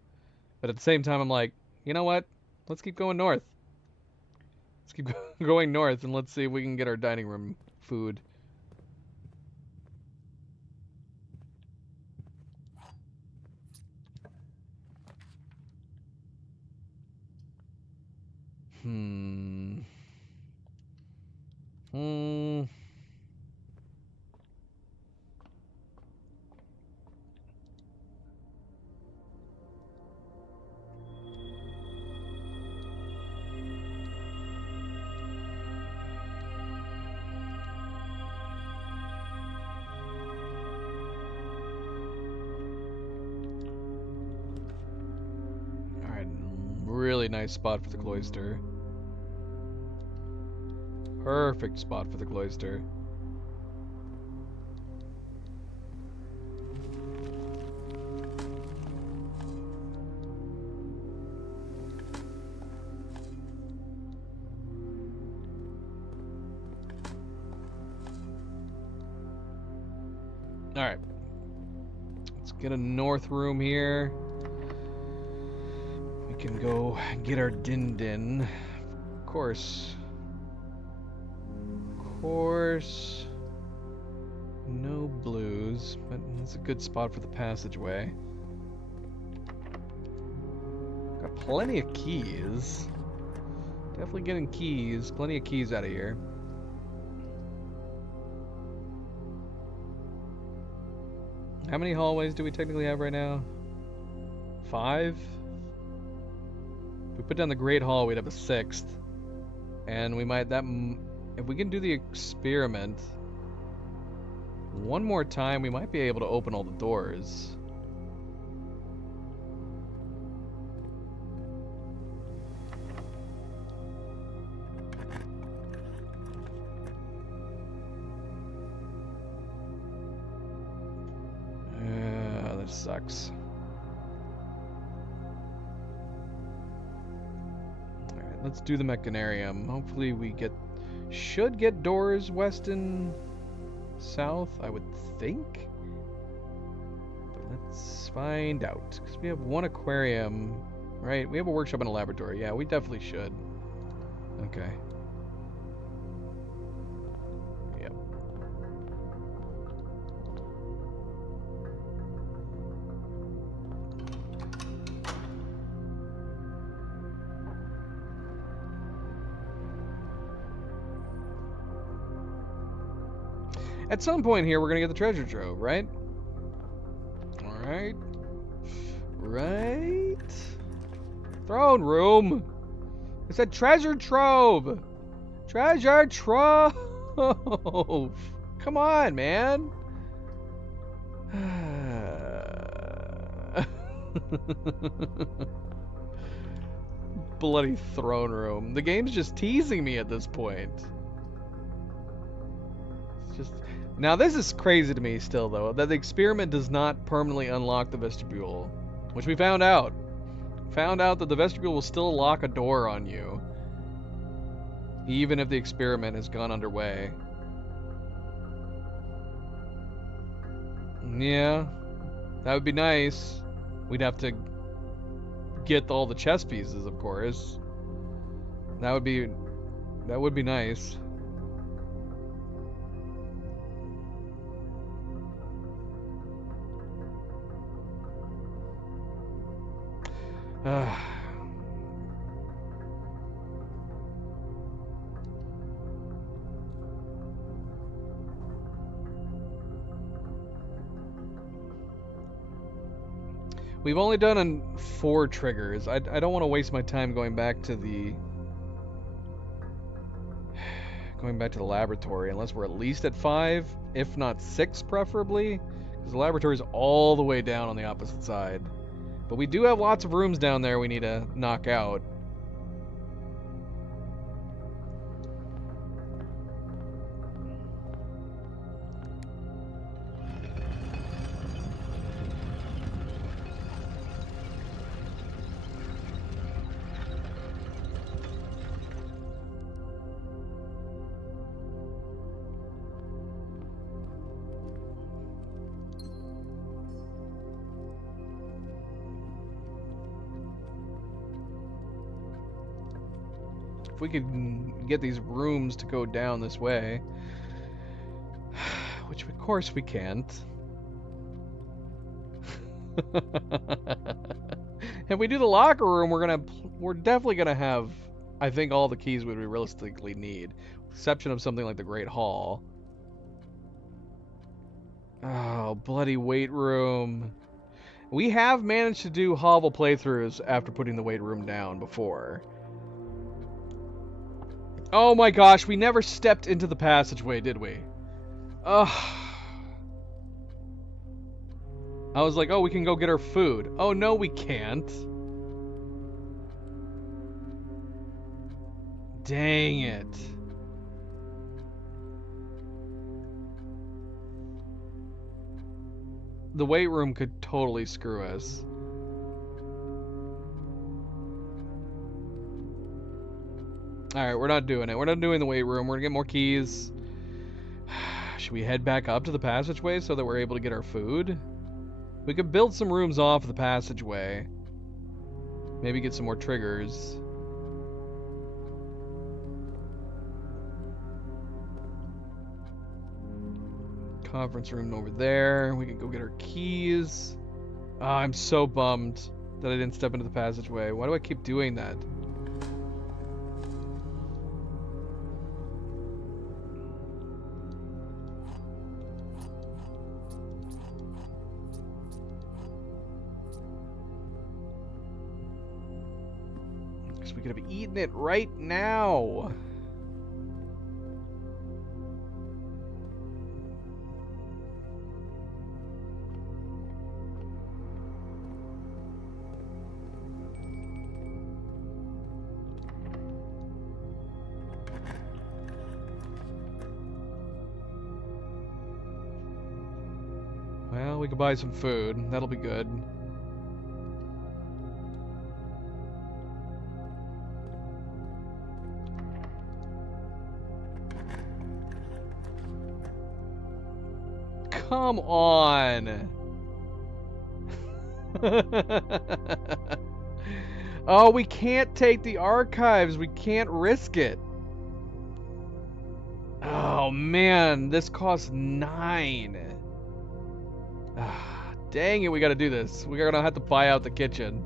But at the same time, I'm like, you know what? Let's keep going north. Let's keep going north and let's see if we can get our dining room food. Hmm. Alright, really nice spot for the cloister. Perfect spot for the cloister. Alright. Let's get a north room here. We can go get our din-din. Of course. Of course. No blues, but it's a good spot for the passageway. Got plenty of keys. Definitely getting keys. Plenty of keys out of here. How many hallways do we technically have right now? 5? If we put down the Great Hall, we'd have a 6th. And we might, if we can do the experiment one more time, we might be able to open all the doors. That sucks. Alright, let's do the Mechanarium. Hopefully we should get doors west and south, I would think. But let's find out. Because we have one aquarium, right? We have a workshop and a laboratory. Yeah, we definitely should. Okay. Yep. At some point here, we're gonna get the treasure trove, right? Alright. Right? Throne room! I said treasure trove! Treasure trove! Come on, man! Bloody throne room. The game's just teasing me at this point. It's just... Now this is crazy to me still, though, that the experiment does not permanently unlock the vestibule, which we found out. Found out that the vestibule will still lock a door on you, even if the experiment has gone underway. Yeah, that would be nice. We'd have to get all the chess pieces, of course. That would be nice. We've only done 4 triggers. I don't want to waste my time going back to the laboratory unless we're at least at 5, if not 6 preferably, because the laboratory is all the way down on the opposite side. But we do have lots of rooms down there we need to knock out. If we could get these rooms to go down this way, which of course we can't. If we do the locker room, we're definitely gonna have, I think, all the keys we realistically need, with the exception of something like the Great Hall. Oh, bloody weight room. We have managed to do hovel playthroughs after putting the weight room down before. Oh my gosh, we never stepped into the passageway, did we? Ugh. I was like, oh, we can go get our food. Oh, no, we can't. Dang it. The weight room could totally screw us. Alright, we're not doing it. We're not doing the weight room. We're gonna get more keys. Should we head back up to the passageway so that we're able to get our food? We could build some rooms off the passageway. Maybe get some more triggers. Conference room over there. We can go get our keys. I'm so bummed that I didn't step into the passageway. Why do I keep doing that? Because we could have eaten it right now. Well, we could buy some food. That'll be good. Come on! Oh, we can't take the archives. We can't risk it. Oh, man. This costs 9. Ah, dang it, we gotta do this. We're gonna have to buy out the kitchen.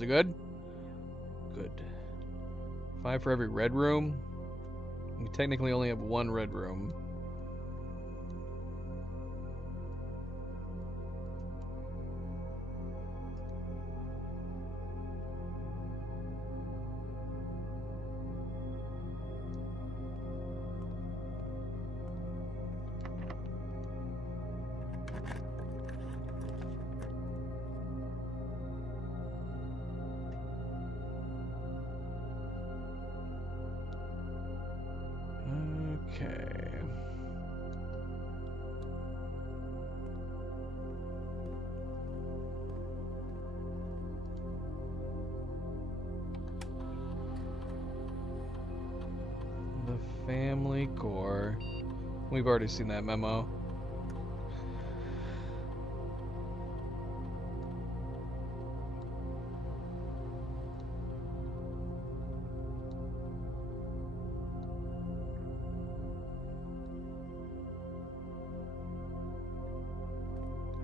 Was it good? Good. 5 for every red room. We technically only have 1 red room. Okay. The family core. We've already seen that memo.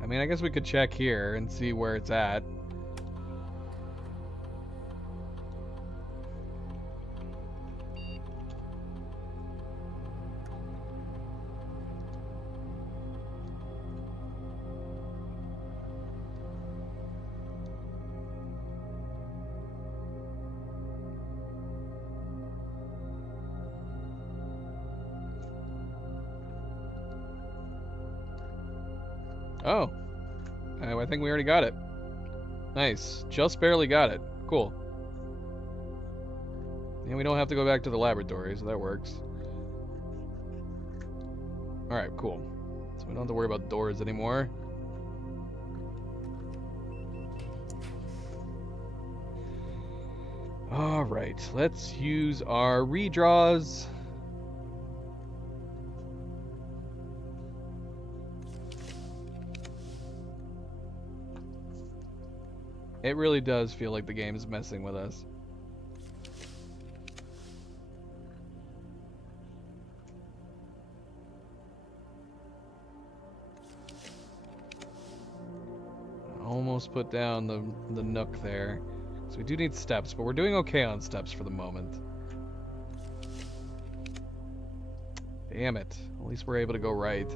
I mean, I guess we could check here and see where it's at. Oh, I think we already got it. Nice, just barely got it. Cool. And we don't have to go back to the laboratory, so that works. Alright, cool. So we don't have to worry about doors anymore. Alright, let's use our redraws. It really does feel like the game is messing with us. Almost put down the nook there. So we do need steps, but we're doing okay on steps for the moment. Damn it. At least we're able to go right.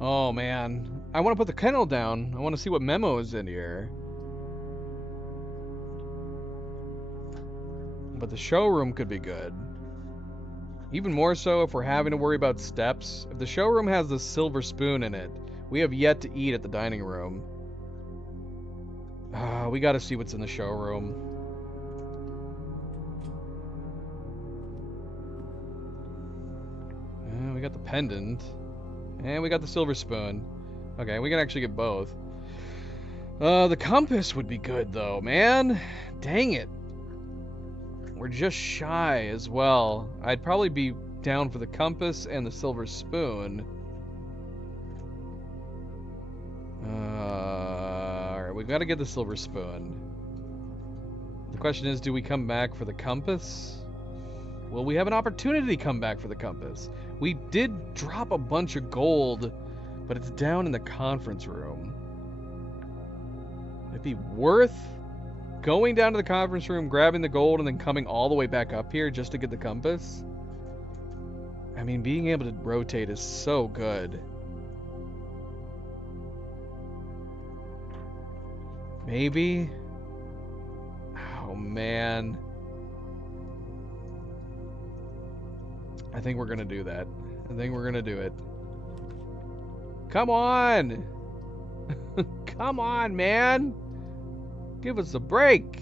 Oh man, I want to put the kennel down. I want to see what memo is in here. But the showroom could be good. Even more so if we're having to worry about steps. If the showroom has the silver spoon in it, we have yet to eat at the dining room. We gotta see what's in the showroom. We got the pendant. And we got the silver spoon. Okay, we can actually get both. The compass would be good though, man. Dang it. We're just shy as well. I'd probably be down for the compass and the silver spoon. Alright, we've got to get the silver spoon. The question is, do we come back for the compass? Will we have an opportunity to come back for the compass? We did drop a bunch of gold, but it's down in the conference room. Would it be worth going down to the conference room, grabbing the gold, and then coming all the way back up here just to get the compass? I mean, being able to rotate is so good. Maybe? Oh, man. I think we're gonna do that. I think we're gonna do it. Come on! Come on, man! Give us a break!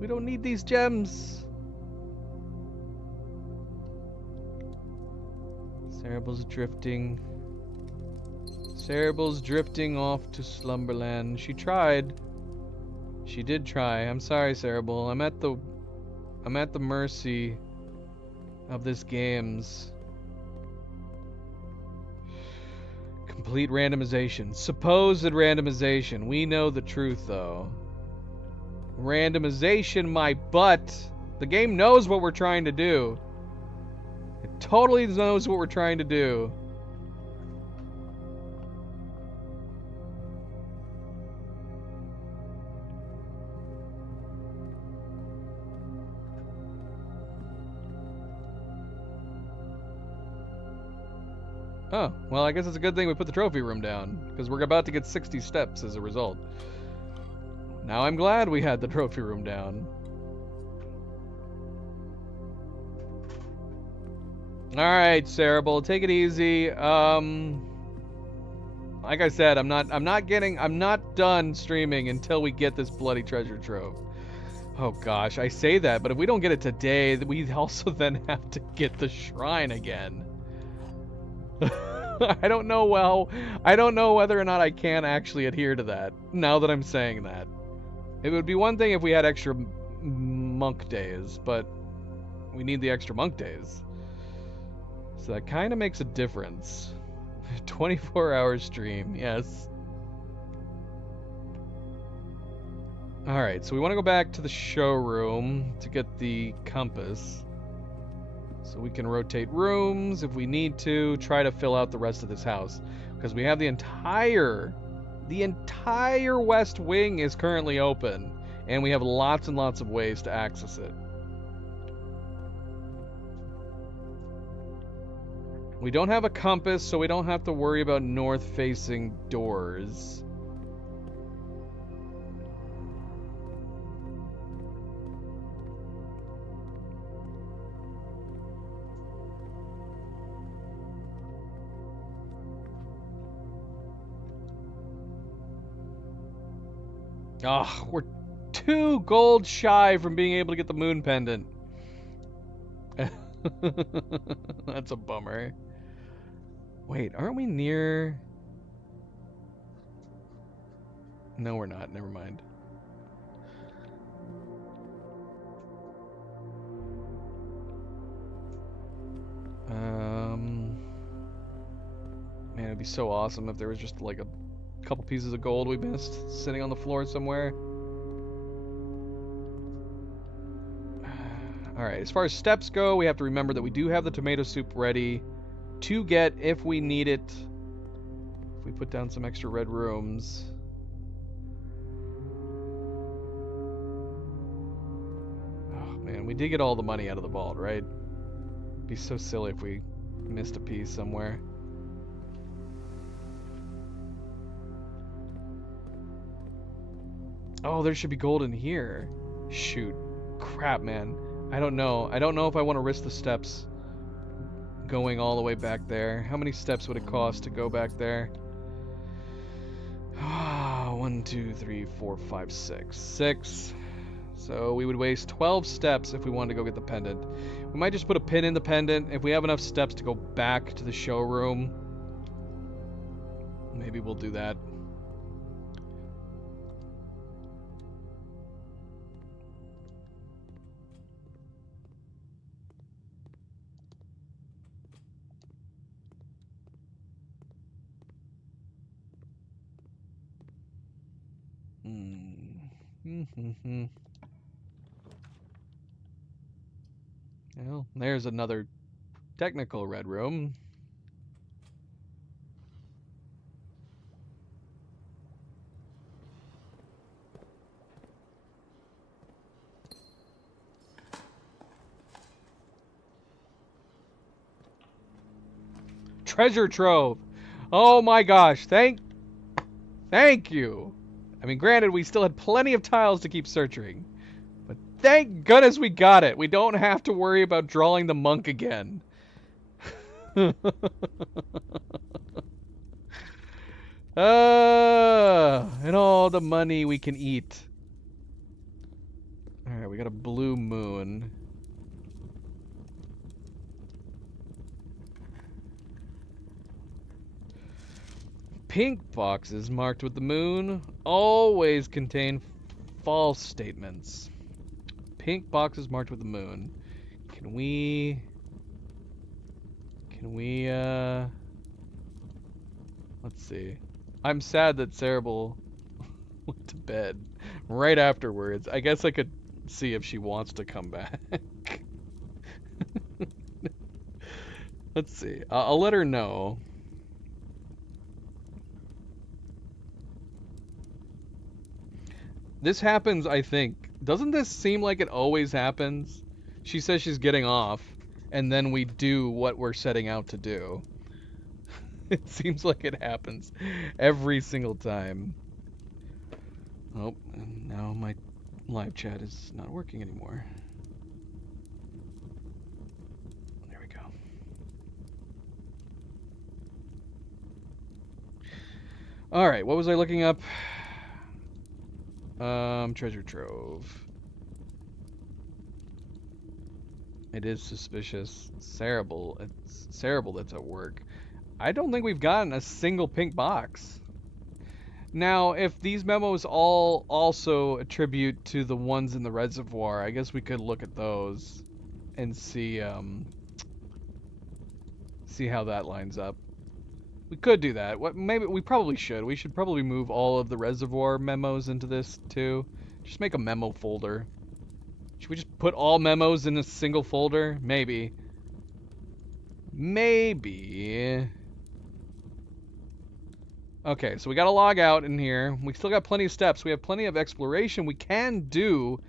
We don't need these gems. Cerebral's drifting. Cerebral's drifting off to Slumberland. She tried. She did try. I'm sorry, Cerebral. I'm at the I'm at the mercy of this game's complete randomization. Supposed randomization. We know the truth, though. Randomization, my butt. The game knows what we're trying to do. It totally knows what we're trying to do. Oh, well, I guess it's a good thing we put the trophy room down, because we're about to get 60 steps as a result. Now I'm glad we had the trophy room down. Alright, Cerebral, take it easy. Like I said, I'm not done streaming until we get this bloody treasure trove. Oh gosh, I say that, but if we don't get it today, we also then have to get the shrine again. I don't know whether or not I can actually adhere to that, now that I'm saying that. It would be one thing if we had extra monk days, but we need the extra monk days. So that kind of makes a difference. 24-hour stream, yes. Alright, so we want to go back to the showroom to get the compass. So we can rotate rooms if we need to, try to fill out the rest of this house. Because we have the entire west wing is currently open. And we have lots and lots of ways to access it. We don't have a compass, so we don't have to worry about north-facing doors. Ah, we're 2 gold shy from being able to get the moon pendant. That's a bummer. Wait, aren't we near... No, we're not. Never mind. Man, it'd be so awesome if there was just like a couple pieces of gold we missed sitting on the floor somewhere. Alright, as far as steps go, we have to remember that we do have the tomato soup ready to get if we need it. If we put down some extra red rooms. Oh man, we did get all the money out of the vault, right? It'd be so silly if we missed a piece somewhere. Oh, there should be gold in here. Shoot. Crap, man. I don't know. I don't know if I want to risk the steps going all the way back there. How many steps would it cost to go back there? 1, 2, 3, 4, 5, 6. 6. So we would waste 12 steps if we wanted to go get the pendant. We might just put a pin in the pendant. If we have enough steps to go back to the showroom, maybe we'll do that. Well, there's another technical red room. Treasure trove. Oh my gosh, thank you. I mean, granted, we still had plenty of tiles to keep searching, but thank goodness we got it. We don't have to worry about drawing the monk again. And all the money we can eat. Alright, we got a blue moon. Pink boxes marked with the moon always contain false statements. pink boxes marked with the moon. Can we let's see. I'm sad that Cerebral went to bed right afterwards. I guess I could see if she wants to come back. Let's see. I'll let her know. This happens, I think. Doesn't this seem like it always happens? She says she's getting off, and then we do what we're setting out to do. It seems like it happens every single time. Oh, and now my live chat is not working anymore. There we go. Alright, what was I looking up? Treasure trove. It is suspicious. Cerebral. It's Cerebral that's at work. I don't think we've gotten a single pink box. Now, if these memos all also attribute to the ones in the reservoir, I guess we could look at those and see see how that lines up. We could do that. Maybe we probably should. We should probably move all of the reservoir memos into this too. Just make a memo folder. Should we just put all memos in a single folder? Maybe. Maybe. Okay, so we got to log out in here. We still got plenty of steps. We have plenty of exploration we can do.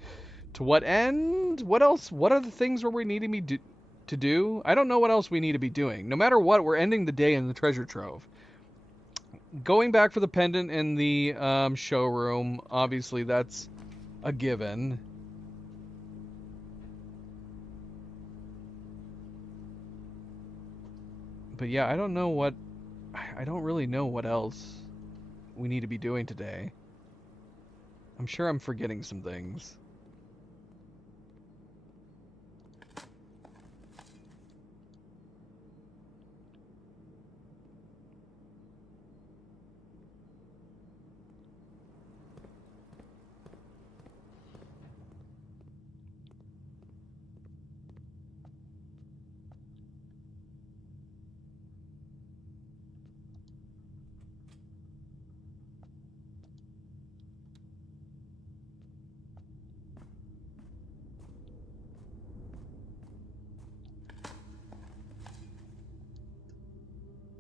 To what end? What else? What are the things where we need to do? I don't know what else we need to be doing. No matter what, we're ending the day in the treasure trove. Going back for the pendant in the showroom, obviously that's a given. But yeah, I don't really know what else we need to be doing today. I'm sure I'm forgetting some things.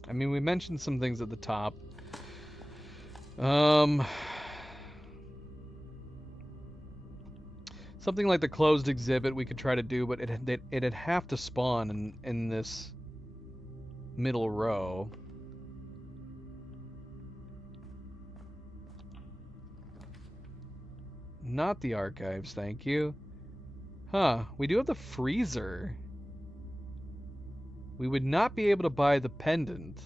I mean, we mentioned some things at the top. Something like the closed exhibit we could try to do, but it'd have to spawn in this middle row. Not the archives, thank you. Huh, we do have the freezer. We would not be able to buy the pendant.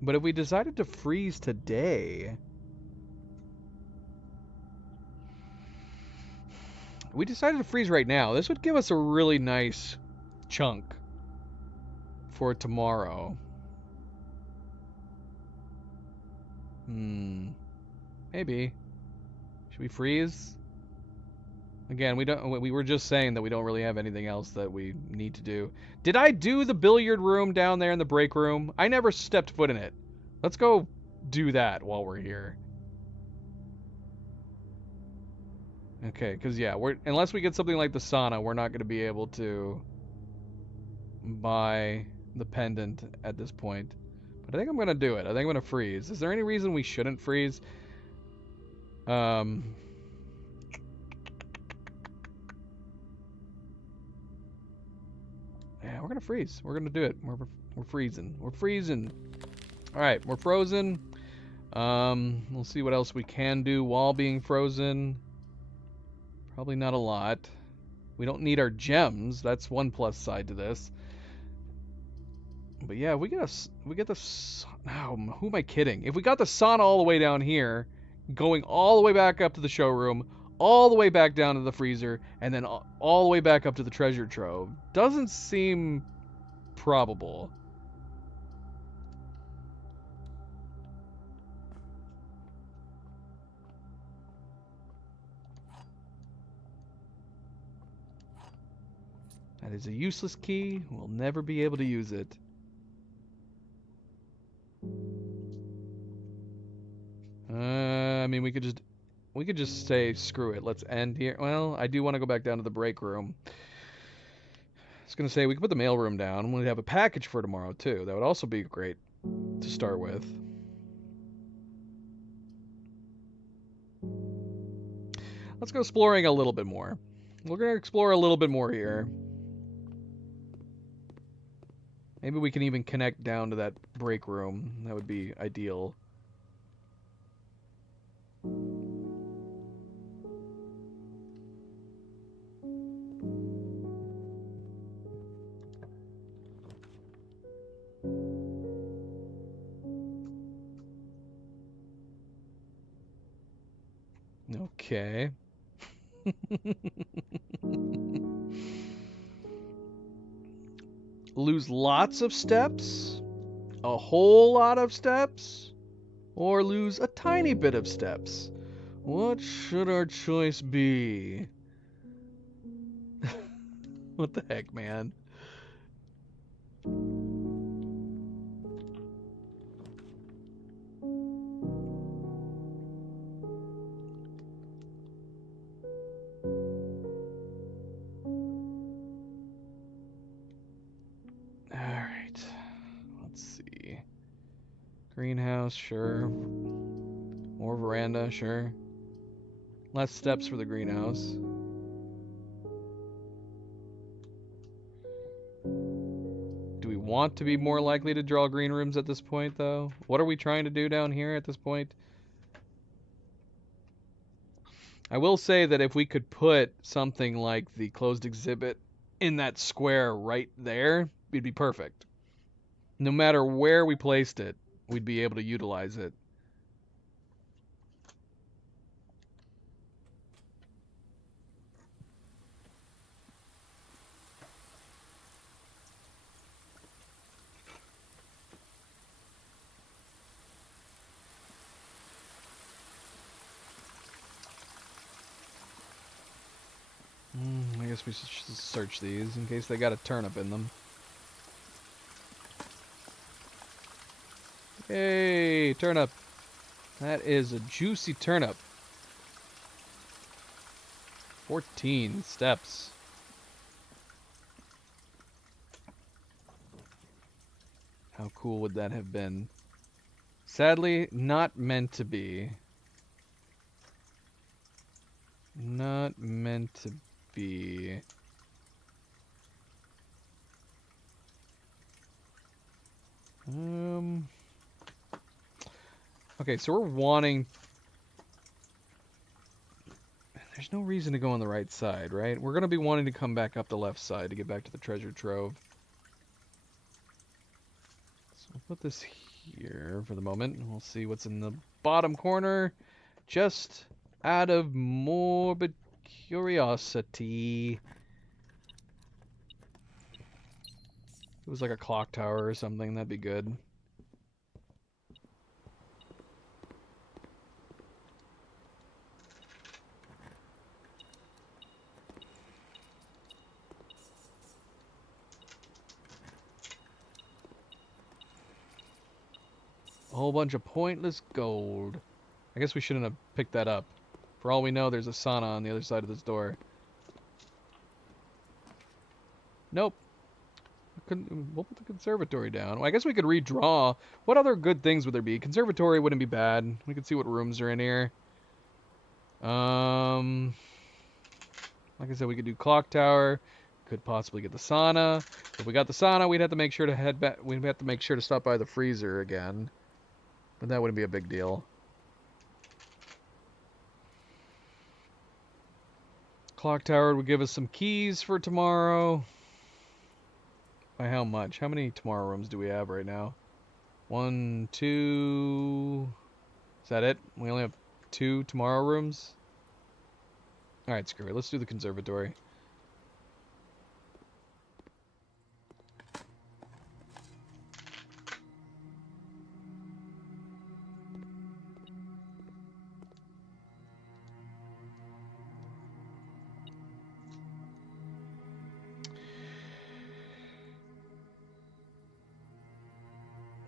But if we decided to freeze today... We decided to freeze right now. This would give us a really nice chunk for tomorrow. Maybe. Should we freeze? Again, we were just saying that we don't really have anything else that we need to do. Did I do the billiard room down there in the break room? I never stepped foot in it. Let's go do that while we're here. Okay, because yeah, unless we get something like the sauna, we're not going to be able to buy the pendant at this point. But I think I'm going to do it. I think I'm going to freeze. Is there any reason we shouldn't freeze? Yeah, we're going to freeze. We're going to do it. We're freezing. We're freezing. All right, we're frozen. We'll see what else we can do while being frozen. Probably not a lot. We don't need our gems. That's one plus side to this. But yeah, we get the... Oh, who am I kidding? If we got the sauna all the way down here, going all the way back up to the showroom, all the way back down to the freezer, and then all the way back up to the treasure trove, doesn't seem probable. That is a useless key. We'll never be able to use it. I mean, we could just say screw it. Let's end here. Well, I do want to go back down to the break room. I was gonna say we could put the mailroom down. We'd have a package for tomorrow too. That would also be great to start with. Let's go exploring a little bit more. We're gonna explore a little bit more here. Maybe we can even connect down to that break room. That would be ideal. Okay. Lose lots of steps? A whole lot of steps? Or lose a tiny bit of steps? What should our choice be? What the heck, man? Alright. Let's see. Greenhouse, sure. More veranda, sure. Less steps for the greenhouse. Do we want to be more likely to draw green rooms at this point, though? What are we trying to do down here at this point? I will say that if we could put something like the closed exhibit in that square right there, it'd be perfect. No matter where we placed it, we'd be able to utilize it. I guess we should search these in case they got a turnip in them. Hey, turnip. That is a juicy turnip. 14 steps. How cool would that have been? Sadly, not meant to be. Not meant to be. Okay, so we're wanting... There's no reason to go on the right side, right? We're going to be wanting to come back up the left side to get back to the treasure trove. So we'll put this here for the moment. We'll see what's in the bottom corner. Just out of morbid curiosity. If it was like a clock tower or something, that'd be good. A whole bunch of pointless gold. I guess we shouldn't have picked that up. For all we know, there's a sauna on the other side of this door. Nope. We'll put the conservatory down. Well, I guess we could redraw. What other good things would there be? Conservatory wouldn't be bad. We could see what rooms are in here. Like I said, we could do clock tower. Could possibly get the sauna. If we got the sauna, we'd have to make sure to head back. We'd have to make sure to stop by the freezer again. But that wouldn't be a big deal. Clock tower would give us some keys for tomorrow. By how much? How many tomorrow rooms do we have right now? 1, 2... Is that it? We only have 2 tomorrow rooms? Alright, screw it. Let's do the conservatory.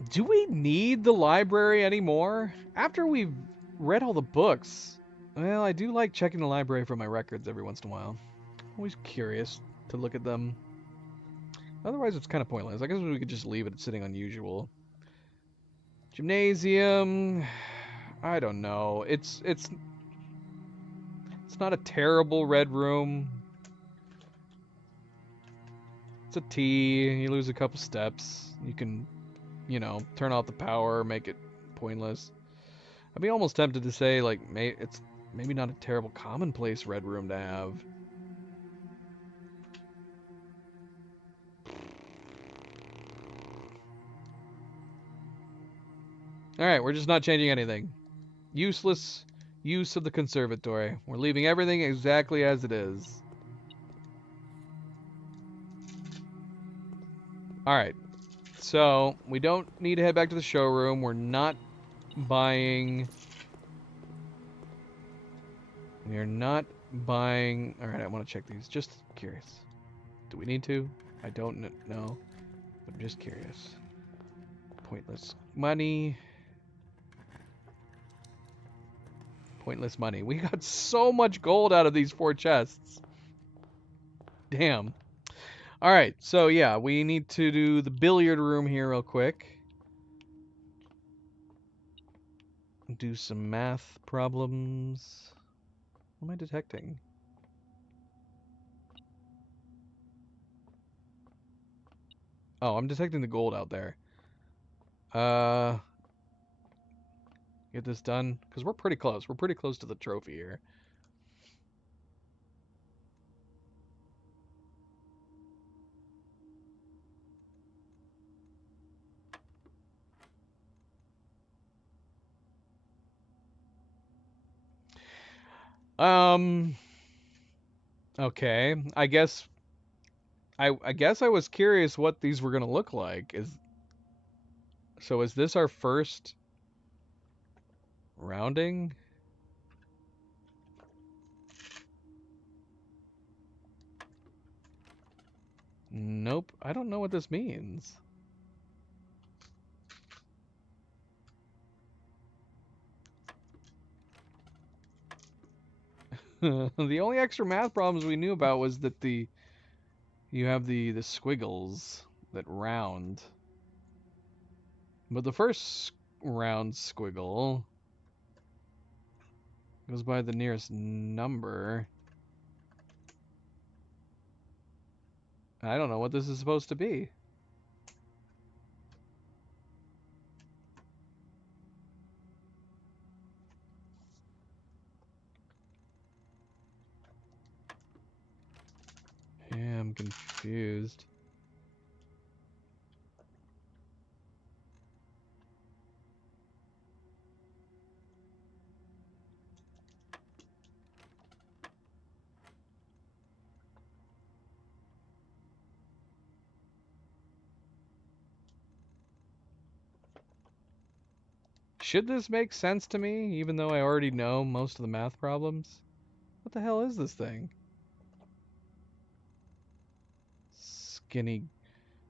Do we need the library anymore? After we've read all the books, well, I do like checking the library for my records every once in a while. Always curious to look at them. Otherwise, it's kind of pointless. I guess we could just leave it sitting unusual. Gymnasium. I don't know. It's not a terrible red room. It's a T. You lose a couple steps. You can, turn off the power, make it pointless. I'd be almost tempted to say, like, it's maybe not a terrible commonplace red room to have. Alright, we're just not changing anything. Useless use of the conservatory. We're leaving everything exactly as it is. Alright, so we don't need to head back to the showroom. We're not buying... We're not buying... Alright, I want to check these. Just curious. Do we need to? I don't know. But I'm just curious. Pointless money. Pointless money. We got so much gold out of these 4 chests. Damn. Alright, so yeah, we need to do the billiard room here real quick. Do some math problems. What am I detecting? Oh, I'm detecting the gold out there. Get this done, because we're pretty close. We're pretty close to the trophy here. Okay. I guess I was curious what these were gonna look like. So is this our first rounding? Nope. I don't know what this means. The only extra math problems we knew about was that you have the squiggles that round. But the first round squiggle goes by the nearest number. I don't know what this is supposed to be. Yeah, I'm confused. Should this make sense to me, even though I already know most of the math problems? What the hell is this thing?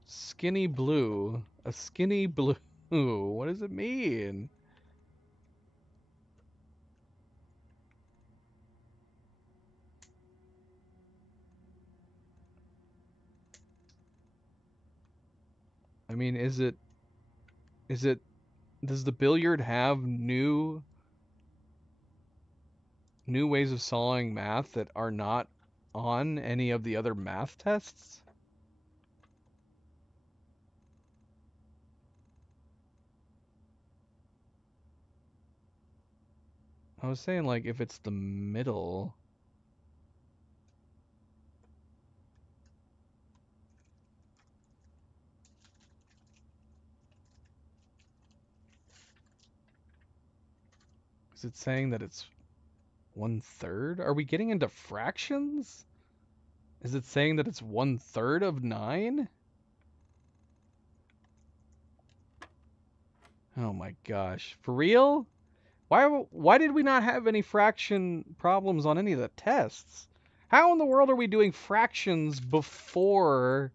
Skinny blue. A skinny blue. What does it mean? I mean, does the billiard have new ways of solving math that are not on any of the other math tests? I was saying, like, if it's the middle. Is it saying that it's 1/3? Are we getting into fractions? Is it saying that it's 1/3 of 9? Oh my gosh. For real? Why did we not have any fraction problems on any of the tests? How in the world are we doing fractions before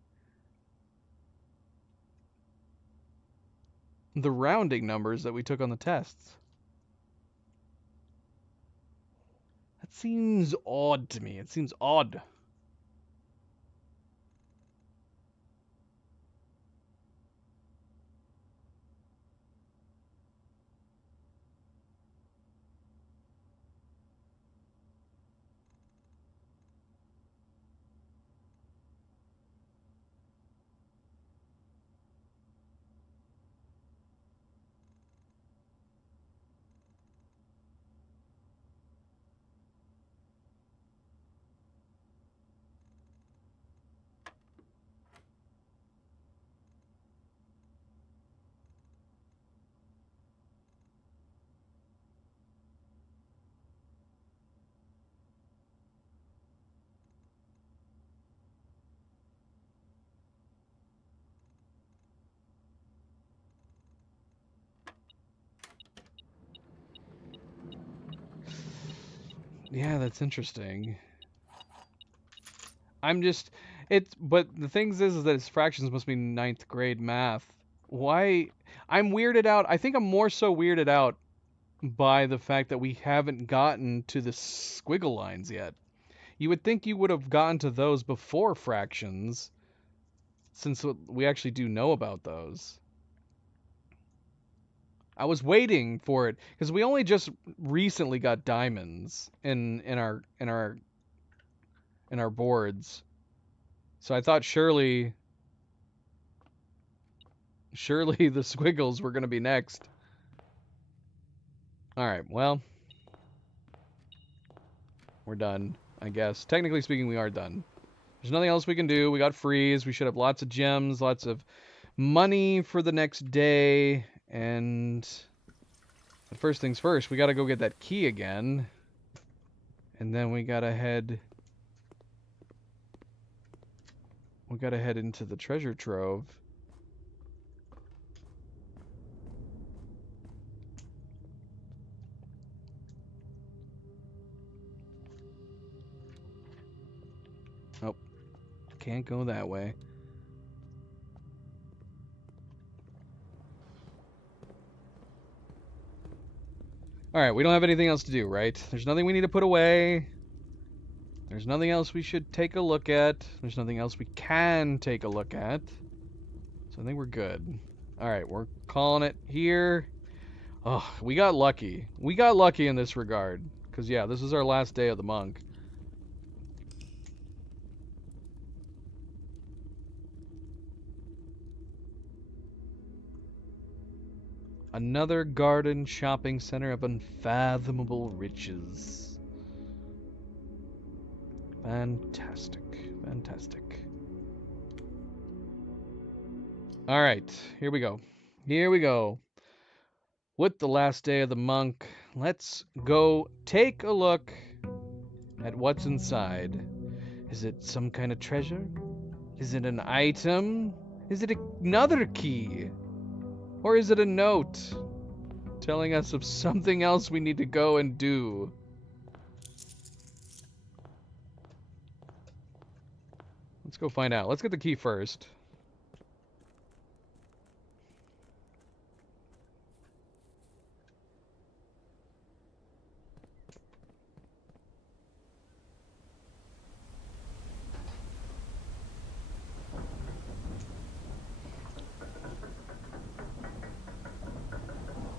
the rounding numbers that we took on the tests. That seems odd to me. It seems odd. Yeah, that's interesting. But the thing is that its fractions must be ninth grade math. Why? I'm weirded out. I think I'm more so weirded out by the fact that we haven't gotten to the squiggle lines yet. You would think you would have gotten to those before fractions, since we actually do know about those. I was waiting for it because we only just recently got diamonds in our boards. So I thought surely the squiggles were going to be next. All right, well, we're done, I guess. Technically speaking, we are done. There's nothing else we can do. We got freeze. We should have lots of gems, lots of money for the next day. And but first things first, we got to go get that key again. And then we got to head into the treasure trove. Oh, can't go that way. Alright, we don't have anything else to do, right? There's nothing we need to put away. There's nothing else we should take a look at. There's nothing else we can take a look at. So I think we're good. Alright, we're calling it here. Oh, we got lucky. We got lucky in this regard. Because, yeah, this is our last day of the monk. Another garden shopping center of unfathomable riches. Fantastic. Fantastic. Alright, here we go. Here we go. With the last day of the monk, let's go take a look at what's inside. Is it some kind of treasure? Is it an item? Is it another key? Or is it a note telling us of something else we need to go and do? Let's go find out. Let's get the key first.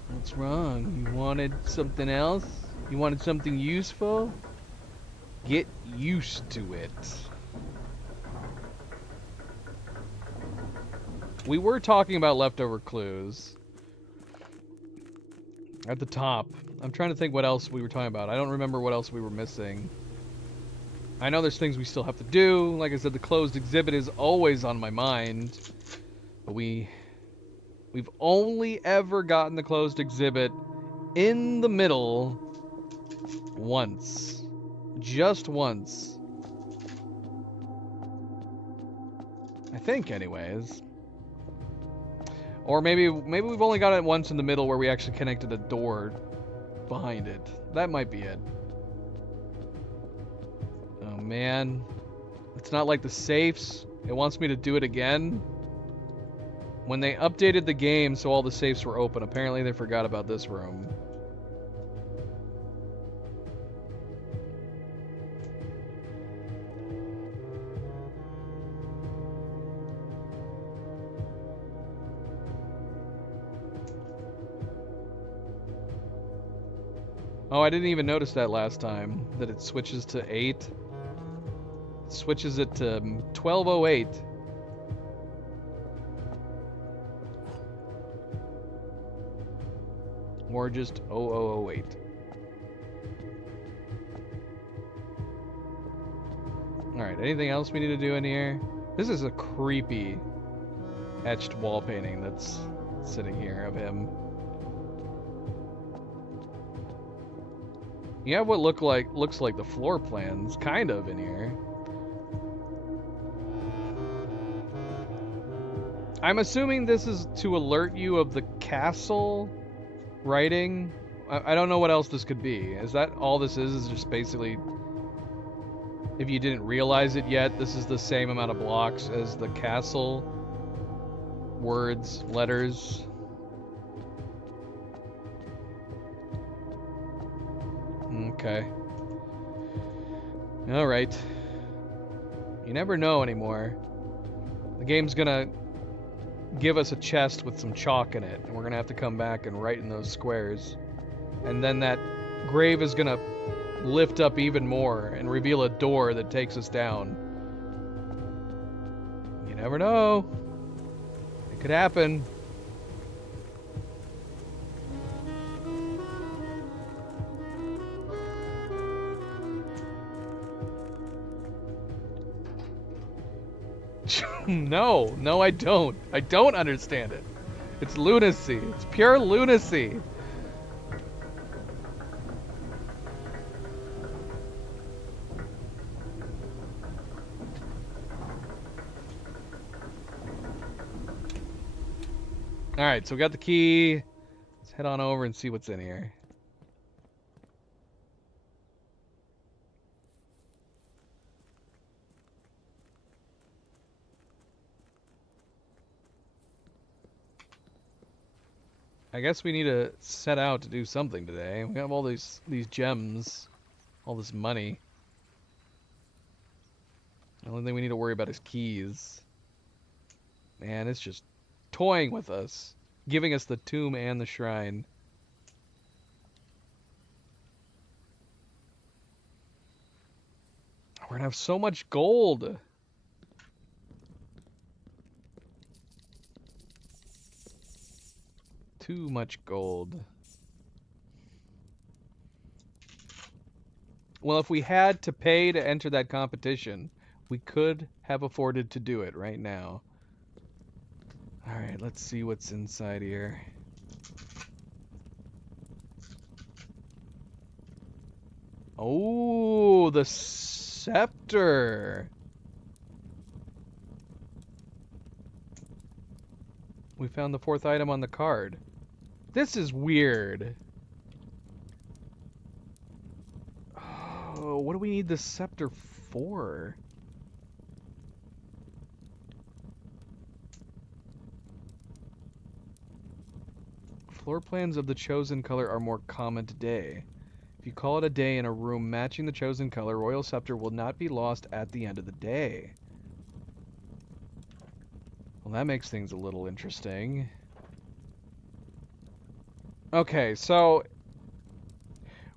What's wrong? You wanted something else? You wanted something useful? Get used to it. We were talking about leftover clues. At the top. I'm trying to think what else we were talking about. I don't remember what else we were missing. I know there's things we still have to do. Like I said, the closed exhibit is always on my mind. But we've only ever gotten the closed exhibit in the middle once. Just once. I think, anyways. Or maybe we've only got it once in the middle where we actually connected a door behind it. That might be it. Oh man. It's not like the safes. It wants me to do it again. When they updated the game so all the safes were open, apparently they forgot about this room. Oh, I didn't even notice that last time, that it switches to 8. Switches it to 1208. Or just 0008. Alright, anything else we need to do in here? This is a creepy etched wall painting that's sitting here of him. You have what looks like the floor plans, kind of, in here. I'm assuming this is to alert you of the castle writing. I don't know what else this could be. Is that all this is? Is just basically, if you didn't realize it yet, this is the same amount of blocks as the castle words, letters. Okay. Alright. You never know anymore. The game's gonna give us a chest with some chalk in it, and we're gonna have to come back and write in those squares. And then that grave is gonna lift up even more and reveal a door that takes us down. You never know. It could happen. No, I don't. I don't understand it. It's lunacy. It's pure lunacy. Alright, so we got the key. Let's head on over and see what's in here. I guess we need to set out to do something today. We have all these gems, all this money. The only thing we need to worry about is keys. Man, it's just toying with us, giving us the tomb and the shrine. We're gonna have so much gold. Too much gold. Well, if we had to pay to enter that competition, we could have afforded to do it right now. Alright, let's see what's inside here. Oh, the scepter. We found the 4th item on the card. This is weird. Oh, what do we need the scepter for? Floor plans of the chosen color are more common today. If you call it a day in a room matching the chosen color, Royal Scepter will not be lost at the end of the day. Well, that makes things a little interesting. Okay, so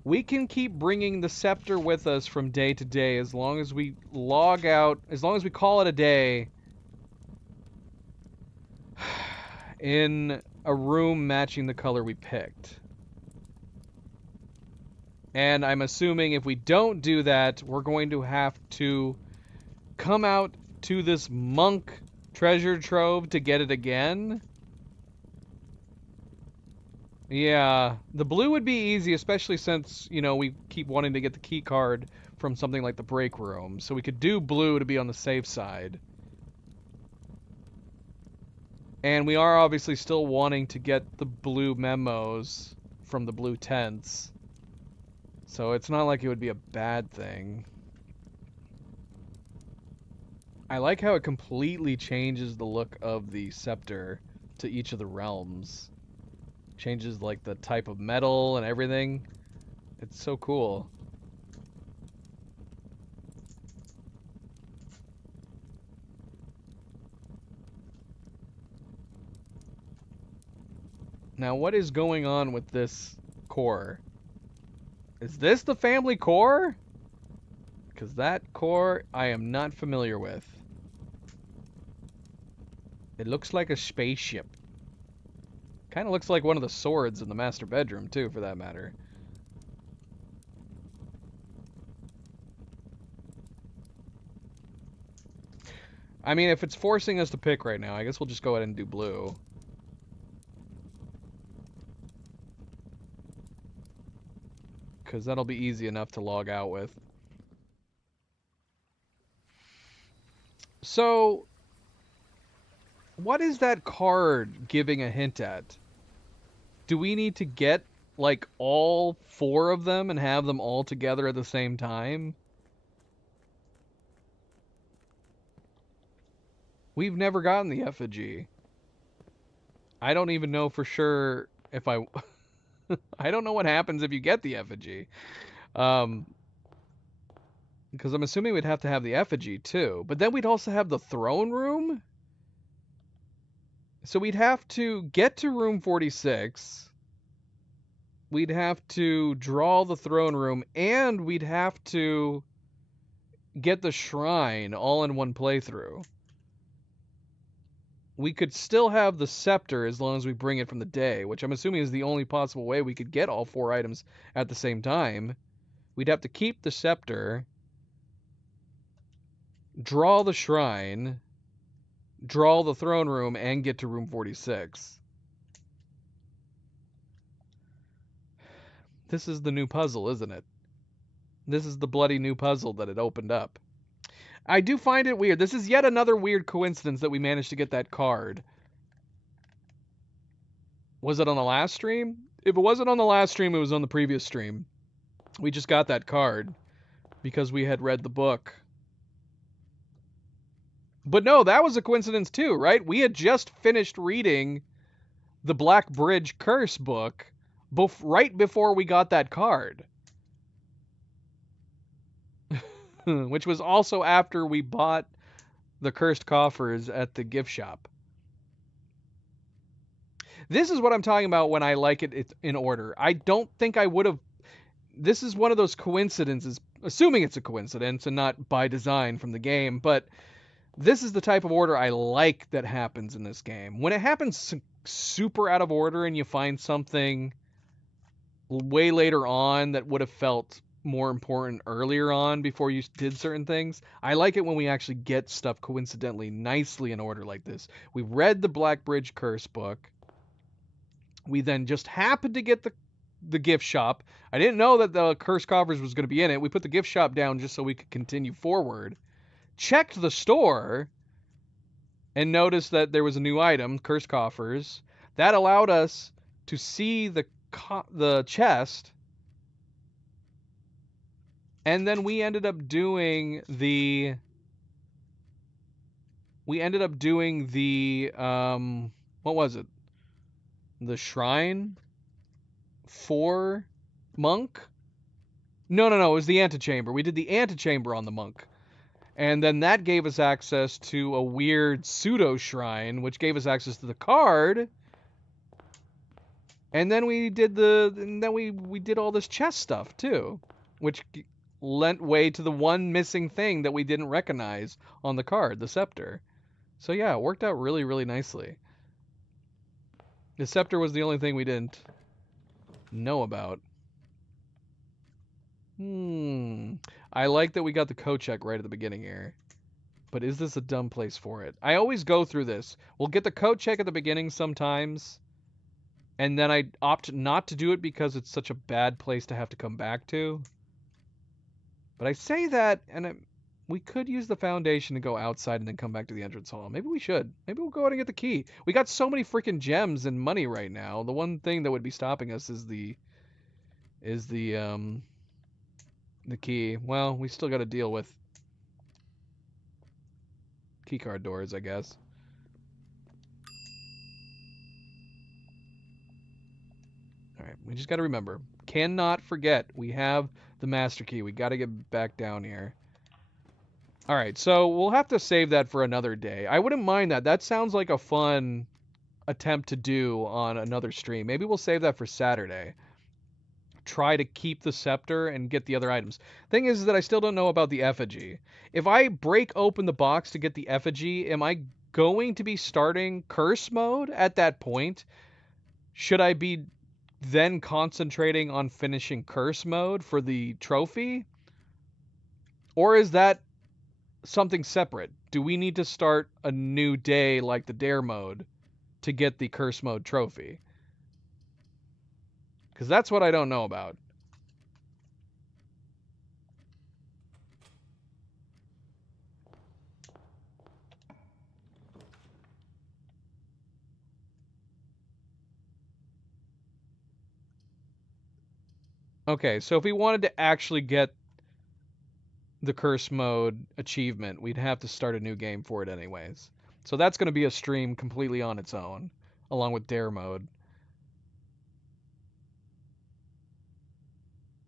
we can keep bringing the scepter with us from day to day as long as we log out, as long as we call it a day in a room matching the color we picked. And I'm assuming if we don't do that, we're going to have to come out to this monk treasure trove to get it again. Yeah, the blue would be easy, especially since, you know, we keep wanting to get the key card from something like the break room. So we could do blue to be on the safe side. And we are obviously still wanting to get the blue memos from the blue tents. So it's not like it would be a bad thing. I like how it completely changes the look of the scepter to each of the realms. Changes like the type of metal and everything. It's so cool. Now, what is going on with this core? Is this the family core? Because that core I am not familiar with. It looks like a spaceship. Kind of looks like one of the swords in the master bedroom, too, for that matter. I mean, if it's forcing us to pick right now, I guess we'll just go ahead and do blue. Because that'll be easy enough to log out with. So, what is that card giving a hint at? Do we need to get, like, all 4 of them and have them all together at the same time? We've never gotten the effigy. I don't even know for sure if I... I don't know what happens if you get the effigy. Because I'm assuming we'd have to have the effigy, too. But then we'd also have the throne room? So we'd have to get to room 46. We'd have to draw the throne room, and we'd have to get the shrine all in one playthrough. We could still have the scepter as long as we bring it from the day, which I'm assuming is the only possible way we could get all 4 items at the same time. We'd have to keep the scepter, draw the shrine, draw the throne room, and get to room 46. This is the new puzzle, isn't it? This is the bloody new puzzle that it opened up. I do find it weird. This is yet another weird coincidence that we managed to get that card. Was it on the last stream? If it wasn't on the last stream, it was on the previous stream. We just got that card because we had read the book. But no, that was a coincidence too, right? We had just finished reading the Black Bridge Curse book right before we got that card. Which was also after we bought the cursed coffers at the gift shop. This is what I'm talking about when I like it in order. I don't think I would have... This is one of those coincidences, assuming it's a coincidence and not by design from the game, but this is the type of order I like that happens in this game. When it happens super out of order and you find something way later on that would have felt more important earlier on before you did certain things, I like it when we actually get stuff coincidentally nicely in order like this. We read the Black Bridge Curse book. We then just happened to get the gift shop. I didn't know that the Curse Coffers was going to be in it. We put the gift shop down just so we could continue forward. Checked the store and noticed that there was a new item, Curse Coffers. That allowed us to see the chest. And then we ended up doing the what was it? The shrine for monk? No, it was the antechamber. We did the antechamber on the monk. And then that gave us access to a weird pseudo shrine, which gave us access to the card. And then we did we did all this chest stuff too, which lent way to the one missing thing that we didn't recognize on the card, the scepter. So yeah, it worked out really, really nicely. The scepter was the only thing we didn't know about. I like that we got the code check right at the beginning here. But is this a dumb place for it? I always go through this. We'll get the code check at the beginning sometimes. And then I opt not to do it because it's such a bad place to have to come back to. But I say that, and we could use the foundation to go outside and then come back to the entrance hall. Maybe we should. Maybe we'll go ahead and get the key. We got so many freaking gems and money right now. The one thing that would be stopping us is the key. Well, we still got to deal with keycard doors, I guess. All right, we just got to remember. Cannot forget. We have the master key. We got to get back down here. All right, so we'll have to save that for another day. I wouldn't mind that. That sounds like a fun attempt to do on another stream. Maybe we'll save that for Saturday. Try to keep the scepter and get the other items. Thing is that I still don't know about the effigy. If I break open the box to get the effigy, am I going to be starting curse mode at that point? Should I be then concentrating on finishing curse mode for the trophy? Or is that something separate? Do we need to start a new day like the dare mode to get the curse mode trophy? Because that's what I don't know about. Okay, so if we wanted to actually get the curse mode achievement, we'd have to start a new game for it anyways. So that's going to be a stream completely on its own, along with dare mode.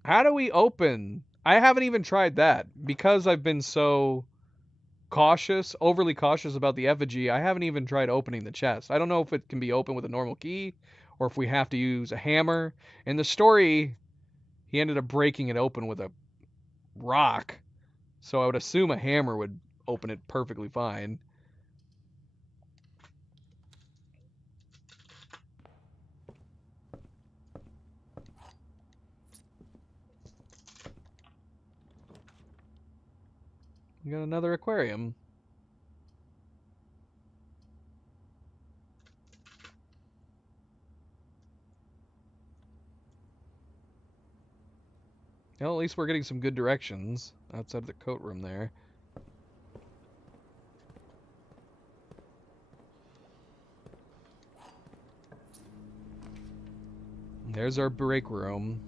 How do we open? I haven't even tried that because I've been so cautious, overly cautious about the effigy. I haven't even tried opening the chest. I don't know if it can be opened with a normal key or if we have to use a hammer. In the story, he ended up breaking it open with a rock. So I would assume a hammer would open it perfectly fine. We got another aquarium. Well, at least we're getting some good directions outside of the coat room there. There's our break room.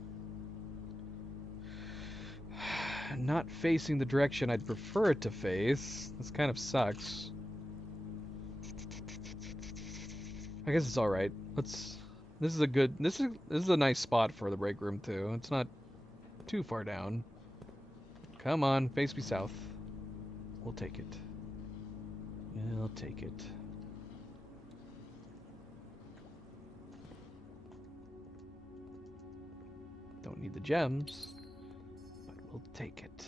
Not facing the direction I'd prefer it to face. This kind of sucks. I guess it's all right. Let's. This is a good. This is a nice spot for the break room too. It's not too far down. Come on, face me south. We'll take it. We'll take it. Don't need the gems, but we'll take it.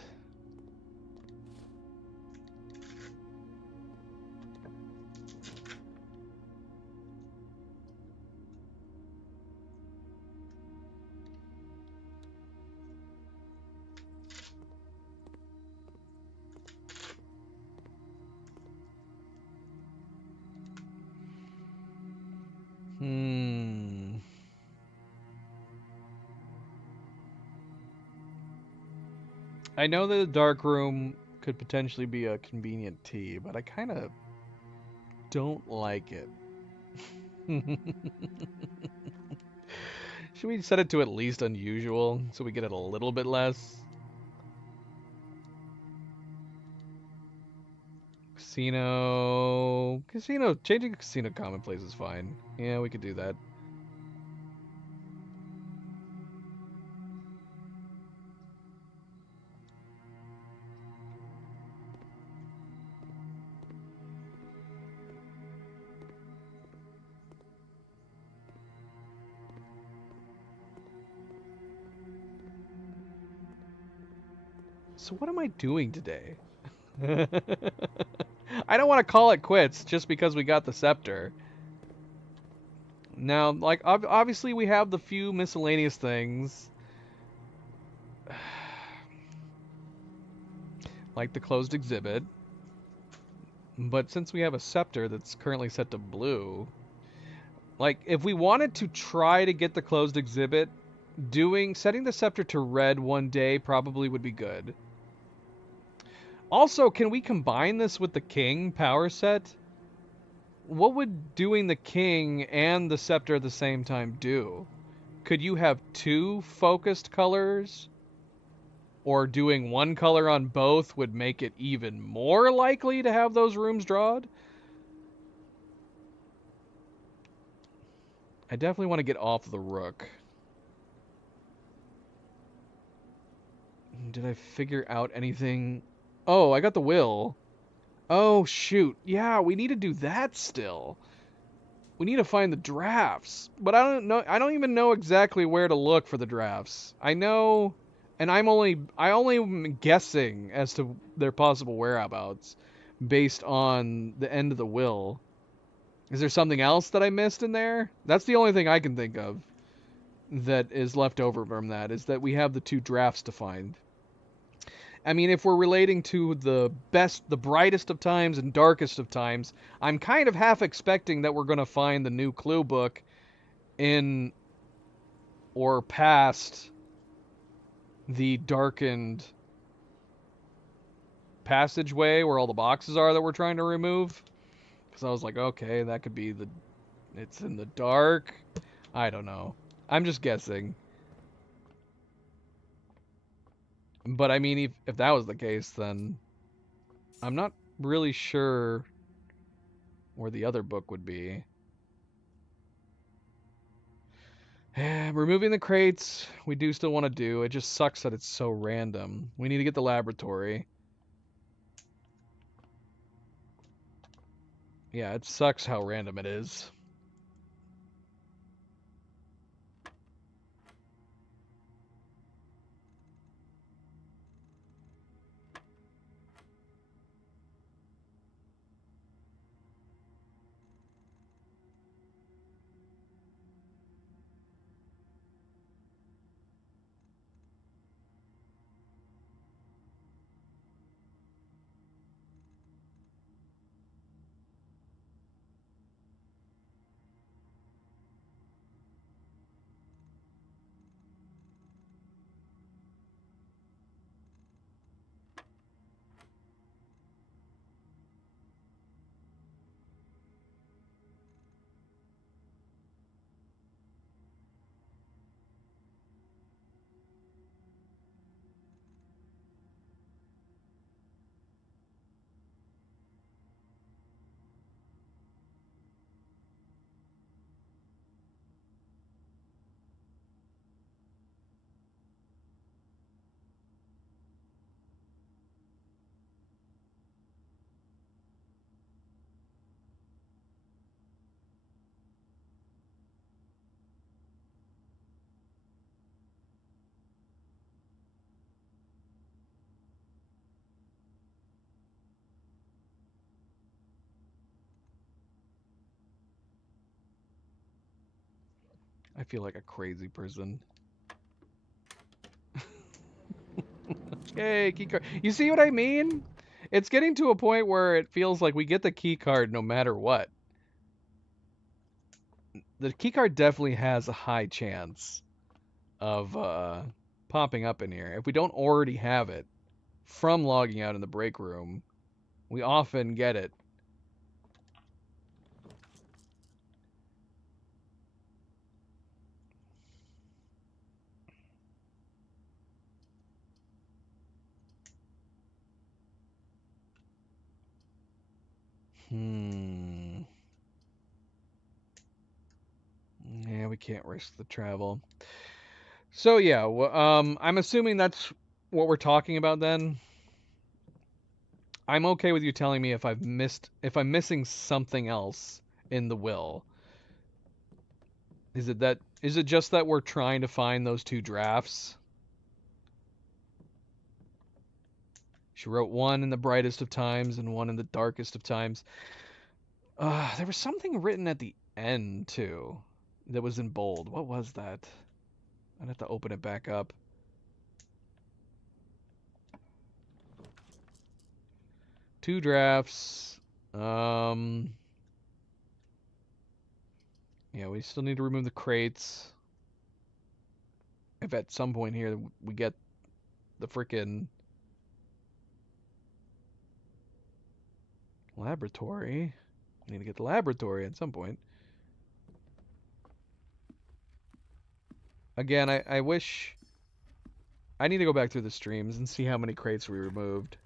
I know that the dark room could potentially be a convenient tea, but I kind of don't like it. Should we set it to at least unusual so we get it a little bit less? Casino, changing casino commonplace is fine. Yeah, we could do that. So what am I doing today? I don't want to call it quits just because we got the scepter. Now, like, obviously we have the few miscellaneous things. Like the closed exhibit. But since we have a scepter that's currently set to blue, like, if we wanted to try to get the closed exhibit, setting the scepter to red one day probably would be good. Also, can we combine this with the king power set? What would doing the king and the scepter at the same time do? Could you have two focused colors? Or doing one color on both would make it even more likely to have those rooms drawed? I definitely want to get off the rook. Did I figure out anything? Oh, I got the will. Oh, shoot. Yeah, we need to do that still. We need to find the drafts. But I don't even know exactly where to look for the drafts. I know, and I only am guessing as to their possible whereabouts based on the end of the will. Is there something else that I missed in there? That's the only thing I can think of that is left over from that, is that we have the 2 drafts to find. I mean, if we're relating to the brightest of times and darkest of times, I'm kind of half expecting that we're going to find the new clue book in or past the darkened passageway where all the boxes are that we're trying to remove. Because I was like, okay, that could be it's in the dark. I don't know. I'm just guessing. But I mean, if that was the case, then I'm not really sure where the other book would be. Removing the crates, we do still want to do. It just sucks that it's so random. We need to get the laboratory. Yeah, it sucks how random it is. I feel like a crazy person. Yay, key card. You see what I mean? It's getting to a point where it feels like we get the key card no matter what. The key card definitely has a high chance of popping up in here. If we don't already have it from logging out in the break room, we often get it. Yeah, we can't risk the travel. So yeah, I'm assuming that's what we're talking about then. I'm okay with you telling me if I'm missing something else in the will. Is it just that we're trying to find those 2 drafts? She wrote one in the brightest of times and one in the darkest of times. There was something written at the end too that was in bold. What was that? I'd have to open it back up. Two drafts. Yeah, we still need to remove the crates. If at some point here we get the frickin' laboratory. We need to get the laboratory at some point. Again, I wish... I need to go back through the streams and see how many crates we removed.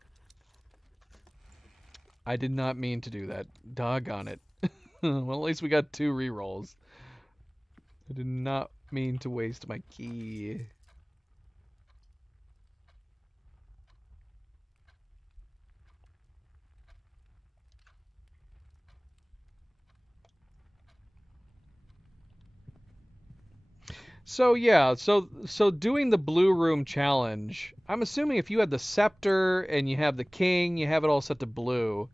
I did not mean to do that. Doggone it. Well, at least we got 2 rerolls. I did not mean to waste my key. So yeah, so doing the blue room challenge, I'm assuming if you had the scepter and you have the king, you have it all set to blue.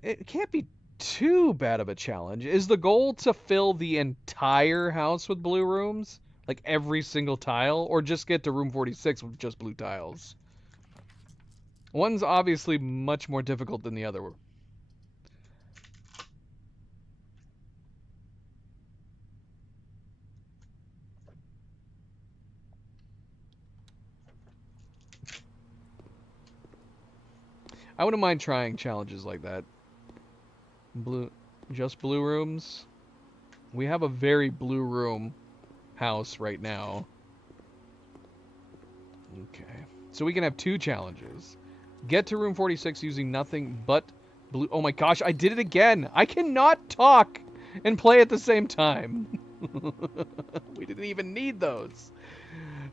It can't be too bad of a challenge. Is the goal to fill the entire house with blue rooms? Like every single tile, or just get to room 46 with just blue tiles? One's obviously much more difficult than the other. I wouldn't mind trying challenges like that. Just blue rooms. We have a very blue room house right now. Okay. So we can have 2 challenges. Get to room 46 using nothing but blue. Oh my gosh, I did it again. I cannot talk and play at the same time. We didn't even need those.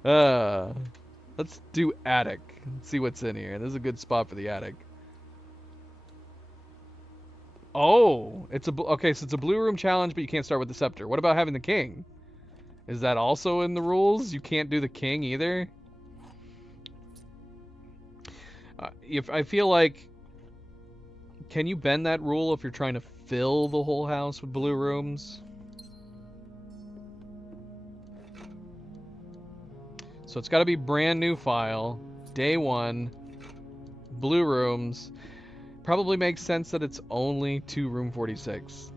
Let's do attic. Let's see what's in here. This is a good spot for the attic. Oh, okay, so it's a blue room challenge, but you can't start with the scepter. What about having the king? Is that also in the rules? You can't do the king either? If I feel like, can you bend that rule if you're trying to fill the whole house with blue rooms? So it's got to be brand new file, day 1, blue rooms. Probably makes sense that it's only to room 46.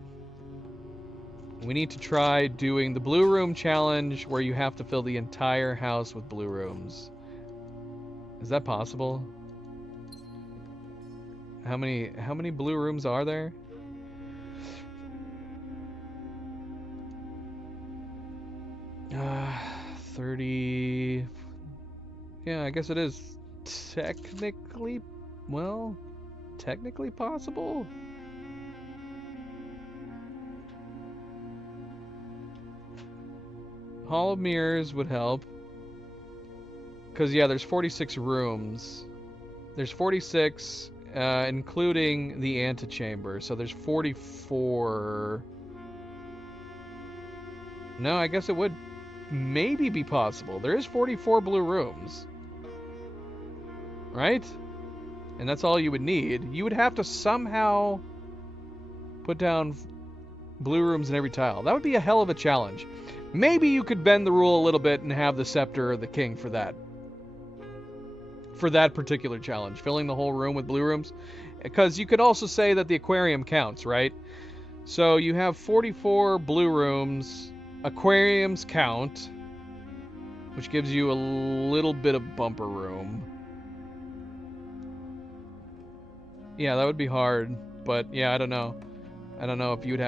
We need to try doing the blue room challenge where you have to fill the entire house with blue rooms. Is that possible? How many blue rooms are there? Uh, 30. Yeah, I guess it is technically, well, technically possible. Hall of Mirrors would help. Because, yeah, there's 46 rooms. There's 46, including the antechamber. So there's 44. No, I guess it would maybe be possible. There is 44 blue rooms. Right? And that's all you would need. You would have to somehow put down blue rooms in every tile. That would be a hell of a challenge. Maybe you could bend the rule a little bit and have the scepter or the king for that. For that particular challenge, filling the whole room with blue rooms. Because you could also say that the aquarium counts, right? So you have 44 blue rooms. Aquariums count, which gives you a little bit of bumper room. Yeah, that would be hard, but yeah, I don't know. I don't know if you would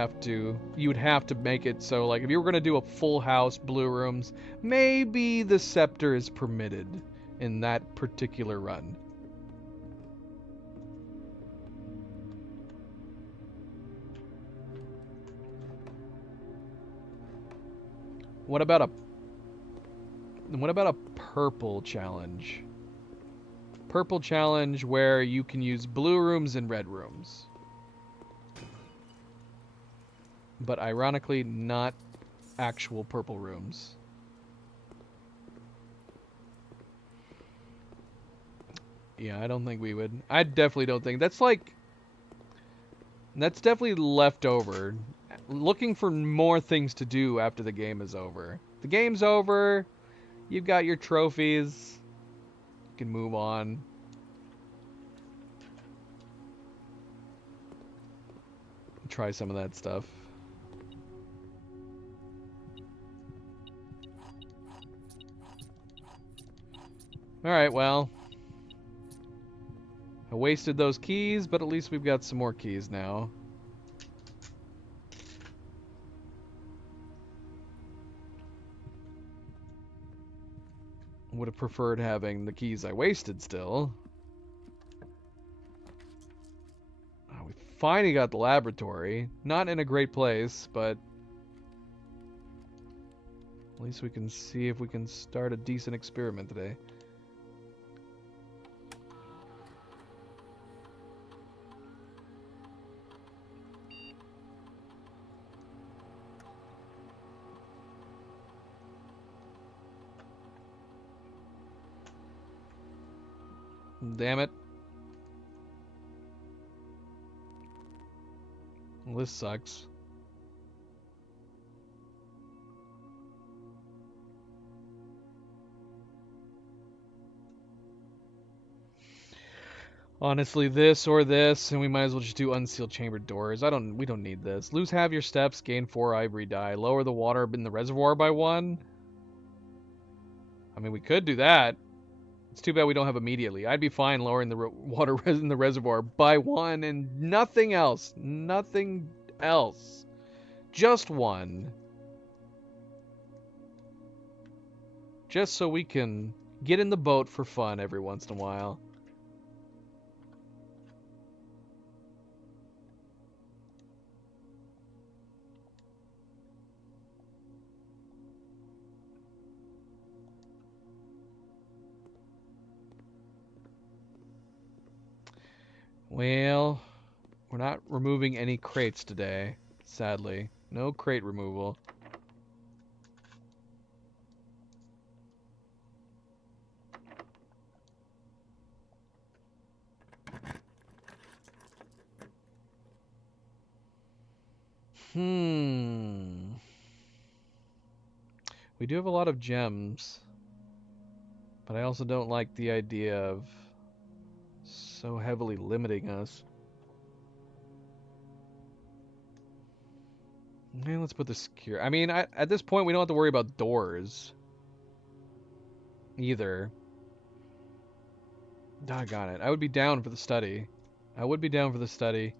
have to make it so, like, if you were going to do a full house blue rooms, maybe the scepter is permitted in that particular run. What about a purple challenge? Purple challenge where you can use blue rooms and red rooms. But ironically, not actual purple rooms. Yeah, I don't think we would. I definitely don't think. That's definitely left over. Looking for more things to do after the game is over. The game's over. You've got your trophies. You can move on. Try some of that stuff. Alright, well. I wasted those keys, but at least we've got some more keys now. Would have preferred having the keys I wasted still. Oh, we finally got the laboratory. Not in a great place, but at least we can see if we can start a decent experiment today. Damn it. Well, this sucks. Honestly, this or this, and we might as well just do unsealed chamber doors. We don't need this. Lose half your steps, gain 4 ivory dye. Lower the water in the reservoir by 1. I mean, we could do that. It's too bad we don't have immediately. I'd be fine lowering the water in the reservoir by 1 and nothing else. Nothing else. Just 1. Just so we can get in the boat for fun every once in a while. Well, we're not removing any crates today, sadly. No crate removal. We do have a lot of gems, but I also don't like the idea of so heavily limiting us. Okay, let's put the secure. I mean, at this point, we don't have to worry about doors either. Doggone it. I would be down for the study. I would be down for the study.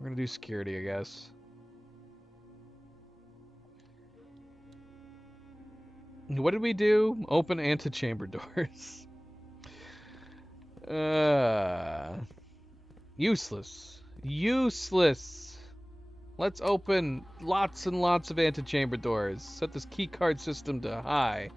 We're gonna do security, I guess. What did we do? Open antechamber doors. Useless. Useless. Let's open lots and lots of antechamber doors. Set this keycard system to high.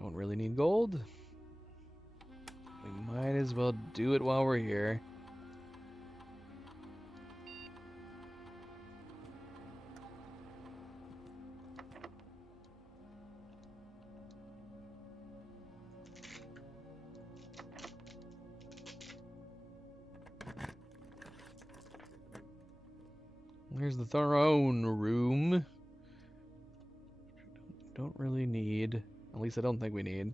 Don't really need gold. We might as well do it while we're here. Here's the throne room. Don't really need. At least I don't think we need.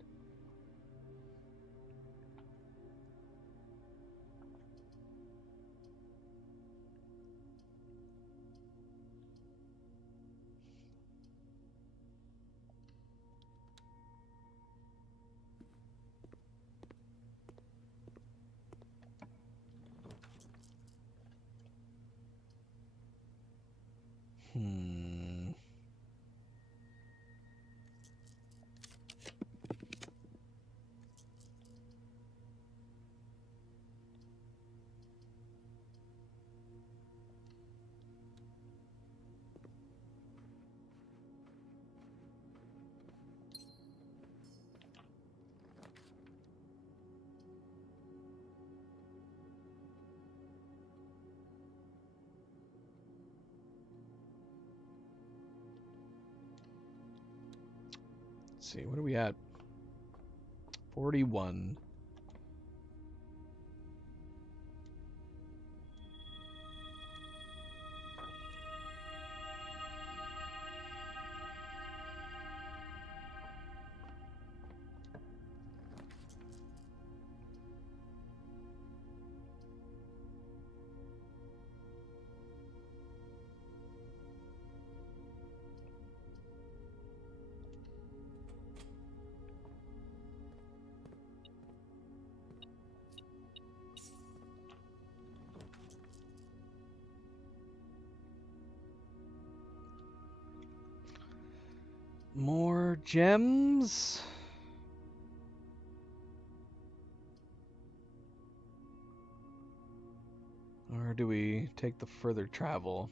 Let's see, what are we at? 41. More gems? Or do we take the further travel?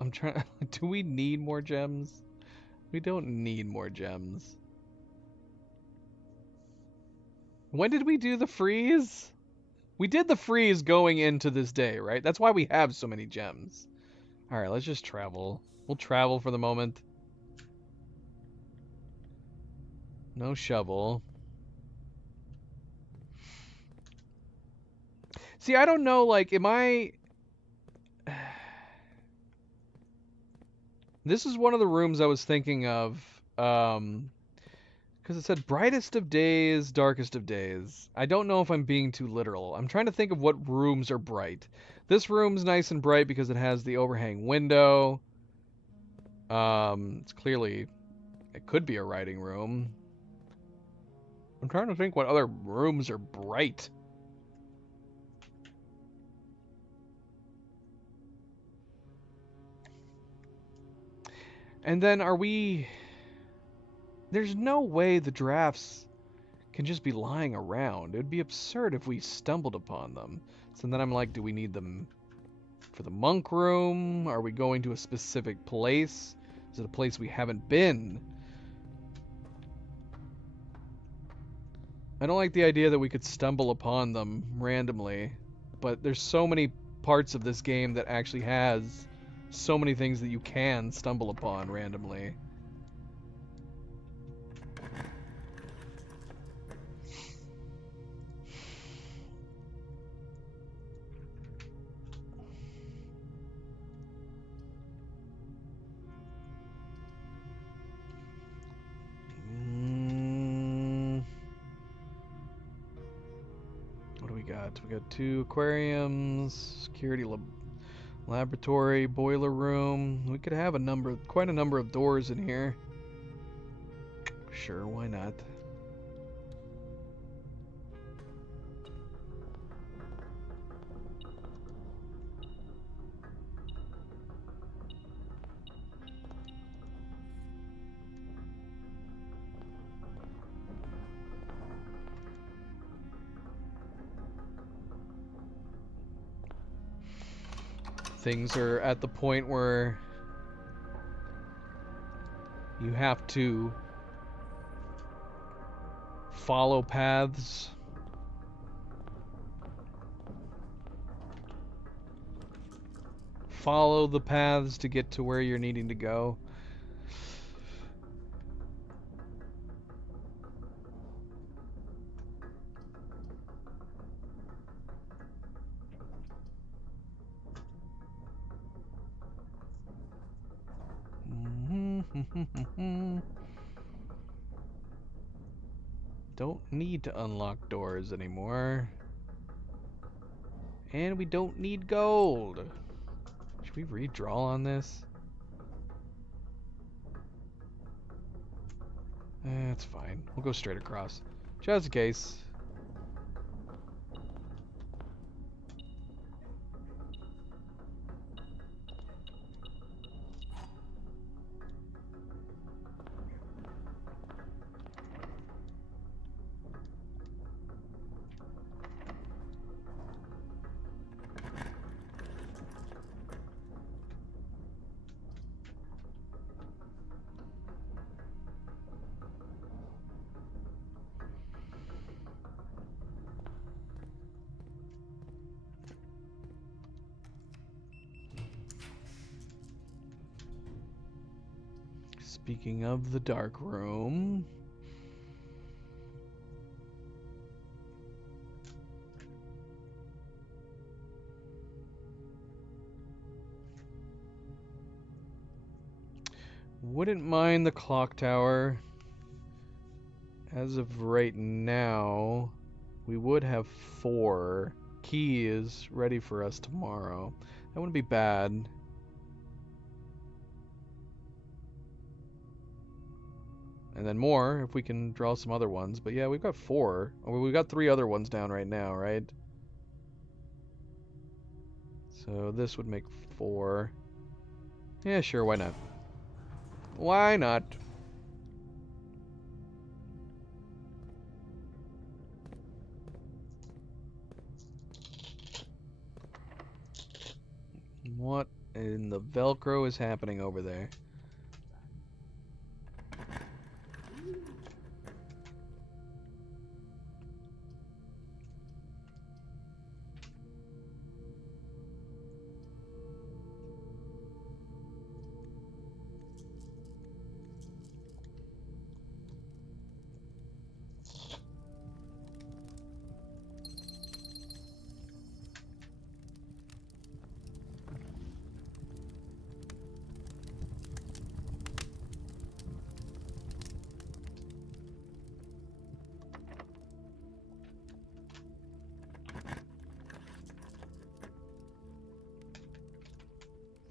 I'm trying. Do we need more gems? We don't need more gems. When did we do the freeze? We did the freeze going into this day, right? That's why we have so many gems. Alright, let's just travel. We'll travel for the moment. No shovel. See, I don't know, like, am I... This is one of the rooms I was thinking of, because it said brightest of days, darkest of days. I don't know if I'm being too literal. I'm trying to think of what rooms are bright. This room's nice and bright because it has the overhang window. It's clearly... It could be a writing room. I'm trying to think what other rooms are bright. And then are we... There's no way the drafts can just be lying around. It would be absurd if we stumbled upon them. So then I'm like, do we need them for the monk room? Are we going to a specific place? Is it a place we haven't been? I don't like the idea that we could stumble upon them randomly, but there's so many parts of this game that actually has so many things that you can stumble upon randomly. What do we got? We got 2 aquariums, security laboratory, boiler room. We could have quite a number of doors in here. Sure, why not? Things are at the point where you have to follow paths. Follow the paths to get to where you're needing to go. Don't need to unlock doors anymore. And we don't need gold. Should we redraw on this? That's fine. We'll go straight across. Just in case. Speaking of the dark room, wouldn't mind the clock tower. As of right now, we would have 4 keys ready for us tomorrow. That wouldn't be bad. And then more if we can draw some other ones. But yeah, we've got 4. Or we've got 3 other ones down right now, right? So this would make 4. Yeah, sure, why not? Why not? What in the Velcro is happening over there?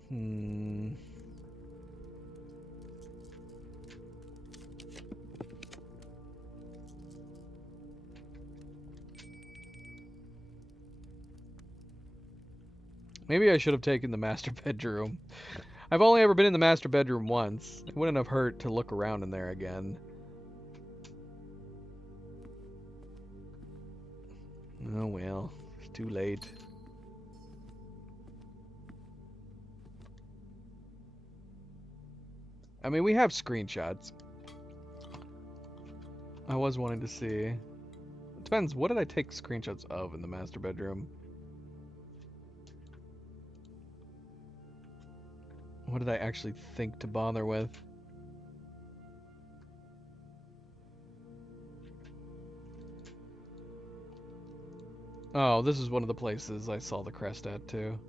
Hmm. Maybe I should have taken the master bedroom. I've only ever been in the master bedroom once. It wouldn't have hurt to look around in there again. Oh well, it's too late. I mean, we have screenshots. I was wanting to see. It depends, what did I take screenshots of in the master bedroom? What did I actually think to bother with? Oh, this is one of the places I saw the crest at, too.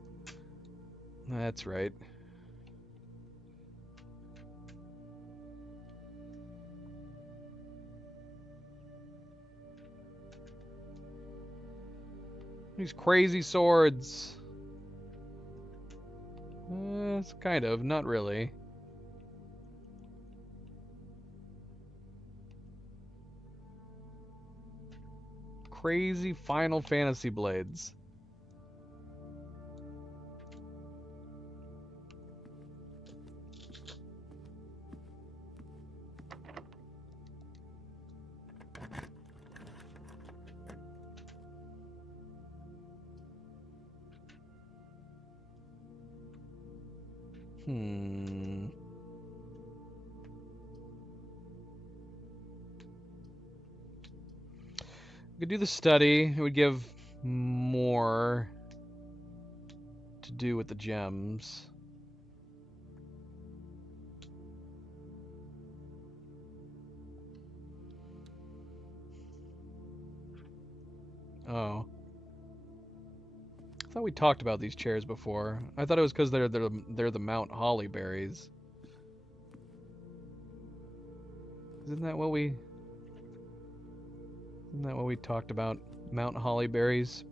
That's right. These crazy swords. It's kind of, not really. Crazy Final Fantasy blades. We could do the study. It would give more to do with the gems. Oh. I thought we talked about these chairs before. I thought it was because they're the Mount Holly berries. Isn't that what we talked about? Mount Holly berries?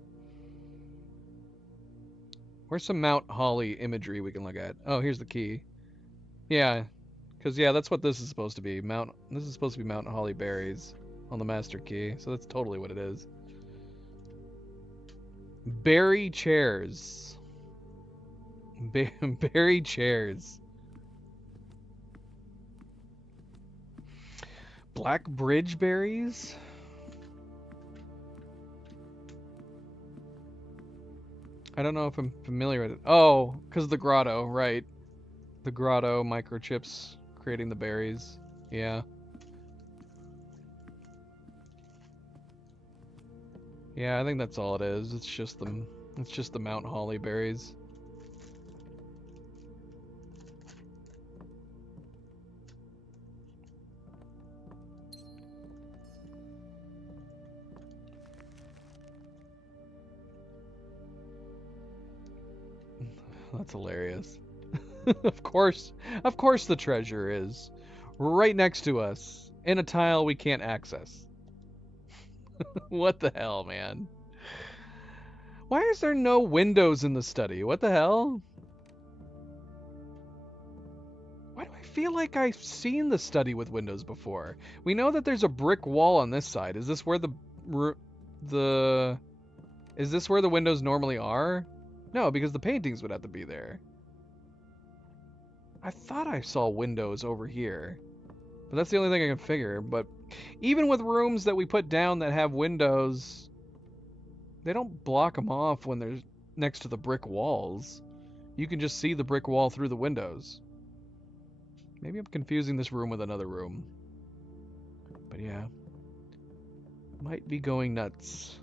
Where's some Mount Holly imagery we can look at? Oh, here's the key. Yeah, because yeah, that's what this is supposed to be. This is supposed to be Mount Holly berries on the master key, so that's totally what it is. Berry chairs. Berry chairs. Black Bridge berries? I don't know if I'm familiar with it. Oh, because of the grotto, right. The grotto microchips creating the berries. Yeah. Yeah, I think that's all it is. It's just the Mount Holly berries. That's hilarious. Of course the treasure is right next to us in a tile we can't access. What the hell, man? Why is there no windows in the study? What the hell? Why do I feel like I've seen the study with windows before? We know that there's a brick wall on this side. Is this where is this where the windows normally are? No, because the paintings would have to be there. I thought I saw windows over here. But that's the only thing I can figure. But even with rooms that we put down that have windows, they don't block them off when they're next to the brick walls. You can just see the brick wall through the windows. Maybe I'm confusing this room with another room. But yeah. Might be going nuts.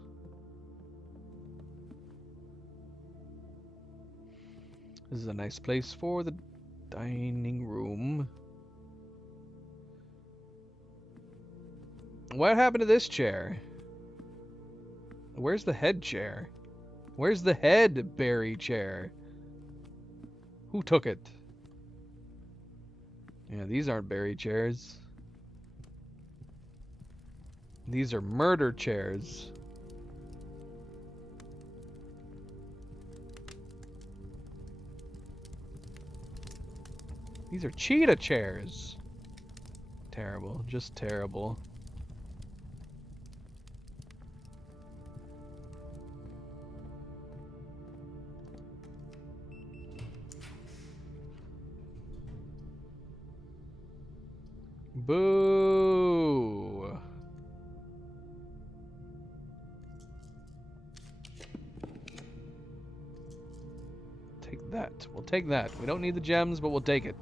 This is a nice place for the dining room. What happened to this chair? Where's the head chair? Where's the head berry chair? Who took it? Yeah, these aren't berry chairs. These are murder chairs. These are cheetah chairs. Terrible, just terrible. Boo! Take that. We'll take that. We don't need the gems, but we'll take it.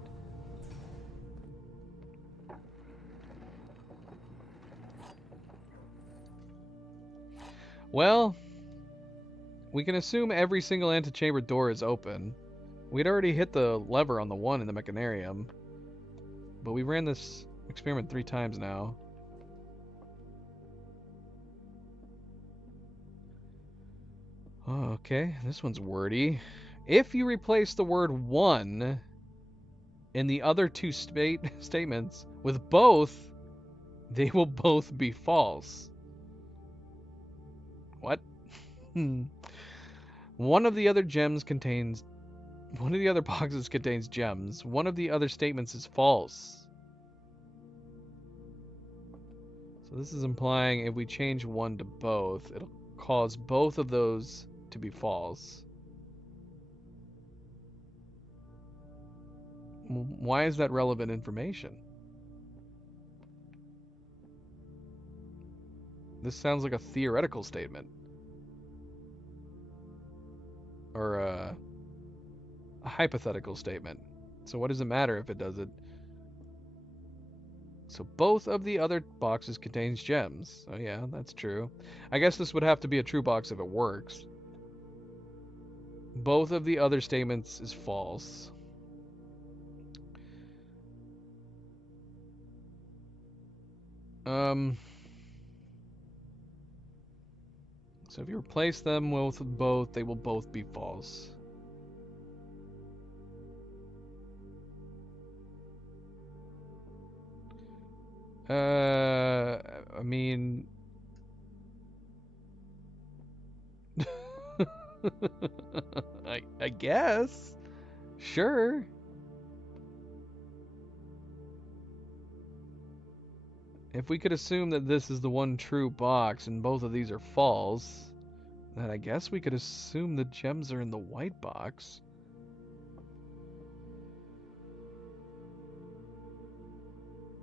Well, we can assume every single antechamber door is open. We'd already hit the lever on the one in the mechanarium. But we ran this experiment 3 times now. Oh, okay, this one's wordy. If you replace the word one in the other 2 statements with both, they will both be false. What? One of the other boxes contains gems. One of the other statements is false. So this is implying if we change one to both, it'll cause both of those to be false. Why is that relevant information? This sounds like a theoretical statement. Or a hypothetical statement. So what does it matter if it does it? So both of the other boxes contains gems. Oh yeah, that's true. I guess this would have to be a true box if it works. Both of the other statements is false. So if you replace them with both, they will both be false. I mean... I guess. Sure. If we could assume that this is the one true box and both of these are false, then I guess we could assume the gems are in the white box.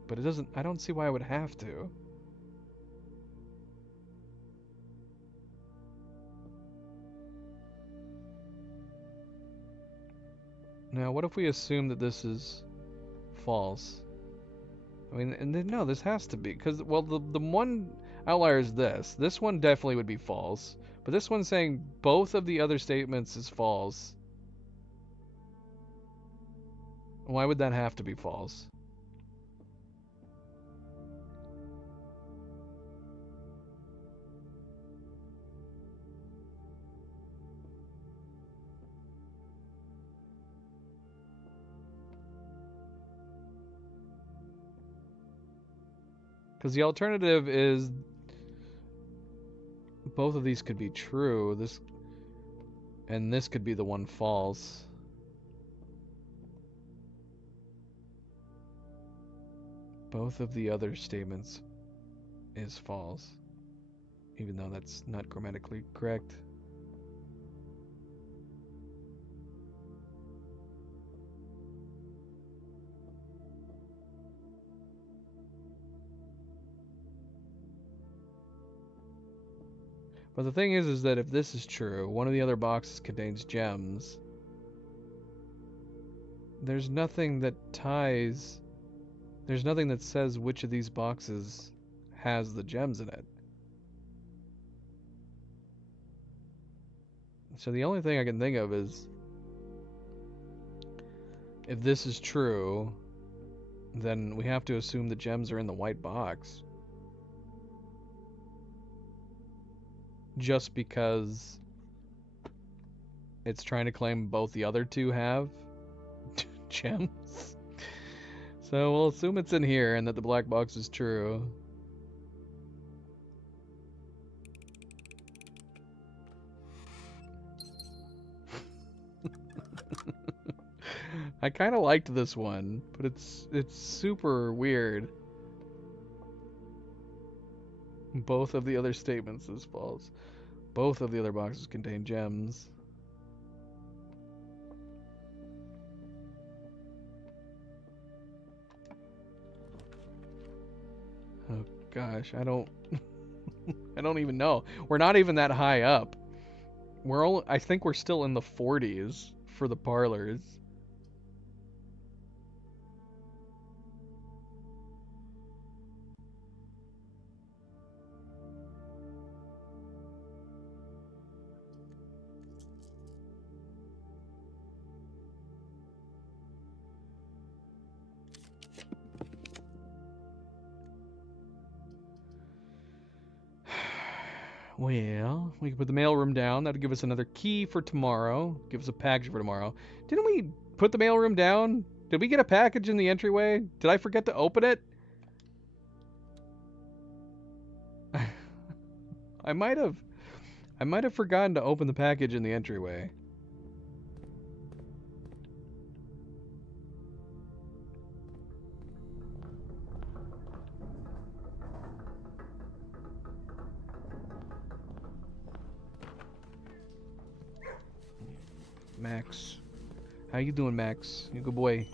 But it doesn't, I don't see why I would have to. Now, what if we assume that this is false? I mean, and then, no, this has to be, because, well, the one outlier is this. This one definitely would be false, but this one's saying both of the other statements is false. Why would that have to be false? Because the alternative is both of these could be true. And this could be the one false. Both of the other statements is false, even though that's not grammatically correct. But the thing is that if this is true, one of the other boxes contains gems. There's nothing that ties. There's nothing that says which of these boxes has the gems in it. So the only thing I can think of is if this is true, then we have to assume the gems are in the white box. Just because it's trying to claim both the other two have gems. So we'll assume it's in here and that the black box is true. I kind of liked this one, but it's super weird. Both of the other statements is false. Both of the other boxes contain gems. Oh gosh, I don't I don't even know. We're not even that high up. I think we're still in the 40s for the parlors. Well, we can put the mailroom down. That'll give us another key for tomorrow. Give us a package for tomorrow. Didn't we put the mailroom down? Did we get a package in the entryway? Did I forget to open it? I might have forgotten to open the package in the entryway. Max. How you doing, Max? You good boy.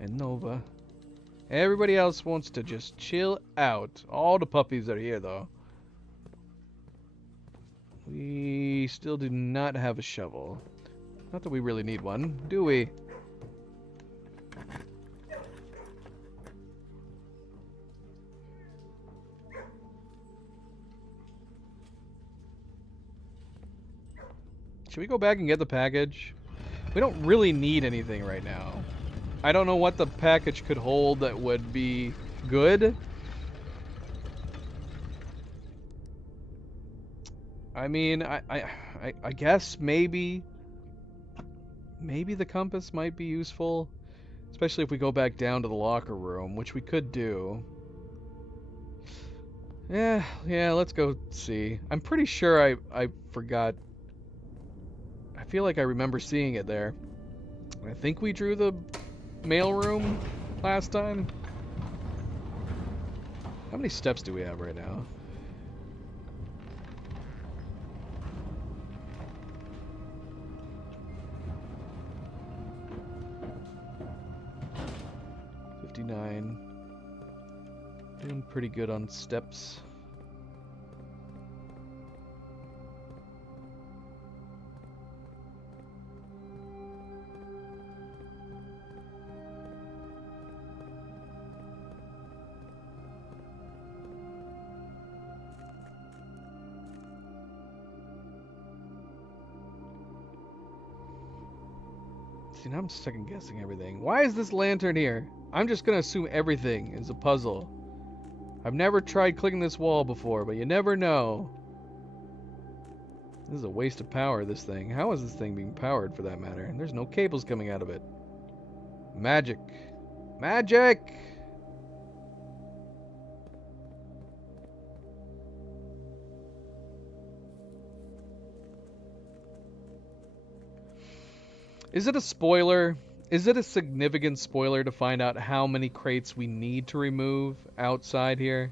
And Nova. Everybody else wants to just chill out. All the puppies are here, though. We still do not have a shovel. Not that we really need one, do we? Should we go back and get the package? We don't really need anything right now. I don't know what the package could hold that would be good. I mean, I guess maybe the compass might be useful, especially if we go back down to the locker room, which we could do. Yeah, let's go see. I'm pretty sure I forgot. I feel like I remember seeing it there. I think we drew the mailroom last time. How many steps do we have right now? Doing pretty good on steps. See, now I'm second guessing everything. Why is this lantern here? I'm just gonna assume everything is a puzzle. I've never tried clicking this wall before, but you never know. This is a waste of power, this thing. How is this thing being powered, for that matter? There's no cables coming out of it. Magic. Magic! Is it a spoiler? Is it a significant spoiler to find out how many crates we need to remove outside here?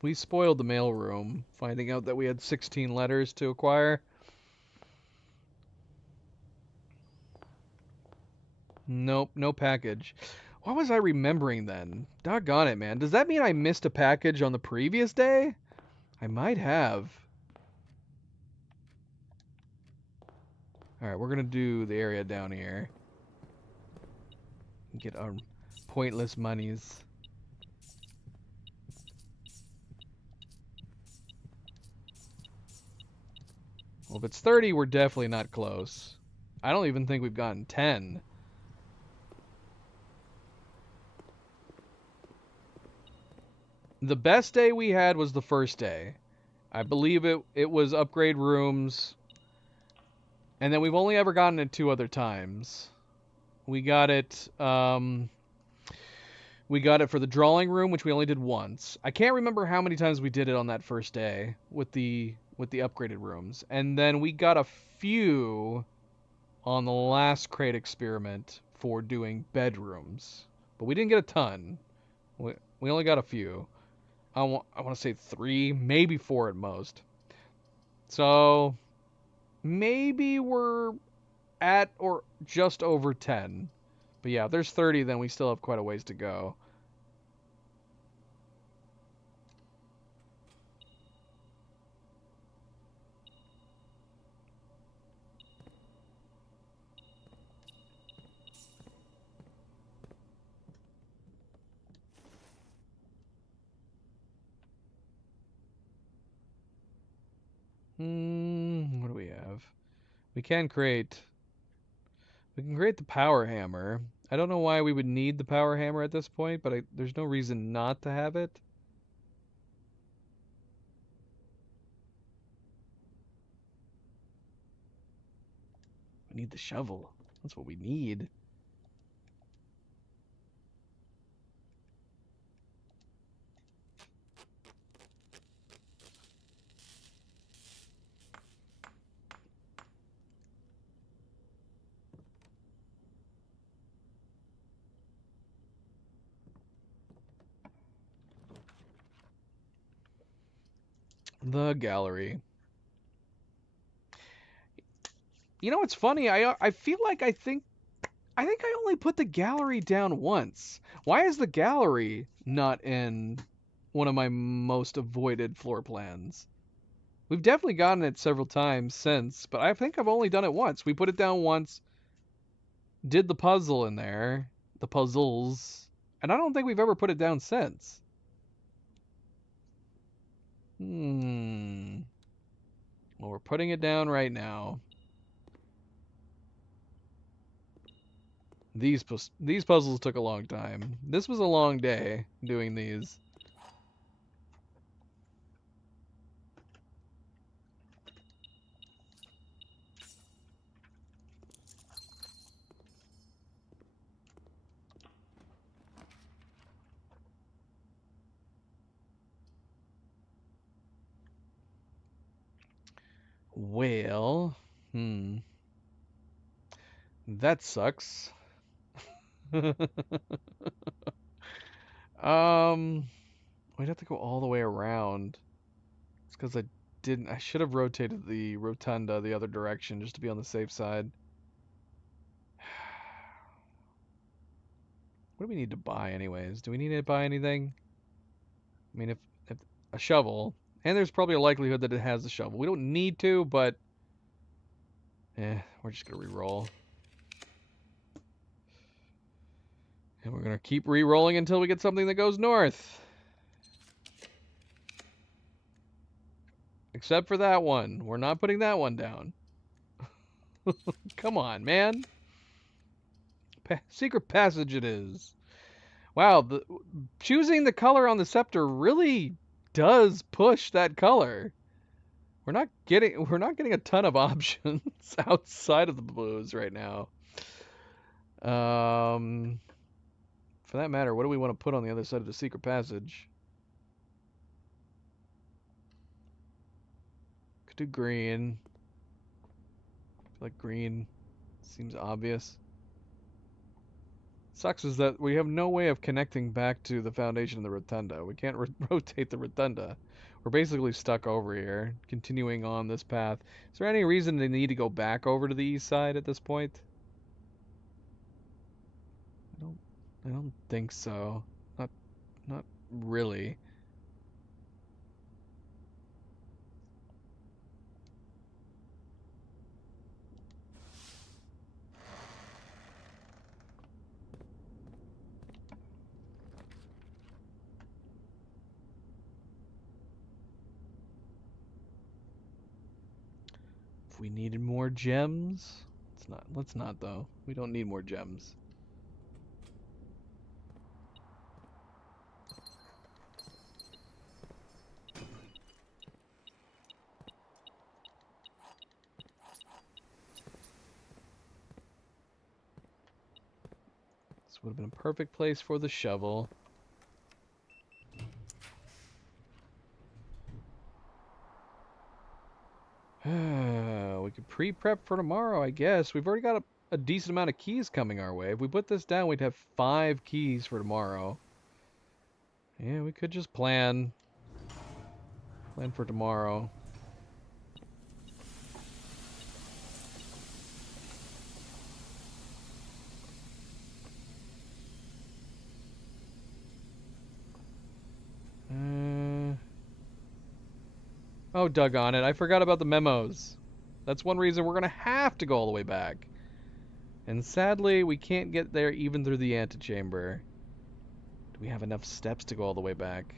We spoiled the mailroom, finding out that we had 16 letters to acquire. Nope, no package. What was I remembering then? Doggone it, man. Does that mean I missed a package on the previous day? I might have. Alright, we're gonna do the area down here. Get our pointless monies. Well, if it's 30, we're definitely not close. I don't even think we've gotten 10. The best day we had was the first day. I believe it was upgrade rooms. And then we've only ever gotten it 2 other times. We got it we got it for the drawing room, which we only did once. I can't remember how many times we did it on that first day with the upgraded rooms. And then we got a few on the last crate experiment for doing bedrooms. But we didn't get a ton. We only got a few. I want to say 3, maybe 4 at most. So maybe we're at or just over 10. But yeah, if there's 30, then we still have quite a ways to go. What do we have? We can create the power hammer. I don't know why we would need the power hammer at this point, but there's no reason not to have it. We need the shovel. That's what we need. The gallery. You know what's funny? I feel like I think I only put the gallery down once. Why is the gallery not in one of my most avoided floor plans? We've definitely gotten it several times since, but I think I've only done it once. We put it down once, did the puzzle in there, the puzzles, and I don't think we've ever put it down since. Well, we're putting it down right now. These puzzles took a long time. This was a long day doing these. Well, that sucks. We'd have to go all the way around. It's because I should have rotated the rotunda the other direction just to be on the safe side. What do we need to buy anyways? Do we need to buy anything? I mean, if a shovel, and there's probably a likelihood that it has a shovel. We don't need to, but we're just gonna re-roll. And we're gonna keep re-rolling until we get something that goes north. Except for that one. We're not putting that one down. Come on, man. Secret passage it is. Wow, choosing the color on the scepter really does push that color. We're not getting a ton of options outside of the blues right now. For that matter, what do we want to put on the other side of the secret passage? Could do green. I feel like green seems obvious. Sucks is that we have no way of connecting back to the foundation of the rotunda. We can't rotate the rotunda. We're basically stuck over here, continuing on this path. Is there any reason they need to go back over to the east side at this point? I don't think so. Not really. If we needed more gems, let's not though. We don't need more gems. This would have been a perfect place for the shovel. We could pre-prep for tomorrow, I guess. We've already got a decent amount of keys coming our way. If we put this down, we'd have 5 keys for tomorrow. Yeah, we could just plan for tomorrow. Oh, doggone it. I forgot about the memos. That's one reason we're going to have to go all the way back. And sadly, we can't get there even through the antechamber. Do we have enough steps to go all the way back?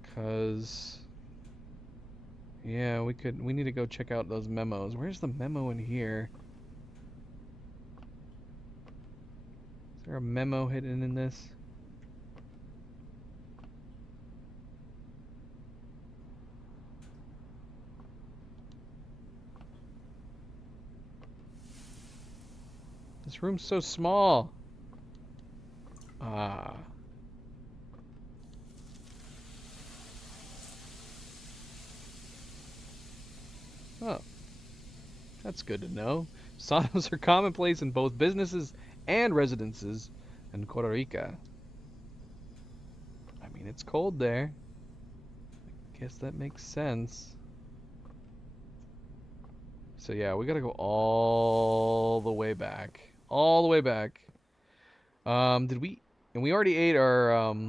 Because... yeah, we need to go check out those memos. Where's the memo in here? Is there a memo hidden in this? This room's so small. Ah. Oh. That's good to know. Saunas are commonplace in both businesses and residences in Costa Rica. I mean, it's cold there. I guess that makes sense. So yeah, we gotta go all the way back. All the way back. Did we... and we already ate our,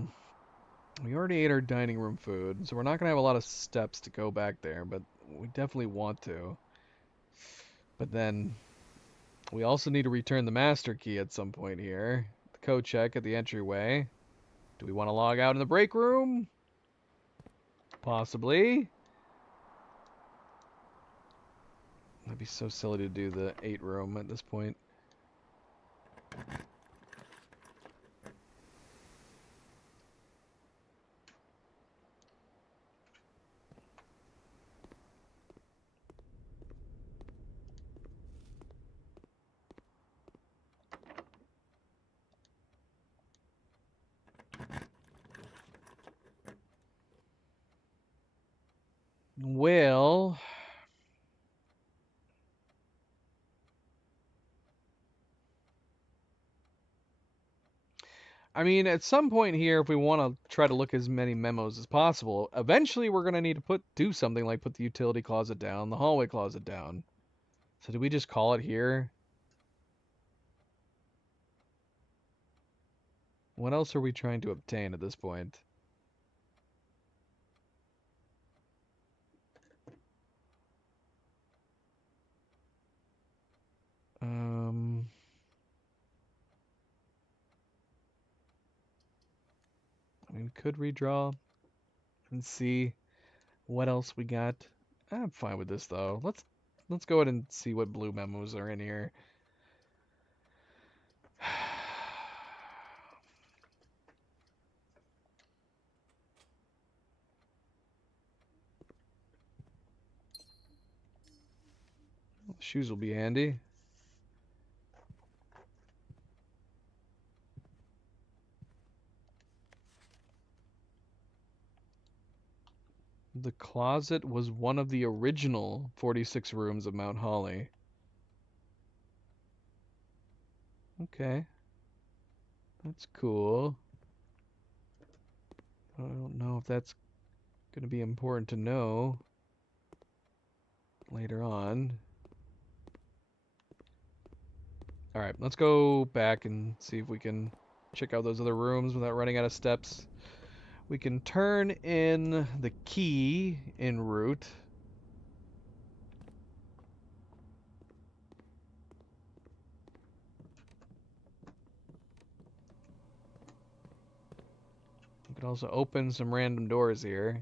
dining room food, so we're not gonna have a lot of steps to go back there, but we definitely want to. But then, we also need to return the master key at some point here. The code check at the entryway. Do we want to log out in the break room? Possibly. That'd be so silly to do the 8 room at this point. Well, I mean, at some point here, if we want to try to look as many memos as possible, eventually we're going to need to do something like put the utility closet down, the hallway closet down. So do we just call it here? What else are we trying to obtain at this point? I mean, we could redraw and see what else we got. I'm fine with this though. Let's go ahead and see what blue memos are in here. Shoes will be handy. The closet was one of the original 46 rooms of Mount Holly. Okay. That's cool. I don't know if that's going to be important to know later on. Alright, let's go back and see if we can check out those other rooms without running out of steps. We can turn in the key en route. We can also open some random doors here.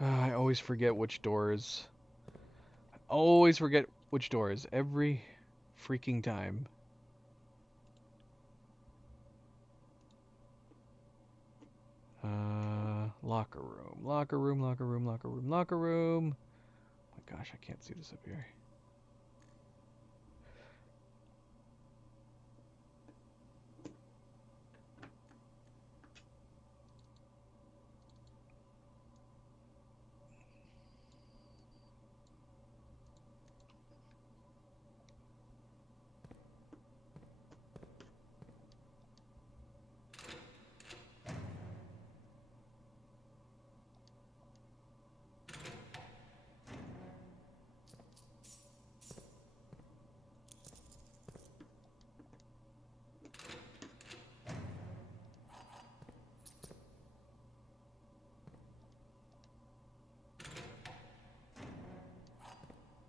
I always forget which doors. I always forget which doors every freaking time. Locker room, locker room, locker room, locker room, locker room. Oh my gosh, I can't see this up here.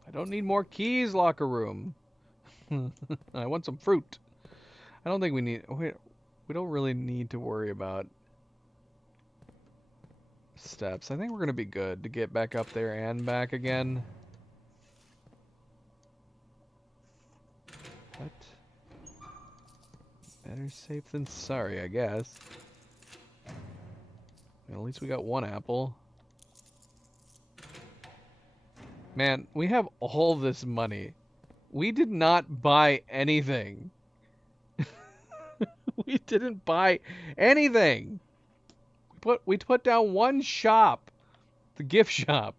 I don't need more keys, locker room. I want some fruit. I don't think we need... we don't really need to worry about steps. I think we're going to be good to get back up there and back again. But better safe than sorry, I guess. Well, at least we got one apple. Man, we have all this money. We did not buy anything. We didn't buy anything. We put down one shop, the gift shop.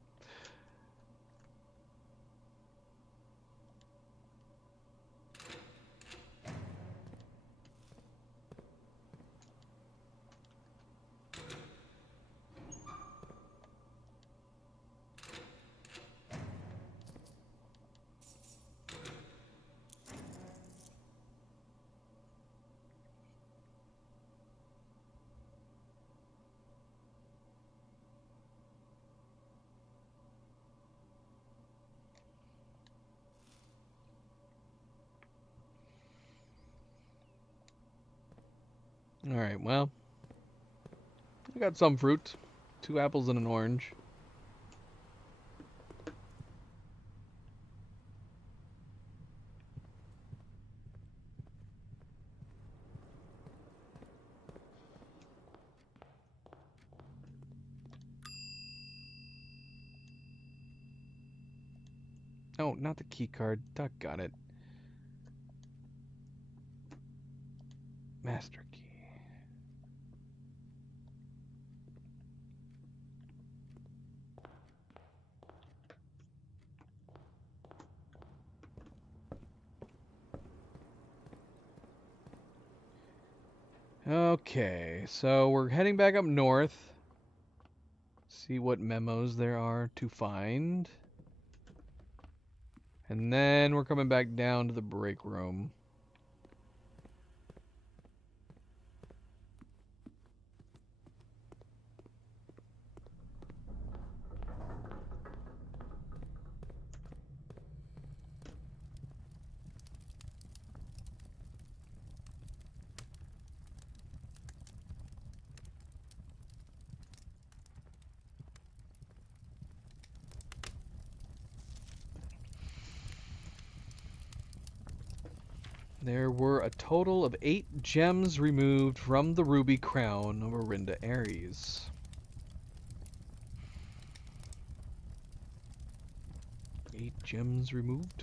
Alright, well, I got some fruit. 2 apples and an orange. Oh, not the key card. Doggone it. Master key. Okay, so we're heading back up north. See what memos there are to find. And then we're coming back down to the break room. There were a total of 8 gems removed from the ruby crown of Orinda Ares. Eight gems removed?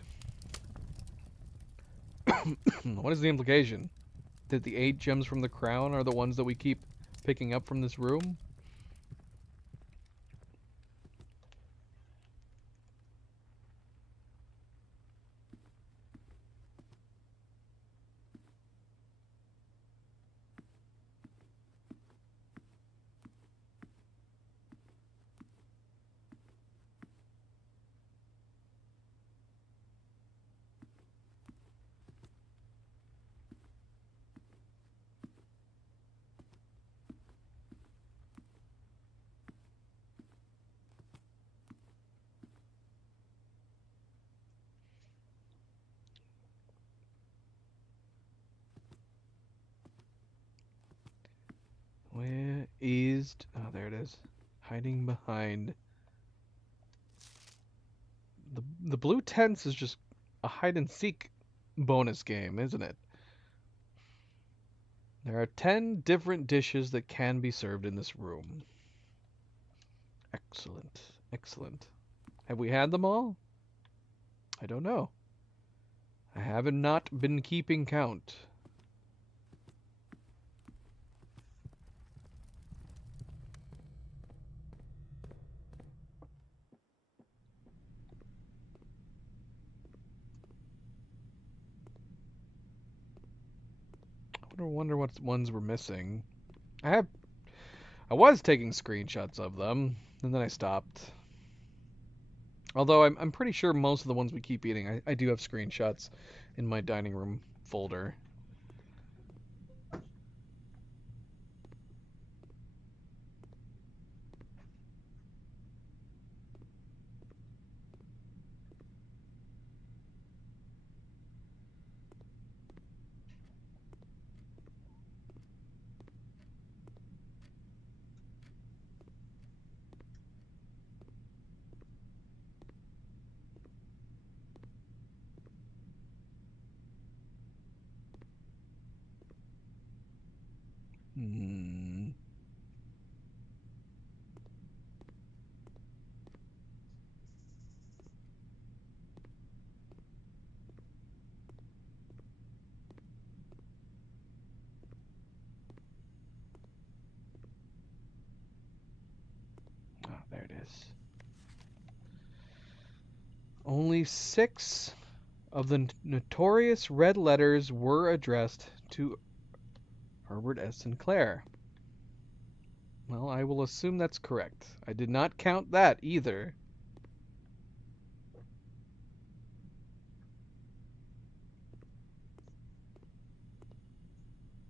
What is the implication? That the 8 gems from the crown are the ones that we keep picking up from this room? Where is... Oh, there it is. Hiding behind... The blue tents is just a hide-and-seek bonus game, isn't it? There are 10 different dishes that can be served in this room. Excellent. Excellent. Have we had them all? I don't know. I have not been keeping count. I wonder what ones we're missing. I was taking screenshots of them, and then I stopped. Although I'm pretty sure most of the ones we keep eating, I do have screenshots in my dining room folder. Hmm. Ah, there it is. Only 6 of the notorious red letters were addressed to Herbert S. Sinclair. Well, I will assume that's correct. I did not count that either.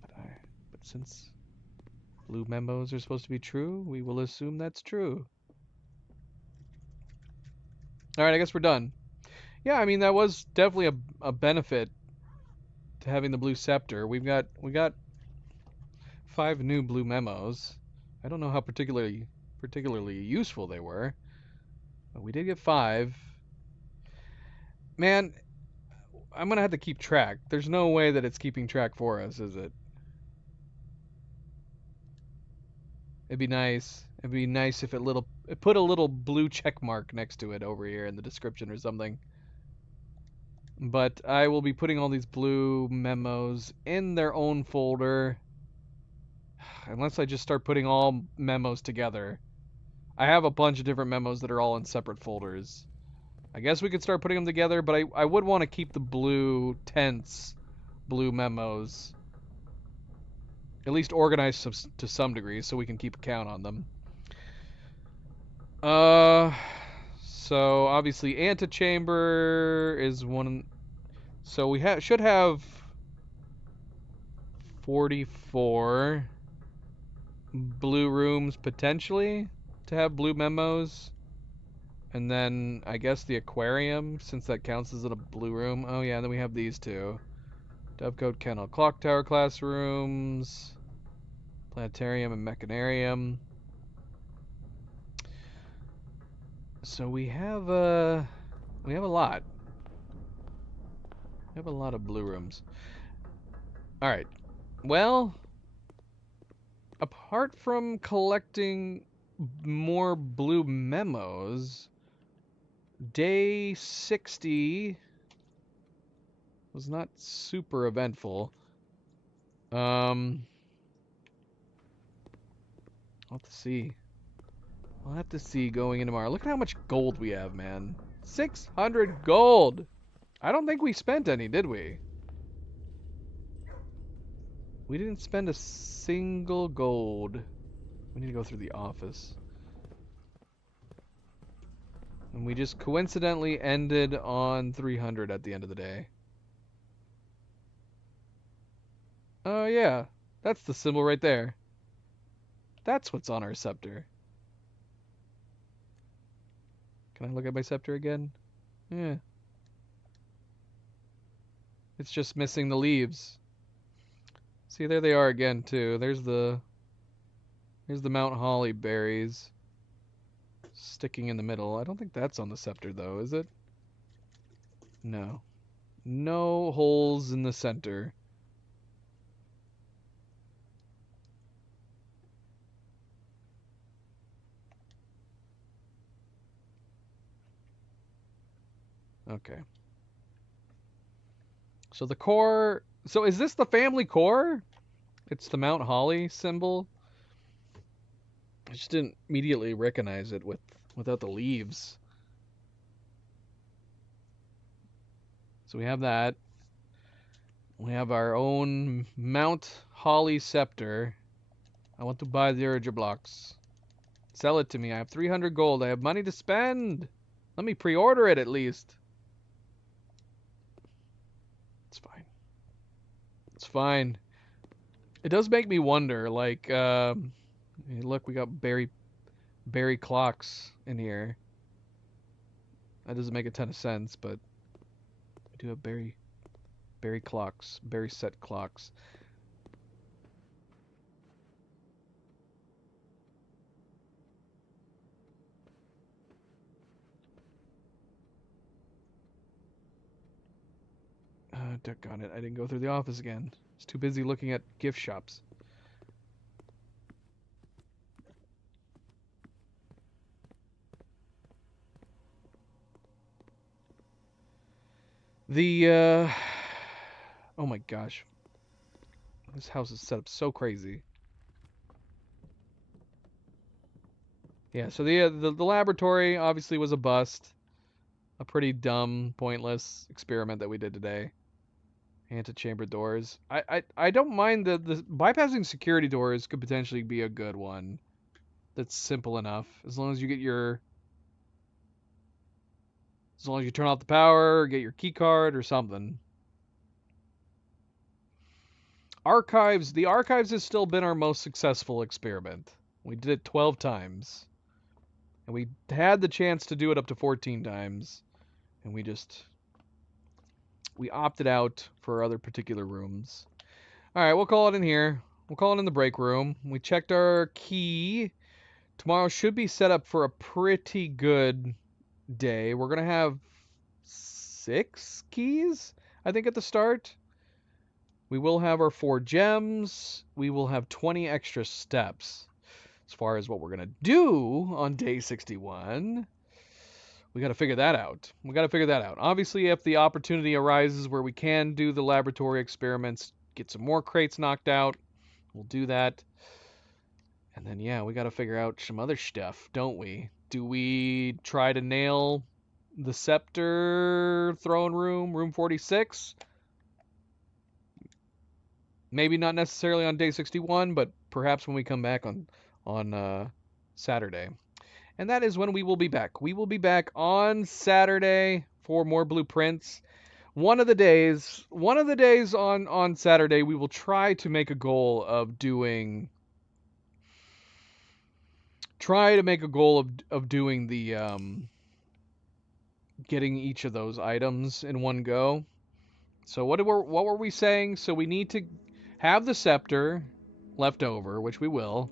But since blue memos are supposed to be true, we will assume that's true. Alright, I guess we're done. Yeah, I mean, that was definitely a benefit to having the blue scepter. We got 5 new blue memos. I don't know how particularly useful they were, but we did get 5. Man, I'm gonna have to keep track. There's no way that it's keeping track for us, is it? It'd be nice. It'd be nice if it put a little blue check mark next to it over here in the description or something. But I will be putting all these blue memos in their own folder. Unless I just start putting all memos together. I have a bunch of different memos that are all in separate folders. I guess we could start putting them together, but I would want to keep the blue tents, blue memos, at least organized to some degree so we can keep a count on them. So obviously antechamber is one. So we should have 44 blue rooms potentially to have blue memos. And then I guess the aquarium, since that counts as a blue room. Oh yeah, and then we have these two. Dovecote Kennel Clock Tower classrooms, planetarium and mechanarium. So we have a lot. We have a lot of blue rooms. Alright. Well, apart from collecting more blue memos, day 60 was not super eventful. I'll have to see. I'll have to see going in tomorrow. Look at how much gold we have, man. 600 gold! I don't think we spent any, did we? We didn't spend a single gold. We need to go through the office. And we just coincidentally ended on 300 at the end of the day. Oh yeah, that's the symbol right there. That's what's on our scepter. Can I look at my scepter again? Yeah. It's just missing the leaves. See, there they are again too. There's the Mount Holly berries sticking in the middle. I don't think that's on the scepter though, is it? No. No holes in the center. Okay. So the core... So is this the family core? It's the Mount Holly symbol? I just didn't immediately recognize it without the leaves. So we have that. We have our own Mount Holly scepter. I want to buy the Urger blocks. Sell it to me. I have 300 gold. I have money to spend. Let me pre-order it at least. It's fine. It's fine. It does make me wonder, like, look, we got berry clocks in here. That doesn't make a ton of sense, but we do have berry clocks, berry set clocks. Doggone it, I didn't go through the office again. I was too busy looking at gift shops. The, oh my gosh. This house is set up so crazy. Yeah, so the laboratory obviously was a bust. A pretty dumb, pointless experiment that we did today. Antechamber doors. I don't mind the bypassing security doors could potentially be a good one. That's simple enough. As long as you get your... As long as you turn off the power, get your key card or something. Archives. The archives has still been our most successful experiment. We did it 12 times. And we had the chance to do it up to 14 times. And we opted out for other particular rooms. Alright, we'll call it in here. We'll call it in the break room. We checked our key. Tomorrow should be set up for a pretty good day. We're going to have 6 keys, I think, at the start. We will have our 4 gems. We will have 20 extra steps. As far as what we're going to do on day 61, we got to figure that out. Obviously, if the opportunity arises where we can do the laboratory experiments, get some more crates knocked out, we'll do that. And then, yeah, we got to figure out some other stuff, don't we? Do we try to nail the scepter throne room, room 46? Maybe not necessarily on day 61, but perhaps when we come back on Saturday. And that is when we will be back. We will be back on Saturday for more blueprints. One of the days on Saturday, we will try to make a goal of doing the getting each of those items in one go. So what were we saying? So we need to have the scepter left over, which we will,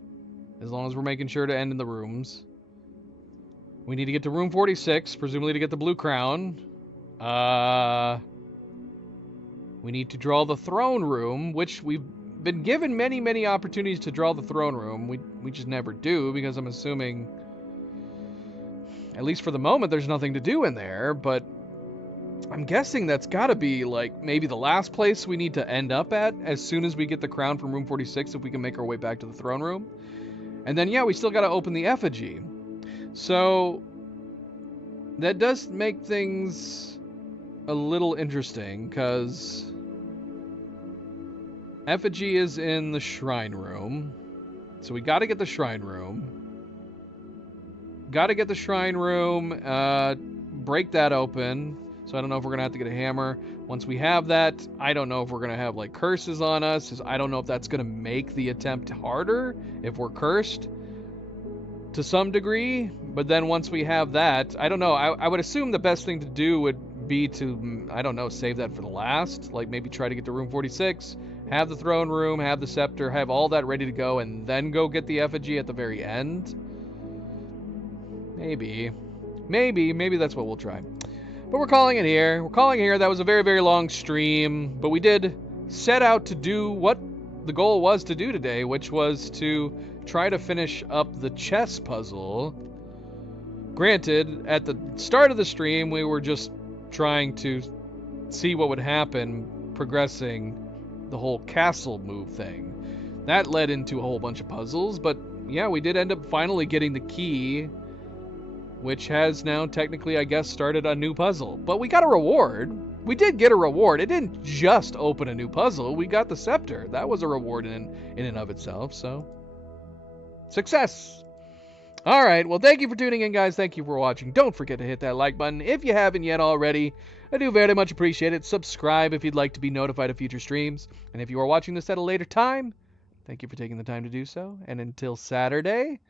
as long as we're making sure to end in the rooms. We need to get to room 46, presumably to get the blue crown. We need to draw the throne room, which we've been given many, many opportunities to draw the throne room. We just never do, because I'm assuming, at least for the moment, there's nothing to do in there, but I'm guessing that's got to be, like, maybe the last place we need to end up at as soon as we get the crown from room 46, if we can make our way back to the throne room. And then, yeah, we still got to open the effigy. So that does make things a little interesting, because effigy is in the shrine room. So we got to get the shrine room. Got to get the shrine room, break that open. So I don't know if we're going to have to get a hammer. Once we have that, I don't know if we're going to have, like, curses on us. I don't know if that's going to make the attempt harder if we're cursed to some degree. But then once we have that, I don't know. I would assume the best thing to do would be to, I don't know, save that for the last. Like, maybe try to get to room 46, have the throne room, have the scepter, have all that ready to go, and then go get the effigy at the very end. Maybe that's what we'll try. But we're calling it here. We're calling it here. That was a very, very long stream, but we did set out to do what the goal was to do today, which was to try to finish up the chess puzzle. Granted, at the start of the stream, we were just trying to see what would happen progressing the whole castle move thing. That led into a whole bunch of puzzles, but yeah, we did end up finally getting the key, which has now technically, I guess, started a new puzzle. But we got a reward. We did get a reward. It didn't just open a new puzzle. We got the scepter. That was a reward in and of itself, so success. All right, well, thank you for tuning in, guys. Thank you for watching. Don't forget to hit that like button if you haven't yet already. I do very much appreciate it. Subscribe if you'd like to be notified of future streams. And if you are watching this at a later time, thank you for taking the time to do so. And until Saturday,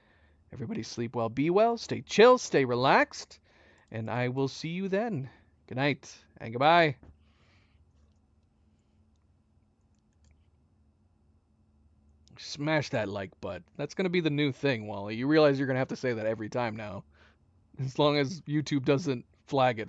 everybody sleep well, be well, stay chill, stay relaxed, and I will see you then. Good night, and goodbye. Smash that like button. That's going to be the new thing, Wally. You realize you're going to have to say that every time now. As long as YouTube doesn't flag it.